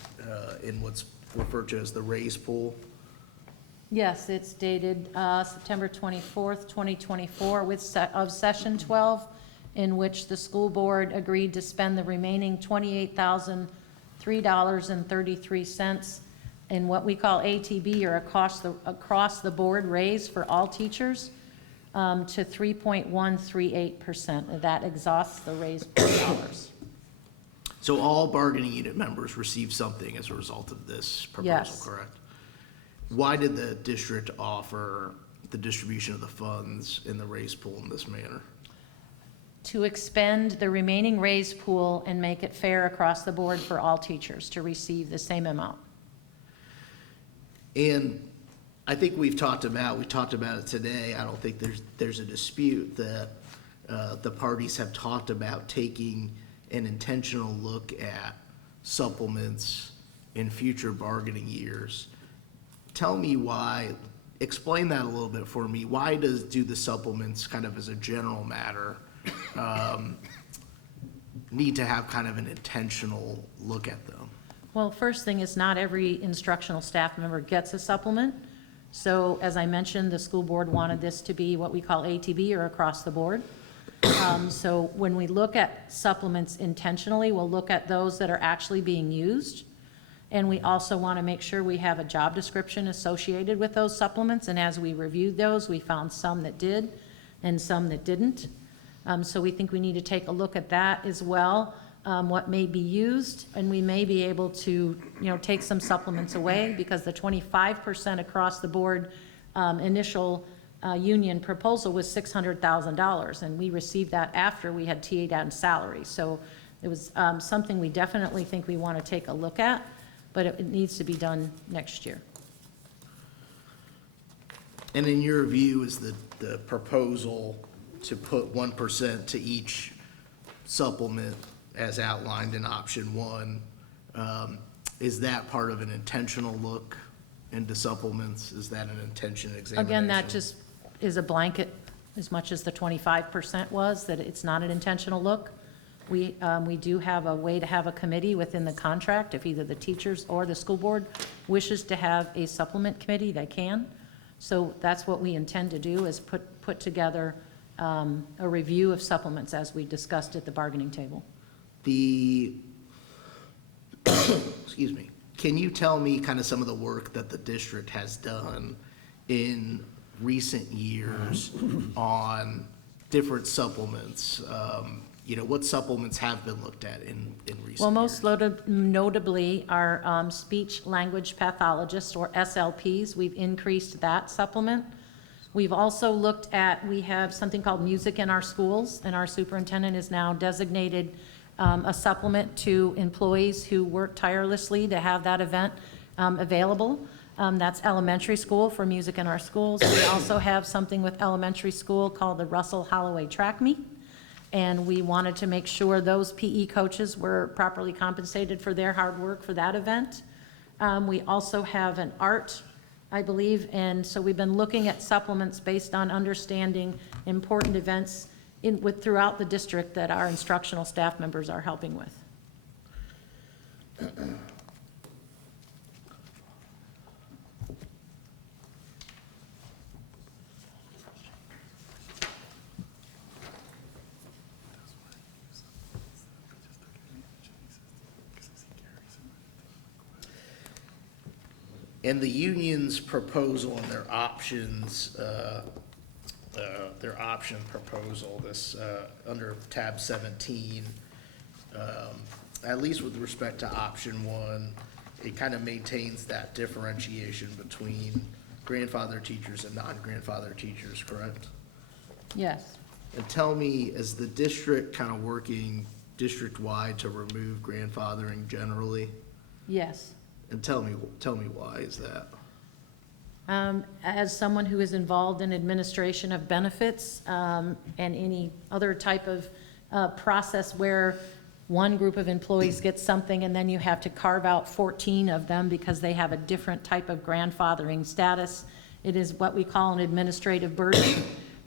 in what's referred to as the raise pool. Yes, it's dated September 24th, 2024, of Session 12, in which the school board agreed to spend the remaining $28,003.33 in what we call ATB, or across-the-board raise for all teachers, to 3.138%. That exhausts the raise dollars. So all bargaining unit members receive something as a result of this proposal, Yes. correct? Why did the district offer the distribution of the funds in the raise pool in this manner? To expend the remaining raise pool and make it fair across the board for all teachers to receive the same amount. And I think we talked about it today. I don't think there's a dispute that the parties have talked about taking an intentional look at supplements in future bargaining years. Tell me why, explain that a little bit for me. Why do the supplements, kind of as a general matter, need to have kind of an intentional look at them? Well, first thing is, not every instructional staff member gets a supplement. So as I mentioned, the school board wanted this to be what we call ATB, or across the board. So when we look at supplements intentionally, we'll look at those that are actually being used. And we also want to make sure we have a job description associated with those supplements. And as we reviewed those, we found some that did and some that didn't. So we think we need to take a look at that as well, what may be used, and we may be able to, take some supplements away, because the 25% across the board initial union proposal was $600,000, and we received that after we had TA'd out in salary. So it was something we definitely think we want to take a look at, but it needs to be done next year. And in your view, is the proposal to put 1% to each supplement as outlined in option 1, is that part of an intentional look into supplements? Is that an intention examination? Again, that just is a blanket, as much as the 25% was, that it's not an intentional look. We do have a way to have a committee within the contract. If either the teachers or the school board wishes to have a supplement committee, they can. So that's what we intend to do, is put together a review of supplements, as we discussed at the bargaining table. Excuse me, can you tell me kind of some of the work that the district has done in recent years on different supplements? what supplements have been looked at in recent Well, most years? notably are speech language pathologists, or SLPs. We've increased that supplement. We've also looked at, we have something called Music in Our Schools, and our superintendent is now designated a supplement to employees who work tirelessly to have that event available. That's elementary school for Music in Our Schools. We also have something with elementary school called the Russell Holloway Track Meet. And we wanted to make sure those PE coaches were properly compensated for their hard work for that event. We also have an art, I believe, and so we've been looking at supplements based on understanding important events throughout the district that our instructional staff members are helping with. And the union's proposal and their options, their option proposal, this, under tab 17, at least with respect to option 1, it kind of maintains that differentiation between grandfather teachers and non-grandfather teachers, correct? Yes. And tell me, is the district kind of working district-wide to remove grandfathering generally? Yes. And tell me why is that? As someone who is involved in administration of benefits and any other type of process where one group of employees gets something and then you have to carve out 14 of them because they have a different type of grandfathering status, it is what we call an administrative burden.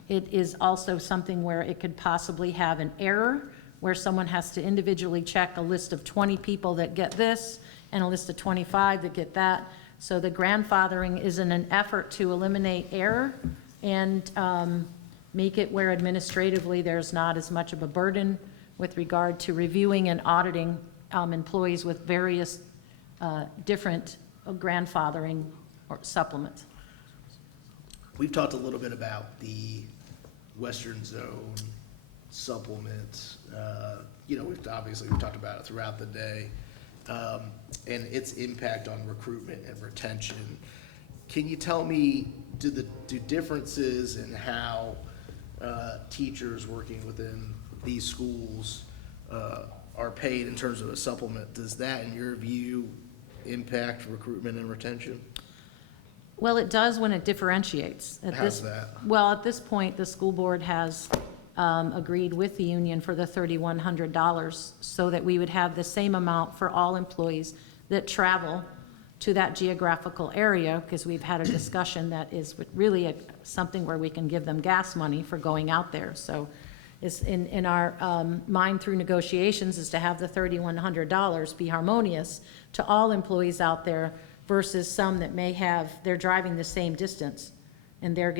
It is also something where it could possibly have an error, where someone has to individually check a list of 20 people that get this and a list of 25 that get that. So the grandfathering is in an effort to eliminate error and make it where administratively there's not as much of a burden with regard to reviewing and auditing employees with various different grandfathering or supplements. We've talked a little bit about the Western Zone supplement. We've talked about it throughout the day. And its impact on recruitment and retention. Can you tell me, do differences in how teachers working within these schools are paid in terms of a supplement, does that, in your view, impact recruitment and retention? Well, it does when it differentiates. How's that? Well, at this point, the school board has agreed with the union for the $3,100 so that we would have the same amount for all employees that travel to that geographical area, because we've had a discussion that is really something where we can give them gas money for going out there. So it's in our mind through negotiations is to have the $3,100 be harmonious to all employees out there versus some that may have, they're driving the same distance and they're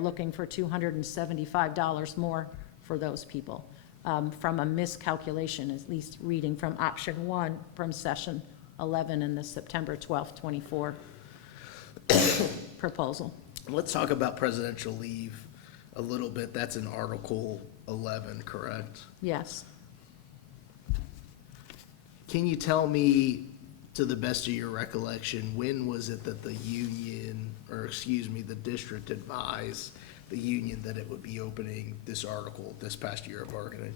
looking for $275 more for those people, from a miscalculation, at least reading from option 1 from session 11 in the September 12th, 24 proposal. Let's talk about presidential leave a little bit. That's in Article 11, correct? Yes. Can you tell me, to the best of your recollection, when was it that the union, the district advised the union that it would be opening this article this past year of bargaining?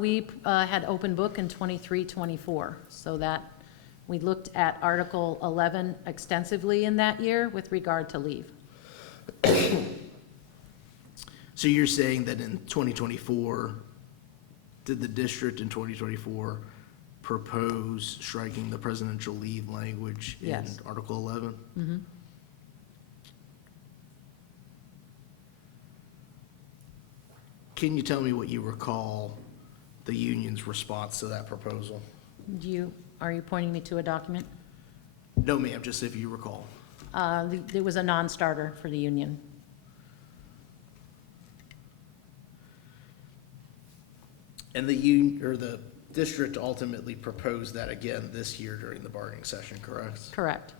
We had open book in 23-24, so that we looked at Article 11 extensively in that year with regard to leave. So you're saying that in 2024, did the district in 2024 propose striking the presidential leave language in Yes. Article 11? Mm-hmm. Can you tell me what you recall the union's response to that proposal? Are you pointing me to a document? No, ma'am, just if you recall. It was a non-starter for the union. And the district ultimately proposed that again this year during the bargaining session, correct? Correct.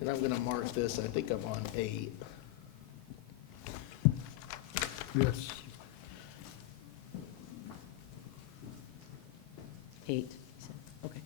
And I'm gonna mark this, I think I'm on 8. Yes. 8, he said. Okay.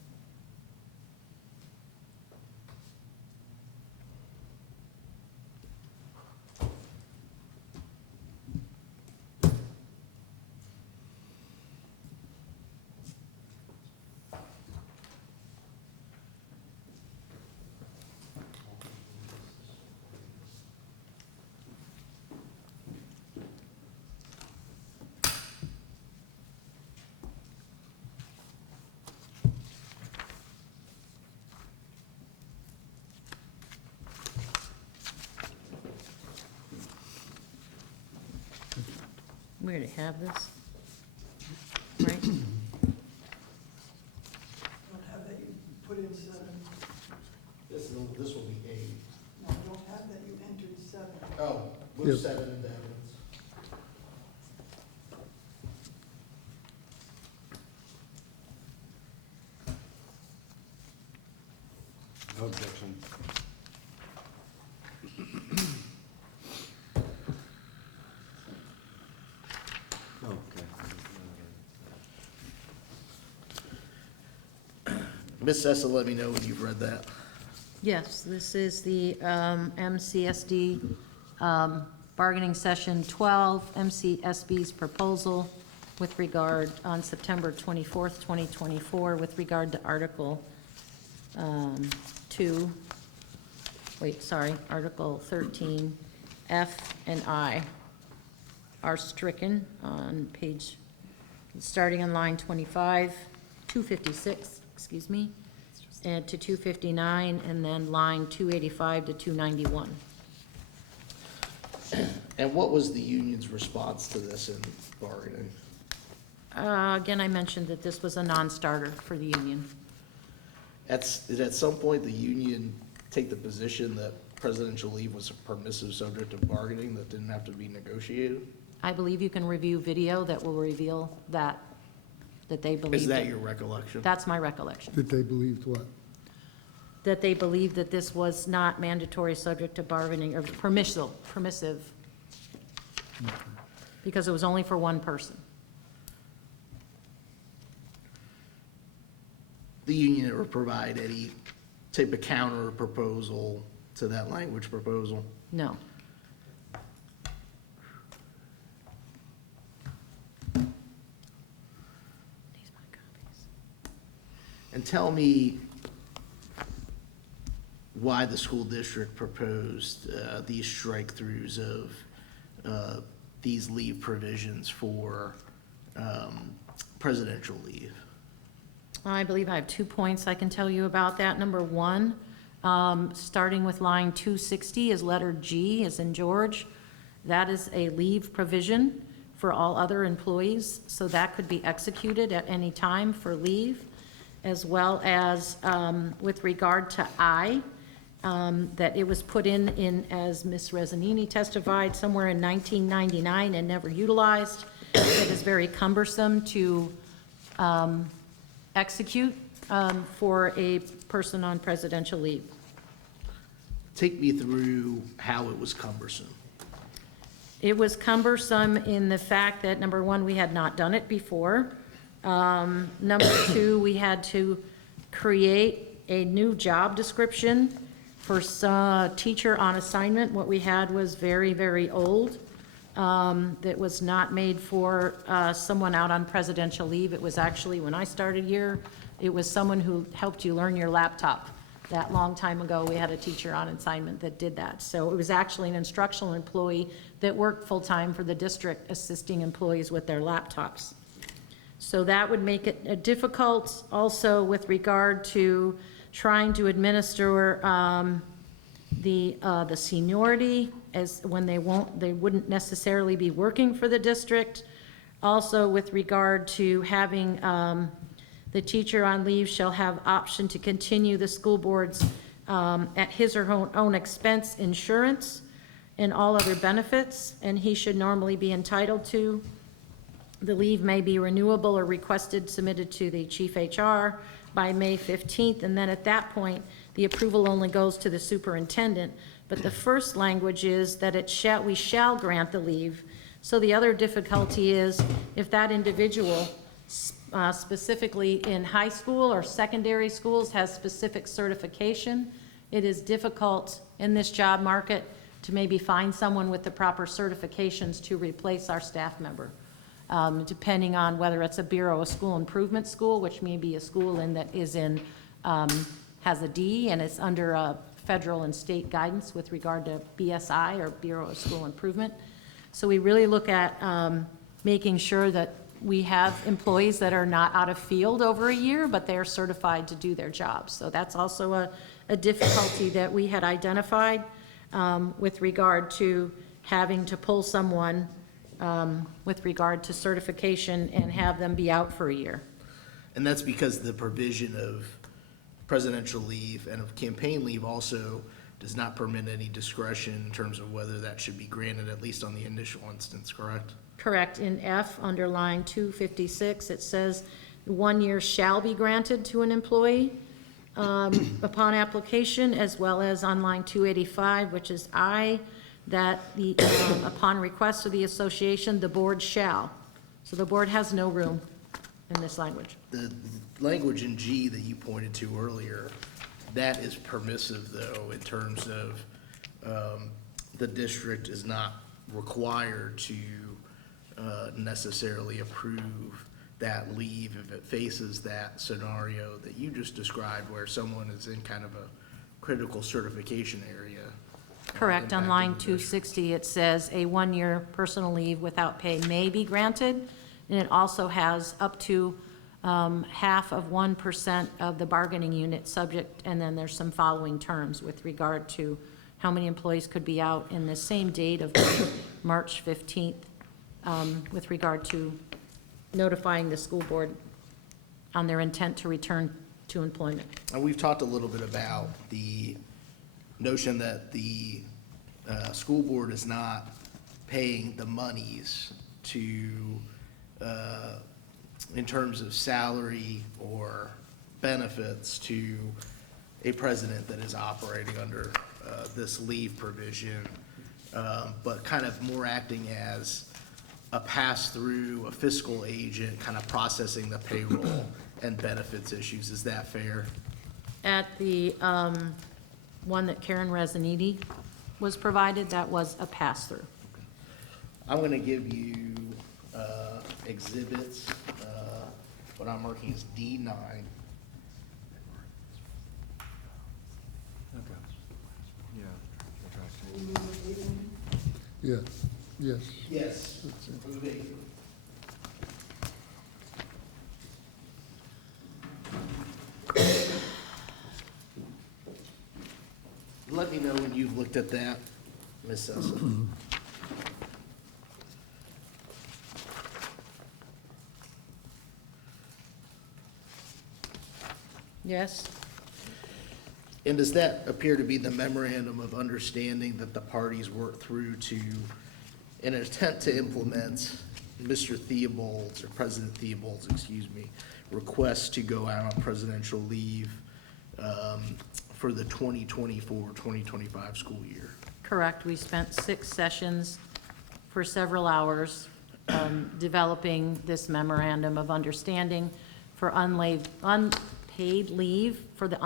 We already have this, right? Don't have that you put in 7. This will be 8. No, don't have that you entered 7. Oh, Yep. move 7 in balance. No objection. Okay. Ms. Sessa, let me know when you've read that. Yes, this is the MCSD bargaining session 12, MCSB's proposal with regard on September 24th, 2024, with regard to Article 2, Article 13, F and I are stricken on page, starting on line 25, 256, excuse me, and to 259, and then line 285 to 291. And what was the union's response to this in bargaining? Again, I mentioned that this was a non-starter for the union. Did at some point the union take the position that presidential leave was a permissive subject of bargaining that didn't have to be negotiated? I believe you can review video that will reveal that they believe. Is that your recollection? That's my recollection. That they believed what? That they believed that this was not mandatory subject to bargaining, or permissive, because it was only for one person. The union ever provide any type of counter proposal to that language proposal? No. These my copies. And tell me why the school district proposed these strike-throughs of these leave provisions for presidential leave. I believe I have 2 points I can tell you about that. Number one, starting with line 260 is letter G, as in George. That is a leave provision for all other employees, so that could be executed at any time for leave, as well as with regard to I, that it was put in, as Ms. Rezzanini testified, somewhere in 1999 and never utilized. It is very cumbersome to execute for a person on presidential leave. Take me through how it was cumbersome. It was cumbersome in the fact that, number one, we had not done it before. Number two, we had to create a new job description for some teacher on assignment. What we had was very, very old. That was not made for someone out on presidential leave. It was actually, when I started here, it was someone who helped you learn your laptop. That long time ago, we had a teacher on assignment that did that. So it was actually an instructional employee that worked full-time for the district, assisting employees with their laptops. So that would make it difficult also with regard to trying to administer the seniority, as when they wouldn't necessarily be working for the district. Also with regard to having the teacher on leave shall have option to continue the school board's at his or her own expense insurance and all other benefits, and he should normally be entitled to. The leave may be renewable or requested, submitted to the chief HR by May 15th, and then at that point, the approval only goes to the superintendent. But the first language is that we shall grant the leave. So the other difficulty is if that individual, specifically in high school or secondary schools, has specific certification, it is difficult in this job market to maybe find someone with the proper certifications to replace our staff member. Depending on whether it's a Bureau of School Improvement school, which may be a school that is in, has a D and it's under federal and state guidance with regard to BSI or Bureau of School Improvement. So we really look at making sure that we have employees that are not out of field over a year, but they're certified to do their jobs. So that's also a difficulty that we had identified with regard to having to pull someone with regard to certification and have them be out for a year. And that's because the provision of presidential leave and of campaign leave also does not permit any discretion in terms of whether that should be granted, at least on the initial instance, correct? Correct. In F, under line 256, it says 1 year shall be granted to an employee upon application, as well as on line 285, which is I, that the, upon request of the association, the board shall. So the board has no room in this language. The language in G that you pointed to earlier, that is permissive, though, in terms of the district is not required to necessarily approve that leave if it faces that scenario that you just described, where someone is in kind of a critical certification area. Correct. On impacting line the district. 260, it says a 1 year personal leave without pay may be granted, and it also has up to half of 1% of the bargaining unit subject, and then there's some following terms with regard to how many employees could be out in the same date of March 15th with regard to notifying the school board on their intent to return to employment. And we've talked a little bit about the notion that the school board is not paying the monies to, in terms of salary or benefits, to a president that is operating under this leave provision, but kind of more acting as a pass-through, a fiscal agent, kind of processing the payroll and benefits issues. Is that fair? At the one that Karen Resiniti was provided, that was a pass-through. I'm gonna give you exhibits, what I'm marking as D9. Okay. Yeah. Yeah, yes. Yes. That's it. Moving. Let me know when you've looked at that, Ms. Sessa. Yes? And does that appear to be the memorandum of understanding that the parties worked through to, in an attempt to implement Mr. Theobald's, or President Theobald's, excuse me, request to go out on presidential leave for the 2024-2025 school year? Correct. We spent 6 sessions for several hours developing this memorandum of understanding for unpaid leave for the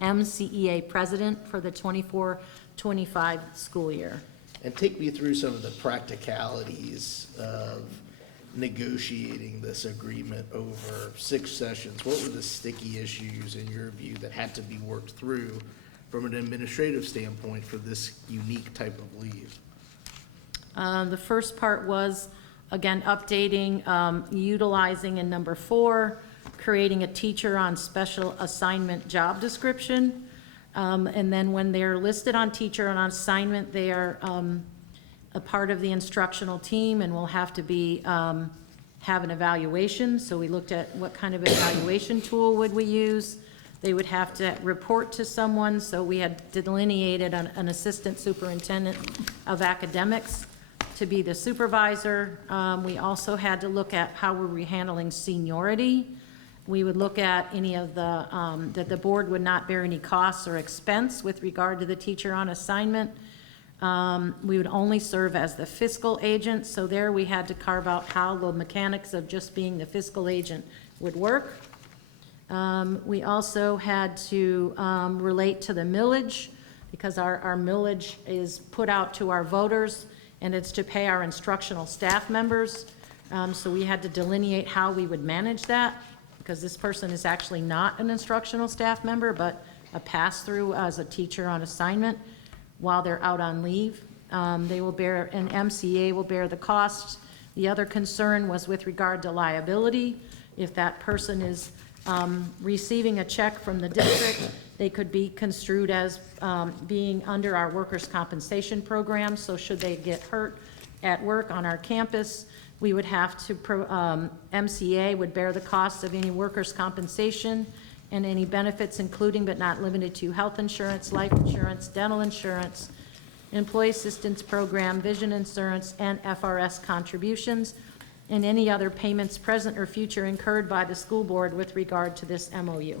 MCEA president for the 24-25 school year. And take me through some of the practicalities of negotiating this agreement over 6 sessions. What were the sticky issues, in your view, that had to be worked through from an administrative standpoint for this unique type of leave? The first part was, again, updating, utilizing in number 4, creating a teacher on special assignment job description. And then when they're listed on teacher and on assignment, they are a part of the instructional team and will have to be, have an evaluation. So we looked at what kind of evaluation tool would we use. They would have to report to someone, so we had delineated an assistant superintendent of academics to be the supervisor. We also had to look at how were we handling seniority We would look at any of the, that the board would not bear any costs or expense with regard to the teacher on assignment. We would only serve as the fiscal agent, so there we had to carve out how the mechanics of just being the fiscal agent would work. We also had to relate to the millage, because our millage is put out to our voters, and it's to pay our instructional staff members. So we had to delineate how we would manage that, because this person is actually not an instructional staff member, but a pass-through as a teacher on assignment while they're out on leave. They will bear, an MCEA will bear the costs. The other concern was with regard to liability. If that person is receiving a check from the district, they could be construed as being under our workers' compensation program. So should they get hurt at work on our campus, we would have to, MCEA would bear the costs of any workers' compensation and any benefits, including but not limited to health insurance, life insurance, dental insurance, employee assistance program, vision insurance, and FRS contributions, and any other payments present or future incurred by the school board with regard to this MOU.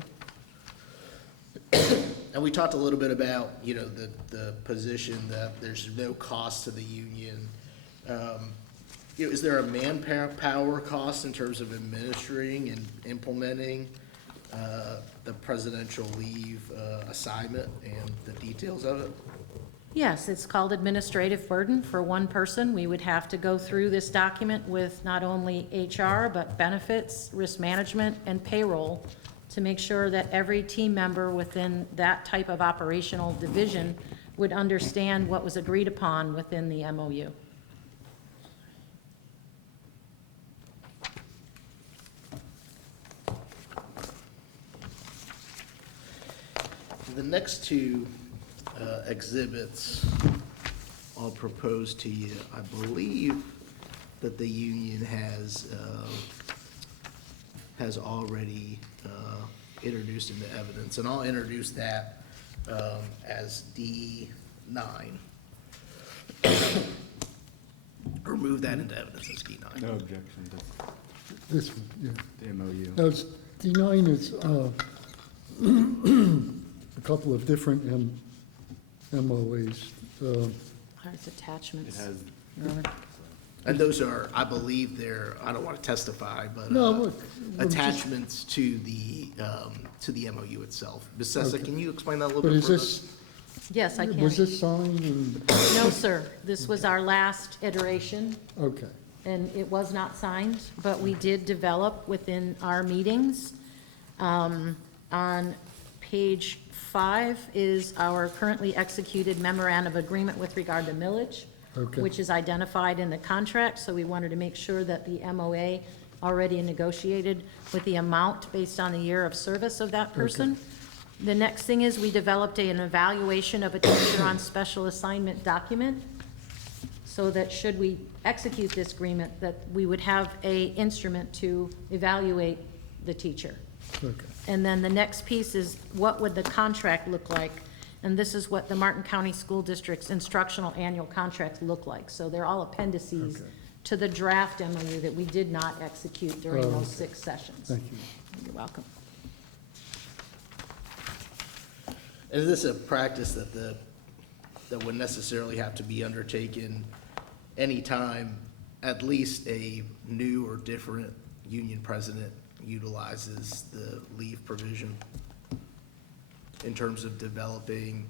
And we talked a little bit about, you know, the position that there's no cost to the union. You know, is there a manpower cost in terms of administering and implementing the presidential leave assignment and the details of it? Yes, it's called administrative burden for one person. We would have to go through this document with not only HR, but benefits, risk management, and payroll to make sure that every team member within that type of operational division would understand what was agreed upon within the MOU. The next two exhibits I'll propose to you. I believe that the union has already introduced into evidence, and I'll introduce that as D9. Or move that into evidence as D9. No objection to This one, yeah. the MOU. Now, D9 is a couple of different MOAs. Here's attachments. It has, And those are, I believe they're, I don't want to testify, but No, look, I'm just- attachments to the MOU itself. Ms. Sessa, Okay. can you explain that a little But bit is further? this, Yes, I can. was this signed and, No, sir. This was our last iteration, okay, and it was not signed, but we did develop within our meetings. On page 5 is our currently executed memorandum of agreement with regard to millage, Okay. which is identified in the contract, so we wanted to make sure that the MOA already negotiated with the amount based on the year of service of that person. The next thing is we developed an evaluation of a teacher on special assignment document, so that should we execute this agreement, that we would have a instrument to evaluate the teacher. okay. And then the next piece is, what would the contract look like? And this is what the Martin County School District's instructional annual contracts look like. So they're all appendices Okay. to the draft MOU that we did not execute during Oh, those okay. 6 sessions. Thank you. You're welcome. Is this a practice that would necessarily have to be undertaken anytime at least a new or different union president utilizes the leave provision in terms of developing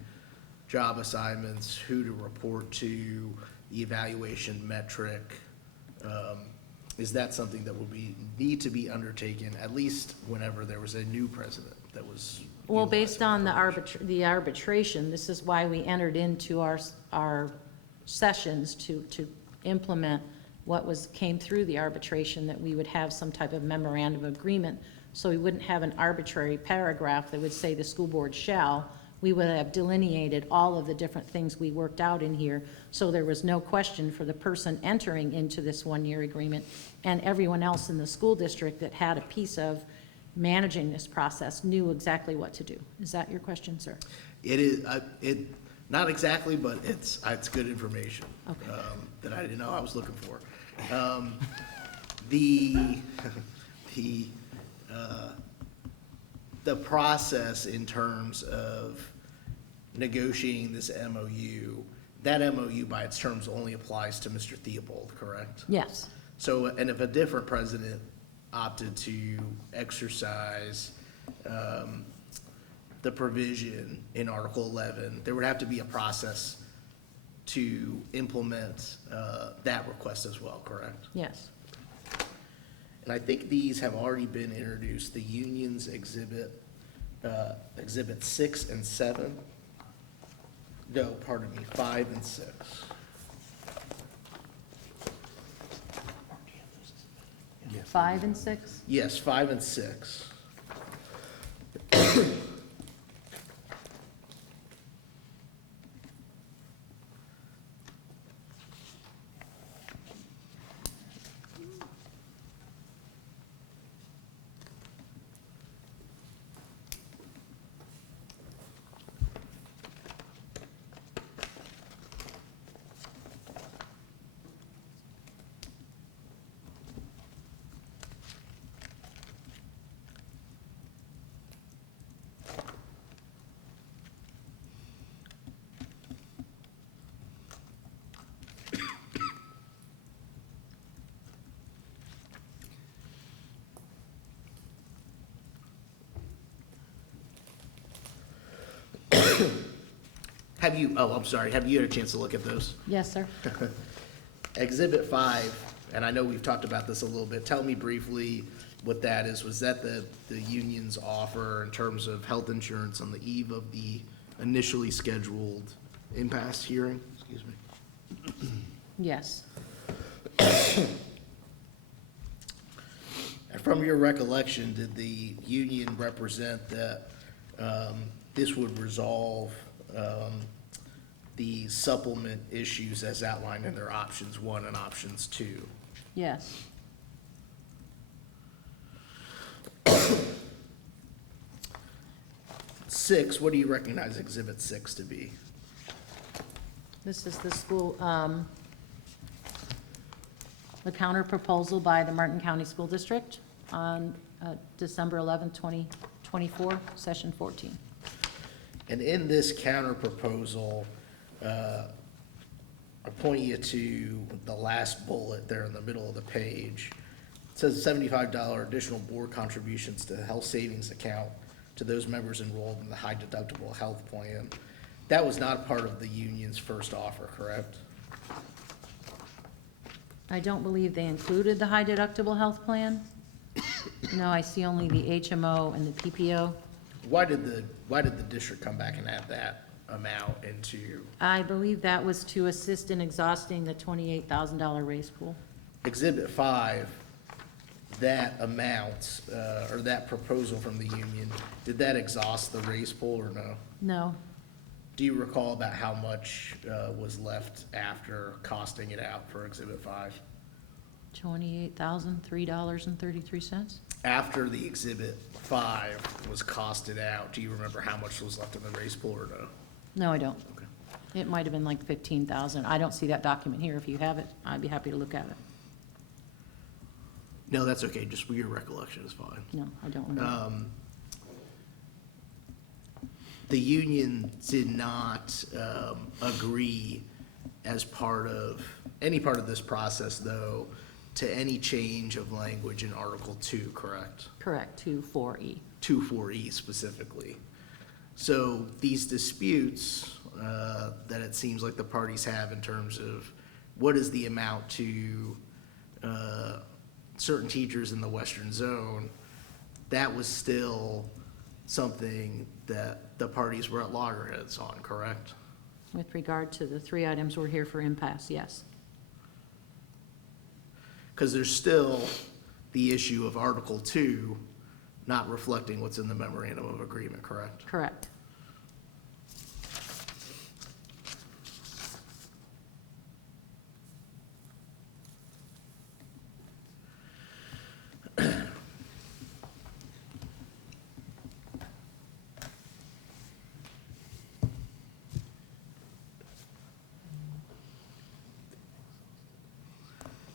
job assignments, who to report to, the evaluation metric? Is that something that will need to be undertaken at least whenever there was a new president that was? Well, based on the utilizing the arbitration, this is why we entered into our sessions to implement what came through the arbitration, that we would have some type of memorandum of agreement, so we wouldn't have an arbitrary paragraph that would say the school board shall. We would have delineated all of the different things we worked out in here, so there was no question for the person entering into this one-year agreement and everyone else in the school district that had a piece of managing this process knew exactly what to do. Is that your question, sir? It is, not exactly, but it's good information. Okay. That I didn't know I was looking for. The the process in terms of negotiating this MOU, that MOU by its terms only applies to Mr. Theobald, correct? Yes, So, and if a different president opted to exercise the provision in Article 11, there would have to be a process to implement that request as well, correct? yes. And I think these have already been introduced, the unions exhibit 6 and 7. No, pardon me, 5 and 6. Yes. 5 and 6? Yes, 5 and 6. Have you had a chance to look at those? Yes, sir. Exhibit 5, and I know we've talked about this a little bit, tell me briefly what that is. Was that the union's offer in terms of health insurance on the eve of the initially scheduled impasse hearing? Excuse me. Yes. And from your recollection, did the union represent that this would resolve the supplement issues as outlined in their options 1 and options 2? Yes. Six, what do you recognize Exhibit 6 to be? This is the school, the counter proposal by the Martin County School District on December 11th, 2024, session 14. And in this counter proposal, I point you to the last bullet there in the middle of the page. It says $75 additional board contributions to the health savings account to those members enrolled in the high deductible health plan. That was not part of the union's first offer, correct? I don't believe they included the high deductible health plan. No, I see only the HMO and the PPO. Why did the district come back and add that amount into I believe that was to assist in exhausting the $28,000 raise pool. Exhibit 5? That amount, or that proposal from the union, did that exhaust the raise pool or no? No, Do you recall about how much was left after costing it out for Exhibit 5? $28,003.33. After the Exhibit 5 was costed out, do you remember how much was left in the raise pool or no? No, I don't. Okay. It might have been like 15,000. I don't see that document here. If you have it, I'd be happy to look at it. No, that's okay, just your recollection is fine. No, I don't remember. The union did not agree as any part of this process, though, to any change of language in Article 2, correct? Correct, 2-4E. 2-4E specifically. So these disputes that it seems like the parties have in terms of what is the amount to certain teachers in the Western Zone, that was still something that the parties were at loggerheads on, correct? With regard to the 3 items we're here for impasse, yes. Because there's still the issue of Article 2 not reflecting what's in the memorandum of agreement, correct? Correct.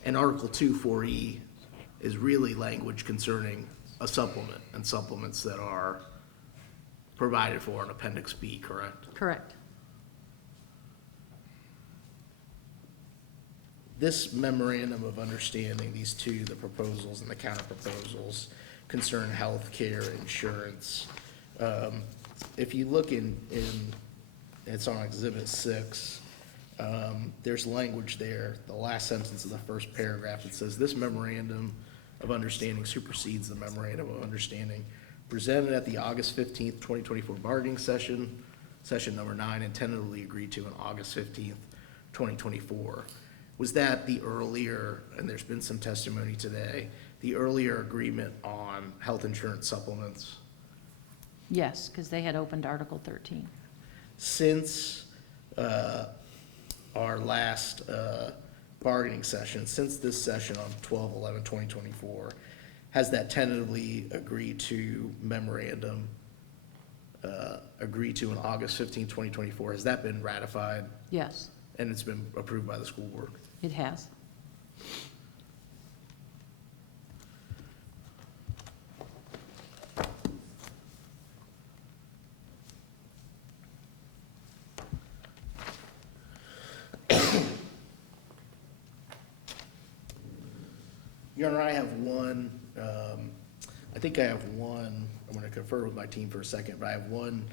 And Article 2-4E is really language concerning a supplement and supplements that are provided for in Appendix B, correct? Correct. This memorandum of understanding, these two, the proposals and the counter proposals, concern health care, insurance. If you look in, it's on Exhibit 6, there's language there, the last sentence of the first paragraph, it says, "This memorandum of understanding supersedes the memorandum of understanding presented at the August 15th, 2024 bargaining session, session number 9, and tentatively agreed to on August 15th, 2024. Was that the earlier, and there's been some testimony today, the earlier agreement on health insurance supplements? Yes, because they had opened Article 13. Since our last bargaining session, since this session on 12/11/2024, has that tentatively agreed to memorandum agreed to on August 15, 2024, has that been ratified Yes, and it's been approved by the school board? it has. Your Honor, I have one, I think I have one, I'm gonna confer with my team for a second, but I have one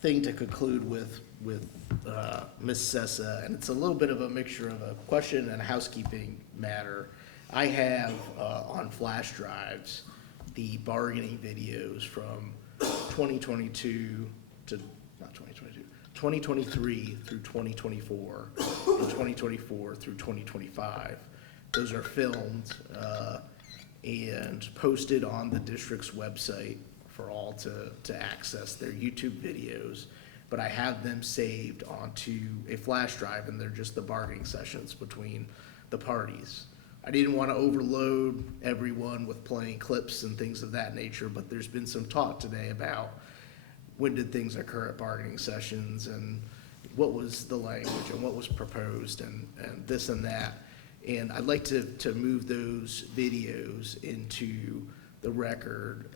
thing to conclude with Ms. Sessa, and it's a little bit of a mixture of a question and a housekeeping matter. I have on flash drives the bargaining videos from 2022 to, not 2022, 2023 through 2024, and 2024 through 2025. Those are filmed and posted on the district's website for all to access. Their YouTube videos, but I have them saved onto a flash drive, and they're just the bargaining sessions between the parties. I didn't want to overload everyone with playing clips and things of that nature, but there's been some talk today about when did things occur at bargaining sessions, and what was the language, and what was proposed, and this and that. And I'd like to move those videos into the record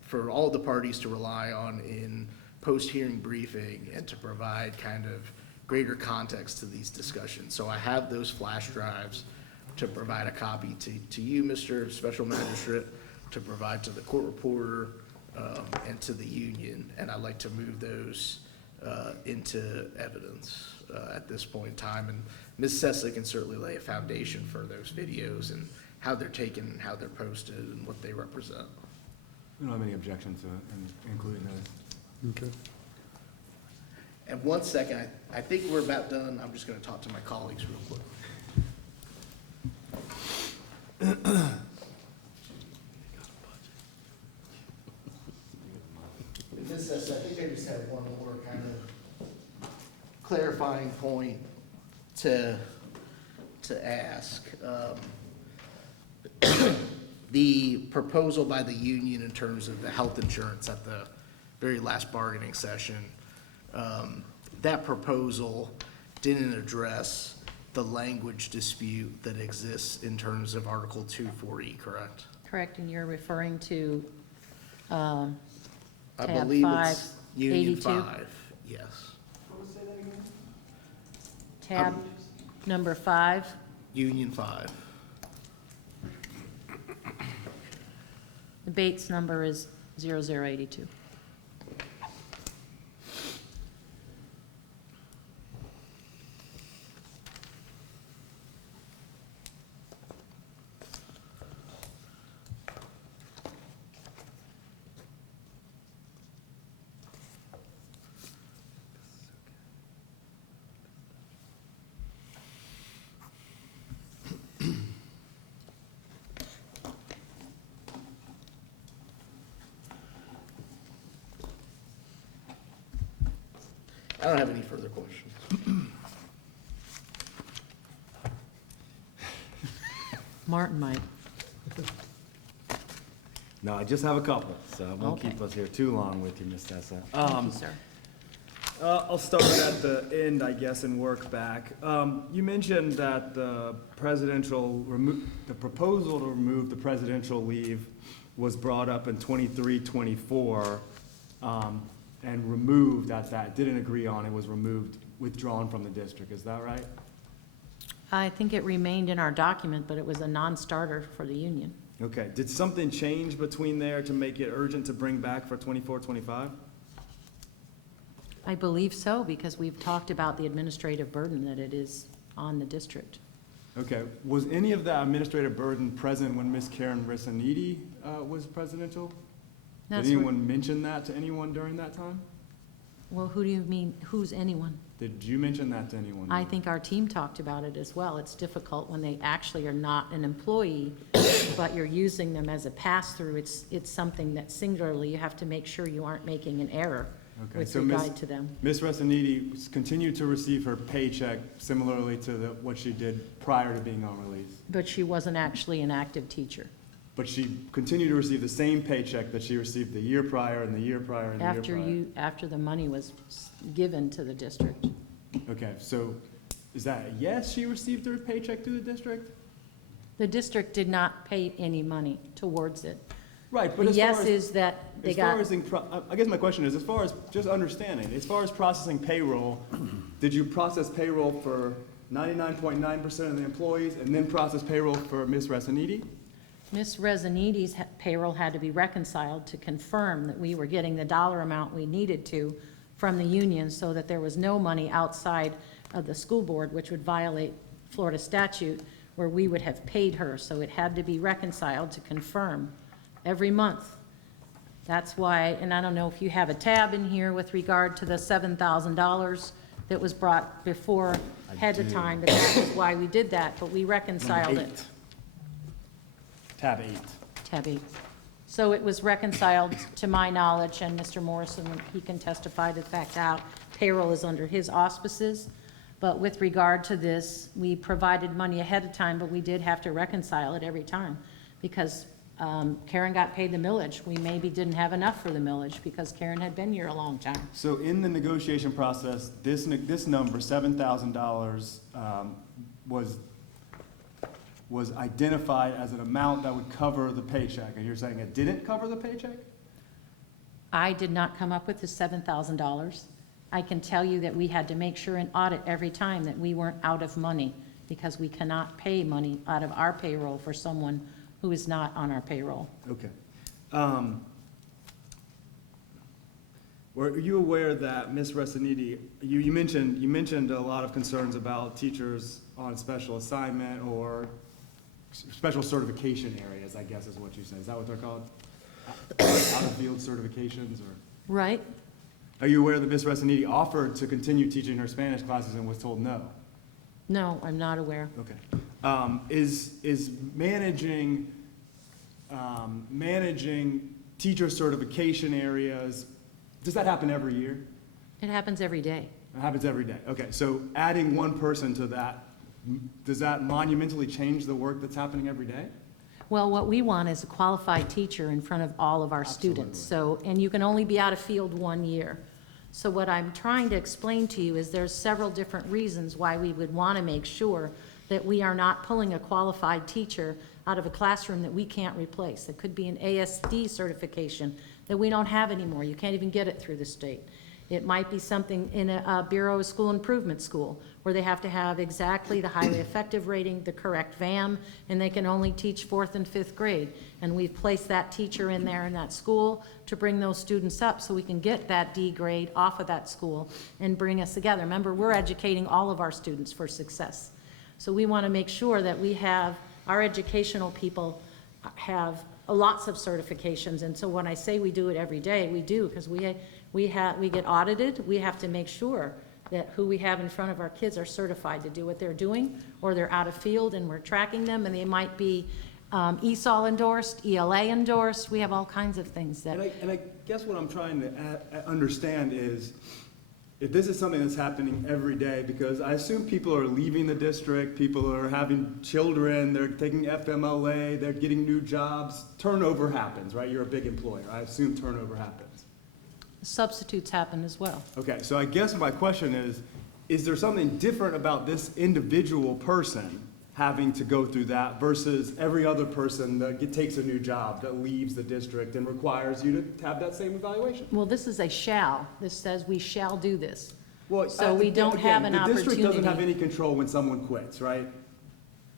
for all the parties to rely on in post-hearing briefing and to provide kind of greater context to these discussions. So I have those flash drives to provide a copy to you, Mr. Special Magistrate, to provide to the court reporter and to the union. And I'd like to move those into evidence at this point in time. And Ms. Sessa can certainly lay a foundation for those videos and how they're taken and how they're posted and what they represent. We don't have any objections to including those. Okay. And one second, I think we're about done. I'm just gonna talk to my colleagues real quick. Ms. Sessa, I think I just have one more kind of clarifying point to ask. The proposal by the union in terms of the health insurance at the very last bargaining session, that proposal didn't address the language dispute that exists in terms of Article 240, correct? Correct, and you're referring to I Tab believe five, it's Union 82. 5, yes. tab number 5. Union 5. The Bates number is 0082. I don't have any further questions. Martin might. No, I just have a couple, so I won't Okay. keep us here too long with you, Ms. Tessa. Thank you, sir. I'll start at the end, I guess, and work back. You mentioned that the proposal to remove the presidential leave was brought up in 23-24, and removed at that, didn't agree on, it was removed, withdrawn from the district, is that right? I think it remained in our document, but it was a non-starter for the union. Okay, did something change between there to make it urgent to bring back for 24, 25? I believe so, because we've talked about the administrative burden that it is on the district. Okay, was any of that administrative burden present when Ms. Karen Rissanidi was presidential? Did That's what- anyone mention that to anyone during that time? Well, who do you mean, who's anyone? Did you mention that to anyone? I think our team talked about it as well. It's difficult when they actually are not an employee, but you're using them as a pass-through. It's something that singularly, you have to make sure you aren't making an error Okay, with so regard to them. Ms. Rissanidi continued to receive her paycheck similarly to what she did prior to being on release. But she wasn't actually an active teacher. But she continued to receive the same paycheck that she received the year prior and the year prior and the year prior. After the money was given to the district. Okay, so is that a yes, she received her paycheck through the district? The district did not pay any money towards it. Right, but The as far yes as, is that they as far got, as, I guess my question is, as far as just understanding, as far as processing payroll, did you process payroll for 99.9% of the employees and then process payroll for Ms. Rissanidi? Ms. Resinidi's payroll had to be reconciled to confirm that we were getting the dollar amount we needed to from the union so that there was no money outside of the school board, which would violate Florida statute, where we would have paid her. So it had to be reconciled to confirm every month. That's why, and I don't know if you have a tab in here with regard to the $7,000 that was brought before ahead of time, but that was why we did that, but we reconciled it. Tab 8. Tab 8. So it was reconciled, to my knowledge, and Mr. Morrison, he can testify to the fact how payroll is under his auspices. But with regard to this, we provided money ahead of time, but we did have to reconcile it every time because Karen got paid the millage. We maybe didn't have enough for the millage because Karen had been here a long time. So in the negotiation process, this number, $7,000, was identified as an amount that would cover the paycheck, and you're saying it didn't cover the paycheck? I did not come up with the $7,000. I can tell you that we had to make sure and audit every time that we weren't out of money because we cannot pay money out of our payroll for someone who is not on our payroll. Okay. Were you aware that Ms. Ressanidi, you mentioned a lot of concerns about teachers on special assignment or special certification areas, I guess is what you said. Is that what they're called? Out-of-field certifications or? Right? Are you aware that Ms. Ressanidi offered to continue teaching her Spanish classes and was told no? No, I'm not aware. Okay. Is managing teacher certification areas, does that happen every year? It happens every day. It happens every day. Okay, so adding one person to that, does that monumentally change the work that's happening every day? Well, what we want is a qualified teacher in front of all of our students. So, and you can only be out of field 1 year. So what I'm trying to explain to you is there's several different reasons why we would want to make sure that we are not pulling a qualified teacher out of a classroom that we can't replace. It could be an ASD certification that we don't have anymore. You can't even get it through the state. It might be something in a Bureau of School Improvement school where they have to have exactly the highly effective rating, the correct VAM, and they can only teach 4th and 5th grade. And we've placed that teacher in there in that school to bring those students up so we can get that D grade off of that school and bring us together. Remember, we're educating all of our students for success. So we want to make sure that we have, our educational people have lots of certifications. And so when I say we do it every day, we do, because we get audited. We have to make sure that who we have in front of our kids are certified to do what they're doing, or they're out of field and we're tracking them, and they might be ESOL endorsed, ELA endorsed. We have all kinds of things that. And I guess what I'm trying to understand is, if this is something that's happening every day, because I assume people are leaving the district, people are having children, they're taking FMLA, they're getting new jobs, turnover happens, right? You're a big employer. I assume turnover happens. Substitutes happen as well. Okay, so I guess my question is there something different about this individual person having to go through that versus every other person that takes a new job, that leaves the district and requires you to have that same evaluation? Well, this is a shall. This says we shall do this. Well, So we don't have an The district doesn't have opportunity. any control when someone quits, right?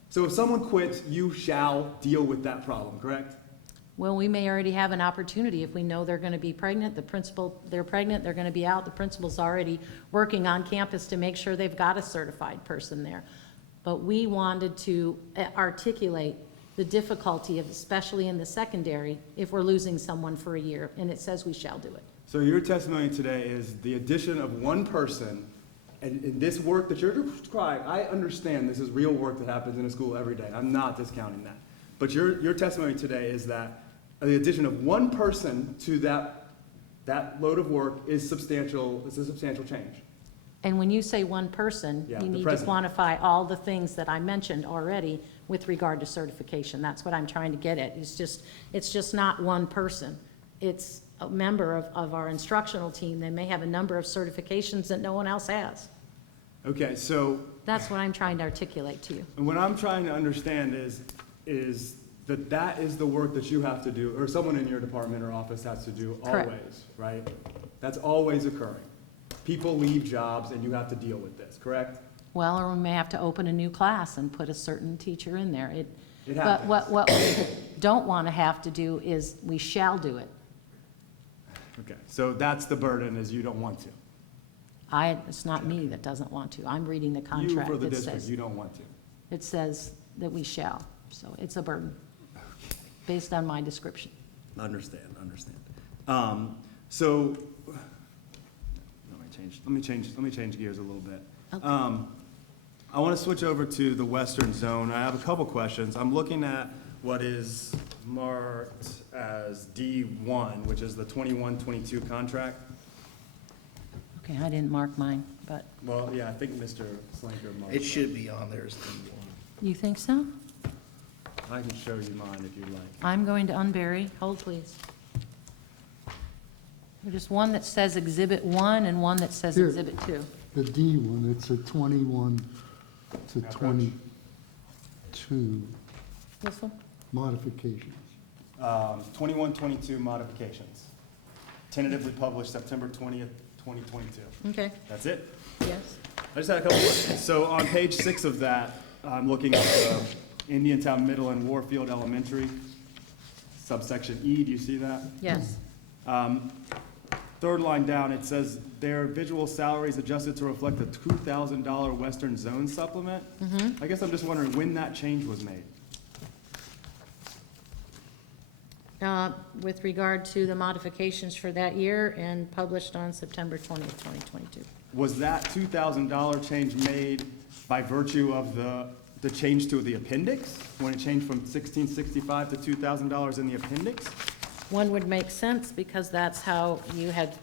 So if someone quits, you shall deal with that problem, correct? Well, we may already have an opportunity if we know they're going to be pregnant, they're pregnant, they're going to be out, the principal's already working on campus to make sure they've got a certified person there. But we wanted to articulate the difficulty of, especially in the secondary, if we're losing someone for a year, and it says we shall do it. So your testimony today is the addition of one person, and in this work that you're describing, I understand this is real work that happens in a school every day. I'm not discounting that. But your testimony today is that the addition of one person to that load of work is substantial, it's a substantial change. And when you say one person, Yeah, you the need to president. quantify all the things that I mentioned already with regard to certification. That's what I'm trying to get at. It's just not one person. It's a member of our instructional team. They may have a number of certifications that no one else has. Okay, so That's what I'm trying to articulate to you. and what I'm trying to understand is that is the work that you have to do, or someone in your department or office has to do Correct. always, right? That's always occurring. People leave jobs and you have to deal with this, correct? Well, or we may have to open a new class and put a certain teacher in there. It But happens. what we don't want to have to do is we shall do it. Okay, so that's the burden, is you don't want to. It's not me that doesn't want to. I'm reading the You contract for the that district, says, you don't want to. it says that we shall. So it's a burden based on my description. Understand. So, let me change gears a little bit. Okay. I want to switch over to the Western Zone. I have a couple questions. I'm looking at what is marked as D1, which is the 21-22 contract. Okay, I didn't mark mine, but Well, yeah, I think Mr. Slanker marked. It should be on there as D1. you think so? I can show you mine if you'd like. I'm going to unbury. Hold, please. There's one that says Exhibit 1 and one that says Here. Exhibit 2. The D one, it's a 21 to Approach. 22 This one? modifications. 21-22 modifications. Tentatively published September 20th, 2022. Okay, That's it? yes. I just had a couple questions. So on page 6 of that, I'm looking at the Indiantown Middle and Warfield Elementary, subsection E, do you see that? Yes. Third line down, it says their visual salaries adjusted to reflect the $2,000 Western Zone supplement. I guess I'm just wondering when that change was made. With regard to the modifications for that year and published on September 20th, 2022. Was that $2,000 change made by virtue of the change to the appendix? When it changed from $1,665 to $2,000 in the appendix? One would make sense because that's how you had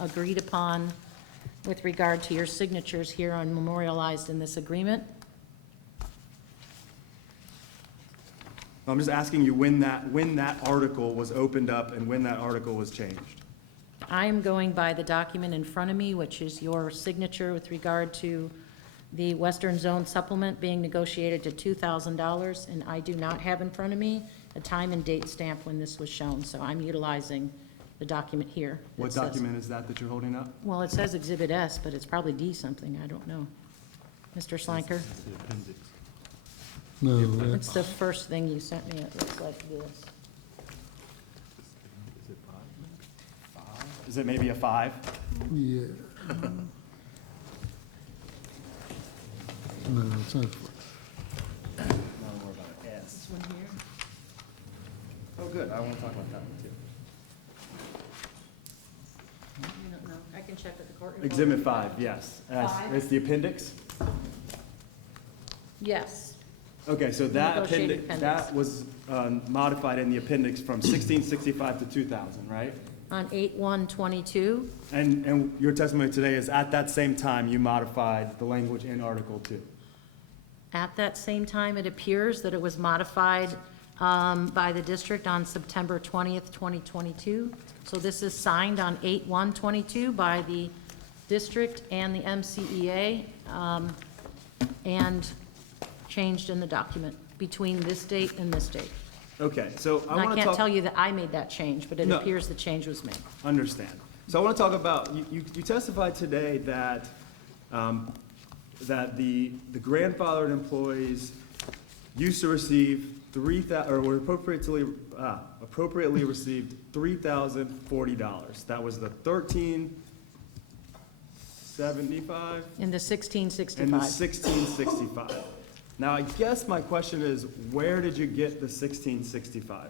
agreed upon with regard to your signatures here on memorialized in this agreement. I'm just asking you when that article was opened up and when that article was changed. I'm going by the document in front of me, which is your signature with regard to the Western Zone supplement being negotiated to $2,000, and I do not have in front of me a time and date stamp when this was shown, so I'm utilizing the document here. that What says- document is that you're holding up? Well, it says Exhibit S, but it's probably D something, I don't know. Mr. Slanker? The appendix. No, It's that's, the first thing you sent me, it looks like this. Is it five? Is it maybe a 5? yeah. No, it's not. No, more about an S. This one here? Oh, good, I want to talk about that one too. I don't know, I can check with the court. report. Exhibit 5, yes. Five? It's the appendix? Yes, Okay, so that Negotiated appendix, appendix. that was modified in the appendix from 1665 to 2000, right? on 8/1/22, And your testimony today is at that same time you modified the language in Article 2. at that same time, it appears that it was modified by the district on September 20th, 2022. So this is signed on 8/1/22 by the district and the MCEA. And changed in the document between this date and this date. Okay, so I And I want to can't talk. tell you that I made that change, but it No. appears the change was made. Understand. So I want to talk about, you testified today that, that the grandfathered employees used to receive or were appropriately received $3,040. That was the $1,375 In the and the 1665. $1,665. Now, I guess my question is, where did you get the $1,665?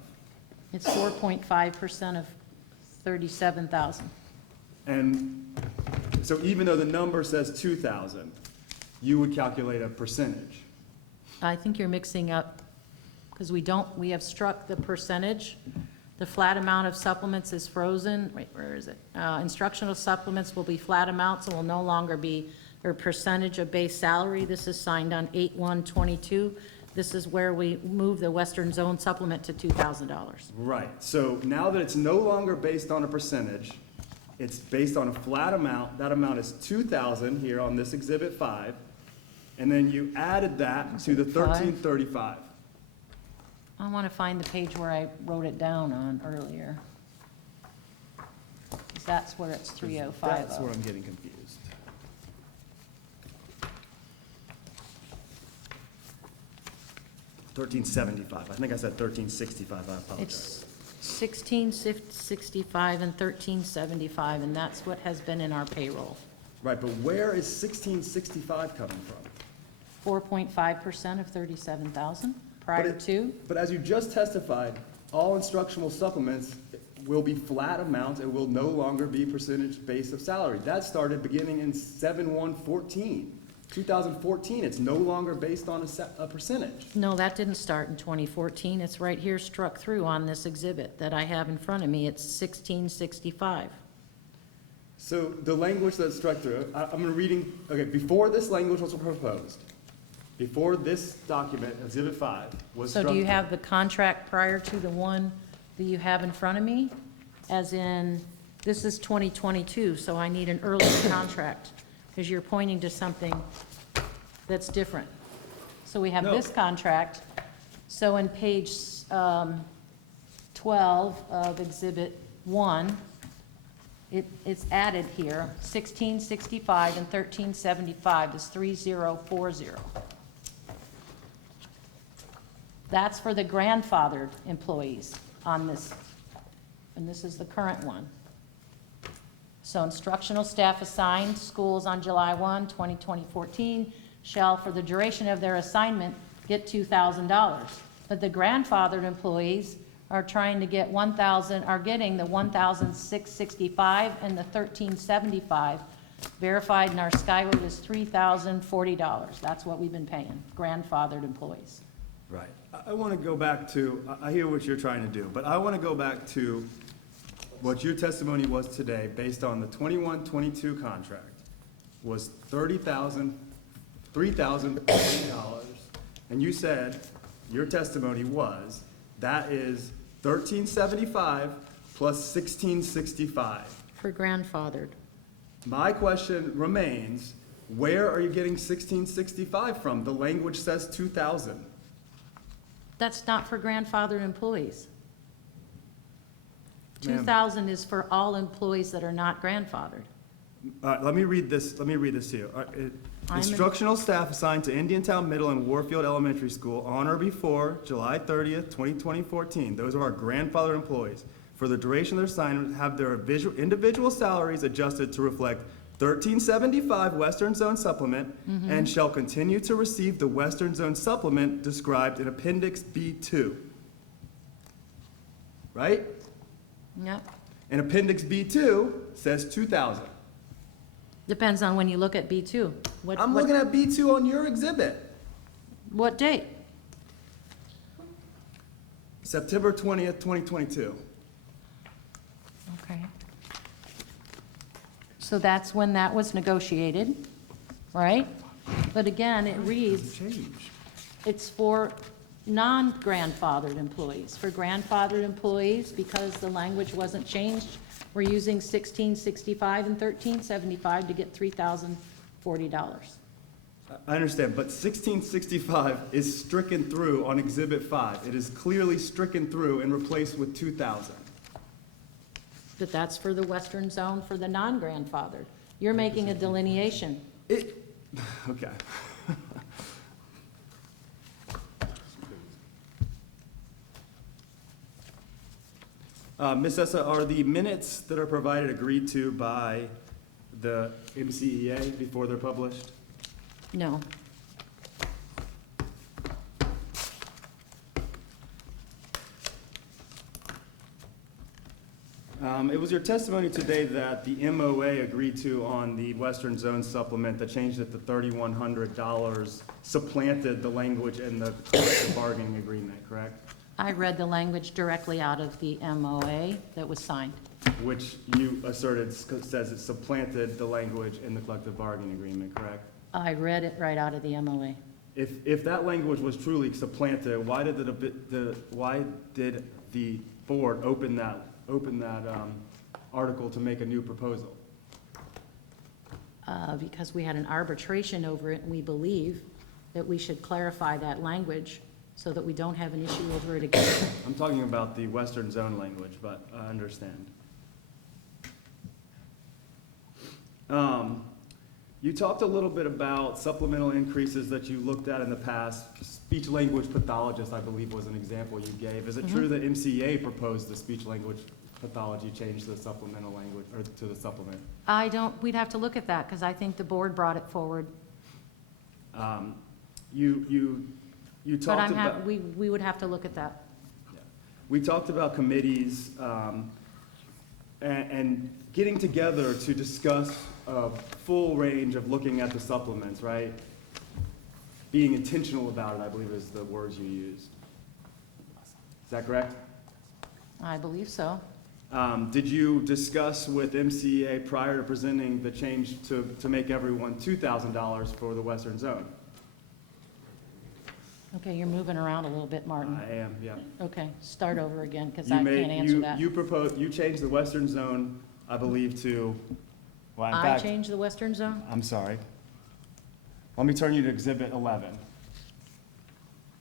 It's 4.5% of 37,000. And so even though the number says 2,000, you would calculate a percentage. I think you're mixing up, because we have struck the percentage. The flat amount of supplements is frozen. Wait, where is it? Instructional supplements will be flat amounts and will no longer be a percentage of base salary. This is signed on 8/1/22. This is where we move the Western Zone supplement to $2,000. Right, so now that it's no longer based on a percentage, it's based on a flat amount. That amount is 2,000 here on this Exhibit 5. And then you added that to the Exhibit 5. 1335. I want to find the page where I wrote it down on earlier. 'Cause that's where it's 3050. That's where I'm getting confused. $1375. I think I said $1365. I apologize. It's 1665 and 1375, and that's what has been in our payroll. Right, but where is 1665 coming from? 4.5% of 37,000 But prior it- to. But as you just testified, all instructional supplements will be flat amounts and will no longer be percentage base of salary. That started beginning in 7/1/14. 2014, it's no longer based on a percentage. No, that didn't start in 2014. It's right here struck through on this exhibit that I have in front of me. It's 1665. So the language that's struck through, I'm reading, okay, before this language was proposed, before this document, Exhibit 5, was So struck do you through- have the contract prior to the one that you have in front of me? As in, this is 2022, so I need an earlier contract, because you're pointing to something that's different. So we have No. this contract. So in page 12 of Exhibit 1, it's added here, 1665 and 1375 is 3040. That's for the grandfathered employees on this, and this is the current one. So instructional staff assigned schools on July 1, 2014 shall, for the duration of their assignment, get $2,000. But the grandfathered employees are trying to get getting the $1,665 and the $1,375. Verified in our Skyward is $3,040. That's what we've been paying, grandfathered employees. Right. I want to go back to, I hear what you're trying to do, but I want to go back to what your testimony was today, based on the 21-22 contract, was $3,040. And you said, your testimony was, that is $1,375 plus $1,665. For grandfathered. My question remains, where are you getting $1,665 from? The language says $2,000. That's not for grandfathered employees. Ma'am. 2,000 is for all employees that are not grandfathered. Let me read this to you. Instructional staff assigned to Indiantown Middle and Warfield Elementary School on or before July 30th, 2014. Those are our grandfather employees. For the duration of their assignment, have their individual salaries adjusted to reflect $1375 Western Zone supplement and shall continue to receive the Western Zone supplement described in Appendix B2. Right? Yep. And Appendix B2 says 2,000. Depends on when you look at B2. I'm looking at B2 on your exhibit. What date? September 20th, 2022. Okay. So that's when that was negotiated, right? But again, it reads, Change. it's for non-grandfathered employees. For grandfathered employees, because the language wasn't changed, we're using 1665 and 1375 to get $3,040. I understand, but 1665 is stricken through on Exhibit 5. It is clearly stricken through and replaced with 2000. But that's for the western zone for the non-grandfathered. You're making a delineation. Okay. Ms. Essa, are the minutes that are provided agreed to by the MCEA before they're published? No. It was your testimony today that the MOA agreed to on the Western Zone supplement that changed it to $3,100 supplanted the language in the collective bargaining agreement, correct? I read the language directly out of the MOA that was signed. Which you asserted says it supplanted the language in the collective bargaining agreement, correct? I read it right out of the MOA. If that language was truly supplanted, why did the board open that article to make a new proposal? Because we had an arbitration over it, and we believe that we should clarify that language so that we don't have an issue over it again. I'm talking about the Western Zone language, but I understand. You talked a little bit about supplemental increases that you looked at in the past. Speech language pathologist, I believe, was an example you gave. Is it true that MCEA proposed the speech language pathology change to the supplemental language, or to the supplement? We'd have to look at that, because I think the board brought it forward. You But talked about. we would have to look at that. Yeah. We talked about committees and getting together to discuss a full range of looking at the supplements, right? Being intentional about it, I believe, is the words you used. Is that correct? I believe so. Did you discuss with MCEA prior to presenting the change to make everyone $2,000 for the Western Zone? Okay, you're moving around a little bit, Martin. I am, yeah. Okay, start over again, because You I made- can't answer that. You changed the Western Zone, I believe, to, well, in I fact, changed the western zone? I'm sorry. Let me turn you to Exhibit 11.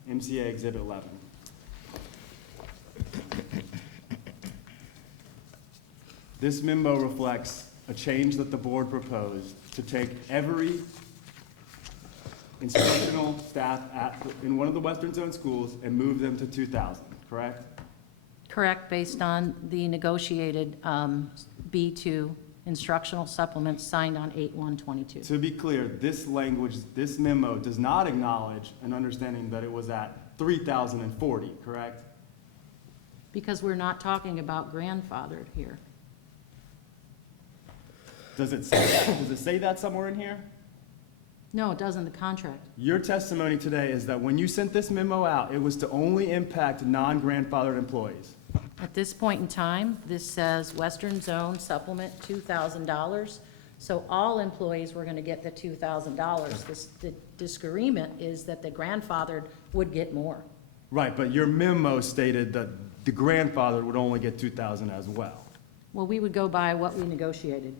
MCA Exhibit 11. This memo reflects a change that the board proposed to take every instructional staff in one of the Western Zone schools and move them to 2,000, correct? Correct, based on the negotiated B2 instructional supplements signed on 8/1/22. To be clear, this language, this memo does not acknowledge an understanding that it was at 3,040, correct? Because we're not talking about grandfathered here. Does it say that? Does it say that somewhere in here? No, it doesn't, the contract. Your testimony today is that when you sent this memo out, it was to only impact non-grandfathered employees. At this point in time, this says Western Zone Supplement $2,000. So all employees were gonna get the $2,000. The disagreement is that the grandfathered would get more. Right, but your memo stated that the grandfather would only get 2,000 as well. Well, we would go by what we negotiated.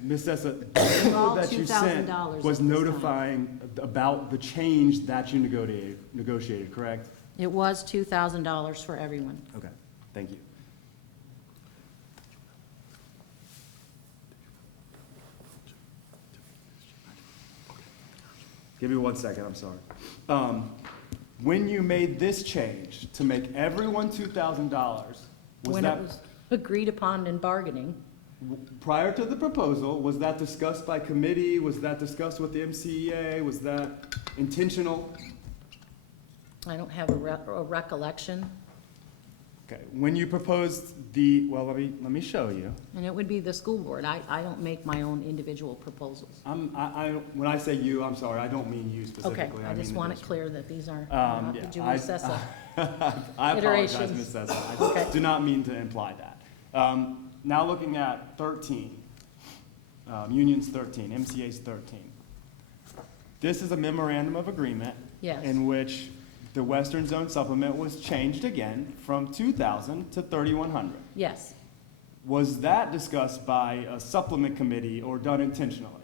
Ms. Sessa, the memo All that you sent $2,000 was at this time. notifying about the change that you negotiated, correct? It was $2,000 for everyone. Okay, thank you. Give me 1 second, I'm sorry. When you made this change to make everyone $2,000, was When it that, was agreed upon in bargaining, prior to the proposal, was that discussed by committee? Was that discussed with the MCEA? Was that intentional? I don't have a recollection, Okay, when you proposed well, let me show you. and it would be the school board. I don't make my own individual proposals. When I say you, I'm sorry, I don't mean you Okay, specifically. I mean just the want it district. clear that these are Yeah, not the Julie Sessa. I apologize, Iterations. Ms. Sessa. Okay. I do not mean to imply that. Now looking at 13, Union's 13, MCA's 13. This is a memorandum of agreement. Yes. In which the Western Zone supplement was changed again from 2,000 to 3,100. Yes, Was that discussed by a supplement committee or done intentionally?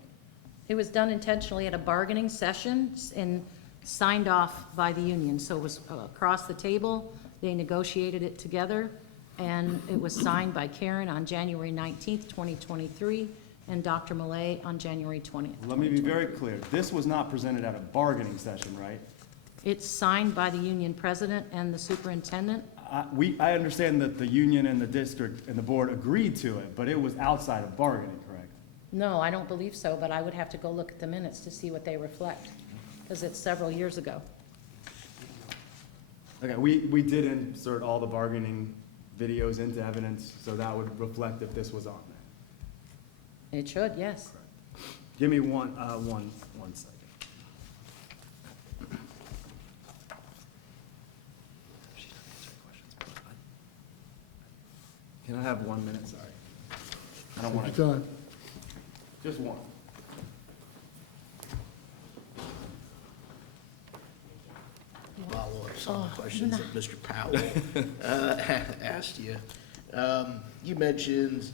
It was done intentionally at a bargaining session and signed off by the union. So it was across the table, they negotiated it together, and it was signed by Karen on January 19th, 2023, and Dr. Malay on January 20th. Let me be very clear. This was not presented at a bargaining session, right? It's signed by the union president and the superintendent. I understand that the union and the district and the board agreed to it, but it was outside of bargaining, correct? No, I don't believe so, but I would have to go look at the minutes to see what they reflect, because it's several years ago. Okay, we did insert all the bargaining videos into evidence, so that would reflect if this was on there. It should, yes. Give me one second. Can I have 1 minute? Sorry. I don't want Take to, your time. just one. Follow up some of the questions that Mr. Powell asked you. You mentioned,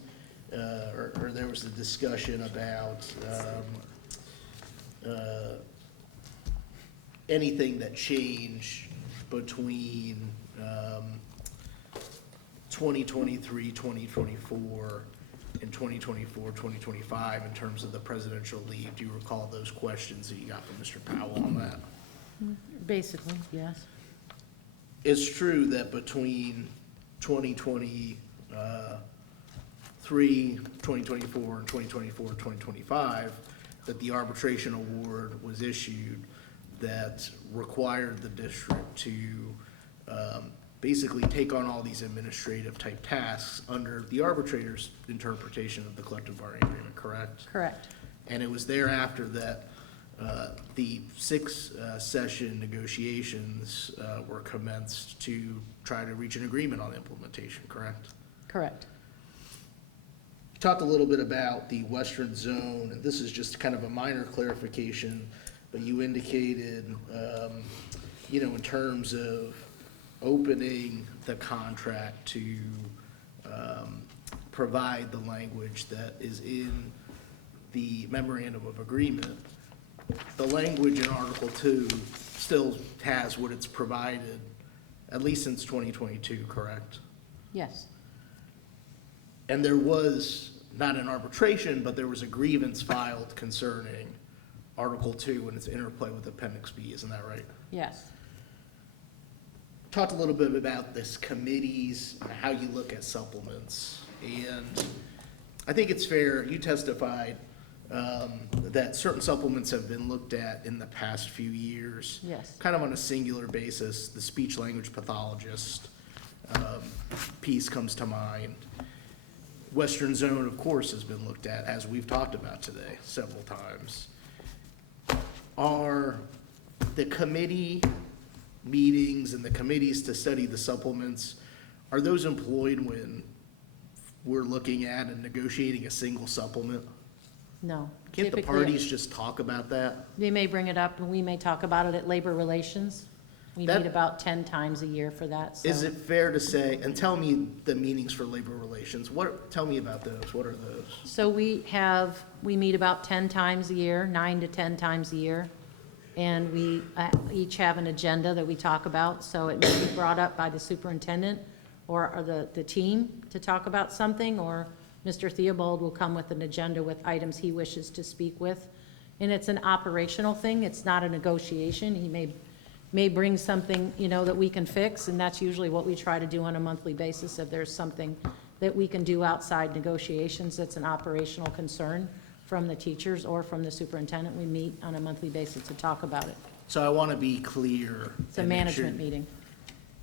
or there was a discussion about anything that changed between 2023, 2024, and 2024, 2025 in terms of the presidential leave. Do you recall those questions that you got from Mr. Powell on that? Basically, yes. It's true that between 2023, 2024, and 2024, 2025, that the arbitration award was issued that required the district to basically take on all these administrative type tasks under the arbitrator's interpretation of the collective bargaining agreement, correct? Correct. And it was thereafter that the session negotiations were commenced to try to reach an agreement on implementation, correct? Correct. You talked a little bit about the western zone, and this is just kind of a minor clarification, but you indicated, in terms of opening the contract to provide the language that is in the memorandum of agreement, the language in Article 2 still has what it's provided, at least since 2022, correct? Yes. And there was not an arbitration, but there was a grievance filed concerning Article 2 and its interplay with Appendix B, isn't that right? Yes. Talked a little bit about this committees, and how you look at supplements, and I think it's fair, you testified that certain supplements have been looked at in the past few years. Yes. Kind of on a singular basis. The speech language pathologist piece comes to mind. Western zone, of course, has been looked at, as we've talked about today several times. Are the committee meetings and the committees to study the supplements, are those employed when we're looking at and negotiating a single supplement? No. Can't the Typically, parties just talk about that? They may bring it up, and we may talk about it at labor relations. We That- meet about 10 times a year for that, so. Is it fair to say, and tell me the meanings for labor relations, tell me about those, what are those? So we meet about 10 times a year, 9 to 10 times a year, and we each have an agenda that we talk about, so it may be brought up by the superintendent or the team to talk about something, or Mr. Theobald will come with an agenda with items he wishes to speak with. And it's an operational thing, it's not a negotiation. He may bring something, that we can fix, and that's usually what we try to do on a monthly basis. If there's something that we can do outside negotiations that's an operational concern from the teachers or from the superintendent, we meet on a monthly basis to talk about it. So I want to be clear. It's a and make sure- management meeting.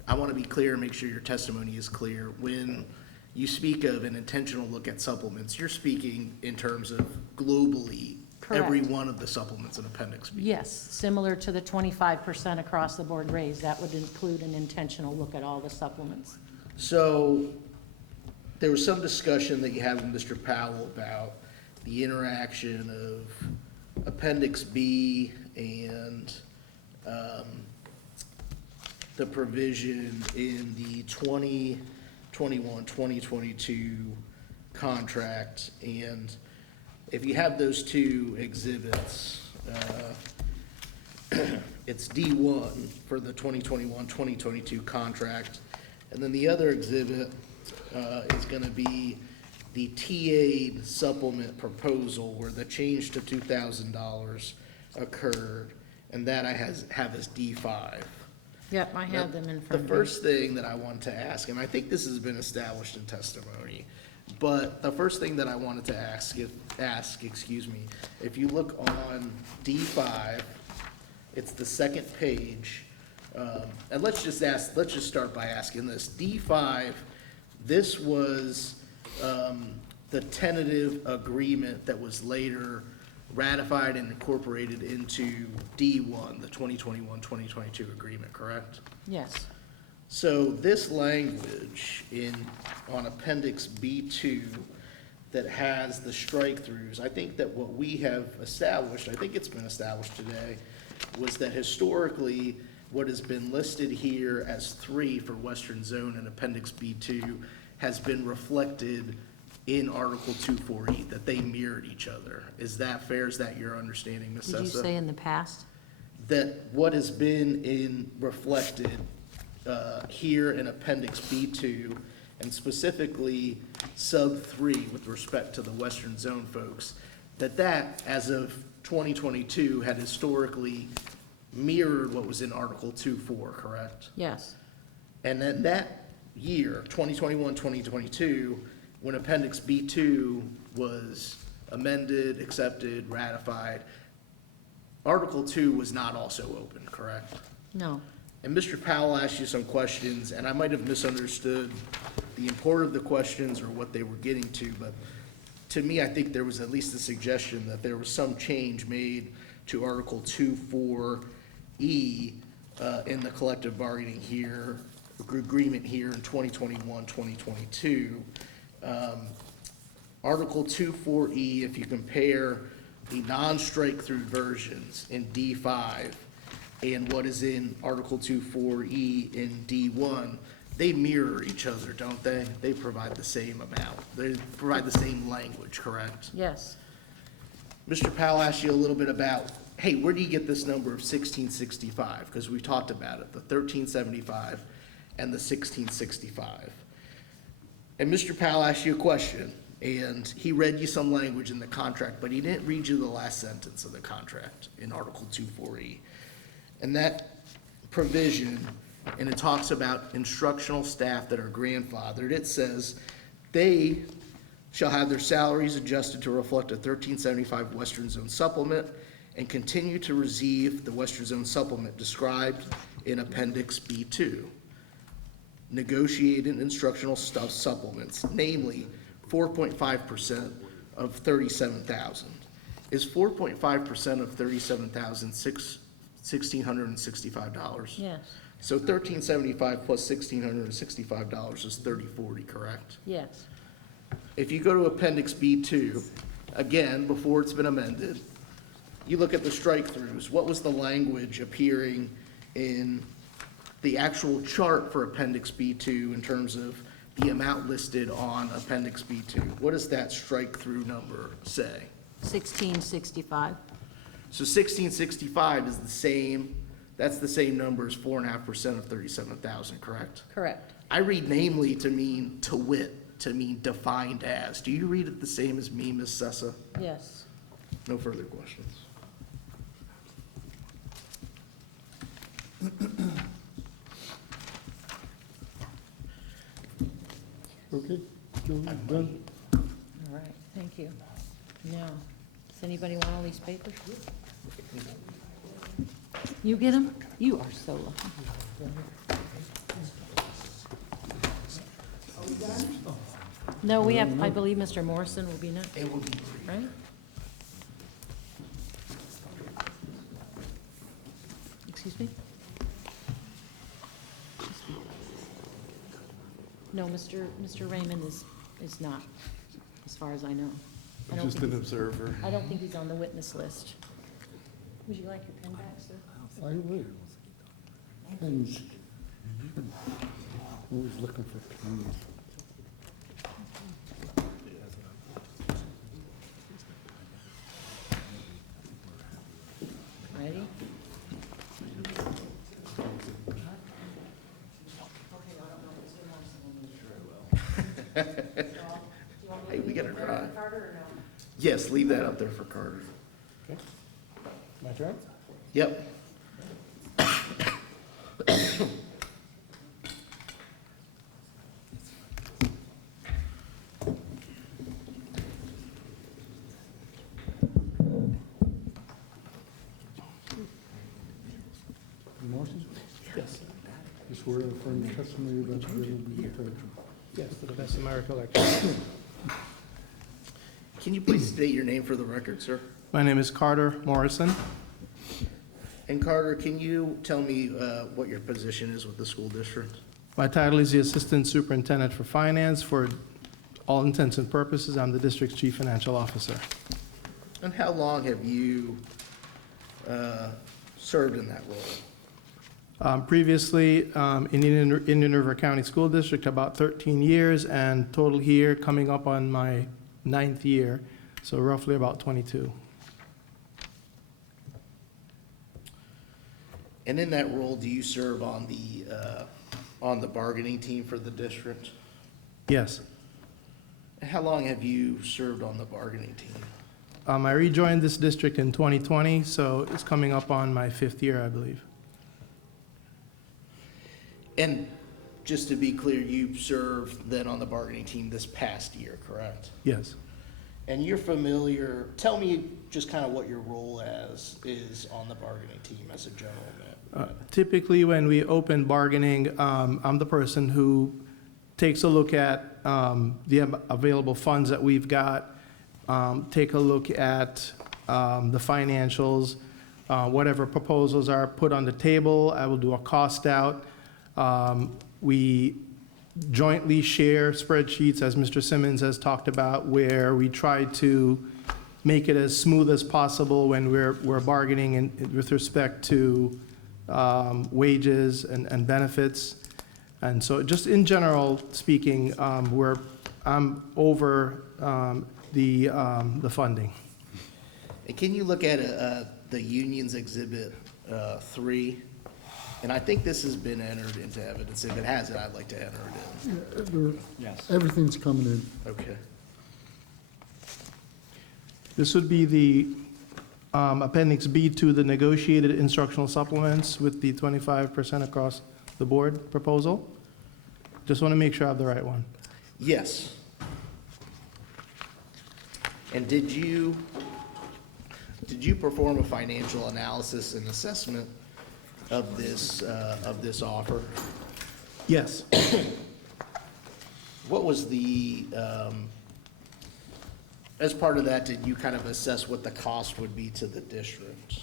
I want to be clear and make sure your testimony is clear. When you speak of an intentional look at supplements, you're speaking in terms of globally, every Correct. one of the supplements in Appendix B. Yes, similar to the 25% across the board raise, that would include an intentional look at all the supplements. So there was some discussion that you had with Mr. Powell about the interaction of Appendix B and the provision in the 2021, 2022 contract. And if you have those two exhibits, it's D1 for the 2021-2022 contract. And then the other exhibit is going to be the TA supplement proposal where the change to $2,000 occurred, and that I have as D5. Yep, I have them in The front of me. first thing that I want to ask, and I think this has been established in testimony, but the first thing that I wanted to ask, if you look on D5, it's the second page, and let's just start by asking this. D5, this was the tentative agreement that was later ratified and incorporated into D1, the 2021-2022 agreement, correct? Yes, So this language on Appendix B2 that has the strike-throughs, I think that what we have established, I think it's been established today, was that historically, what has been listed here as 3 for Western Zone in Appendix B2 has been reflected in Article 2.4E, that they mirrored each other. Is that fair? Is that your understanding, Ms. Sessa? did you say in the past? That what has been reflected here in Appendix B2, and specifically Sub 3 with respect to the Western Zone folks, that as of 2022 had historically mirrored what was in Article 2.4, correct? Yes, And then that year, 2021, 2022, when Appendix B2 was amended, accepted, ratified, Article 2 was not also open, correct? no, And Mr. Powell asked you some questions, and I might have misunderstood the import of the questions or what they were getting to, but to me, I think there was at least a suggestion that there was some change made to Article 2.4E in the collective bargaining here, agreement here in 2021, 2022. Article 2.4E, if you compare the non-strike-through versions in D5 and what is in Article 2.4E in D1, they mirror each other, don't they? They provide the same amount. They provide the same language, correct? yes. Mr. Powell asked you a little bit about, hey, where do you get this number of 1665? Because we talked about it, the 1375 and the 1665. And Mr. Powell asked you a question, and he read you some language in the contract, but he didn't read you the last sentence of the contract in Article 2.4E. And that provision, and it talks about instructional staff that are grandfathered, it says they shall have their salaries adjusted to reflect a 1375 Western Zone supplement and continue to receive the Western Zone supplement described in Appendix B2. Negotiated instructional stuff supplements, namely 4.5% of 37,000. Is 4.5% of 37,000 $1,665? Yes, So 1375 plus $1,665 is 3040, correct? yes, If you go to Appendix B2, again, before it's been amended, you look at the strike-throughs. What was the language appearing in the actual chart for Appendix B2 in terms of the amount listed on Appendix B2? What does that strike-through number say? 1665, So 1665 is the same, that's the same number as 4.5% of 37,000, correct? correct. I read namely to mean to wit, to mean defined as. Do you read it the same as me, Ms. Sessa? Yes, No further questions. Okay, Joe, done? all right, thank you. Now, does anybody want all these papers? You get them? You are so lucky. No, we have, I believe Mr. Morrison will be next, It will be right? Excuse me? No, Mr. Raymond is not, as far as I know. I don't Just think an he's- observer. I don't think he's on the witness list. Would you like your pen back, sir? I would. Pens. Always looking for pens. Hey, we gotta drive. Yes, leave that up there for Carter. My turn? Yep. Motion? Yes. You swear or affirm the testimony you're about to give will be the truth? Yes, to the best of my recollection. Can you please state your name for the record, sir? My name is Carter Morrison. And Carter, can you tell me what your position is with the school district? My title is the Assistant Superintendent for Finance. For all intents and purposes, I'm the district's Chief Financial Officer. And how long have you served in that role? Previously, in Indian River County School District, about 13 years, and total here coming up on my 9th year, so roughly about 22. And in that role, do you serve on the bargaining team for the district? Yes. And how long have you served on the bargaining team? I rejoined this district in 2020, so it's coming up on my 5th year, I believe. And just to be clear, you served then on the bargaining team this past year, correct? Yes. And you're familiar, tell me just kind of what your role is on the bargaining team as a general man. Typically, when we open bargaining, I'm the person who takes a look at the available funds that we've got, take a look at the financials, whatever proposals are put on the table. I will do a cost out. We jointly share spreadsheets, as Mr. Simmons has talked about, where we try to make it as smooth as possible when we're bargaining with respect to wages and benefits. And so just in general speaking, I'm over the funding. And can you look at the union's exhibit 3? And I think this has been entered into evidence. If it hasn't, I'd like to enter it in. Yes. Everything's coming in. Okay. This would be the Appendix B to the negotiated instructional supplements with the 25% across the board proposal. Just want to make sure I have the right one. Yes. And did you perform a financial analysis and assessment of this offer? Yes. What was as part of that, did you kind of assess what the cost would be to the district?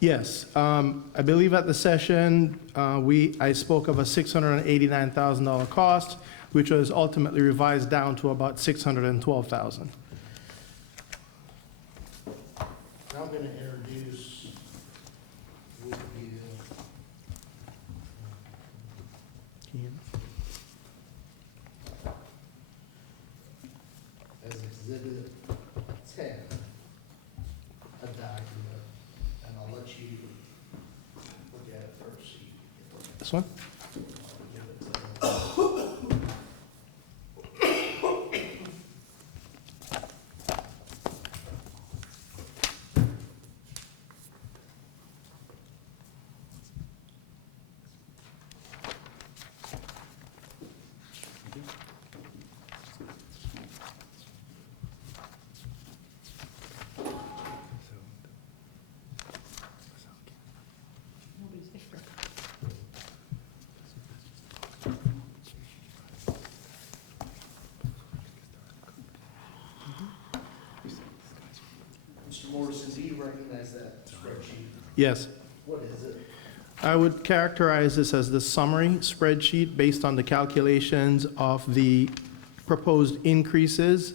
Yes. I believe at the session, I spoke of a $689,000 cost, which was ultimately revised down to about $612,000. Now I'm going to introduce with you as Exhibit 10, a document, and I'll let you look at it first. So you can look at This one? Mr. Morrison, do you recognize that spreadsheet? Yes. What is it? I would characterize this as the summary spreadsheet based on the calculations of the proposed increases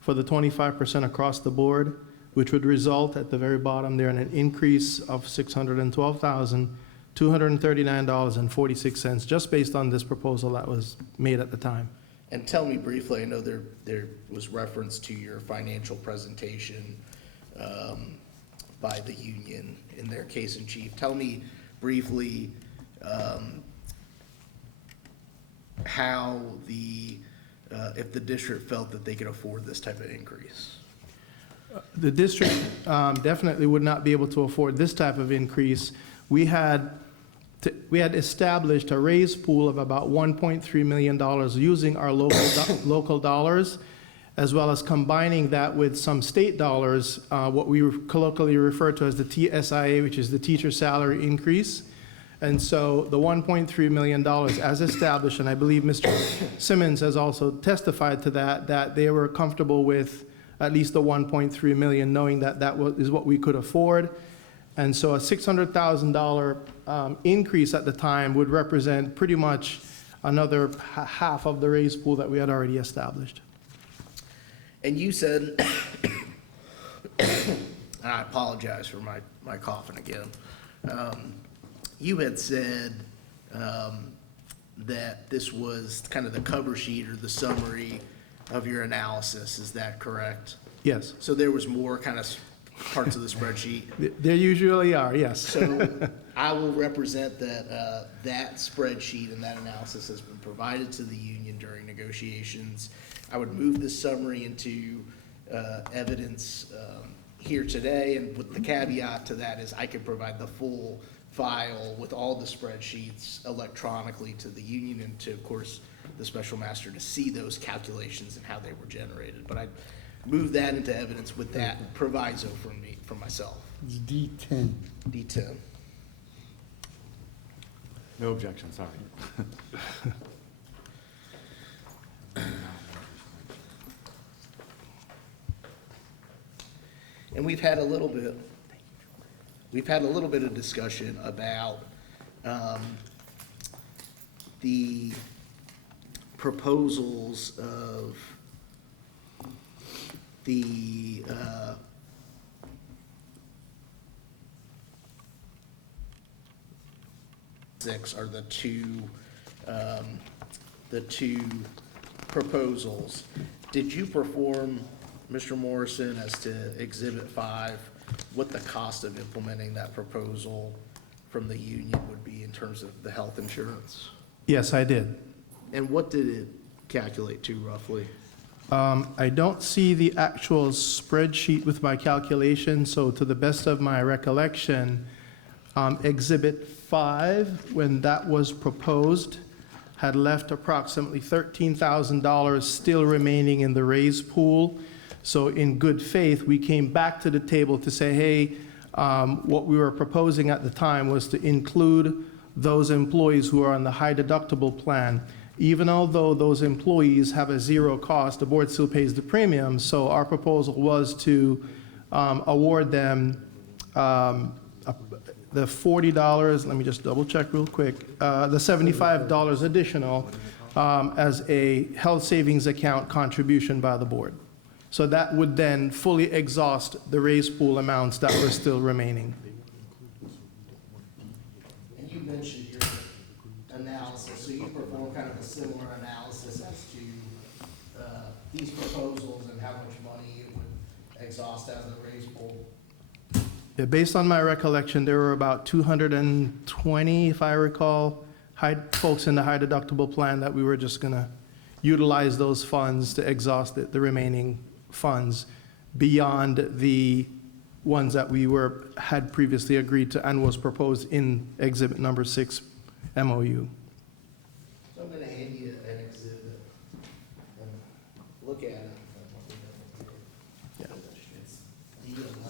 for the 25% across the board, which would result at the very bottom there in an increase of $612,239.46, just based on this proposal that was made at the time. And tell me briefly, I know there was reference to your financial presentation by the union in their case in chief. Tell me briefly how the if the district felt that they could afford this type of increase. The district definitely would not be able to afford this type of increase. We had established a raise pool of about $1.3 million using our local dollars, as well as combining that with some state dollars, what we colloquially refer to as the TSIA, which is the teacher salary increase. And so the $1.3 million as established, and I believe Mr. Simmons has also testified to that they were comfortable with at least the $1.3 million, knowing that is what we could afford. And so a $600,000 increase at the time would represent pretty much another half of the raise pool that we had already established. And you said, and I apologize for my coughing again. You had said that this was kind of the cover sheet or the summary of your analysis. Is that correct? Yes, So there was more kind of parts of the spreadsheet. there usually are, yes. So I will represent that that spreadsheet and that analysis has been provided to the union during negotiations. I would move this summary into evidence here today, and with the caveat to that is I could provide the full file with all the spreadsheets electronically to the union and to, of course, the special master to see those calculations and how they were generated. But I move that into evidence with that proviso from myself. It's D10. D10. No objection, sorry. And we've had a little bit of discussion about the proposals of the six are the two proposals. Did you perform, Mr. Morrison, as to Exhibit 5, what the cost of implementing that proposal from the union would be in terms of the health insurance? Yes, I did. And what did it calculate to roughly? I don't see the actual spreadsheet with my calculation, so to the best of my recollection, Exhibit 5, when that was proposed, had left approximately $13,000 still remaining in the raise pool. So in good faith, we came back to the table to say, hey, what we were proposing at the time was to include those employees who are on the high deductible plan. Even although those employees have a zero cost, the board still pays the premium. So our proposal was to award them the $40, let me just double check real quick, the $75 additional as a health savings account contribution by the board. So that would then fully exhaust the raise pool amounts that were still remaining. And you mentioned your analysis, so you performed kind of a similar analysis as to these proposals and how much money it would exhaust out of the raise pool. Yeah, based on my recollection, there were about 220, if I recall, folks in the high deductible plan that we were just going to utilize those funds to exhaust the remaining funds beyond the ones that we had previously agreed to and was proposed in Exhibit number 6 MOU. So I'm gonna hand you an exhibit and look at it. Yeah. It's D11.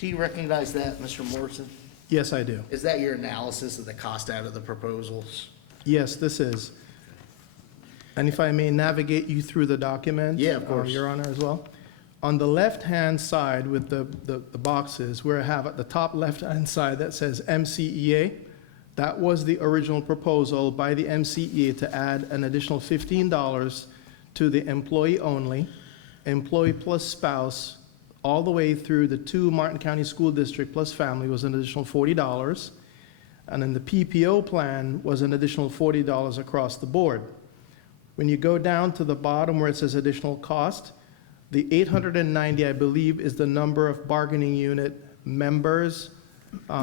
Do you recognize that, Mr. Morrison? Yes, I do. Is that your analysis of the cost out of the proposals? Yes, this is. And if I may navigate you through the document? Yeah, of course. Your Honor, as well. On the left-hand side with the boxes, where I have at the top left-hand side that says MCEA, that was the original proposal by the MCEA to add an additional $15 to the employee only, employee plus spouse, all the way through the 2 Martin County School District plus family was an additional $40. And then the PPO plan was an additional $40 across the board. When you go down to the bottom where it says additional cost, the 890, I believe, is the number of bargaining unit members,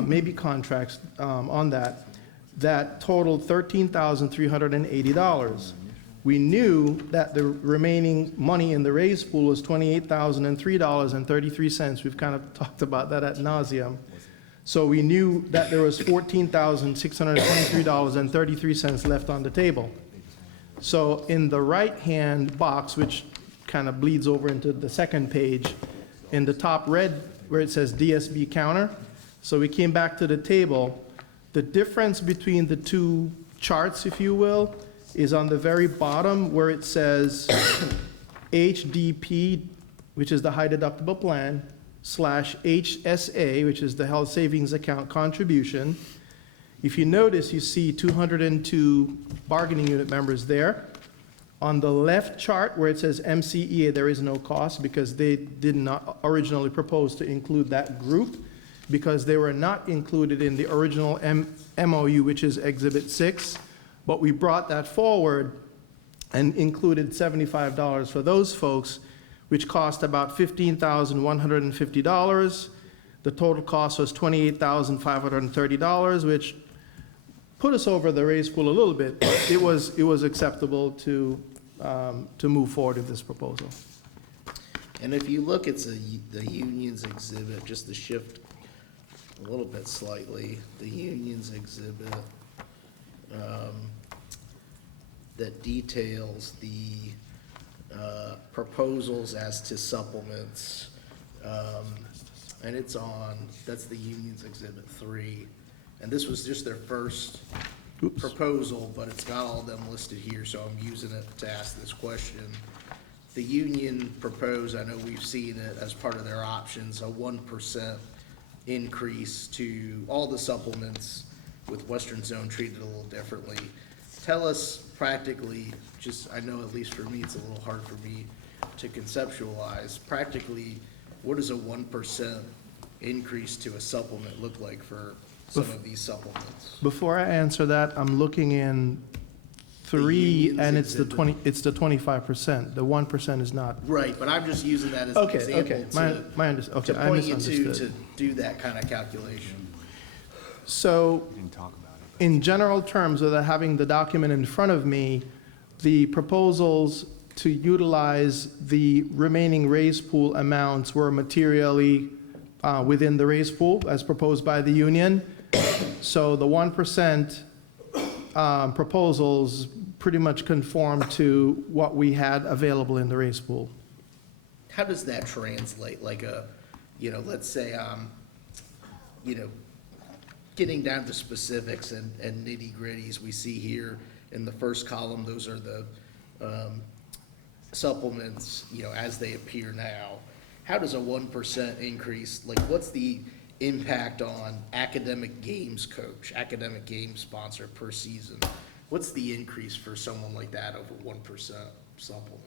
maybe contracts on that, that totaled $13,380. We knew that the remaining money in the raise pool was $28,003.33. We've kind of talked about that ad nauseum. So we knew that there was $14,623.33 left on the table. So in the right-hand box, which kind of bleeds over into the second page, in the top red where it says DSB counter, so we came back to the table. The difference between the two charts, if you will, is on the very bottom where it says HDP, which is the high deductible plan, / HSA, which is the health savings account contribution. If you notice, you see 202 bargaining unit members there. On the left chart where it says MCEA, there is no cost because they did not originally propose to include that group because they were not included in the original MOU, which is Exhibit 6. But we brought that forward and included $75 for those folks, which cost about $15,150. The total cost was $28,530, which put us over the raise pool a little bit. It was acceptable to move forward with this proposal. And if you look at the union's exhibit, just to shift a little bit slightly, the union's exhibit that details the proposals as to supplements, and that's the union's exhibit 3. And this was just their first proposal, but it's got all of them listed here, so I'm using it to ask this question. The union proposed, I know we've seen it as part of their options, a 1% increase to all the supplements, with Western Zone treated a little differently. Tell us practically, I know at least for me, it's a little hard for me to conceptualize. Practically, what does a 1% increase to a supplement look like for some of these supplements? Before I answer that, I'm looking in 3, and it's the 25%. The 1% is not. Right, but I'm just using that as an example Okay, to I point you misunderstood. to do that kind of calculation. So, in general terms, without having the document in front of me, the proposals to utilize the remaining raise pool amounts were materially within the raise pool as proposed by the union. So the 1% proposals pretty much conform to what we had available in the raise pool. How does that translate? Like let's say, getting down to specifics and nitty gritties, we see here in the first column, those are the supplements, as they appear now. How does a 1% increase, what's the impact on academic games coach, academic games sponsor per season? What's the increase for someone like that over 1% supplement?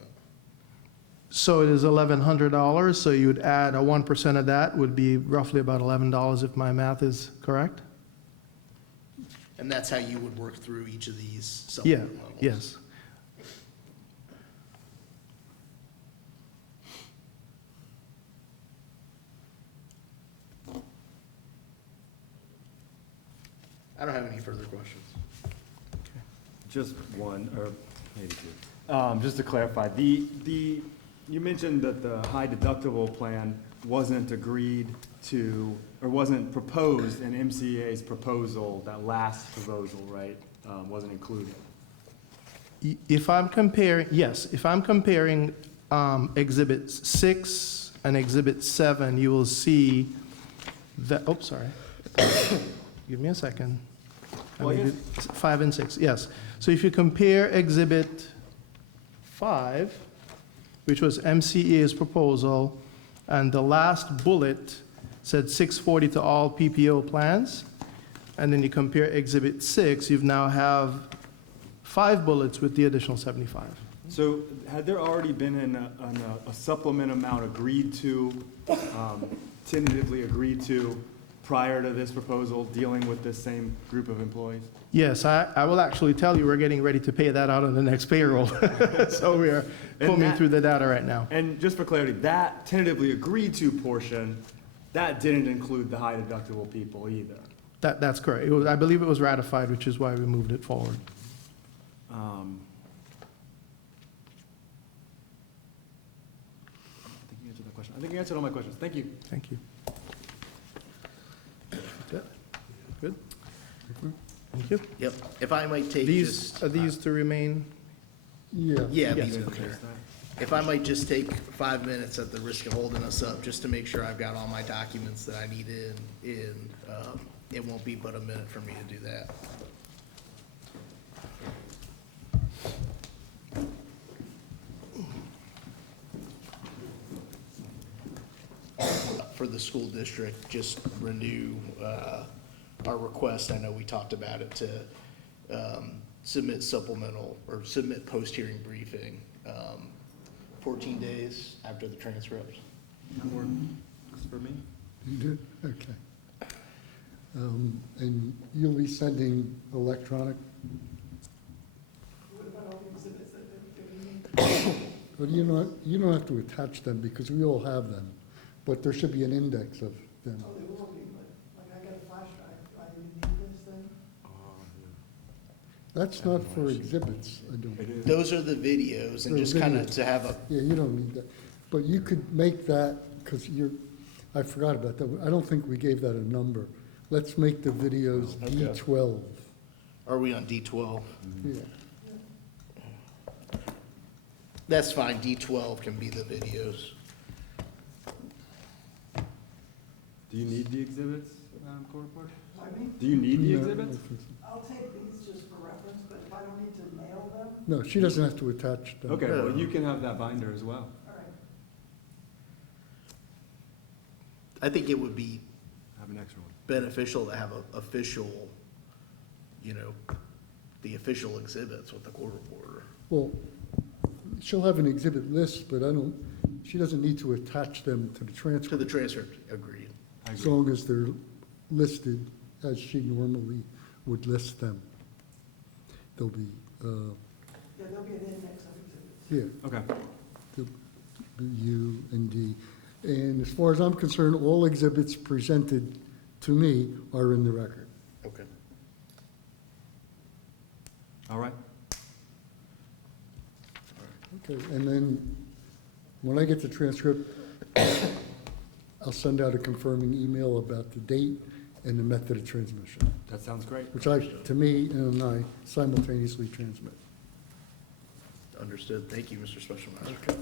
So it is $1,100, so you would add a 1% of that would be roughly about $11 if my math is correct? And that's how you would work through each of these Yeah, supplement levels? yes. I don't have any further questions. Just one, or maybe two. Just to clarify, you mentioned that the high deductible plan wasn't agreed to, or wasn't proposed in MCEA's proposal, that last proposal, right? Wasn't included. If I'm comparing, yes, if I'm comparing Exhibit 6 and Exhibit 7, you will see that, sorry. Give me a second. Well, I guess- 5 and 6, yes. So if you compare Exhibit 5, which was MCEA's proposal, and the last bullet said $640 to all PPO plans, and then you compare Exhibit 6, you now have 5 bullets with the additional 75. So had there already been a supplement amount agreed to, tentatively agreed to, prior to this proposal dealing with this same group of employees? Yes, I will actually tell you, we're getting ready to pay that out on the next payroll. So we are And combing that- through the data right now. And just for clarity, that tentatively agreed to portion, that didn't include the high deductible people either. That's correct. I believe it was ratified, which is why we moved it forward. I think you answered that question. I think you answered all my questions. Thank you. Thank you. Good? Thank you. Yep, if I might take These, just. are these to remain? Yeah. Yeah, Yes, these are okay. there. If I might just take 5 minutes at the risk of holding us up, just to make sure I've got all my documents that I need it won't be but a minute for me to do that. For the school district, just renew our request, I know we talked about it, to submit supplemental, or submit post-hearing briefing 14 days after the transcripts. That works for me. You did? Okay. And you'll be sending electronic? What about all the exhibits that they're giving me? Well, you don't have to attach them because we all have them, but there should be an index of them. Oh, they will be, but like I got a flash drive, do I even need this then? That's not for exhibits, I don't. It is. Those are the videos, and They're just kind of videos. to have a, Yeah, you don't need that. But you could make that, because I forgot about that. I don't think we gave that a number. Let's make the videos Okay. D12. are we on D12? Yeah. That's fine, D12 can be the videos. Do you need the exhibits, Madam Court Reporter? Pardon me? Do you need the No, I exhibits? don't think so. I'll take these just for reference, but if I don't need to mail them, No, she doesn't have to attach them. Okay, well, you can have that binder as well. all right. I think it would be Have an extra one. beneficial to have a official, the official exhibits with the court reporter. Well, she'll have an exhibit list, but she doesn't need to attach them to the To transcript, the transcript, agreed. I as agree. long as they're listed as she normally would list them. They'll be, Yeah, there'll be an index of exhibits. yeah, Okay. U and D. And as far as I'm concerned, all exhibits presented to me are in the record. Okay. All right. Okay, and then when I get the transcript, I'll send out a confirming email about the date and the method of transmission, That sounds great. which to me and I simultaneously transmit. Understood. Thank you, Mr. Special Master.